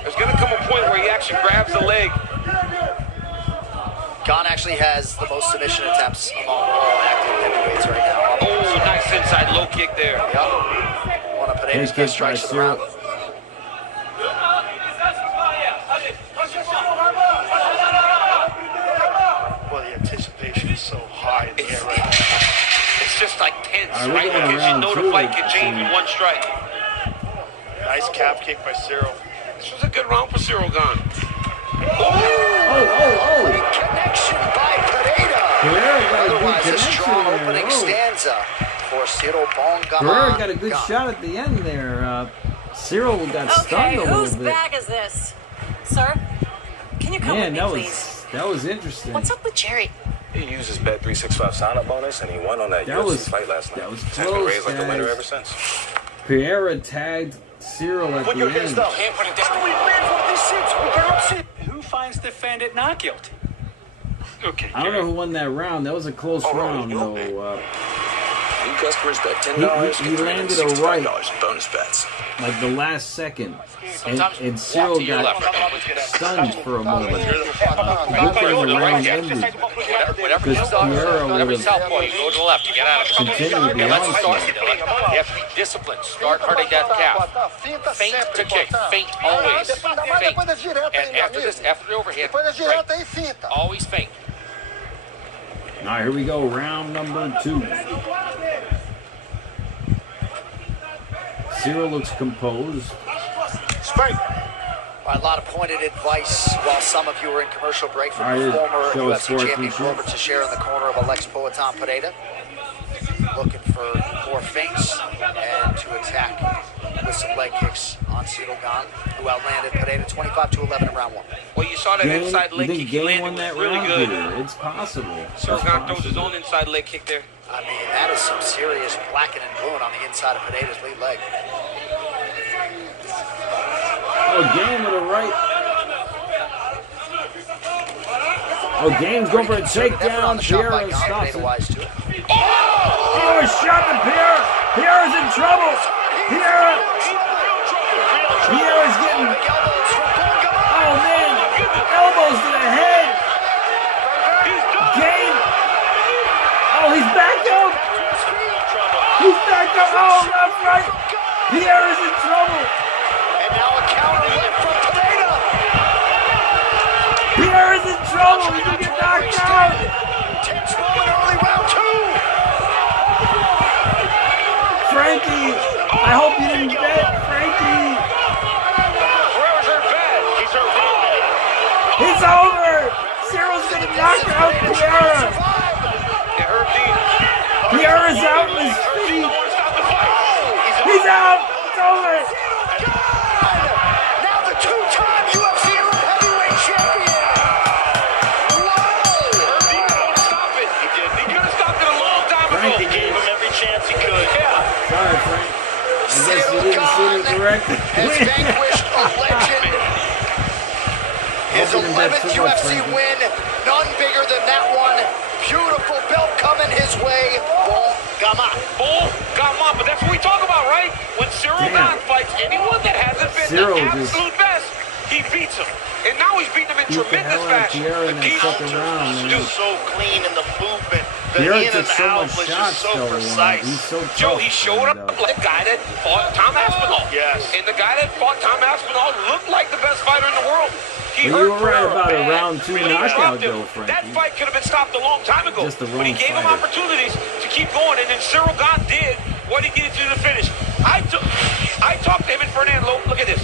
There's going to come a point where he actually grabs the leg. Gane actually has the most submission attempts among all active heavyweights right now. Oh, nice inside low kick there. Yep. One of Pineda's Head best kick by strikes of the Cyril. round. Well, the anticipation is so high in the air right now. It's just like tense, All right, we're right? going Because you around know two. the fight can change with one strike. Nice calf kick by Ciryl. This was a good round for Ciryl Gane. Oh. Connection by Pineda. Pereira got a good Otherwise, a connection strong there. opening Oh. stanza for Ciryl Gane. Pereira got a good shot at the end there. Cyril got stunned a little whose bit. bag is this? Sir? Can you come Man, with me, please? that was interesting. What's up with Jerry? He used his Bet 365 sign-up bonus, and he won on that That UFC was- fight last night. that was He's been close, raised like the winner guys. ever since. Pereira tagged Cyril at the end. Can't put it down. Who finds defendant not guilty? Okay. I don't know who won that round. That was a close round, though. customers bet $10 He landed a right, in bonus bets. like the last second, and Cyril got stunned for a moment. Looked like the round ended because Pereira would have southpaw, you go to the left, you get out of it. continued the Let's start. onslaught. You have to be disciplined. Start hurting that calf. Feint to kick. Feint always. Feint. And after this, after the overhand, right. Always feint. All right, here we go. Round number 2. Cyril looks composed. Straight. All right, a lot of pointed advice while some of you were in commercial break from All right, former show us UFC champion sportsmanship. Robert Teixeira in the corner of Alex Poatan Pereira, looking for more feints and to attack with some leg kicks on Cyril Gane, who outlanded Pereira 25-11 in round 1. Well, you saw that inside leg kick he landed won that was really round good. here. It's possible. Cyril Gane throws his own inside leg kick there. I mean, that is some serious blacking and bluing on the inside of Pereira's lead leg. Oh, Game with a right. Oh, Game's going for a takedown. Pereira stops it. Oh, a shot to Pereira. Pereira's in trouble. Pereira's getting... Oh, man. Elbows to the head. Game. Oh, he's back up. He's back up. Oh, left, right. Pereira's in trouble. And now a counter left from Pereira. Pereira's in trouble. He's going to get knocked out. Tense moment early round 2. Frankie, I hope you didn't bet, Frankie. Pereira's hurt bad. He's hurt real bad. It's over. Cyril's going to knock out Pereira. Pereira's out in his feet. He's out. It's over. Now the two-time UFC heavyweight champion. Stop it. He did. He could have stopped it a long time ago. He gave him every chance he could. Yeah. Sorry, Frank. I guess you didn't see it correctly. Has vanquished a legend. His 11th UFC win. None bigger than that one. Beautiful belt coming his way. Bon gamin. But that's what we talk about, right? When Cyril Gane fights anyone that hasn't been the absolute best, he beats him. And now he's beating him in tremendous fashion. The second round, man. So clean in the movement. The Pereira in took and so out much was shots, just so precise. He's so tough. Joe, he showed up like the guy that fought Tom Aspinall. Yes. And the guy that fought Tom Aspinall looked like the best fighter in the world. He Well, you hurt were right Pereira about a bad. round 2 Really knockout, dropped him. though, Frankie. That fight could have been stopped a long time ago. Just the But he wrong gave him fighter. opportunities to keep going, and then Cyril Gane did what he needed to do to finish. I talked to him in Fernando. Look at this.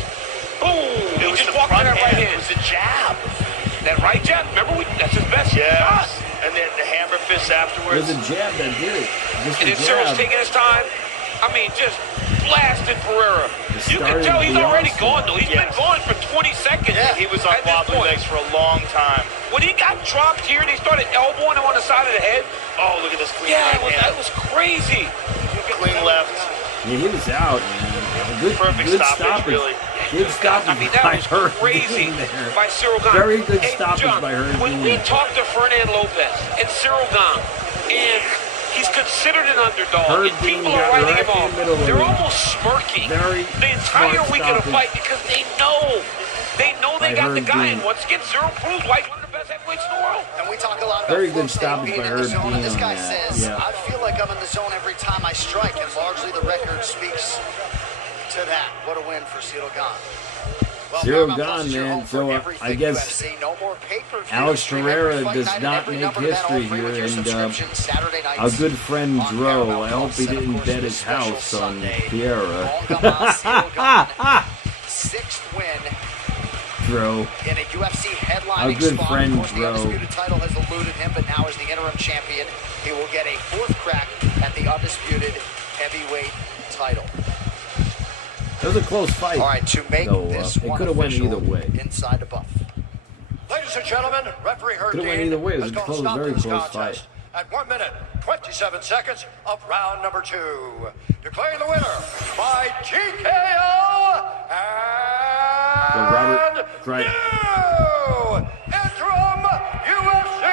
Boom. He just walked to that right hand. It was a jab. That right jab. Remember, that's his best shot. And then the hammer fist It afterwards. was a jab that did it. Just And a then Cyril's jab. taking his time. I mean, just blasted Pereira. You can tell he's already gone, though. He's been gone for 20 seconds. Yeah, he was on wobbly legs for a long time. When he got dropped here and they started elbowing him on the side of the head. Oh, look at this clean Yeah, right hand. that was crazy. Clean left. Yeah, he was out, man. Good Perfect stoppage, stoppage, really. Good stoppage I mean, that by was her. crazy There. by Cyril Gane. Very good Hey, stoppage John, by her. When we talk to Fernand Lopez and Cyril Gane, and he's considered an underdog, Her and people got are writing right him in off, the middle of they're it. almost smirking Very the entire smart week of the stoppage fight because they know they by got the Herb guy. Dean. And once again, Cyril proves why he's one of the best heavyweights in the world. And we talk a lot about Very flow good state stoppage being by in the Herb zone, Dean and this on guy that. says, Yeah. I feel like I'm in the zone every time I strike, and largely the record speaks to that. What a win for Cyril Gane. Well, Cyril Paramount Plus Gane, is your man. home for So everything I guess UFC. No more pay-per-view. Alex Stream every Ferreira fight does night and not every make number to bet all history free with here, your and subscription Saturday our nights good friend on Dro, Paramount I hope Plus. he And of didn't course, bet this his special house on Sunday, Pereira. Cyril Gane, 6th win Dro. in a UFC headlining Our good spot. friend Of course, the Dro. undisputed title has eluded him, but now as the interim champion, he will get a 4th crack at the undisputed heavyweight title. It was a close fight. All right, to make though, this it one could have went official, either way. inside the buff. Ladies and gentlemen, referee Herb Could have went Dean either way. It was has a called close, stop to very this close contest fight. at 1 minute, 27 seconds of round number 2. Declaring the winner by TKO So and Robert, right. new interim UFC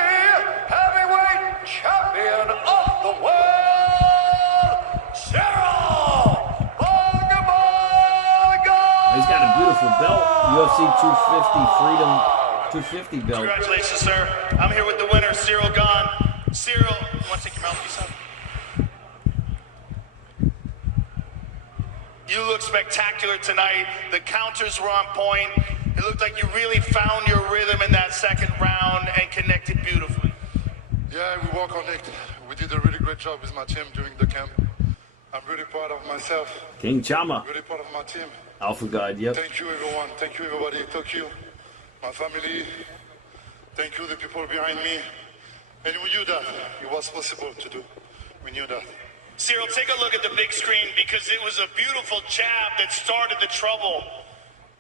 heavyweight champion of the world, UFC 250 Freedom 250 belt. Congratulations, sir. I'm here with the winner, Cyril Gane. Cyril, you want to take your mouthpiece out? You look spectacular tonight. The counters were on point. It looked like you really found your rhythm in that second round and connected beautifully. Yeah, we work on it. We did a really great job with my team during the camp. I'm really proud of myself. King Chama. Really proud of my team. Alpha God, yep. Thank you, everyone. Thank you, everybody. Thank you, my family. Thank you, the people behind me. And we knew that it was possible to do. We knew that. Cyril, take a look at the big screen because it was a beautiful jab that started the trouble.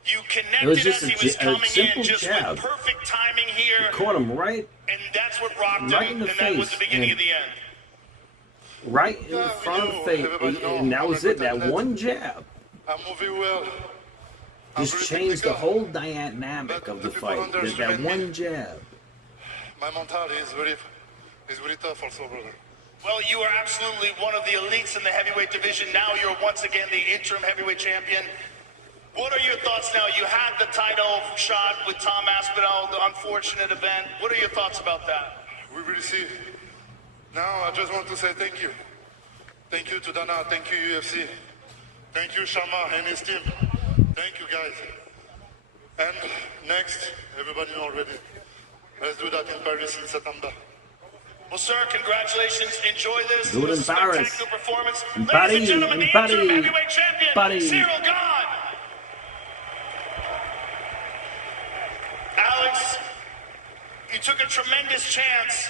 You connected as he was coming in, just with perfect timing here. You caught him right, and that's what rocked right him, in the and face, that was the beginning of the end. Right in the front of the face, and that was it. That one jab I'm moving well. just changed the whole dynamic of the fight. That one jab. My mentality is really tough also, brother. Well, you are absolutely one of the elites in the heavyweight division. Now you're once again the interim heavyweight champion. What are your thoughts now? You had the title shot with Tom Aspinall, the unfortunate event. What are your thoughts about that? We really see. Now, I just want to say thank you. Thank you to Dana. Thank you, UFC. Thank you, Shama and his team. Thank you, guys. And next, everybody know already. Let's do that in Paris in September. Well, sir, congratulations. Enjoy this. Do it in Paris. Spectacular performance. In Ladies and gentlemen, the Paris. interim heavyweight champion, Paris. Cyril Gane. Alex, you took a tremendous chance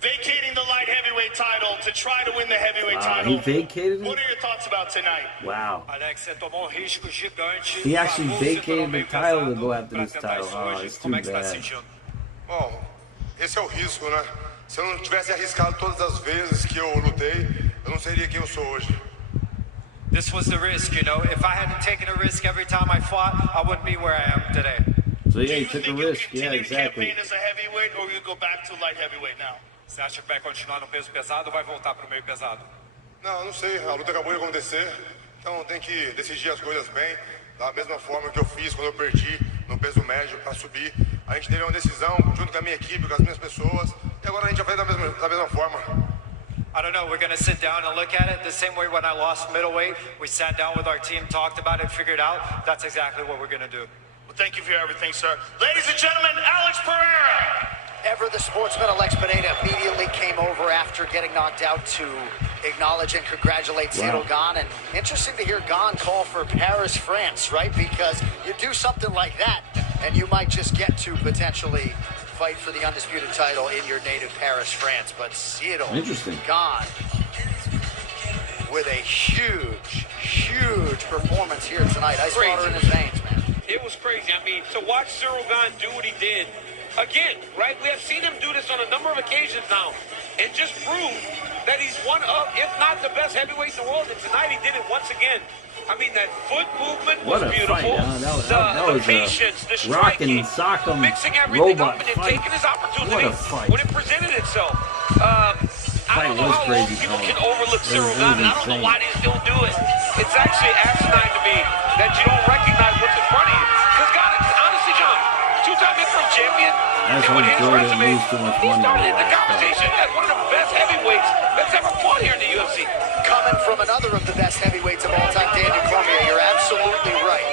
vacating the light heavyweight title to try to win the heavyweight title. He vacated it? What are your thoughts about tonight? Wow. Alex, você tomou risco gigante. He actually vacated the title to go after this title. Oh, it's too bad. Bom, esse é o risco, né? Se eu não tivesse arriscado todas as vezes que eu lutei, eu não seria quem eu sou hoje. This was the risk, you know. If I hadn't taken a risk every time I fought, I wouldn't be where I am today. So yeah, he took a risk. Yeah, exactly. Campaign as a heavyweight, or you go back to light heavyweight now? Você acha que vai continuar no peso pesado ou vai voltar para o meio pesado? Não, não sei. A luta acabou de acontecer. Então tem que decidir as coisas bem. Da mesma forma que eu fiz quando eu perdi no peso médio para subir. A gente teve uma decisão junto com a minha equipe, com as minhas pessoas. E agora a gente vai fazer da mesma forma. I don't know. We're going to sit down and look at it the same way when I lost middleweight. We sat down with our team, talked about it, figured out. That's exactly what we're going to do. Well, thank you for everything, sir. Ladies and gentlemen, Alex Pereira. Ever the sportsman, Alex Pereira immediately came over after getting knocked out to acknowledge and congratulate Cyril Gane. And interesting to hear Gane call for Paris, France, right? Because you do something like that, and you might just get to potentially fight for the undisputed title in your native Paris, France. But Cyril Gane with a huge, huge performance here tonight. Ice water in his veins, man. It was crazy. I mean, to watch Cyril Gane do what he did, again, right? We have seen him do this on a number of occasions now and just prove that he's one of, if not the best heavyweight in the world. And tonight he did it once again. I mean, that foot movement was beautiful. That was patience, the rockin' striking, sock'em mixing everything robot up and then fight. taking his opportunity What a fight. when it presented itself. I don't know how long people can overlook Cyril Gane, and I don't know why they still do it. It's actually asinine to me that you don't recognize what's in front of you. Because God, honestly, John, two-time interim champion, That's and when with his Jordan resume, lose too much he money. started the conversation as one of the best heavyweights that's ever fought here in the UFC. Coming from another of the best heavyweights of all time, Daniel Cormier, you're absolutely right.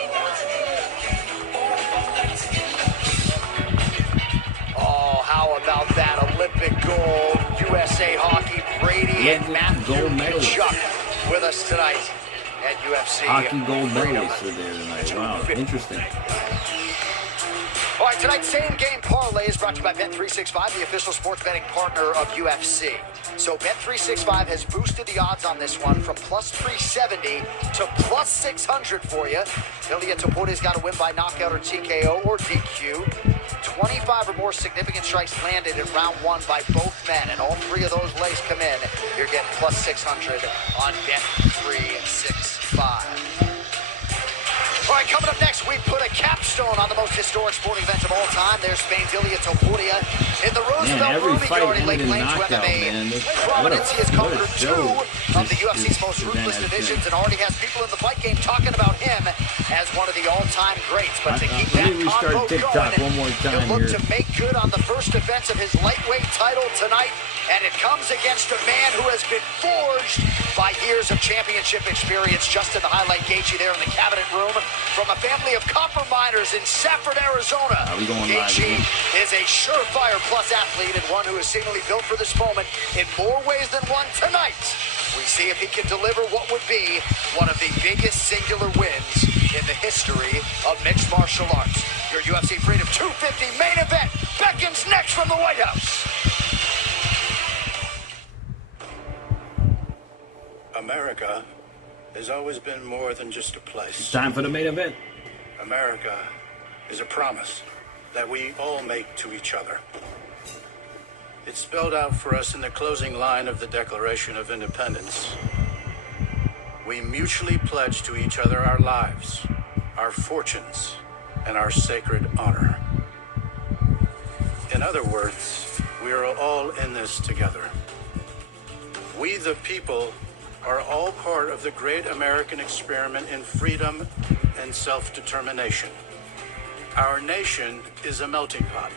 Oh, how about that Olympic gold, USA Hockey, Brady and Matthew Tkachuk with us tonight at UFC. Hockey gold medalists are there tonight. Wow, interesting. All right, tonight's same-game parlay is brought to you by Bet365, the official sports betting partner of UFC. So Bet365 has boosted the odds on this one from plus 370 to plus 600 for you. Ilya Topuria's got to win by knockout or TKO or DQ. 25 or more significant strikes landed in round one by both men, and all three of those legs come in. You're getting plus 600 on Bet365. All right, coming up next, we put a capstone on the most historic sporting event of all time. There's Spain's Ilya Topuria in the Rose felt every roomy. He fight already laid ended in claim to knockout, MMA. man. Prominence, he has What conquered a two show of the UFC's most ruthless divisions and already has people in the fight game talking about him as one of the all-time greats. But to keep that Let me restart combo TikTok going, one more time he'll look here. to make good on the first defense of his lightweight title tonight, and it comes against a man who has been forged by years of championship experience. Just in the highlight, Gaethje there in the cabinet room, from a family of copper miners in Safford, Arizona. Gaethje is a surefire plus athlete and one who is seemingly built for this moment in more ways than one tonight. We see if he can deliver what would be one of the biggest singular wins in the history of mixed martial arts. Your UFC Freedom 250 main event beckons next from the White House. America has always been more than just a place. It's time for the main event. America is a promise that we all make to each other. It's spelled out for us in the closing line of the Declaration of Independence. We mutually pledge to each other our lives, our fortunes, and our sacred honor. In other words, we are all in this together. We, the people, are all part of the great American experiment in freedom and self-determination. Our nation is a melting pot,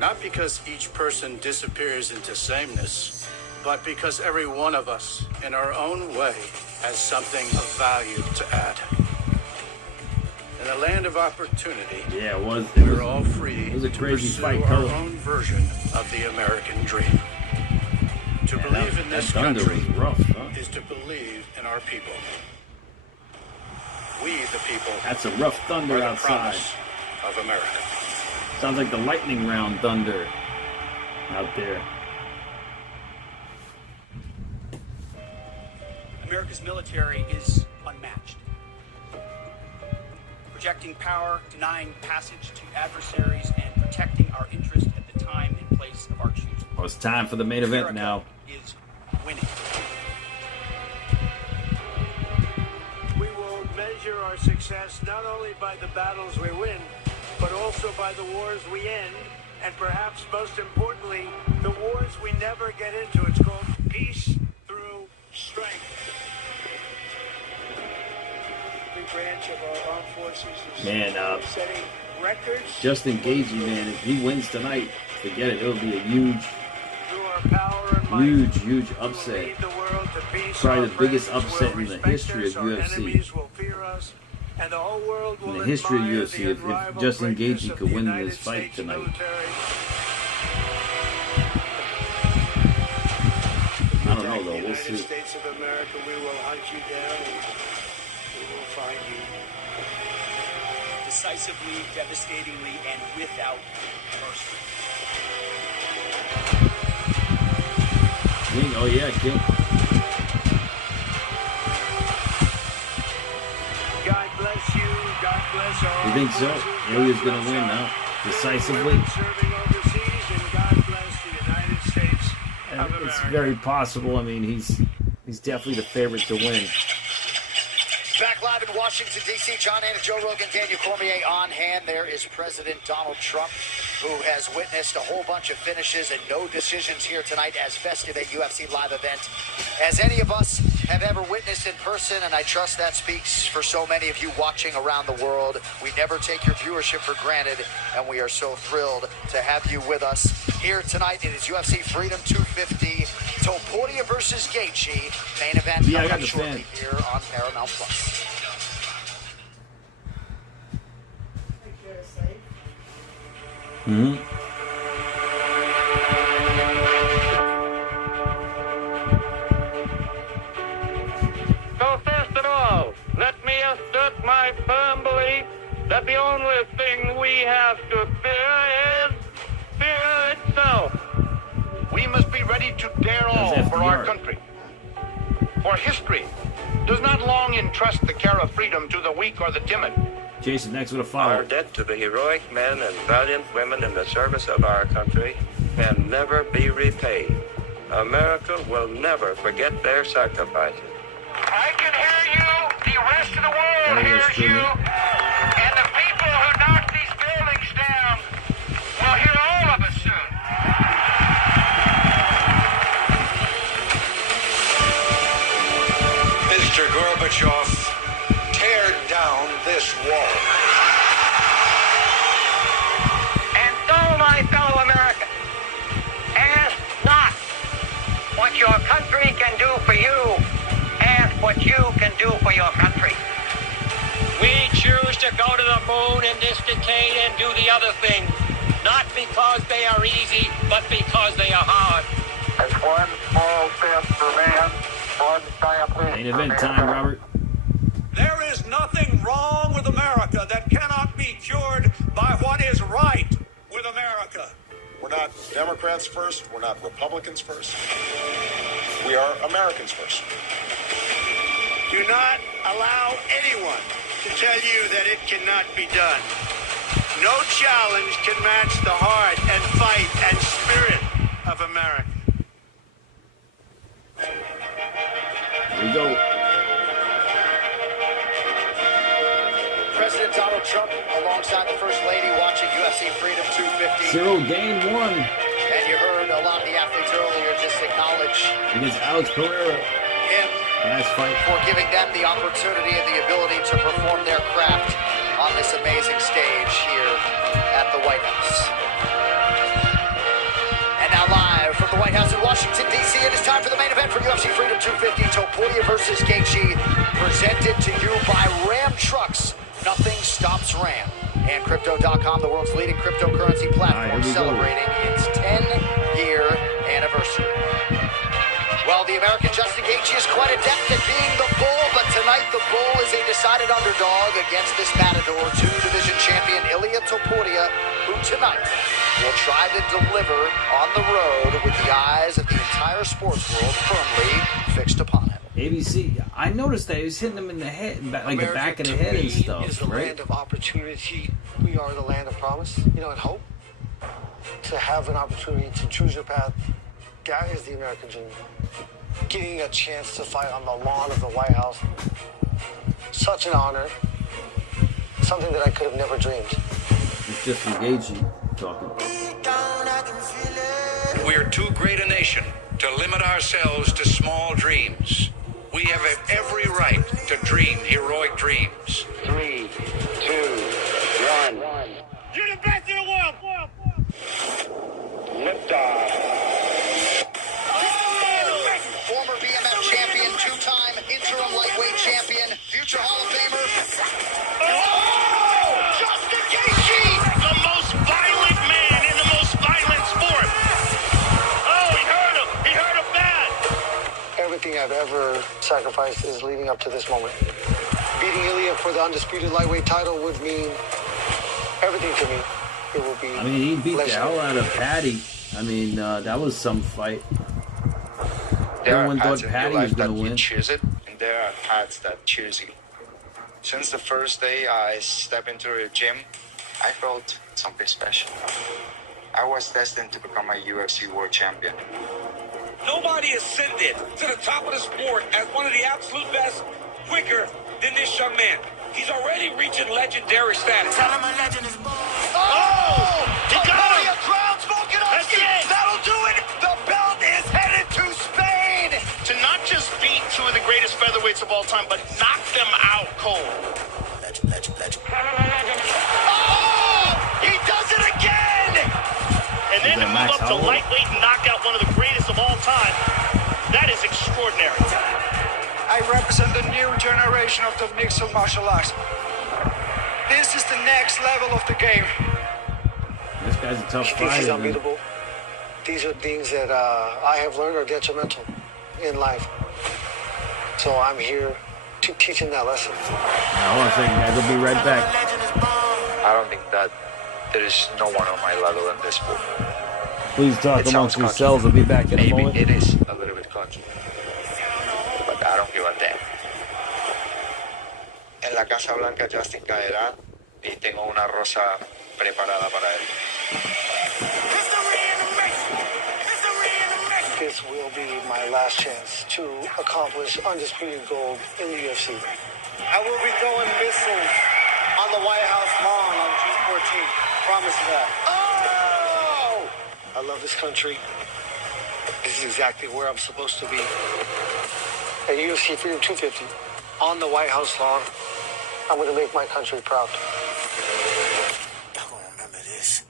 not because each person disappears into sameness, but because every one of us, in our own way, has something of value to add. In a land of opportunity, we're all free it was a crazy to fight, pursue our Cole. own version of the American dream. To believe in this country is to believe in our people. We, the people, That's a rough thunder are the outside. promise of America. Sounds like the lightning round thunder out there. America's military is unmatched. Projecting power, denying passage to adversaries, and protecting our interest at the time and place of our choosing. Well, it's time for the main event now. Is winning. We will measure our success not only by the battles we win, but also by the wars we end, and perhaps most importantly, the wars we never get into. It's called peace through strength. Every branch of our armed forces is setting records. Justin Gaethje, man, if he wins tonight, forget it. It'll be a huge upset. Probably the biggest upset in the history of UFC. And the whole world will In the history of admire UFC, the if unrivaled Justin greatness Gaethje of could the win United this fight States tonight. military. I don't know though. We'll United see. States of America, we will hunt you down and we will find you. Decisively, devastatingly, and without mercy. Oh yeah, kill. God bless you. God bless all. You think so? Ilya's gonna win now, decisively. Serving overseas, and God bless the United States And of it's America. very possible. I mean, he's definitely the favorite to win. Back live in Washington, D.C., John Anik, Joe Rogan, Daniel Cormier on hand. There is President Donald Trump, who has witnessed a whole bunch of finishes and no decisions here tonight as festive a UFC live event as any of us have ever witnessed in person, and I trust that speaks for so many of you watching around the world. We never take your viewership for granted, and we are so thrilled to have you with us here tonight. It is UFC Freedom 250, Topuria versus Gaethje, main event Yeah, I got coming up the shortly fan. here on Paramount Plus. Mm-hmm. So first of all, let me assert my firm belief that the only thing we have to fear is fear itself. We must be ready to dare all for our country. For history does not long entrust the care of freedom to the weak or the timid. Jason next with a Our follow. debt to the heroic men and valiant women in the service of our country can never be repaid. America will never forget their sacrifices. I can hear you. The rest of the world hears you. And the people who knocked these buildings down will hear all of us soon. you can do for your country. We choose to go to the moon in this decade and do the other things, not because they are easy, but because they are hard. As one small step for man, one giant leap Main event time, Robert. There is nothing wrong with America that cannot be cured by what is right with America. We're not Democrats first. We're not Republicans first. We are Americans first. Do not allow anyone to tell you that it cannot be done. No challenge can match the heart and fight and spirit of America. Here we go. President Donald Trump alongside the First Lady watching UFC Freedom 250. Cyril gained one. And you heard a lot of the athletes earlier just acknowledge Against Alex Pereira. him Nice fight. for giving them the opportunity and the ability to perform their craft on this amazing stage here at the White House. And now live from the White House in Washington, D.C., it is time for the main event for UFC Freedom 250, Topuria versus Gaethje, presented to you by Ram Trucks. Nothing stops Ram. And Crypto.com, the world's leading cryptocurrency platform, celebrating its 10-year anniversary. Well, the American Justin Gaethje is quite adept at being the bull, but tonight the bull is a decided underdog against this matador, two-division champion Ilia Topuria, who tonight will try to deliver on the road with the eyes of the entire sports world firmly fixed upon him. ABC, I noticed that he was hitting him in the head, like the back of the head and stuff, is the right? land of opportunity. We are the land of promise, and hope. To have an opportunity to choose your path, that is the American dream. Getting a chance to fight on the lawn of the White House, such an honor. Something that I could have never dreamed. It's just Gaethje talking. We're too great a nation to limit ourselves to small dreams. We have every right to dream heroic dreams. 3, 2, 1. You're the best in the world. Liftoff. Former BMF champion, two-time interim lightweight champion, future Hall of Famer. Oh! Justin Gaethje! The most violent man in the most violent sport. Oh, he hurt him. He hurt him bad. Everything I've ever sacrificed is leading up to this moment. Beating Ilia for the undisputed lightweight title would mean everything to me. It will be. I mean, he beat the hell out of Patty. I mean, that was some fight. Everyone thought Patty was going to win. You choose it, and there are paths that choose you. Since the first day I stepped into the gym, I felt something special. I was destined to become a UFC world champion. Nobody ascended to the top of the sport as one of the absolute best quicker than this young man. He's already reaching legendary status. Tell him a legend is born. Oh! He got him! Crowd's smoking on it! That'll do it! The belt is headed to Spain! To not just beat two of the greatest featherweights of all time, but knock them out cold. Legend. Oh! He does it again! And then to move up to lightweight and knock out one of the greatest of all time. That is extraordinary. I represent the new generation of the mixed martial arts. This is the next level of the game. This guy's a tough He's fighter. unbeatable. These are things that I have learned are detrimental in life. So I'm here to teach him that lesson. Hold on a second, guys. We'll be right back. I don't think that there is no one on my level in this sport. Please talk amongst yourselves. We'll be back in a moment. Maybe it is a little bit cocky, but I don't give a damn. En la Casa Blanca, Justin caerá y tengo una rosa preparada para él. This will be my last chance to accomplish undisputed gold in the UFC. I will be throwing missiles on the White House lawn on June 14th. Promise that. Oh! I love this country. This is exactly where I'm supposed to be. At UFC Freedom 250, on the White House lawn, I'm going to make my country proud. I'm going to remember this.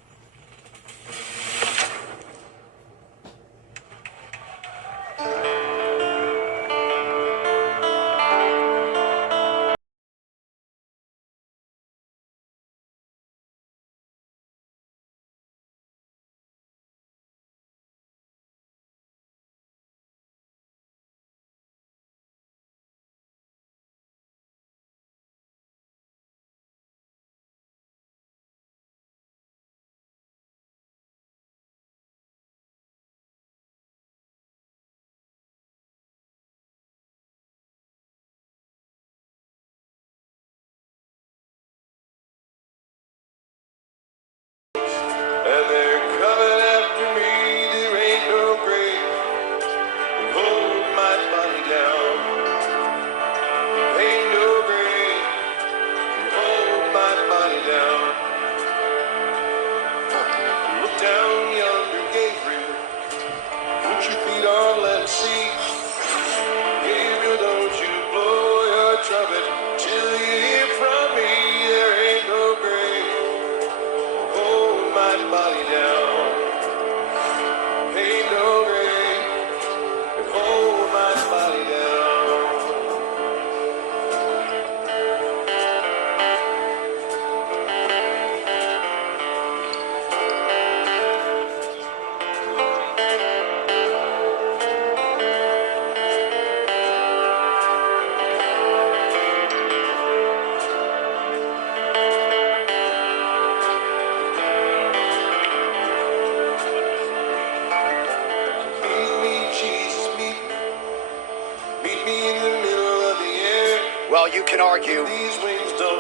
you can argue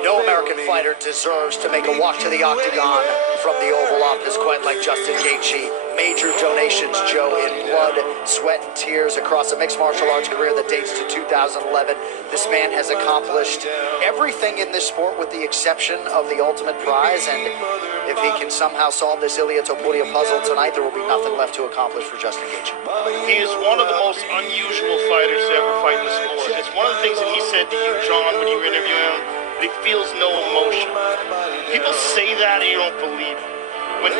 no American fighter deserves to make a walk to the octagon from the Oval Office quite like Justin Gaethje. Major donations, Joe, in blood, sweat, and tears across a mixed martial arts career that dates to 2011. This man has accomplished everything in this sport with the exception of the ultimate prize, and if he can somehow solve this Ilia Topuria puzzle tonight, there will be nothing left to accomplish for Justin Gaethje. He is one of the most unusual fighters to ever fight in the sport. It's one of the things that he said to you, John, when you were interviewing him, that he feels no emotion. People say that and you don't believe it. When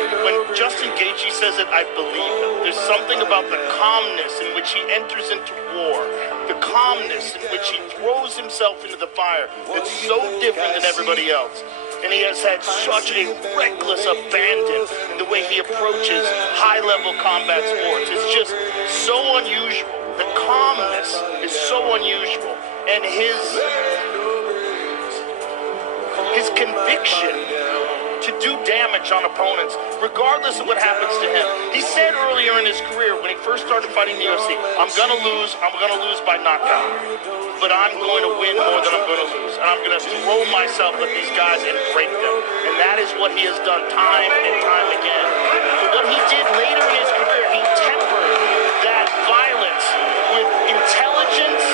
Justin Gaethje says it, I believe him. There's something about the calmness in which he enters into war, the calmness in which he throws himself into the fire that's so different than everybody else. And he has had such a reckless abandon in the way he approaches high-level combat sports. It's just so unusual. The calmness is so unusual. And his conviction to do damage on opponents, regardless of what happens to him. He said earlier in his career, when he first started fighting the UFC, I'm gonna lose by knockout. But I'm going to win more than I'm gonna lose. And I'm gonna throw myself at these guys and break them. And that is what he has done time and time again. But what he did later in his career, he tempered that violence with intelligence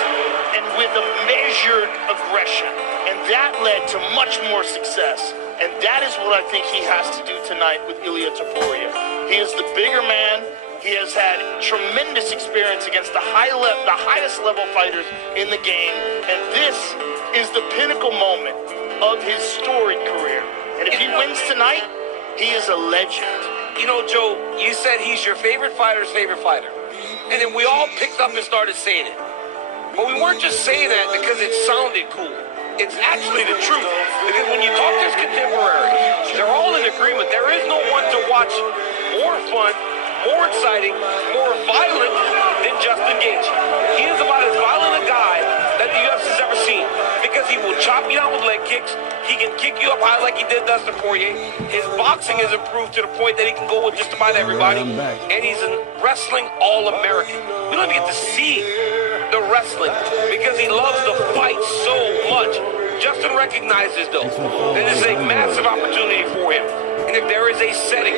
and with a measured aggression. And that led to much more success. And that is what I think he has to do tonight with Ilia Topuria. He is the bigger man. He has had tremendous experience against the highest level fighters in the game. And this is the pinnacle moment of his storied career. And if he wins tonight, he is a legend. You know, Joe, you said he's your favorite fighter's favorite fighter. And then we all picked up and started saying it. But we weren't just saying that because it sounded cool. It's actually the truth. Because when you talk to his contemporaries, they're all in agreement. There is no one to watch more fun, more exciting, more violent than Justin Gaethje. He is about as violent a guy that the UFC's ever seen. Because he will chop you down with leg kicks. He can kick you up high like he did Dustin Poirier. His boxing has improved to the point that he can go with just about everybody. And he's a wrestling All-American. We don't even get to see the wrestling because he loves the fight so much. Justin recognizes, though, that this is a massive opportunity for him. And if there is a setting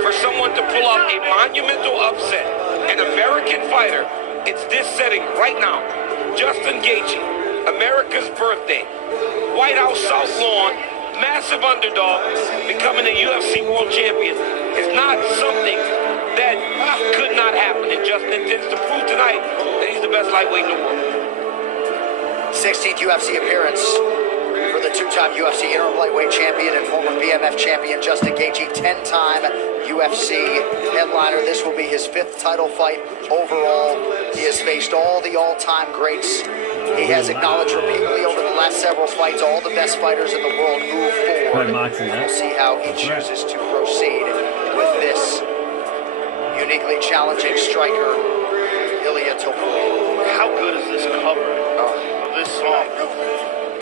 for someone to pull off a monumental upset, an American fighter, it's this setting right now. Justin Gaethje, America's birthday, White House South Lawn, massive underdog, becoming a UFC world champion is not something that could not happen. And Justin intends to prove tonight that he's the best lightweight in the world. 16th UFC appearance for the two-time UFC interim lightweight champion and former BMF champion Justin Gaethje, 10-time UFC headliner. This will be his 5th title fight overall. He has faced all the all-time greats. He has acknowledged repeatedly over the last several fights all the best fighters in the world move forward. We'll see how he chooses to proceed with this uniquely challenging striker, Ilia Topuria. How good is this cover of this song?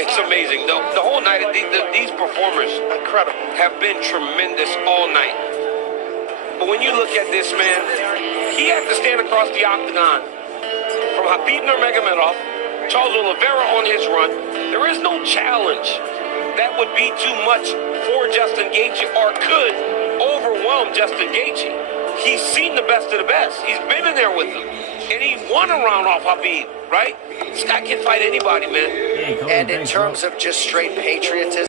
It's amazing. The whole night, these performers, incredible, have been tremendous all night. But when you look at this man, he had to stand across the octagon from Khabib Nurmagomedov, Charles Oliveira on his run. There is no challenge that would be too much for Justin Gaethje or could overwhelm Justin Gaethje. He's seen the best of the best. He's been in there with them. And he won a round off Khabib, right? This guy can fight anybody, man. And in terms of just straight patriotism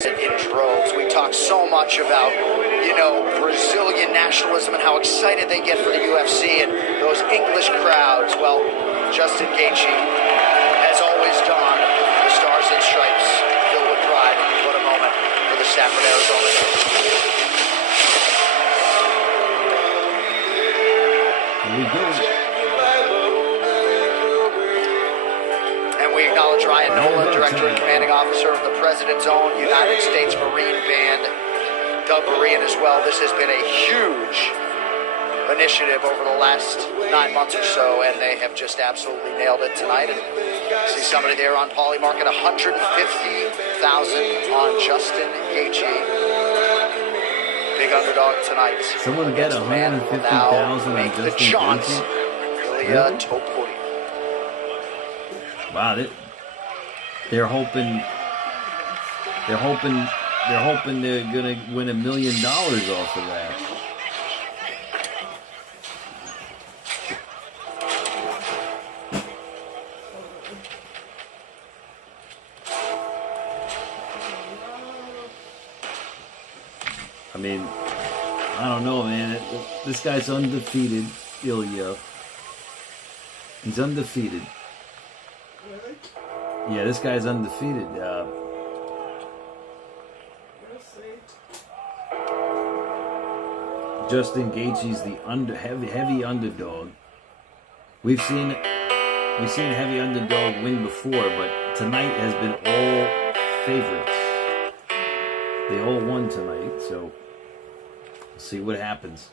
in droves, we talk so much about, Brazilian nationalism and how excited they get for the UFC and those English crowds. Well, Justin Gaethje has always donned the stars and stripes, filled with pride. What a moment for the Safford, Arizona. And we acknowledge Ryan Nolan, Director and Commanding Officer of the President's Own United States Marine Band, Doug Marine as well. This has been a huge initiative over the last 9 months or so, and they have just absolutely nailed it tonight. And see somebody there on Polymarket, 150,000 on Justin Gaethje. Big underdog tonight. Someone get 150,000 on make the Justin chant, Gaethje? Ilia Topuria. Wow, they're hoping they're gonna win $1 million off of that. I mean, I don't know, man. This guy's undefeated, Ilya. He's undefeated. Yeah, this guy's undefeated. Justin Gaethje's the heavy underdog. We've seen heavy underdog win before, but tonight has been all favorites. They all won tonight, so we'll see what happens.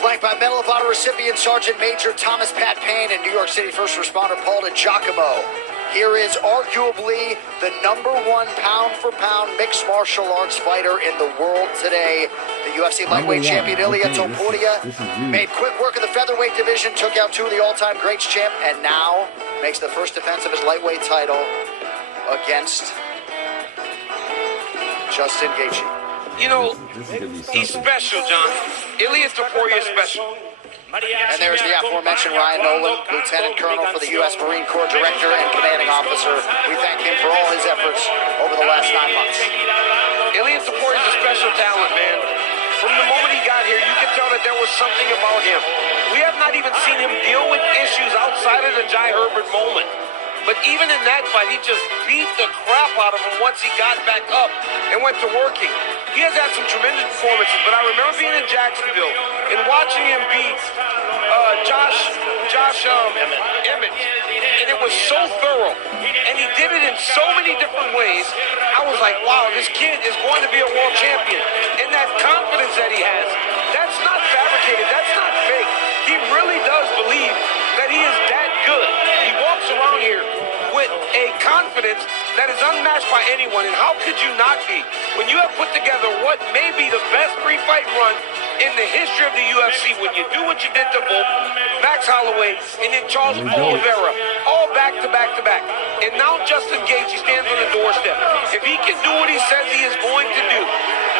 Flanked by Medal of Honor recipient Sergeant Major Thomas Pat Payne and New York City first responder Paul DiGiacomo. Here is arguably the #1 pound-for-pound mixed martial arts fighter in the world today. The UFC lightweight champion Ilya Topuria made quick work of the featherweight division, took out 2 of the all-time greats champ, and now makes the first defense of his lightweight title against Justin Gaethje. You know, he's special, John. Ilya Topuria is special. And there's the aforementioned Ryan Nolan, Lieutenant Colonel for the U.S. Marine Corps Director and Commanding Officer. We thank him for all his efforts over the last 9 months. Ilya Topuria is a special talent, man. From the moment he got here, you could tell that there was something about him. We have not even seen him deal with issues outside of the Jai Herbert moment. But even in that fight, he just beat the crap out of him once he got back up and went to working. He has had some tremendous performances, but I remember being in Jacksonville and watching him beat Josh Emmett, and it was so thorough, and he did it in so many different ways. I was like, wow, this kid is going to be a world champion, and that confidence that he has, that's not fabricated, that's not fake. He really does believe that he is that good. He walks around here with a confidence that is unmatched by anyone, and how could you not be when you have put together what may be the best three-fight run in the history of the UFC, when you do what you did to Volk, Max Holloway, and then Charles Oliveira, all back to back to back. And now Justin Gaethje stands on the doorstep. If he can do what he says he is going to do,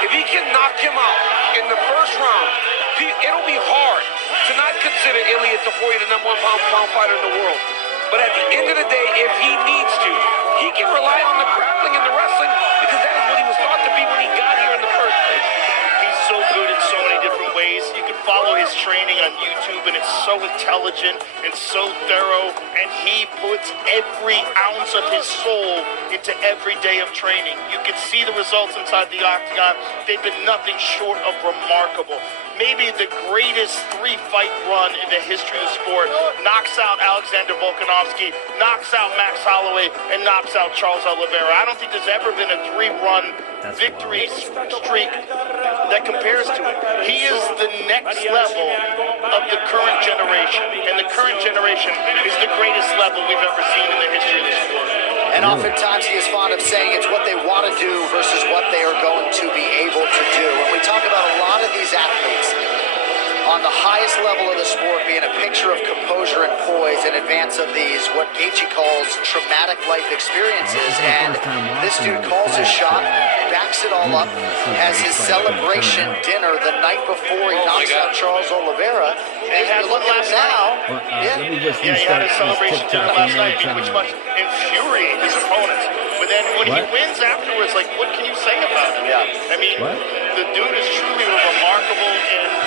if he can knock him out in the first round, it'll be hard to not consider Ilya Topuria the #1 pound-for-pound fighter in the world. But at the end of the day, if he needs to, he can rely on the grappling and the wrestling, because that is what he was thought to be when he got here in the first place. He's so good in so many different ways. You can follow his training on YouTube, and it's so intelligent and so thorough, and he puts every ounce of his soul into every day of training. You can see the results inside the octagon. They've been nothing short of remarkable. Maybe the greatest three-fight run in the history of the sport. Knocks out Alexander Volkanovski, knocks out Max Holloway, and knocks out Charles Oliveira. I don't think there's ever been a 3-run victory streak that compares to it. He is the next level of the current generation, and the current generation is the greatest level we've ever seen in the history of the sport. And oftentimes he is fond of saying it's what they want to do versus what they are going to be able to do. When we talk about a lot of these athletes on on the highest level of the sport, being a picture of composure and poise in advance of these, what Gaethje calls traumatic life experiences. And this dude calls his shot, backs it all up, has his celebration dinner the night before he knocks out Charles Oliveira. And you look at him now. He had a celebration dinner last night, which must infuriate his opponents. But then when he wins afterwards, like, what can you say about him? I mean, the dude is truly remarkable,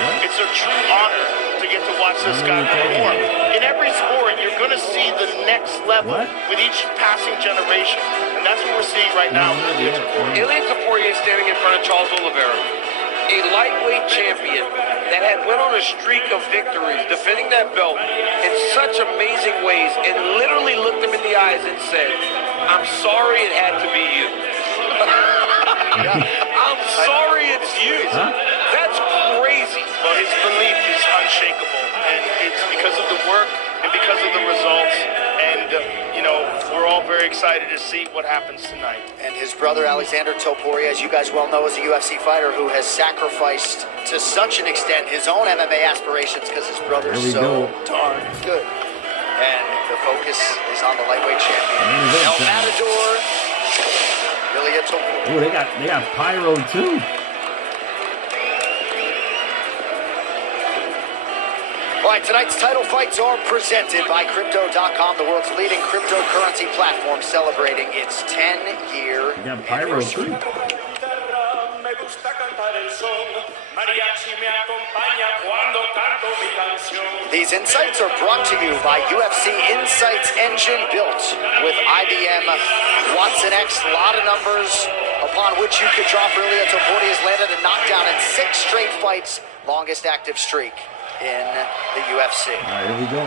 and it's a true honor to get to watch this guy perform. In every sport, you're going to see the next level with each passing generation, and that's what we're seeing right now. Ilya Topuria is standing in front of Charles Oliveira, a lightweight champion that had went on a streak of victories, defending that belt in such amazing ways, and literally looked him in the eyes and said, "I'm sorry it had to be you." I'm sorry it's you. That's crazy. Well, his belief is unshakable, and it's because of the work and because of the results. And, you know, we're all very excited to see what happens tonight. And his brother, Alexander Topuria, as you guys well know, is a UFC fighter who has sacrificed to such an extent his own MMA aspirations because his brother's so darn good. And the focus is on the lightweight champion, El Matador, Ilya Topuria. Oh, they got pyro too. All right, tonight's title fights are presented by Crypto.com, the world's leading cryptocurrency platform, celebrating its 10-year anniversary. These insights are brought to you by UFC Insights Engine, built with IBM Watson X. A lot of numbers upon which you could draw for Ilya Topuria. Has landed a knockdown in 6 straight fights, longest active streak in the UFC. All right, here we go.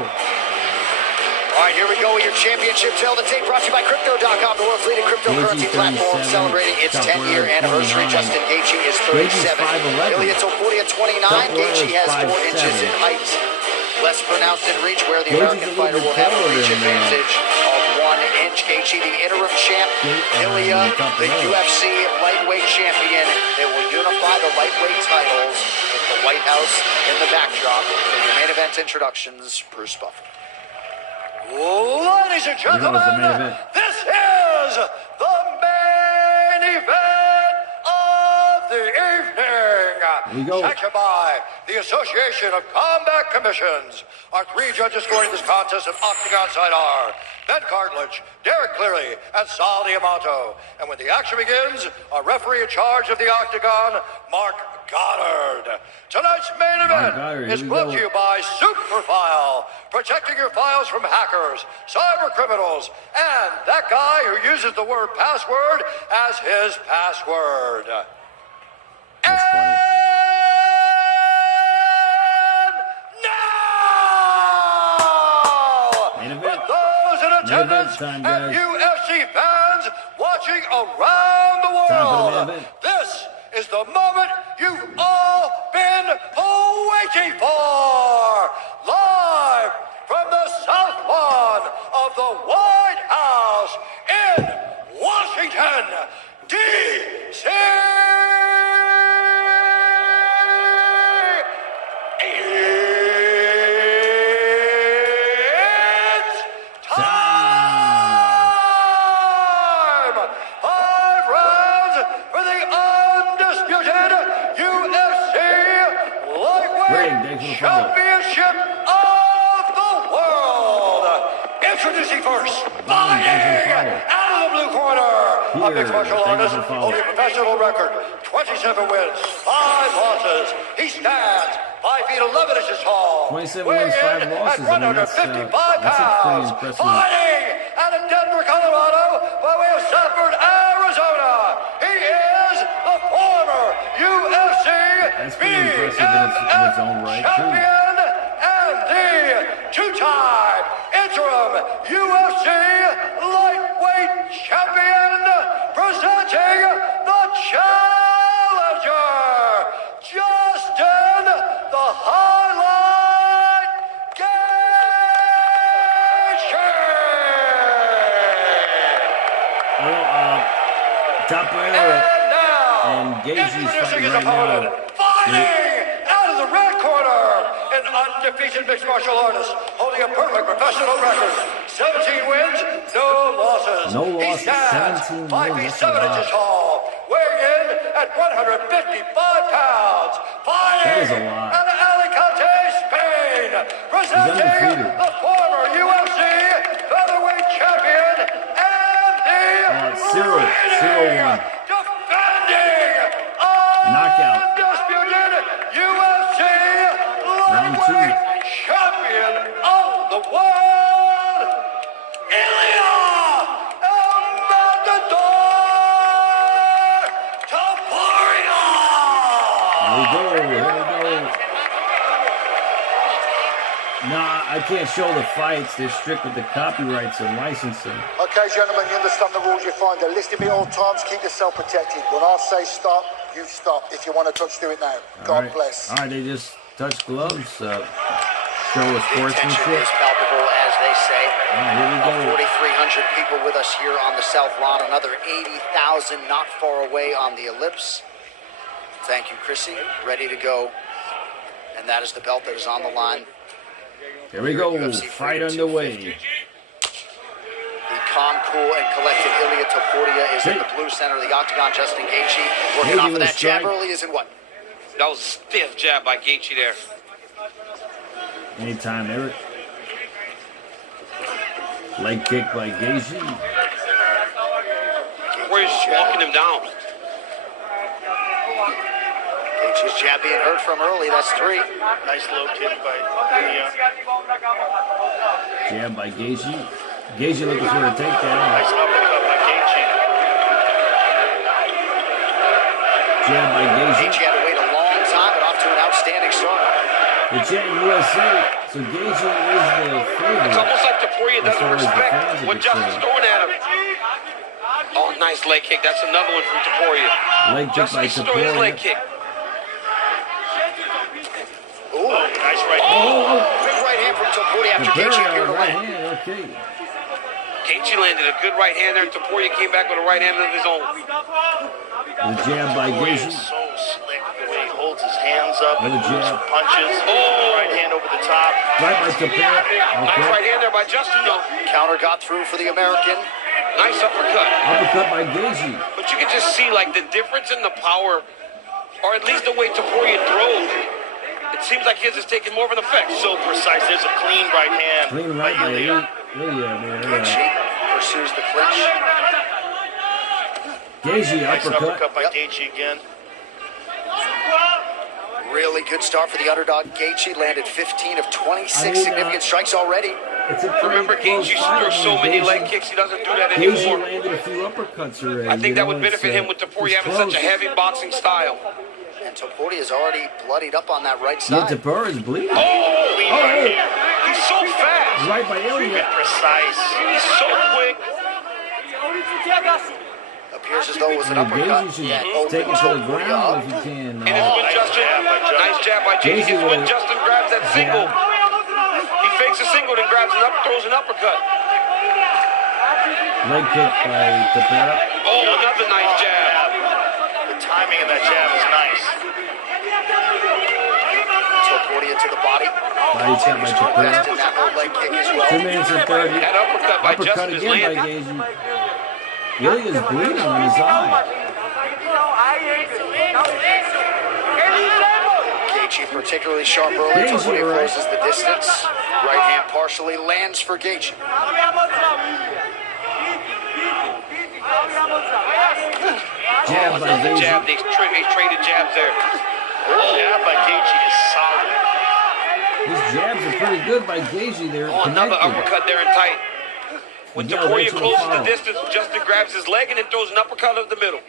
All right, here we go with your championship tale to take, brought to you by Crypto.com, the world's leading cryptocurrency platform, celebrating its 10-year anniversary. Justin Gaethje is 37. Ilya Topuria 29. Gaethje has 4 inches in height. Less pronounced in reach, where the American fighter will have a reach advantage of 1 inch. Gaethje, the interim champ. Ilya, the UFC lightweight champion. They will unify the lightweight titles with the White House in the backdrop. For your main event introductions, Bruce Buffer. Ladies and gentlemen, this is the main event of the evening. Sanctioned by the Association of Combat Commissions. Our 3 judges scoring this contest at Octagon side are Ben Cartledge, Derek Cleary, and Sal Diamato. And when the action begins, our referee in charge of the Octagon, Mark Goddard. Tonight's main event is brought to you by Superfile, protecting your files from hackers, cyber criminals, and that guy who uses the word password as his password. That's funny. Attendance and UFC fans watching around the world. This is the moment you've all been waiting for. Live from the South Lawn of the White House in Washington, D.C. Championship of the world. Introducing first, fighting out of the blue corner, a mixed martial artist holding a professional record, 27 wins, 5 losses. He stands 5 feet 11 inches tall. 27 wins, 5 losses. At 155 pounds. Fighting out of Denver, Colorado, by way of Sanford, Arizona. He is the former UFC BMF champion and the 2-time interim UFC lightweight champion, presenting the challenger, Justin the Highlight Gaethje. Topuria and Gaethje's fighting right now. Fighting out of the red corner, undefeated mixed martial artist, holding a perfect professional record. 17 wins, no losses. No He losses, stands 17 5 wins, feet that's a 7 inches lot. tall, weighing in at 155 pounds. That is a Fighting lot. out of Alicante, Spain, presenting undefeated. the former UFC featherweight champion and the Cyril won. defending Knockout. undisputed UFC Round 2. lightweight champion of the world, Ilya Matador Topuria. Here we go. Nah, I can't show the fights. They're strict with the copyrights and licensing. Okay, gentlemen, you understand the rules. You find a list of it all times. Keep yourself protected. When I say stop, you stop. If you want to touch, do it now. God bless. All right, they just touch gloves. Show of Tension sportsmanship. is palpable, as they say. All right, here we go. 4,300 people with us here on the South Lawn. Another 80,000 not far away on the ellipse. Thank you, Chrissy. Ready to go. And that is the belt that is on the line. Here we go. Fight underway. The calm, cool, and collected Ilya Topuria is in the blue center of the octagon. Justin Gaethje working off of that jab early is in what? That was a stiff jab by Gaethje there. Anytime, Eric. Leg kick by Gaethje. Warriors just walking him down. Gaethje's jab being hurt from early. That's 3. Nice low kick by Ilya. Jab by Gaethje. Gaethje looking for a takedown. Nice uppercut by Gaethje. Jab by Gaethje. Gaethje had to wait a long time, but off to an outstanding start. The champion USA. So Gaethje is the favorite. It's almost like Topuria as far doesn't as the respect fans are what Justin's concerned. throwing at him. Oh, nice leg kick. That's another one from Topuria. Leg kick Justin by needs to throw his Topuria. leg kick. Ooh, nice right hand. Big right hand from Topuria after Gaethje appeared to right land. hand, okay. Gaethje landed a good right hand there, and Topuria came back with a right hand of his own. The jab by Topuria is Gaethje. so slick the way he holds his hands up and Another moves jab. punches. Right hand over the top. Right by Topuria. Nice Okay. right hand there by Justin, though. Counter got through for the American. Nice uppercut. Uppercut by Gaethje. But you can just see, like, the difference in the power, or at least the way Topuria throws. It seems like his is taking more of an effect. So precise. There's a clean right hand. Clean right by Ilya there. Gaethje pursues the clinch. Gaethje Nice uppercut. uppercut by Gaethje again. Really good start for the underdog. Gaethje landed 15 of 26 I mean, significant strikes already. It's a pretty Remember, close Gaethje fight. throws so many leg kicks, he doesn't do that anymore. Gaethje landed a few uppercuts already. I think that would benefit him with Topuria having such a heavy boxing style. And Topuria is already bloodied up on that right Yeah, side. Topuria is bleeding. Oh, he's so fast. Right by Ilya. Precise. He's so quick. Appears as though it was an Yeah, uppercut Gaethje should that take it to the opened ground Topuria if he can. And it's when Justin, nice jab by Gaethje. It's when Justin grabs that single. He fakes a single and grabs throws an uppercut. Leg kick by Topuria. Oh, another nice jab. The timing of that jab is nice. Topuria to the body. Body shot by Best in Topuria. that low leg kick as well. 2 minutes and 30. That uppercut by Uppercut Justin is again by landing. Gaethje. Ilya's bleeding on his eye. Gaethje particularly sharp early. Gaethje, Topuria right. closes the distance. Right hand partially lands for Gaethje. Jab by Gaethje. Jab, they traded jabs there. Jab by Gaethje is solid. His jabs are pretty good by Gaethje. They're Oh, another connected. uppercut there and tight. When You gotta wait Topuria till closes follow. the distance, Justin grabs his leg and then throws an uppercut up the middle.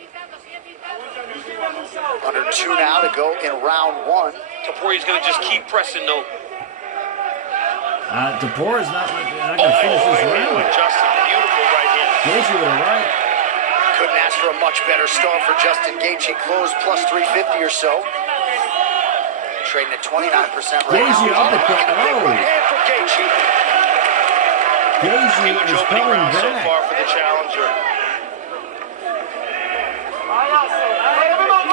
Under 2 now to go in round 1. Topuria's going to just keep pressing, though. Topuria's not going to finish this round. Justin, beautiful right hand. Gaethje with a right. Couldn't ask for a much better start for Justin Gaethje. Closed plus 350 or so. Trading at 29% right Gaethje now. uppercut. Oh. Right hand for Gaethje. Gaethje Huge is opening coming round so back. far for the challenger.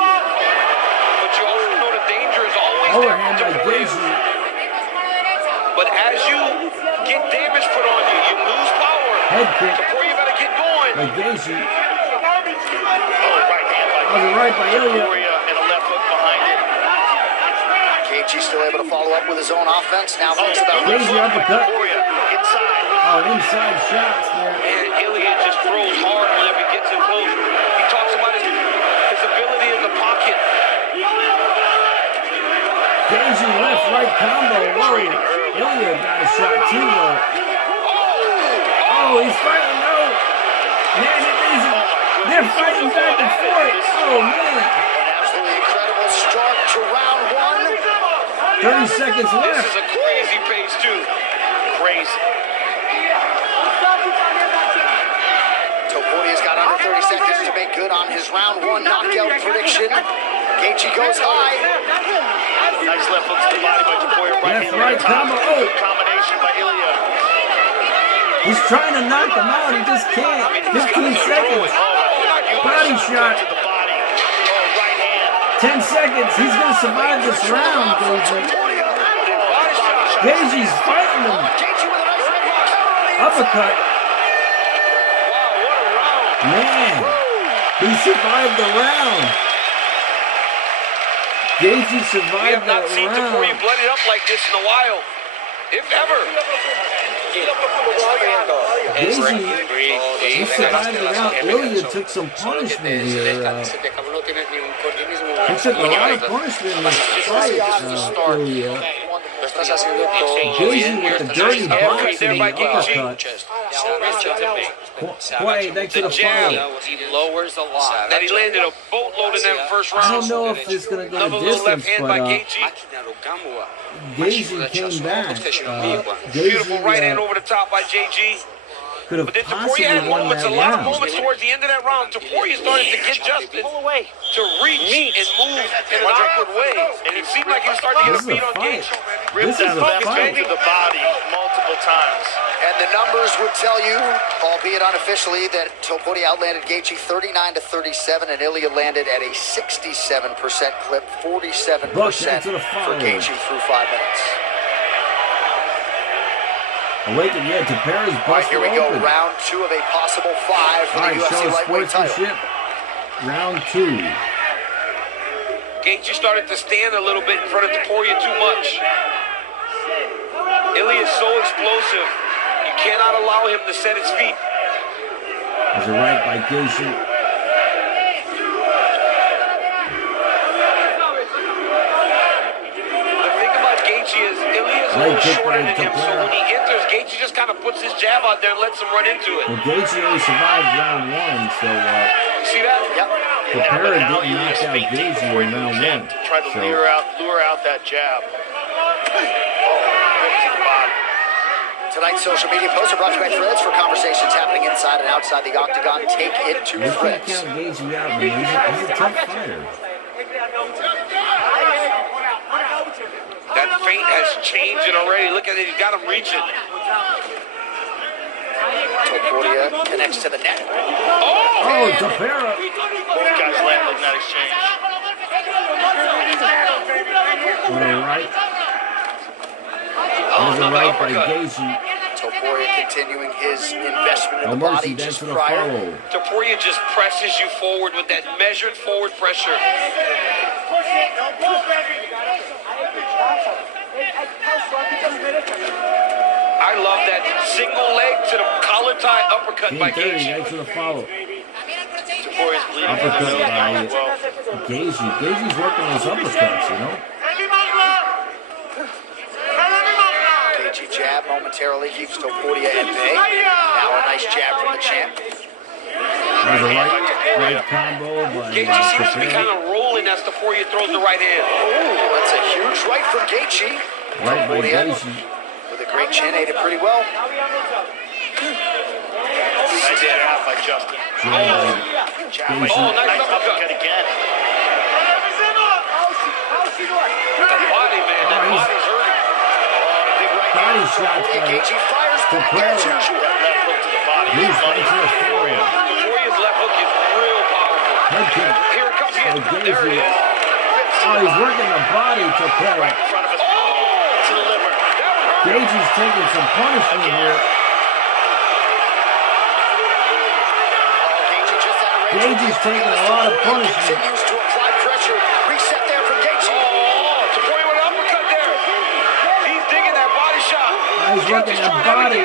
But you also know the danger is always Overhand there by for Topuria. Gaethje. But as you get damage put on you, you lose power. Head kick. Topuria better get going. By Gaethje. Right hand by Oh, right by Ilya. Topuria and a left hook behind it. Gaethje still able to follow up with his own offense. Now thinks about Gaethje uppercut. Topuria inside. Oh, inside shots there. And Ilya just throws hard whenever he gets in close. He talks about his ability in the pocket. Gaethje left right combo. Whoa. Ilya got a shot too though. Oh, he's fighting. No. Man, they're fighting back and forth. Oh, man. Absolutely incredible start to round one. 30 seconds left. This is a crazy pace, too. Crazy. Topuria's got under 30 seconds to make good on his round one knockout prediction. Gaethje goes high. Nice left hook to the body by Topuria. Left right combo. Oh. Combination by Ilya. He's trying to knock him out. He just can't. 15 seconds. Body shot. 10 seconds. He's going to survive this round, Gaethje. Gaethje's fighting him. Uppercut. Man, he survived the round. Gaethje survived We have not seen that round. Topuria blooded up like this in a while, if ever. Gaethje, he survived the round. Ilya took some punishment here. He took a lot of punishment in this fight, Ilya. Gaethje with the dirty box and the uppercut. Wait, thanks to the follow. He lowers a lot. That he landed a boatload in that first round. I don't know if this is going to go the distance, but Gaethje came back. Beautiful right hand over the top by JG. Could have But then Topuria possibly had won moments, that a lot of round. moments towards the end of that round. Topuria started to get Justin to reach and move in an awkward way. And it seemed like he was starting to get a beat on Gaethje. Ripped that left hook to the body multiple times. And the numbers would tell you, albeit unofficially, that Topuria outlanded Gaethje 39-37, and Ilya landed at a 67% clip, 47% for Gaethje through 5 minutes. Awaken, yeah, Topuria's busted All right, here we go. open. Round two of a possible 5 for the UFC lightweight title. Sportsmanship. Round 2. Gaethje started to stand a little bit in front of Topuria too much. Ilya is so explosive. You cannot allow him to set his feet. There's a right by Gaethje. Is Ilya's a little shorter than him, so when he enters, Gaethje just kind of puts his jab out there and lets him run into it. Well, Gaethje only survived round 1, so see that? Yep. Topuria didn't knock out Gaethje in round 1. Try to lure out that jab. Tonight's social media posts are brought to you by Threads for conversations happening inside and outside the octagon. Take it to You can't Threads. count Gaethje out, man. He's a tough fighter. That feint has changed it already. Look at it. He's got him reaching. Topuria connects to the net. Oh, Topuria. Both guys landed in that exchange. With a right. There's a right by Gaethje. Topuria continuing his investment in No the body mercy, thanks just for the prior. follow. Topuria just presses you forward with that measured forward pressure. I love that single leg to the collar tie uppercut by 30, Gaethje. thanks for the follow. Topuria's bleeding. Uppercut by Gaethje. Gaethje's working those uppercuts, you know? Gaethje jab momentarily keeps Topuria at bay. Now a nice jab from the champ. There's a right combo by Gaethje seems to be kind of rolling as Topuria throws the right hand. Oh, that's a huge right from Gaethje. Right by Topuria Gaethje. with a great chin, ate it pretty well. Nice jab by Justin. Nice uppercut again. That body, man. That body's hurting. Body shots by Gaethje fires back as usual. Left hook to the body. He's fighting to the floor. Topuria's left hook is real powerful. Head kick. Here it comes again. by There it Gaethje. is. Oh, he's working the body, Topuria. In front of his to the liver. That one hurt. Gaethje's taking some punishment here. Gaethje's taking a lot of punishment. Continues to apply pressure. Reset there for Gaethje. Topuria with an uppercut there. He's digging that body shot. He's working that body.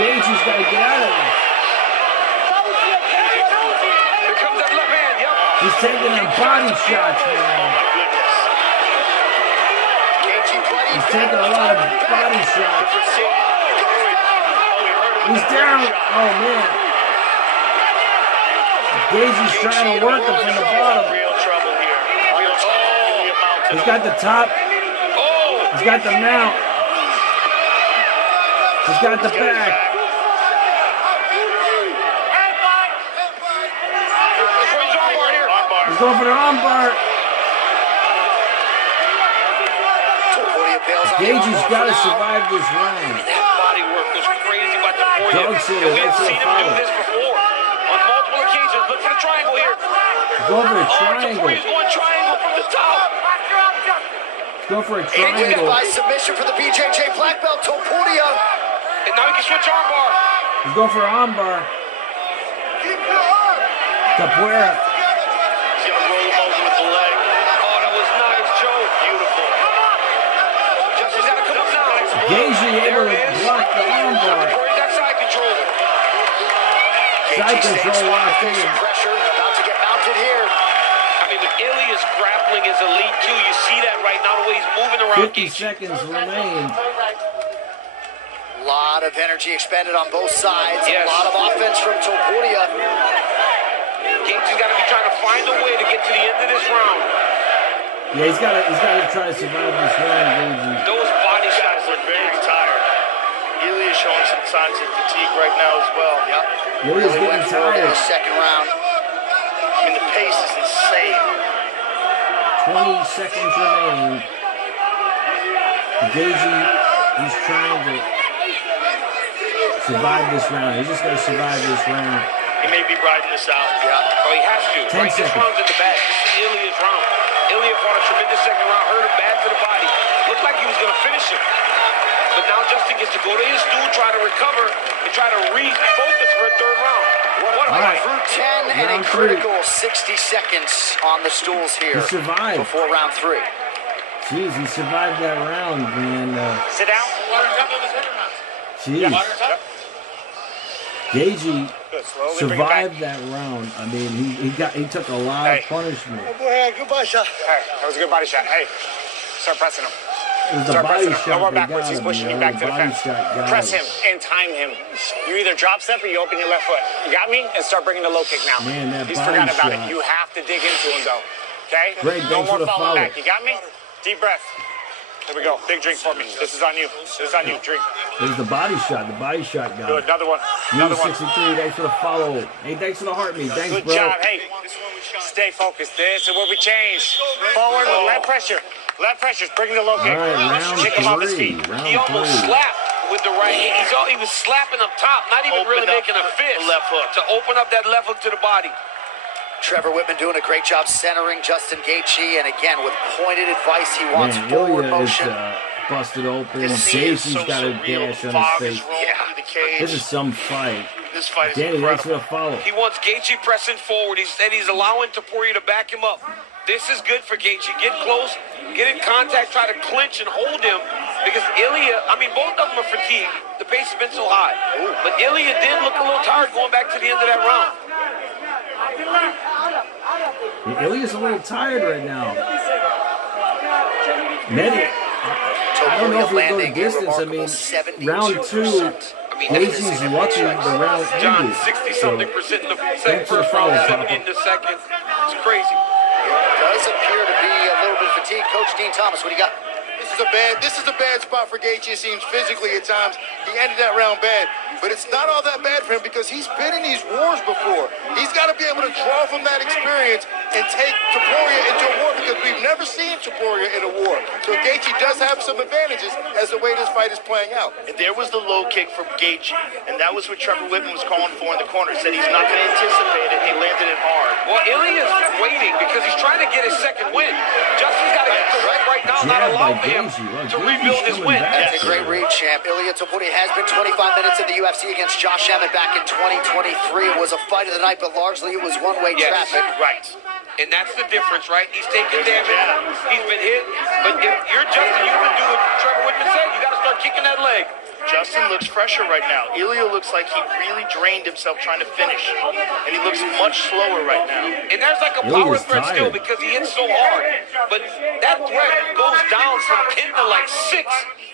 Gaethje's got to get out of there. Here comes that left hand. Yep. He's taking them body shots, man. He's taking a lot of body shots. He's down. Oh, man. Gaethje's trying to work him from the bottom. He's got the top. He's got the mount. He's got the back. He's going for the armbar. Gaethje's got to survive this round. That body work was crazy by Topuria. Dog shit, And we have that's seen a him do this before on multiple occasions. Look for the triangle here. Go for a triangle. Topuria's going triangle from the top. Go for a Indicated triangle. by submission for the BJJ black belt, Topuria. And now he can switch armbar. He's going for an armbar. Topuria. He's gonna roll him over with the leg. Oh, that was nice, Joe. Beautiful. Just gotta come up now. Gaethje able to block the armbar. Topuria got side control. Side control locked in. Pressure about to get mounted here. I mean, the Ilia's grappling is elite too. You see that right now, the way he's moving around. 50 seconds remain. A lot of energy expended on both sides. Yes. A lot of offense from Topuria. Gaethje's got to be trying to find a way to get to the end of this round. Yeah, he's got to try to survive this round, Gaethje. Those body shots look very tired. Ilia's showing some signs of fatigue right now as well. Yep. Ilia's Really went getting forward in tired. the second round. I mean, the pace is insane. 20 seconds remain. Gaethje, he's trying to survive this round. He's just got to survive this round. He may be riding this out. Yeah. Oh, he has to. 10 Right? This seconds. round's in the bag. This is Ilia's round. Ilia fought a tremendous second round, hurt him bad to the body. Looked like he was going to finish him. But now Justin gets to go to his stool, try to recover, and try to refocus for a third round. What All right. Through 10 and a Round three. critical 60 seconds on the stools here. He survived. Before round 3. Jeez, he survived that round, man. Sit down. Jeez. Gaethje survived that round. I mean, he took a lot of punishment. Good body shot. Hey, that was a good body shot. Hey, start pressing him. It was the Start body pressing him. shot No more that backwards. got He's him, pushing you you know, back the to the body fence. shot got Press him. him and time him. You either drop step or you open your left foot. You got me? And start bringing the low kick now. Man, that He's body forgot about shot. it. You have to dig into him though. Okay? Greg, no thanks for more the falling follow. back. You got me? Deep breath. Here we go. Big drink for me. This is on you. This is on you. Drink. It was the body shot. The body shot got Good. him. Another one. Another one. 63, thanks for the follow. Hey, thanks for the heartbeat. Thanks, Good bro. job. Hey, stay focused. This is where we change. Forward, let pressure. Let pressure. Bring the low kick. All right, round Kick him off his three. feet. Round He almost three. slapped with the right hand. He was slapping up top, not even really making a fist. Left hook. To open up that left hook to the body. Trevor Whitman doing a great job centering Justin Gaethje, and again with pointed advice, he wants Man, forward Ilya is motion. busted open. This scene is Gaethje's so got a surreal. gash on Fog his is face. rolling through the cage. This is some fight. This fight is Danny, thanks for incredible. the follow. He wants Gaethje pressing forward. He said he's allowing Topuria to back him up. This is good for Gaethje. Get close, get in contact, try to clinch and hold him. Because Ilya, I mean, both of them are fatigued. The pace has been so high. But Ilya did look a little tired going back to the end of that round. Yeah, Ilya's a little tired right now. Many, I don't know if he'll go the distance. I mean, round two, Gaethje's lucky the round John, ended. 60-something% in the thanks for the first follow, round, Papa. 70 in the second. It's crazy. Does appear to be a little bit fatigued. Coach Dean Thomas, what do you got? This is a bad spot for Gaethje. It seems physically at times he ended that round bad, but it's not all that bad for him because he's been in these wars before. He's got to be able to draw from that experience and take Topuria into a war because we've never seen Topuria in a war. So Gaethje does have some advantages as the way this fight is playing out. And there was the low kick from Gaethje, and that was what Trevor Whitman was calling for in the corner. He said he's not going to anticipate it. He landed it hard. Well, Ilya's waiting because he's trying to get his second win. Justin's got to get to work right now. jab by allow him Gaethje. Well, to Gaethje's rebuild his coming win. back. That's a great read, champ. Ilia Topuria has been 25 minutes in the UFC against Josh Emmett back in 2023. It was a fight of the night, but largely it was one-way traffic. Right. And that's the difference, right? He's taking damage. He's been hit. But if you're Justin, you would do what Trevor Whitman said. You got to start kicking that leg. Justin looks fresher right now. Ilia looks like he really drained himself trying to finish. And he looks much slower right now. And there's like a power threat still because he hits so hard. But that threat goes down from 10 to like 6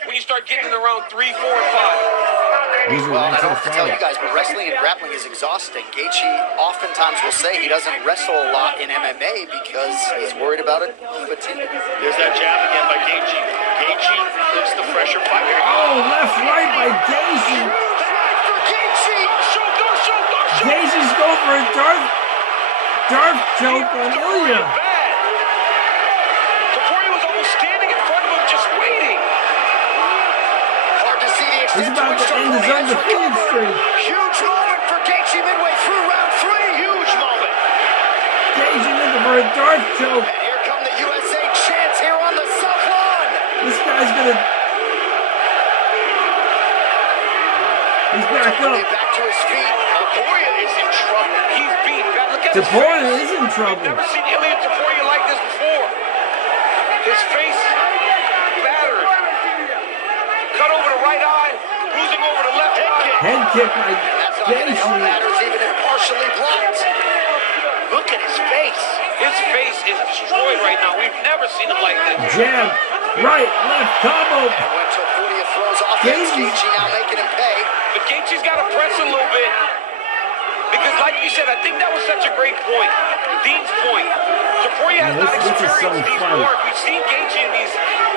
when you start getting around 3, 4, and 5. Well, I don't have to tell you guys, but wrestling and grappling is exhausting. Gaethje oftentimes will say he doesn't wrestle a lot in MMA because he's worried about it. Fatigue. There's that jab again by Gaethje. Gaethje looks the fresher fighter. Oh, left, right by Gaethje. Gaethje's going for a Darth choke on Ilia. Topuria was almost standing in front of him, just waiting. Hard to see the He's extent about to end his undefeated streak. Huge moment for Gaethje midway through round 3. Huge moment. Gaethje looking for a Darth choke. And here come the USA chants here on the South Lawn. This guy's gonna. He's back up. Back to his feet. Topuria is in trouble. He's beat. Look at his Topuria face. is in trouble. We've never seen Ilia Topuria like this before. His face battered. Cut over the right eye, bruising over the left eye. Head kick by That's not going to help Gaethje. matters even if partially blocked. Look at his face. His face is destroyed right now. We've never seen him like this. Jab, right, left, combo. And when Topuria throws off Gaethje. Gaethje now making him pay. But Gaethje's got to press a little bit. Because like you said, I think that was such a great point. Dean's point. Topuria has not this is some experienced these fight. wars. We've seen Gaethje in these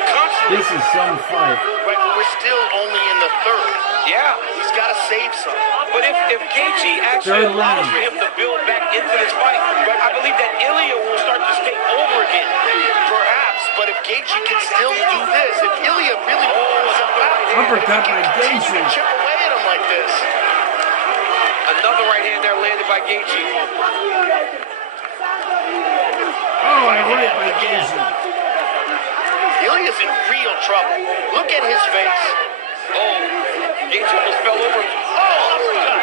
constantly. This is some fight. Right, we're still only in the third. Yeah. He's got to save some. But if Gaethje actually Third allows round. for him to build back into this fight, I believe that Ilia will start to take over again. Perhaps, but if Gaethje can still do this, if Ilia really pulls him back, Uppercut by continue Gaethje. to chip away at him like this. Another right hand there landed by Gaethje. Oh, and right by Gaethje. Ilia's in real trouble. Look at his face. Oh, Gaethje almost fell over. Oh, uppercut.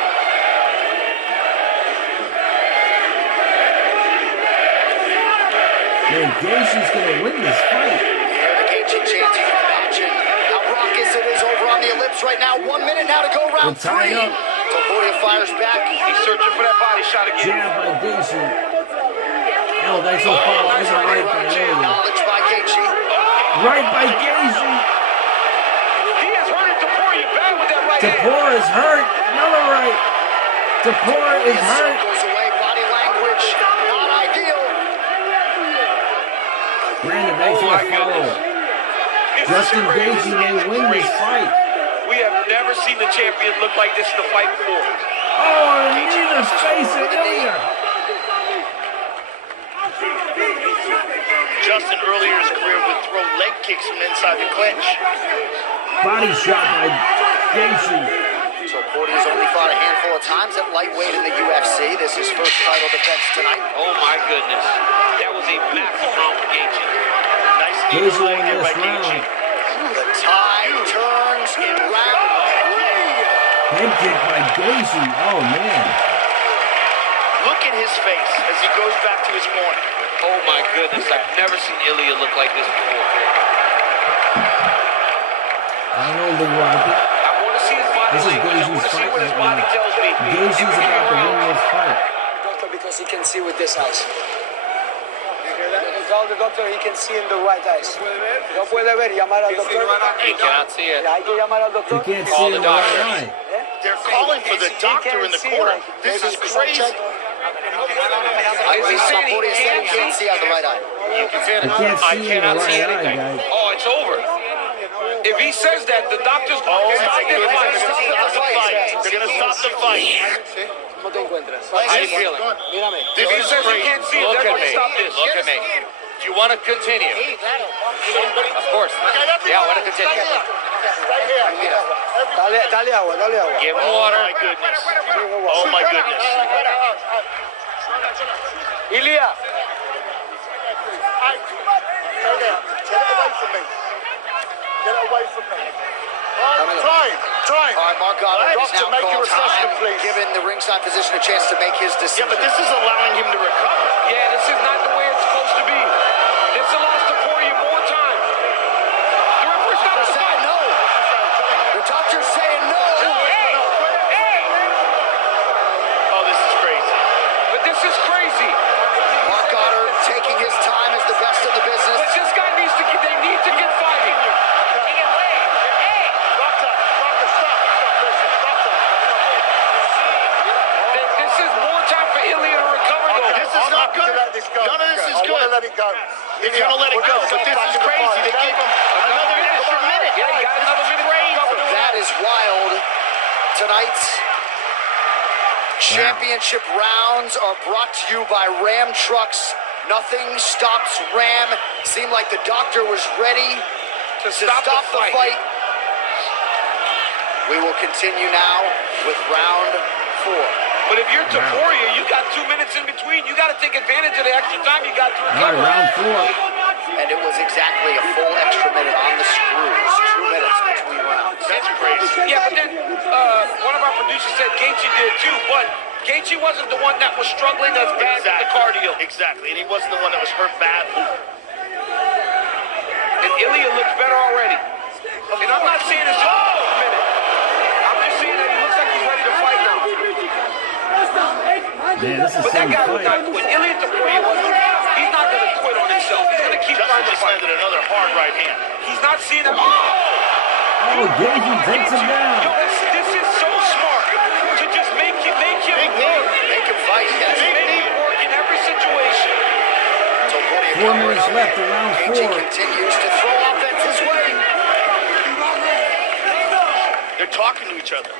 Man, Gaethje's gonna win this fight. Here the Gaethje chants. You can imagine how raucous it is over on the ellipse right now. 1 minute now to go round They're tied 3. up. Topuria fires back. He's searching for that body shot again. Jab by Gaethje. Oh, that's a foul. That's a right by Ilia. Knowledge by Gaethje. Right by Gaethje. He has hurted Topuria bad with that right hand. Topuria is hurt. Another right. Topuria is hurt. Goes away. Body language not ideal. Brandon, thanks for the follow. Justin Gaethje may win this fight. We have never seen the champion look like this in a fight before. Oh, and knee to the face of Ilia. Justin earlier in his career would throw leg kicks from inside the clinch. Body shot by Gaethje. Topuria's only fought a handful of times at lightweight in the UFC. This is first title defense tonight. Oh my goodness. That was a massive round for Gaethje. Nice knee Gaethje to leg won here this by Gaethje. round. The tide turns in round 3. Head kick by Gaethje. Oh, man. Look at his face as he goes back to his corner. Oh my goodness. I've never seen Ilia look like this before. I don't know, Leroy. I want to see his body This is language. I want Gaethje's to see fight what his right body now. tells me. Gaethje's about to win this fight. Doctor, because he can see with this eyes. You hear that? Tell the doctor he can see in the right eyes. No puede ver, llamar al doctor. He cannot see it. Hay que llamar al He doctor. can't Call see the in the right doctor. eye. They're calling for the doctor in the corner. This is crazy. Is he saying he Topuria said he can't can't see out the right eye. I can't see in the cannot see right eye, anything. guys. Oh, it's over. If he says that, the doctor's going to stop this fight. They're going to stop the fight. ¿Cómo te encuentras? How you feeling? Mírame. If he says he can't see it, they're going to stop this. Look at me. Do you want to continue? Of course. Yeah, I want to continue. Dale agua, dale agua. Give him water. Oh my goodness. Oh my goodness. Ilia. Stay there. Get it away from me. Get it away from me. Try. All right, Mark Goddard Doctor, now make your called assessment, time, please. giving the ringside physician a chance to make his decision. Yeah, but this is allowing him to recover. Yeah, this is not the way it's supposed to be. This allows Topuria more time. The referee stopped the fight. No. The doctor's saying no. Hey! Oh, this is crazy. But this is crazy. Mark Goddard taking his time as the best in the business. But this guy needs to get, they need to get fighting. This is more time for Ilya to recover, though. This is not good. None of this is good. I want to let it go. If you're going to let it go, but this is crazy. They gave him another extra minute. Yeah, he got another minute. That is wild. Tonight's championship rounds are brought to you by Ram Trucks. Nothing stops Ram. Seemed like the doctor was ready to stop the fight. We will continue now with round 4. But if you're Topuria, you got 2 minutes in between. You got to take advantage of the extra time you got to recover. All right, round 4. And it was exactly a full extra minute on the screws. 2 minutes between rounds. That's crazy. Yeah, but then one of our producers said Gaethje did too, but Gaethje wasn't the one that was struggling as bad with the cardio. Exactly, and he wasn't the one that was hurt badly. And Ilya looks better already. And I'm not saying it's just a minute. I'm just saying that he looks like he's ready to fight now. Man, this is But that some guy would not fight. quit. Ilya Topuria, he's not going to quit on himself. He's going to keep trying to Just fight. landed another hard right hand. He's not seeing it. Oh, Gaethje takes him down. Yo, this is so smart to just make him work. Make him fight. Just make him work in every situation. 4 minutes left of round 4. Gaethje continues to throw offense his way. They're talking to each other.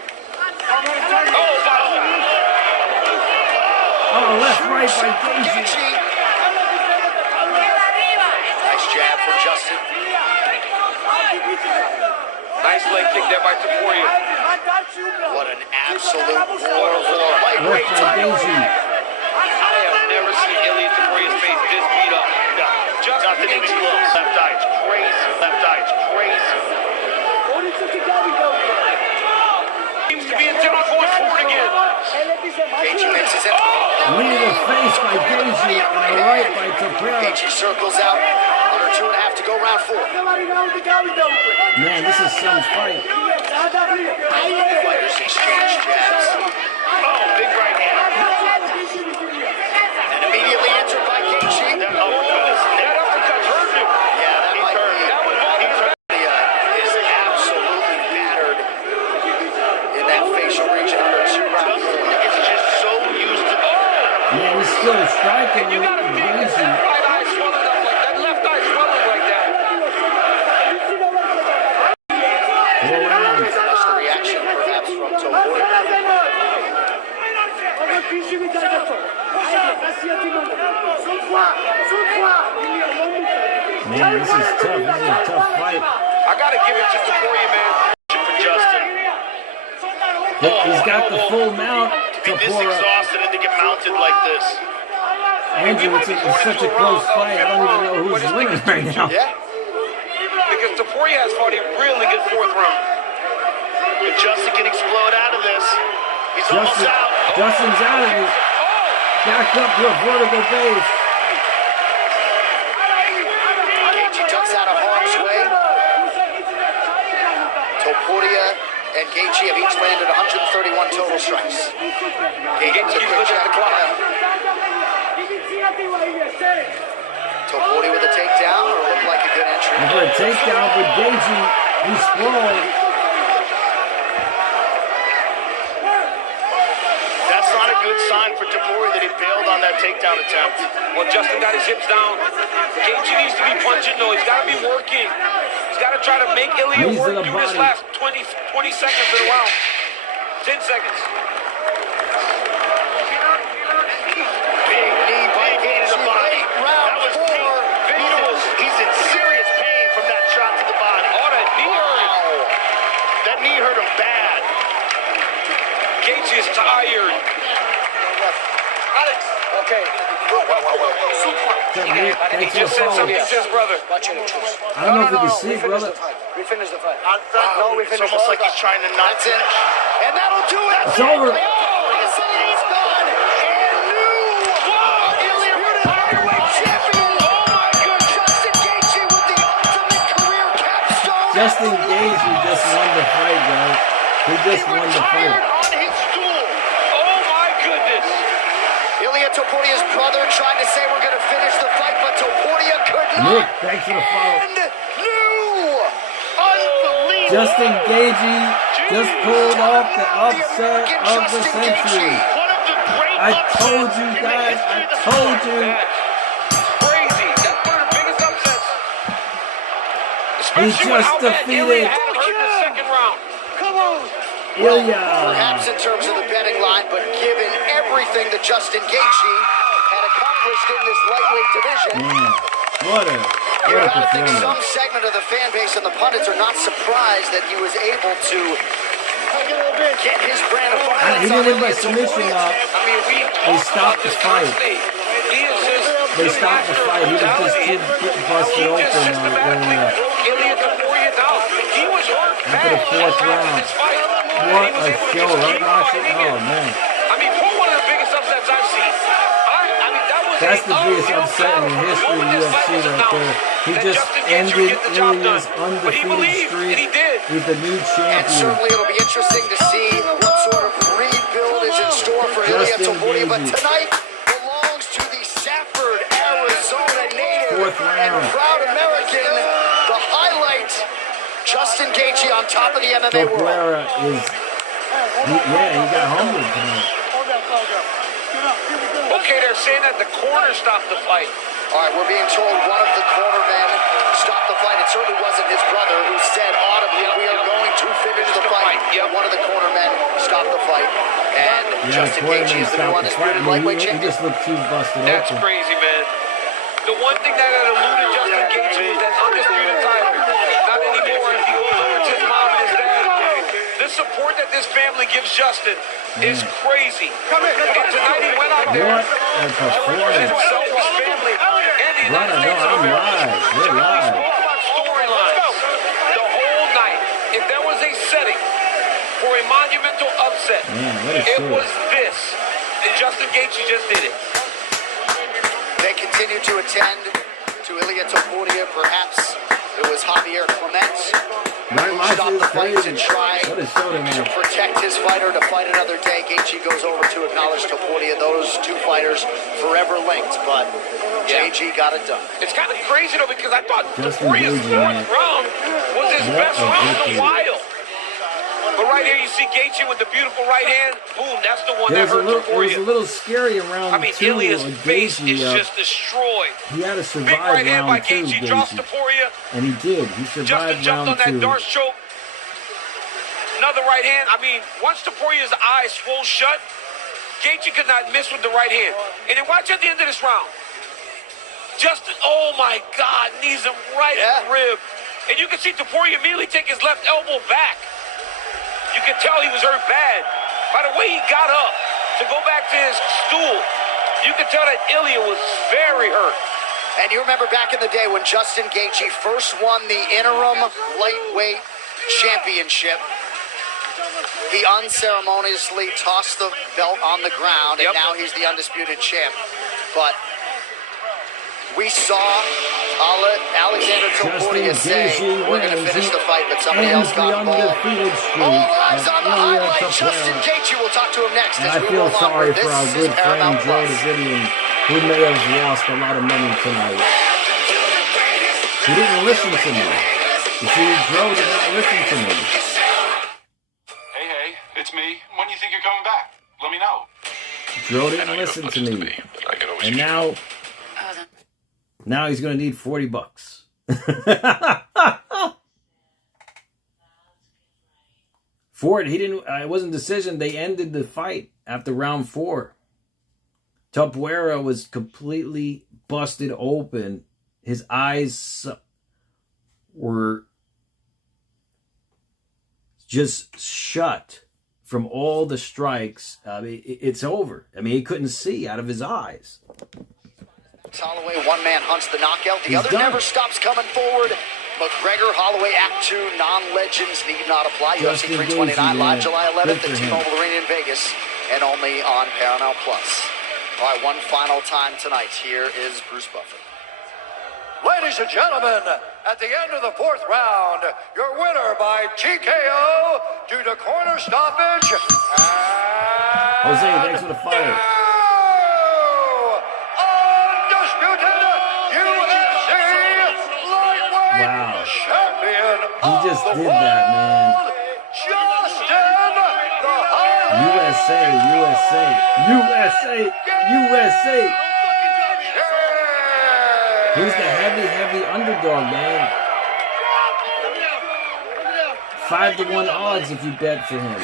Oh, left, right by Gaethje. Nice jab from Justin. Nice leg kick there by Topuria. What an absolute war for the lightweight Left by title. Gaethje. I have never seen Ilya Topuria's face this beat up. No, Just nothing even close. Left eye, it's crazy. Left eye, it's crazy. Seems to be intended going forward again. Gaethje makes his Knee to the face by Gaethje and a right by Topuria. Gaethje circles out. Under 2.5 to go, round 4. Man, this is some fight. Fighters exchange jabs. Oh, big right hand. And immediately answered by Gaethje. That uppercut hurt him. Yeah, that might be. That would bother him. Is absolutely battered in that facial region under 2 rounds. It's just so used to Man, he's still striking You with gotta feel that Gaethje. right eye swelling up like that, left eye swelling like that. 4 rounds. That's the reaction perhaps from Topuria. Man, this is tough. This is a tough fight. I gotta give it to Topuria, man. for Justin. He's got the full mount. To be this exhausted and to get mounted like this. Andrew, it's such a close fight. I don't even know who's winning right now. Yeah. Because Topuria has fought a really good 4th round. If Justin can explode out of this, he's almost out. Justin's out of it. Backed up to a vertical base. Gaethje ducks out of harm's way. Topuria and Gaethje have each landed 131 total strikes. Gaethje took a quick check the clock. Topuria with a takedown, or looked like a good entry. And for a takedown, but Gaethje, he sprawled. That's not a good sign for Topuria that he bailed on that takedown attempt. Well, Justin got his hips down. Gaethje needs to be punching, though. He's got to be working. He's got to try to make Ilya Knees to work the through this body. last 20 seconds of the round. 10 seconds. Big knee by Gaethje to the body. That was pain. He's in serious pain from that shot to the body. Oh, that knee hurt. That knee hurt him bad. Gaethje is tired. Okay. And he Thanks for just the said follow. something to his brother. Watch it, Truce. I don't know if we can see it, brother. We finished the fight. No, we finished. It's almost like he's trying to not finish. And that'll do it. It's over. Oh, he's done. And new heavyweight champion. Oh my God. Justin Gaethje with the ultimate career capstone. Justin Gaethje just won the fight, guys. He just won the fight. On his stool. Oh my goodness. Ilia Topuria's brother tried to say we're going to finish the fight, but Topuria could not. Nick, thanks for the follow. And new. Unbelievable. Justin Gaethje just pulled off the upset of the century. I told you guys. I told you. Crazy. That's one of the biggest upsets. He Especially with just how bad Ilya defeated had hurt in the second round. Come on. Ilya. Perhaps in terms of the betting line, but given everything that Justin Gaethje had accomplished in this lightweight division, Man, what a you gotta think performance. some segment of the fan base and the pundits are not surprised that he was able to get his brand of violence. He didn't win by submission. They stopped the fight. They stopped the fight. He was just too busted open. Ilya Topuria down. He was hurt After the fourth round. What a show, right, Marshall? Oh, man. I mean, one of the biggest upsets I've seen. I mean, that was That's the biggest upset in the history of UFC right there. He just ended Ilya's undefeated streak. He's the new And champion. certainly it'll be interesting to see what sort of rebuild is in store for Ilia Topuria. But tonight belongs to the Safford, Arizona native Fourth and round. proud American. The highlight, Justin Gaethje on top of the MMA world. Topuria is, he got humbled tonight. Okay, they're saying that the corner stopped the fight. All right, we're being told one of the cornermen stopped the fight. It certainly wasn't his brother who said audibly, we are going to finish the fight. One of the cornermen stopped the fight. And Justin Gaethje is the new undisputed lightweight He champion. just looked too busted That's open. crazy, man. The one thing that had eluded Justin Gaethje was that undisputed title. Not anymore. If he goes over to his mom and his dad, the support that this family gives Justin is crazy. And tonight he went out there What a performance. himself, his family, and the Brother, United no, States of I'm America. live. We're live. Spoke about storylines the whole night. If there was a setting for a monumental upset, Man, what a it show. was this. And Justin Gaethje just did it. They continue to attend to Ilia Topuria. Perhaps it was Javier Clement Right, who Marshall stopped is the fight to crazy. try What a show to tonight. protect his fighter, to fight another day. Gaethje goes over to acknowledge Topuria. Those two fighters forever linked, but JG got it done. It's kind of crazy though because I thought Justin Topuria's Gaethje, fourth man. round was his What best a round in victory. a while. But right here you see Gaethje with the beautiful right hand. Boom, that's the one It that hurt was a Topuria. little scary around I mean, two. Ilya's face is Gaethje, just destroyed. he had to Big survive right hand by round two, Gaethje drops Gaethje. Topuria. And he did. He Justin survived jumped on round that two. Darce choke. Another right hand. I mean, once Topuria's eyes swole shut, Gaethje could not miss with the right hand. And then watch at the end of this round. Justin, oh my God, knees him right in the rib. And you can see Topuria immediately take his left elbow back. You can tell he was hurt bad. By the way he got up to go back to his stool, you can tell that Ilya was very hurt. And you remember back in the day when Justin Gaethje first won the interim lightweight championship, he unceremoniously tossed the belt on the ground, and now he's the undisputed champ. But we saw Alexander Topuria say, we're going to finish the fight, but somebody else got involved. All eyes on the highlight, Justin Gaethje. We'll talk to him next. And I feel sorry for our good friend Joe Davidian, who may have lost a lot of money tonight. He didn't listen to me. You see, Joe did not listen to me. Hey, it's me. When do you think you're coming back? Let me know. Joe didn't listen to me. And now he's going to need $40. Ford, he didn't. It wasn't a decision. They ended the fight after round 4. Topuria was completely busted open. His eyes were just shut from all the strikes. I mean, it's over. I mean, he couldn't see out of his eyes. Holloway, one man hunts the knockout. The other done. never stops coming forward. McGregor, Holloway, Act 2, non-legends need not apply. UFC 329, live July 11th at T-Mobile Arena in Vegas, and only on Paramount+. All right, one final time tonight. Here is Bruce Buffer. Ladies and gentlemen, at the end of the 4th round, your winner by TKO due to corner stoppage. Jose, thanks for the fire. Undisputed UFC lightweight champion He just did that, man. Justin the USA. He's the heavy underdog, man. 5-1 odds if you bet for him.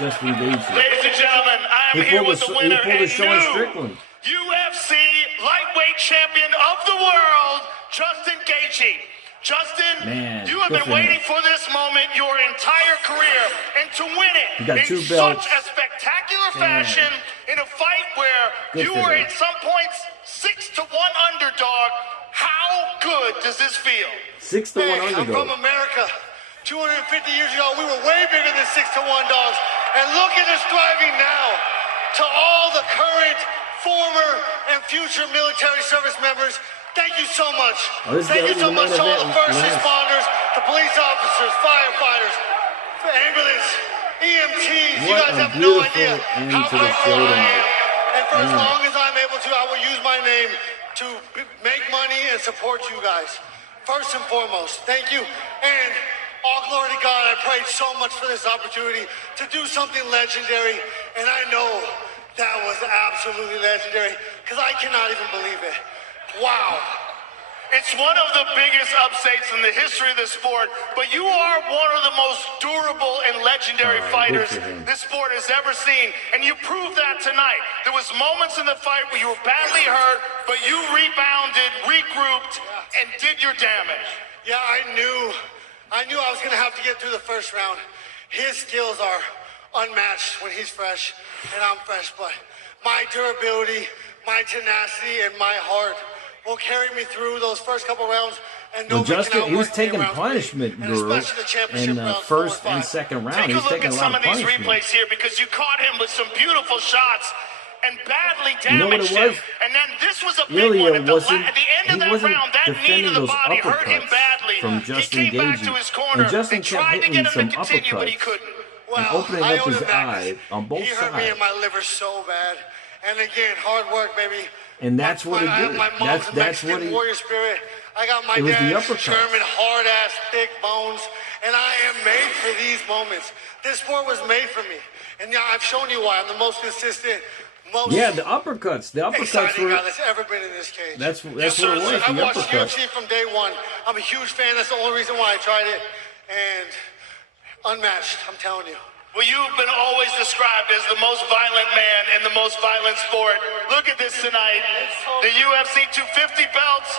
Justin Gaethje. Ladies and gentlemen, I am here with the winner and new Strickland. UFC lightweight champion of the world, Justin Gaethje. Justin, Man, you have been waiting for this moment your entire career, and to win it He got in 2 belts. such a spectacular fashion in a fight where Good you for were him. at some points 6-1 underdog. How good does this feel? 6-1 I'm underdog. from America. 250 years ago, we were way bigger than 6-1 dogs. And look at us thriving now. To all the current, former, and future military service members, thank you so much. Thank you so much to all the first responders, the police officers, firefighters, ambulance, EMTs. You guys have no idea how grateful I am. And for as long as I'm able to, I will use my name to make money and support you guys. First and foremost, thank you. And all glory to God, I prayed so much for this opportunity to do something legendary. And I know that was absolutely legendary because I cannot even believe it. Wow. It's one of the biggest upsets in the history of the sport, but you are one of the most durable and legendary fighters this sport has ever seen, and you proved that tonight. There was moments in the fight where you were badly hurt, but you rebounded, regrouped, and did your damage. Yeah, I knew I was going to have to get through the first round. His skills are unmatched when he's fresh, and I'm fresh, but my durability, my tenacity, and my heart will carry me through those first couple rounds. And Well, Justin, he was taking punishment, Guru, in the first and second round. He was taking a lot of punishment. Take a look at some of these replays here because you caught him with some beautiful shots and badly You know what damaged it was? him. And then this was a big one. Ilya At the wasn't, end of he that wasn't round, that knee defending to the those body hurt him uppercuts badly. from Justin He came back to Gaethje. his corner And Justin and kept tried to hitting get him some to continue, but he uppercuts couldn't. and opening I up owe his him back. eye on both He hurt me in sides. my liver so bad. And again, hard work, baby. And that's what it I did. have my mom's That's what Mexican he... warrior spirit. I got my It was the dad's uppercuts. German hard-ass, thick bones. And I am made for these moments. This sport was made for me. And yeah, I've shown you why. I'm the most consistent, most Yeah, the uppercuts. The uppercuts exciting were... guy that's ever been in this cage. That's what it was, I the watched uppercuts. UFC from day one. I'm a huge fan. That's the only reason why I tried it. And unmatched, I'm telling you. Well, you've been always described as the most violent man in the most violent sport. Look at this tonight. The UFC 250 belts.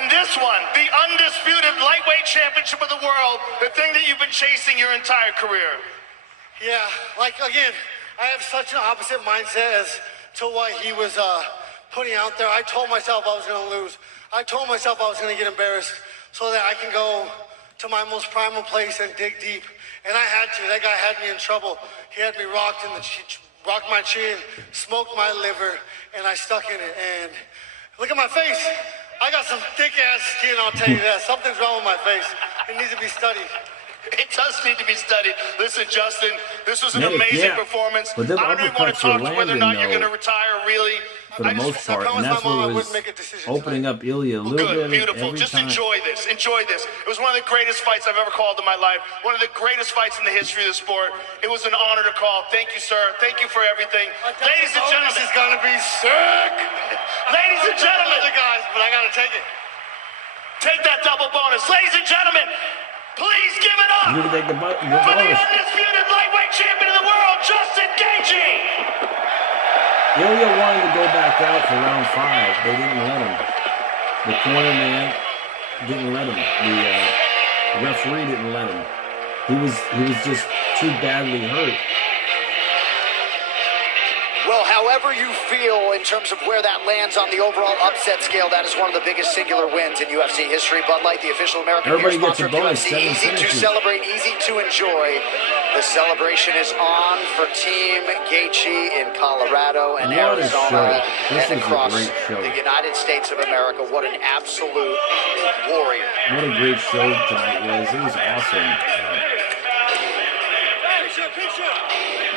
And this one, the undisputed lightweight championship of the world, the thing that you've been chasing your entire career. Yeah, like, again, I have such an opposite mindset as to what he was putting out there. I told myself I was going to lose. I told myself I was going to get embarrassed so that I can go to my most primal place and dig deep. And I had to. That guy had me in trouble. He had me rocked my chin, smoked my liver, and I stuck in it. And look at my face. I got some thick-ass skin, I'll tell you that. Something's wrong with my face. It needs to be studied. It does need to be studied. Listen, Justin, this was an Medic, amazing yeah. performance. But them I don't even want to uppercuts were talk to whether or not you're landing, going to retire, really. for the most part, and that's what was opening up Ilya a little Good, bit beautiful. every Just time. enjoy this. Enjoy this. It was one of the greatest fights I've ever called in my life. One of the greatest fights in the history of the sport. It was an honor to call. Thank you, sir. Thank you for everything. Ladies and gentlemen, This is going to be sick. Ladies and gentlemen, the guys, but I got to take it. Take that double bonus. Ladies and gentlemen, please give it up You can take the for the undisputed lightweight champion of the world, Justin Gaethje. Ilya wanted to go back out for round 5. They didn't let him. The corner man didn't let him. The referee didn't let him. He was just too badly hurt. Well, however, however you feel in terms of where that lands on the overall upset scale, that is one of the biggest singular wins in UFC history. Bud Light, the official American beer sponsor of UFC, easy to celebrate, easy to enjoy. The celebration is on for Team Gaethje in Colorado and Arizona and across the United States of America. What an absolute warrior. What a great show tonight was. It was awesome.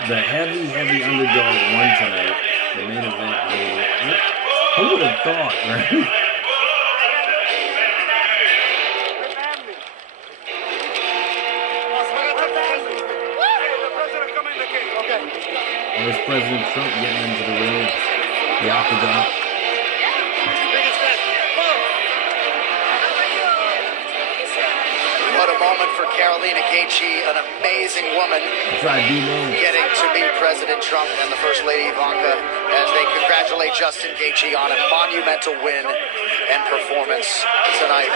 The heavy underdog won tonight. The main event. I mean, who would have thought, right? There's President Trump getting into the ring. The octagon. What a moment for Carolina Gaethje, an amazing woman, getting to meet President Trump and the First Lady Ivanka as they congratulate Justin Gaethje on a monumental win and performance tonight.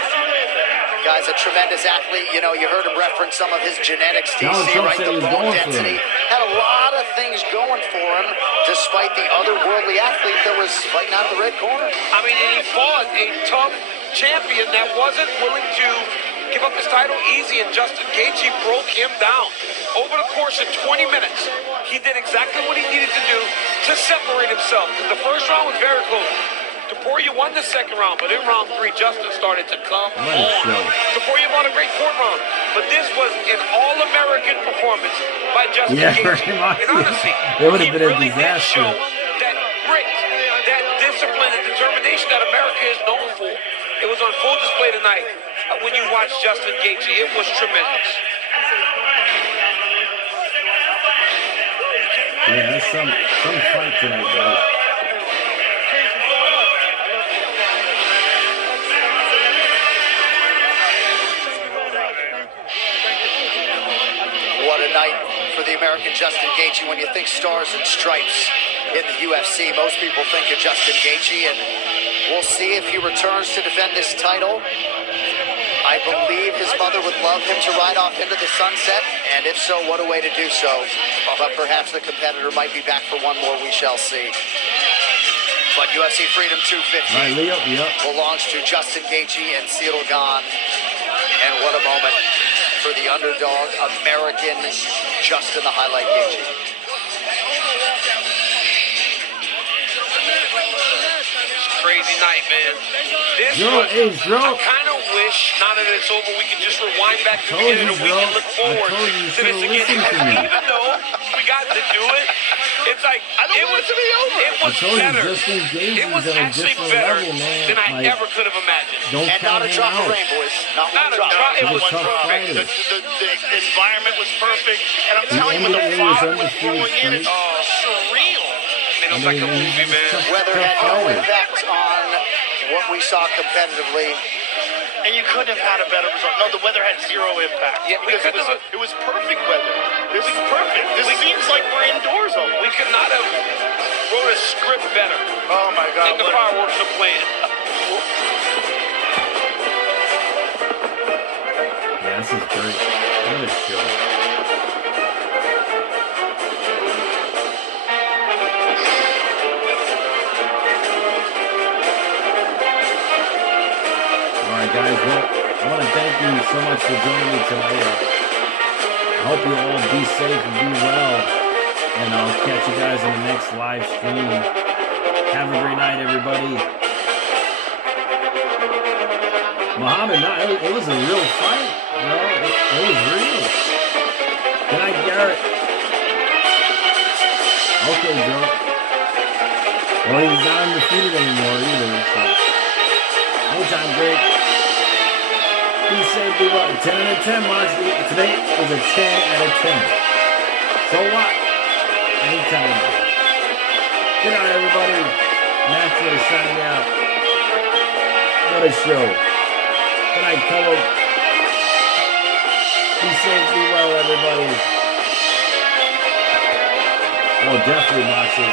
Guy's a tremendous athlete. You know, you heard him reference some of his genetics, DC, right? The bone density. Had a lot of things going for him, despite the otherworldly athlete that was fighting out of the red corner. I mean, and he fought a tough champion that wasn't willing to give up his title easy, and Justin Gaethje broke him down. Over the course of 20 minutes, he did exactly what he needed to do to separate himself. The first round was very close. Topuria won the second round, but in round 3, Justin started to come on. Topuria won a great fourth round, but this was an all-American performance by Justin Gaethje. And honestly, it would have been really a disaster. did show that grit, that discipline and determination that America is known for. It was on full display tonight. When you watch Justin Gaethje, it was tremendous. Yeah, that's some fight tonight, guys. What a night for the American Justin Gaethje. When you think stars and stripes in the UFC, most people think of Justin Gaethje, and we'll see if he returns to defend this title. I believe his mother would love him to ride off into the sunset, and if so, what a way to do so. But perhaps the competitor might be back for one more, we shall see. But UFC Freedom 250 belongs to Justin Gaethje and Ciryl Gane. And what a moment for the underdog, American Justin the Highlight Gaethje. Crazy night, man. This was, I kind of wish, now that it's over, we could just rewind back to the beginning of the week and look forward to this again. Even though we got to do it, it's like, it was better. It was actually better than I ever could have imagined. And not a drop of rain, boys. Not a drop. It was perfect. The environment was perfect. And I'm telling you, the fog was blowing in. It's surreal. It was like a movie, man. Weather had no impact on what we saw competitively. And you couldn't have had a better result. No, the weather had zero impact. Yeah, because it was perfect weather. This is perfect. This seems like we're indoors almost. We could not have wrote a script better. Oh my God. And the fireworks are playing. Yeah, this is great. What a show. Guys, well, I want to thank you so much for joining me tonight. I hope you all be safe and be well, and I'll catch you guys in the next live stream. Have a great night, everybody. Muhammad, no, it was a real fight, you know, it was real. Good night, Garrett. Okay, Joe. Well, he's not undefeated anymore either, so. Anytime, Greg. Be safe, be well. 10 out of 10, March. Today was a 10 out of 10. So what? Anytime. Good night, everybody. MATTROISE signing out. What a show. Good night, Colo. Be safe, be well, everybody. Oh, definitely, Moxie.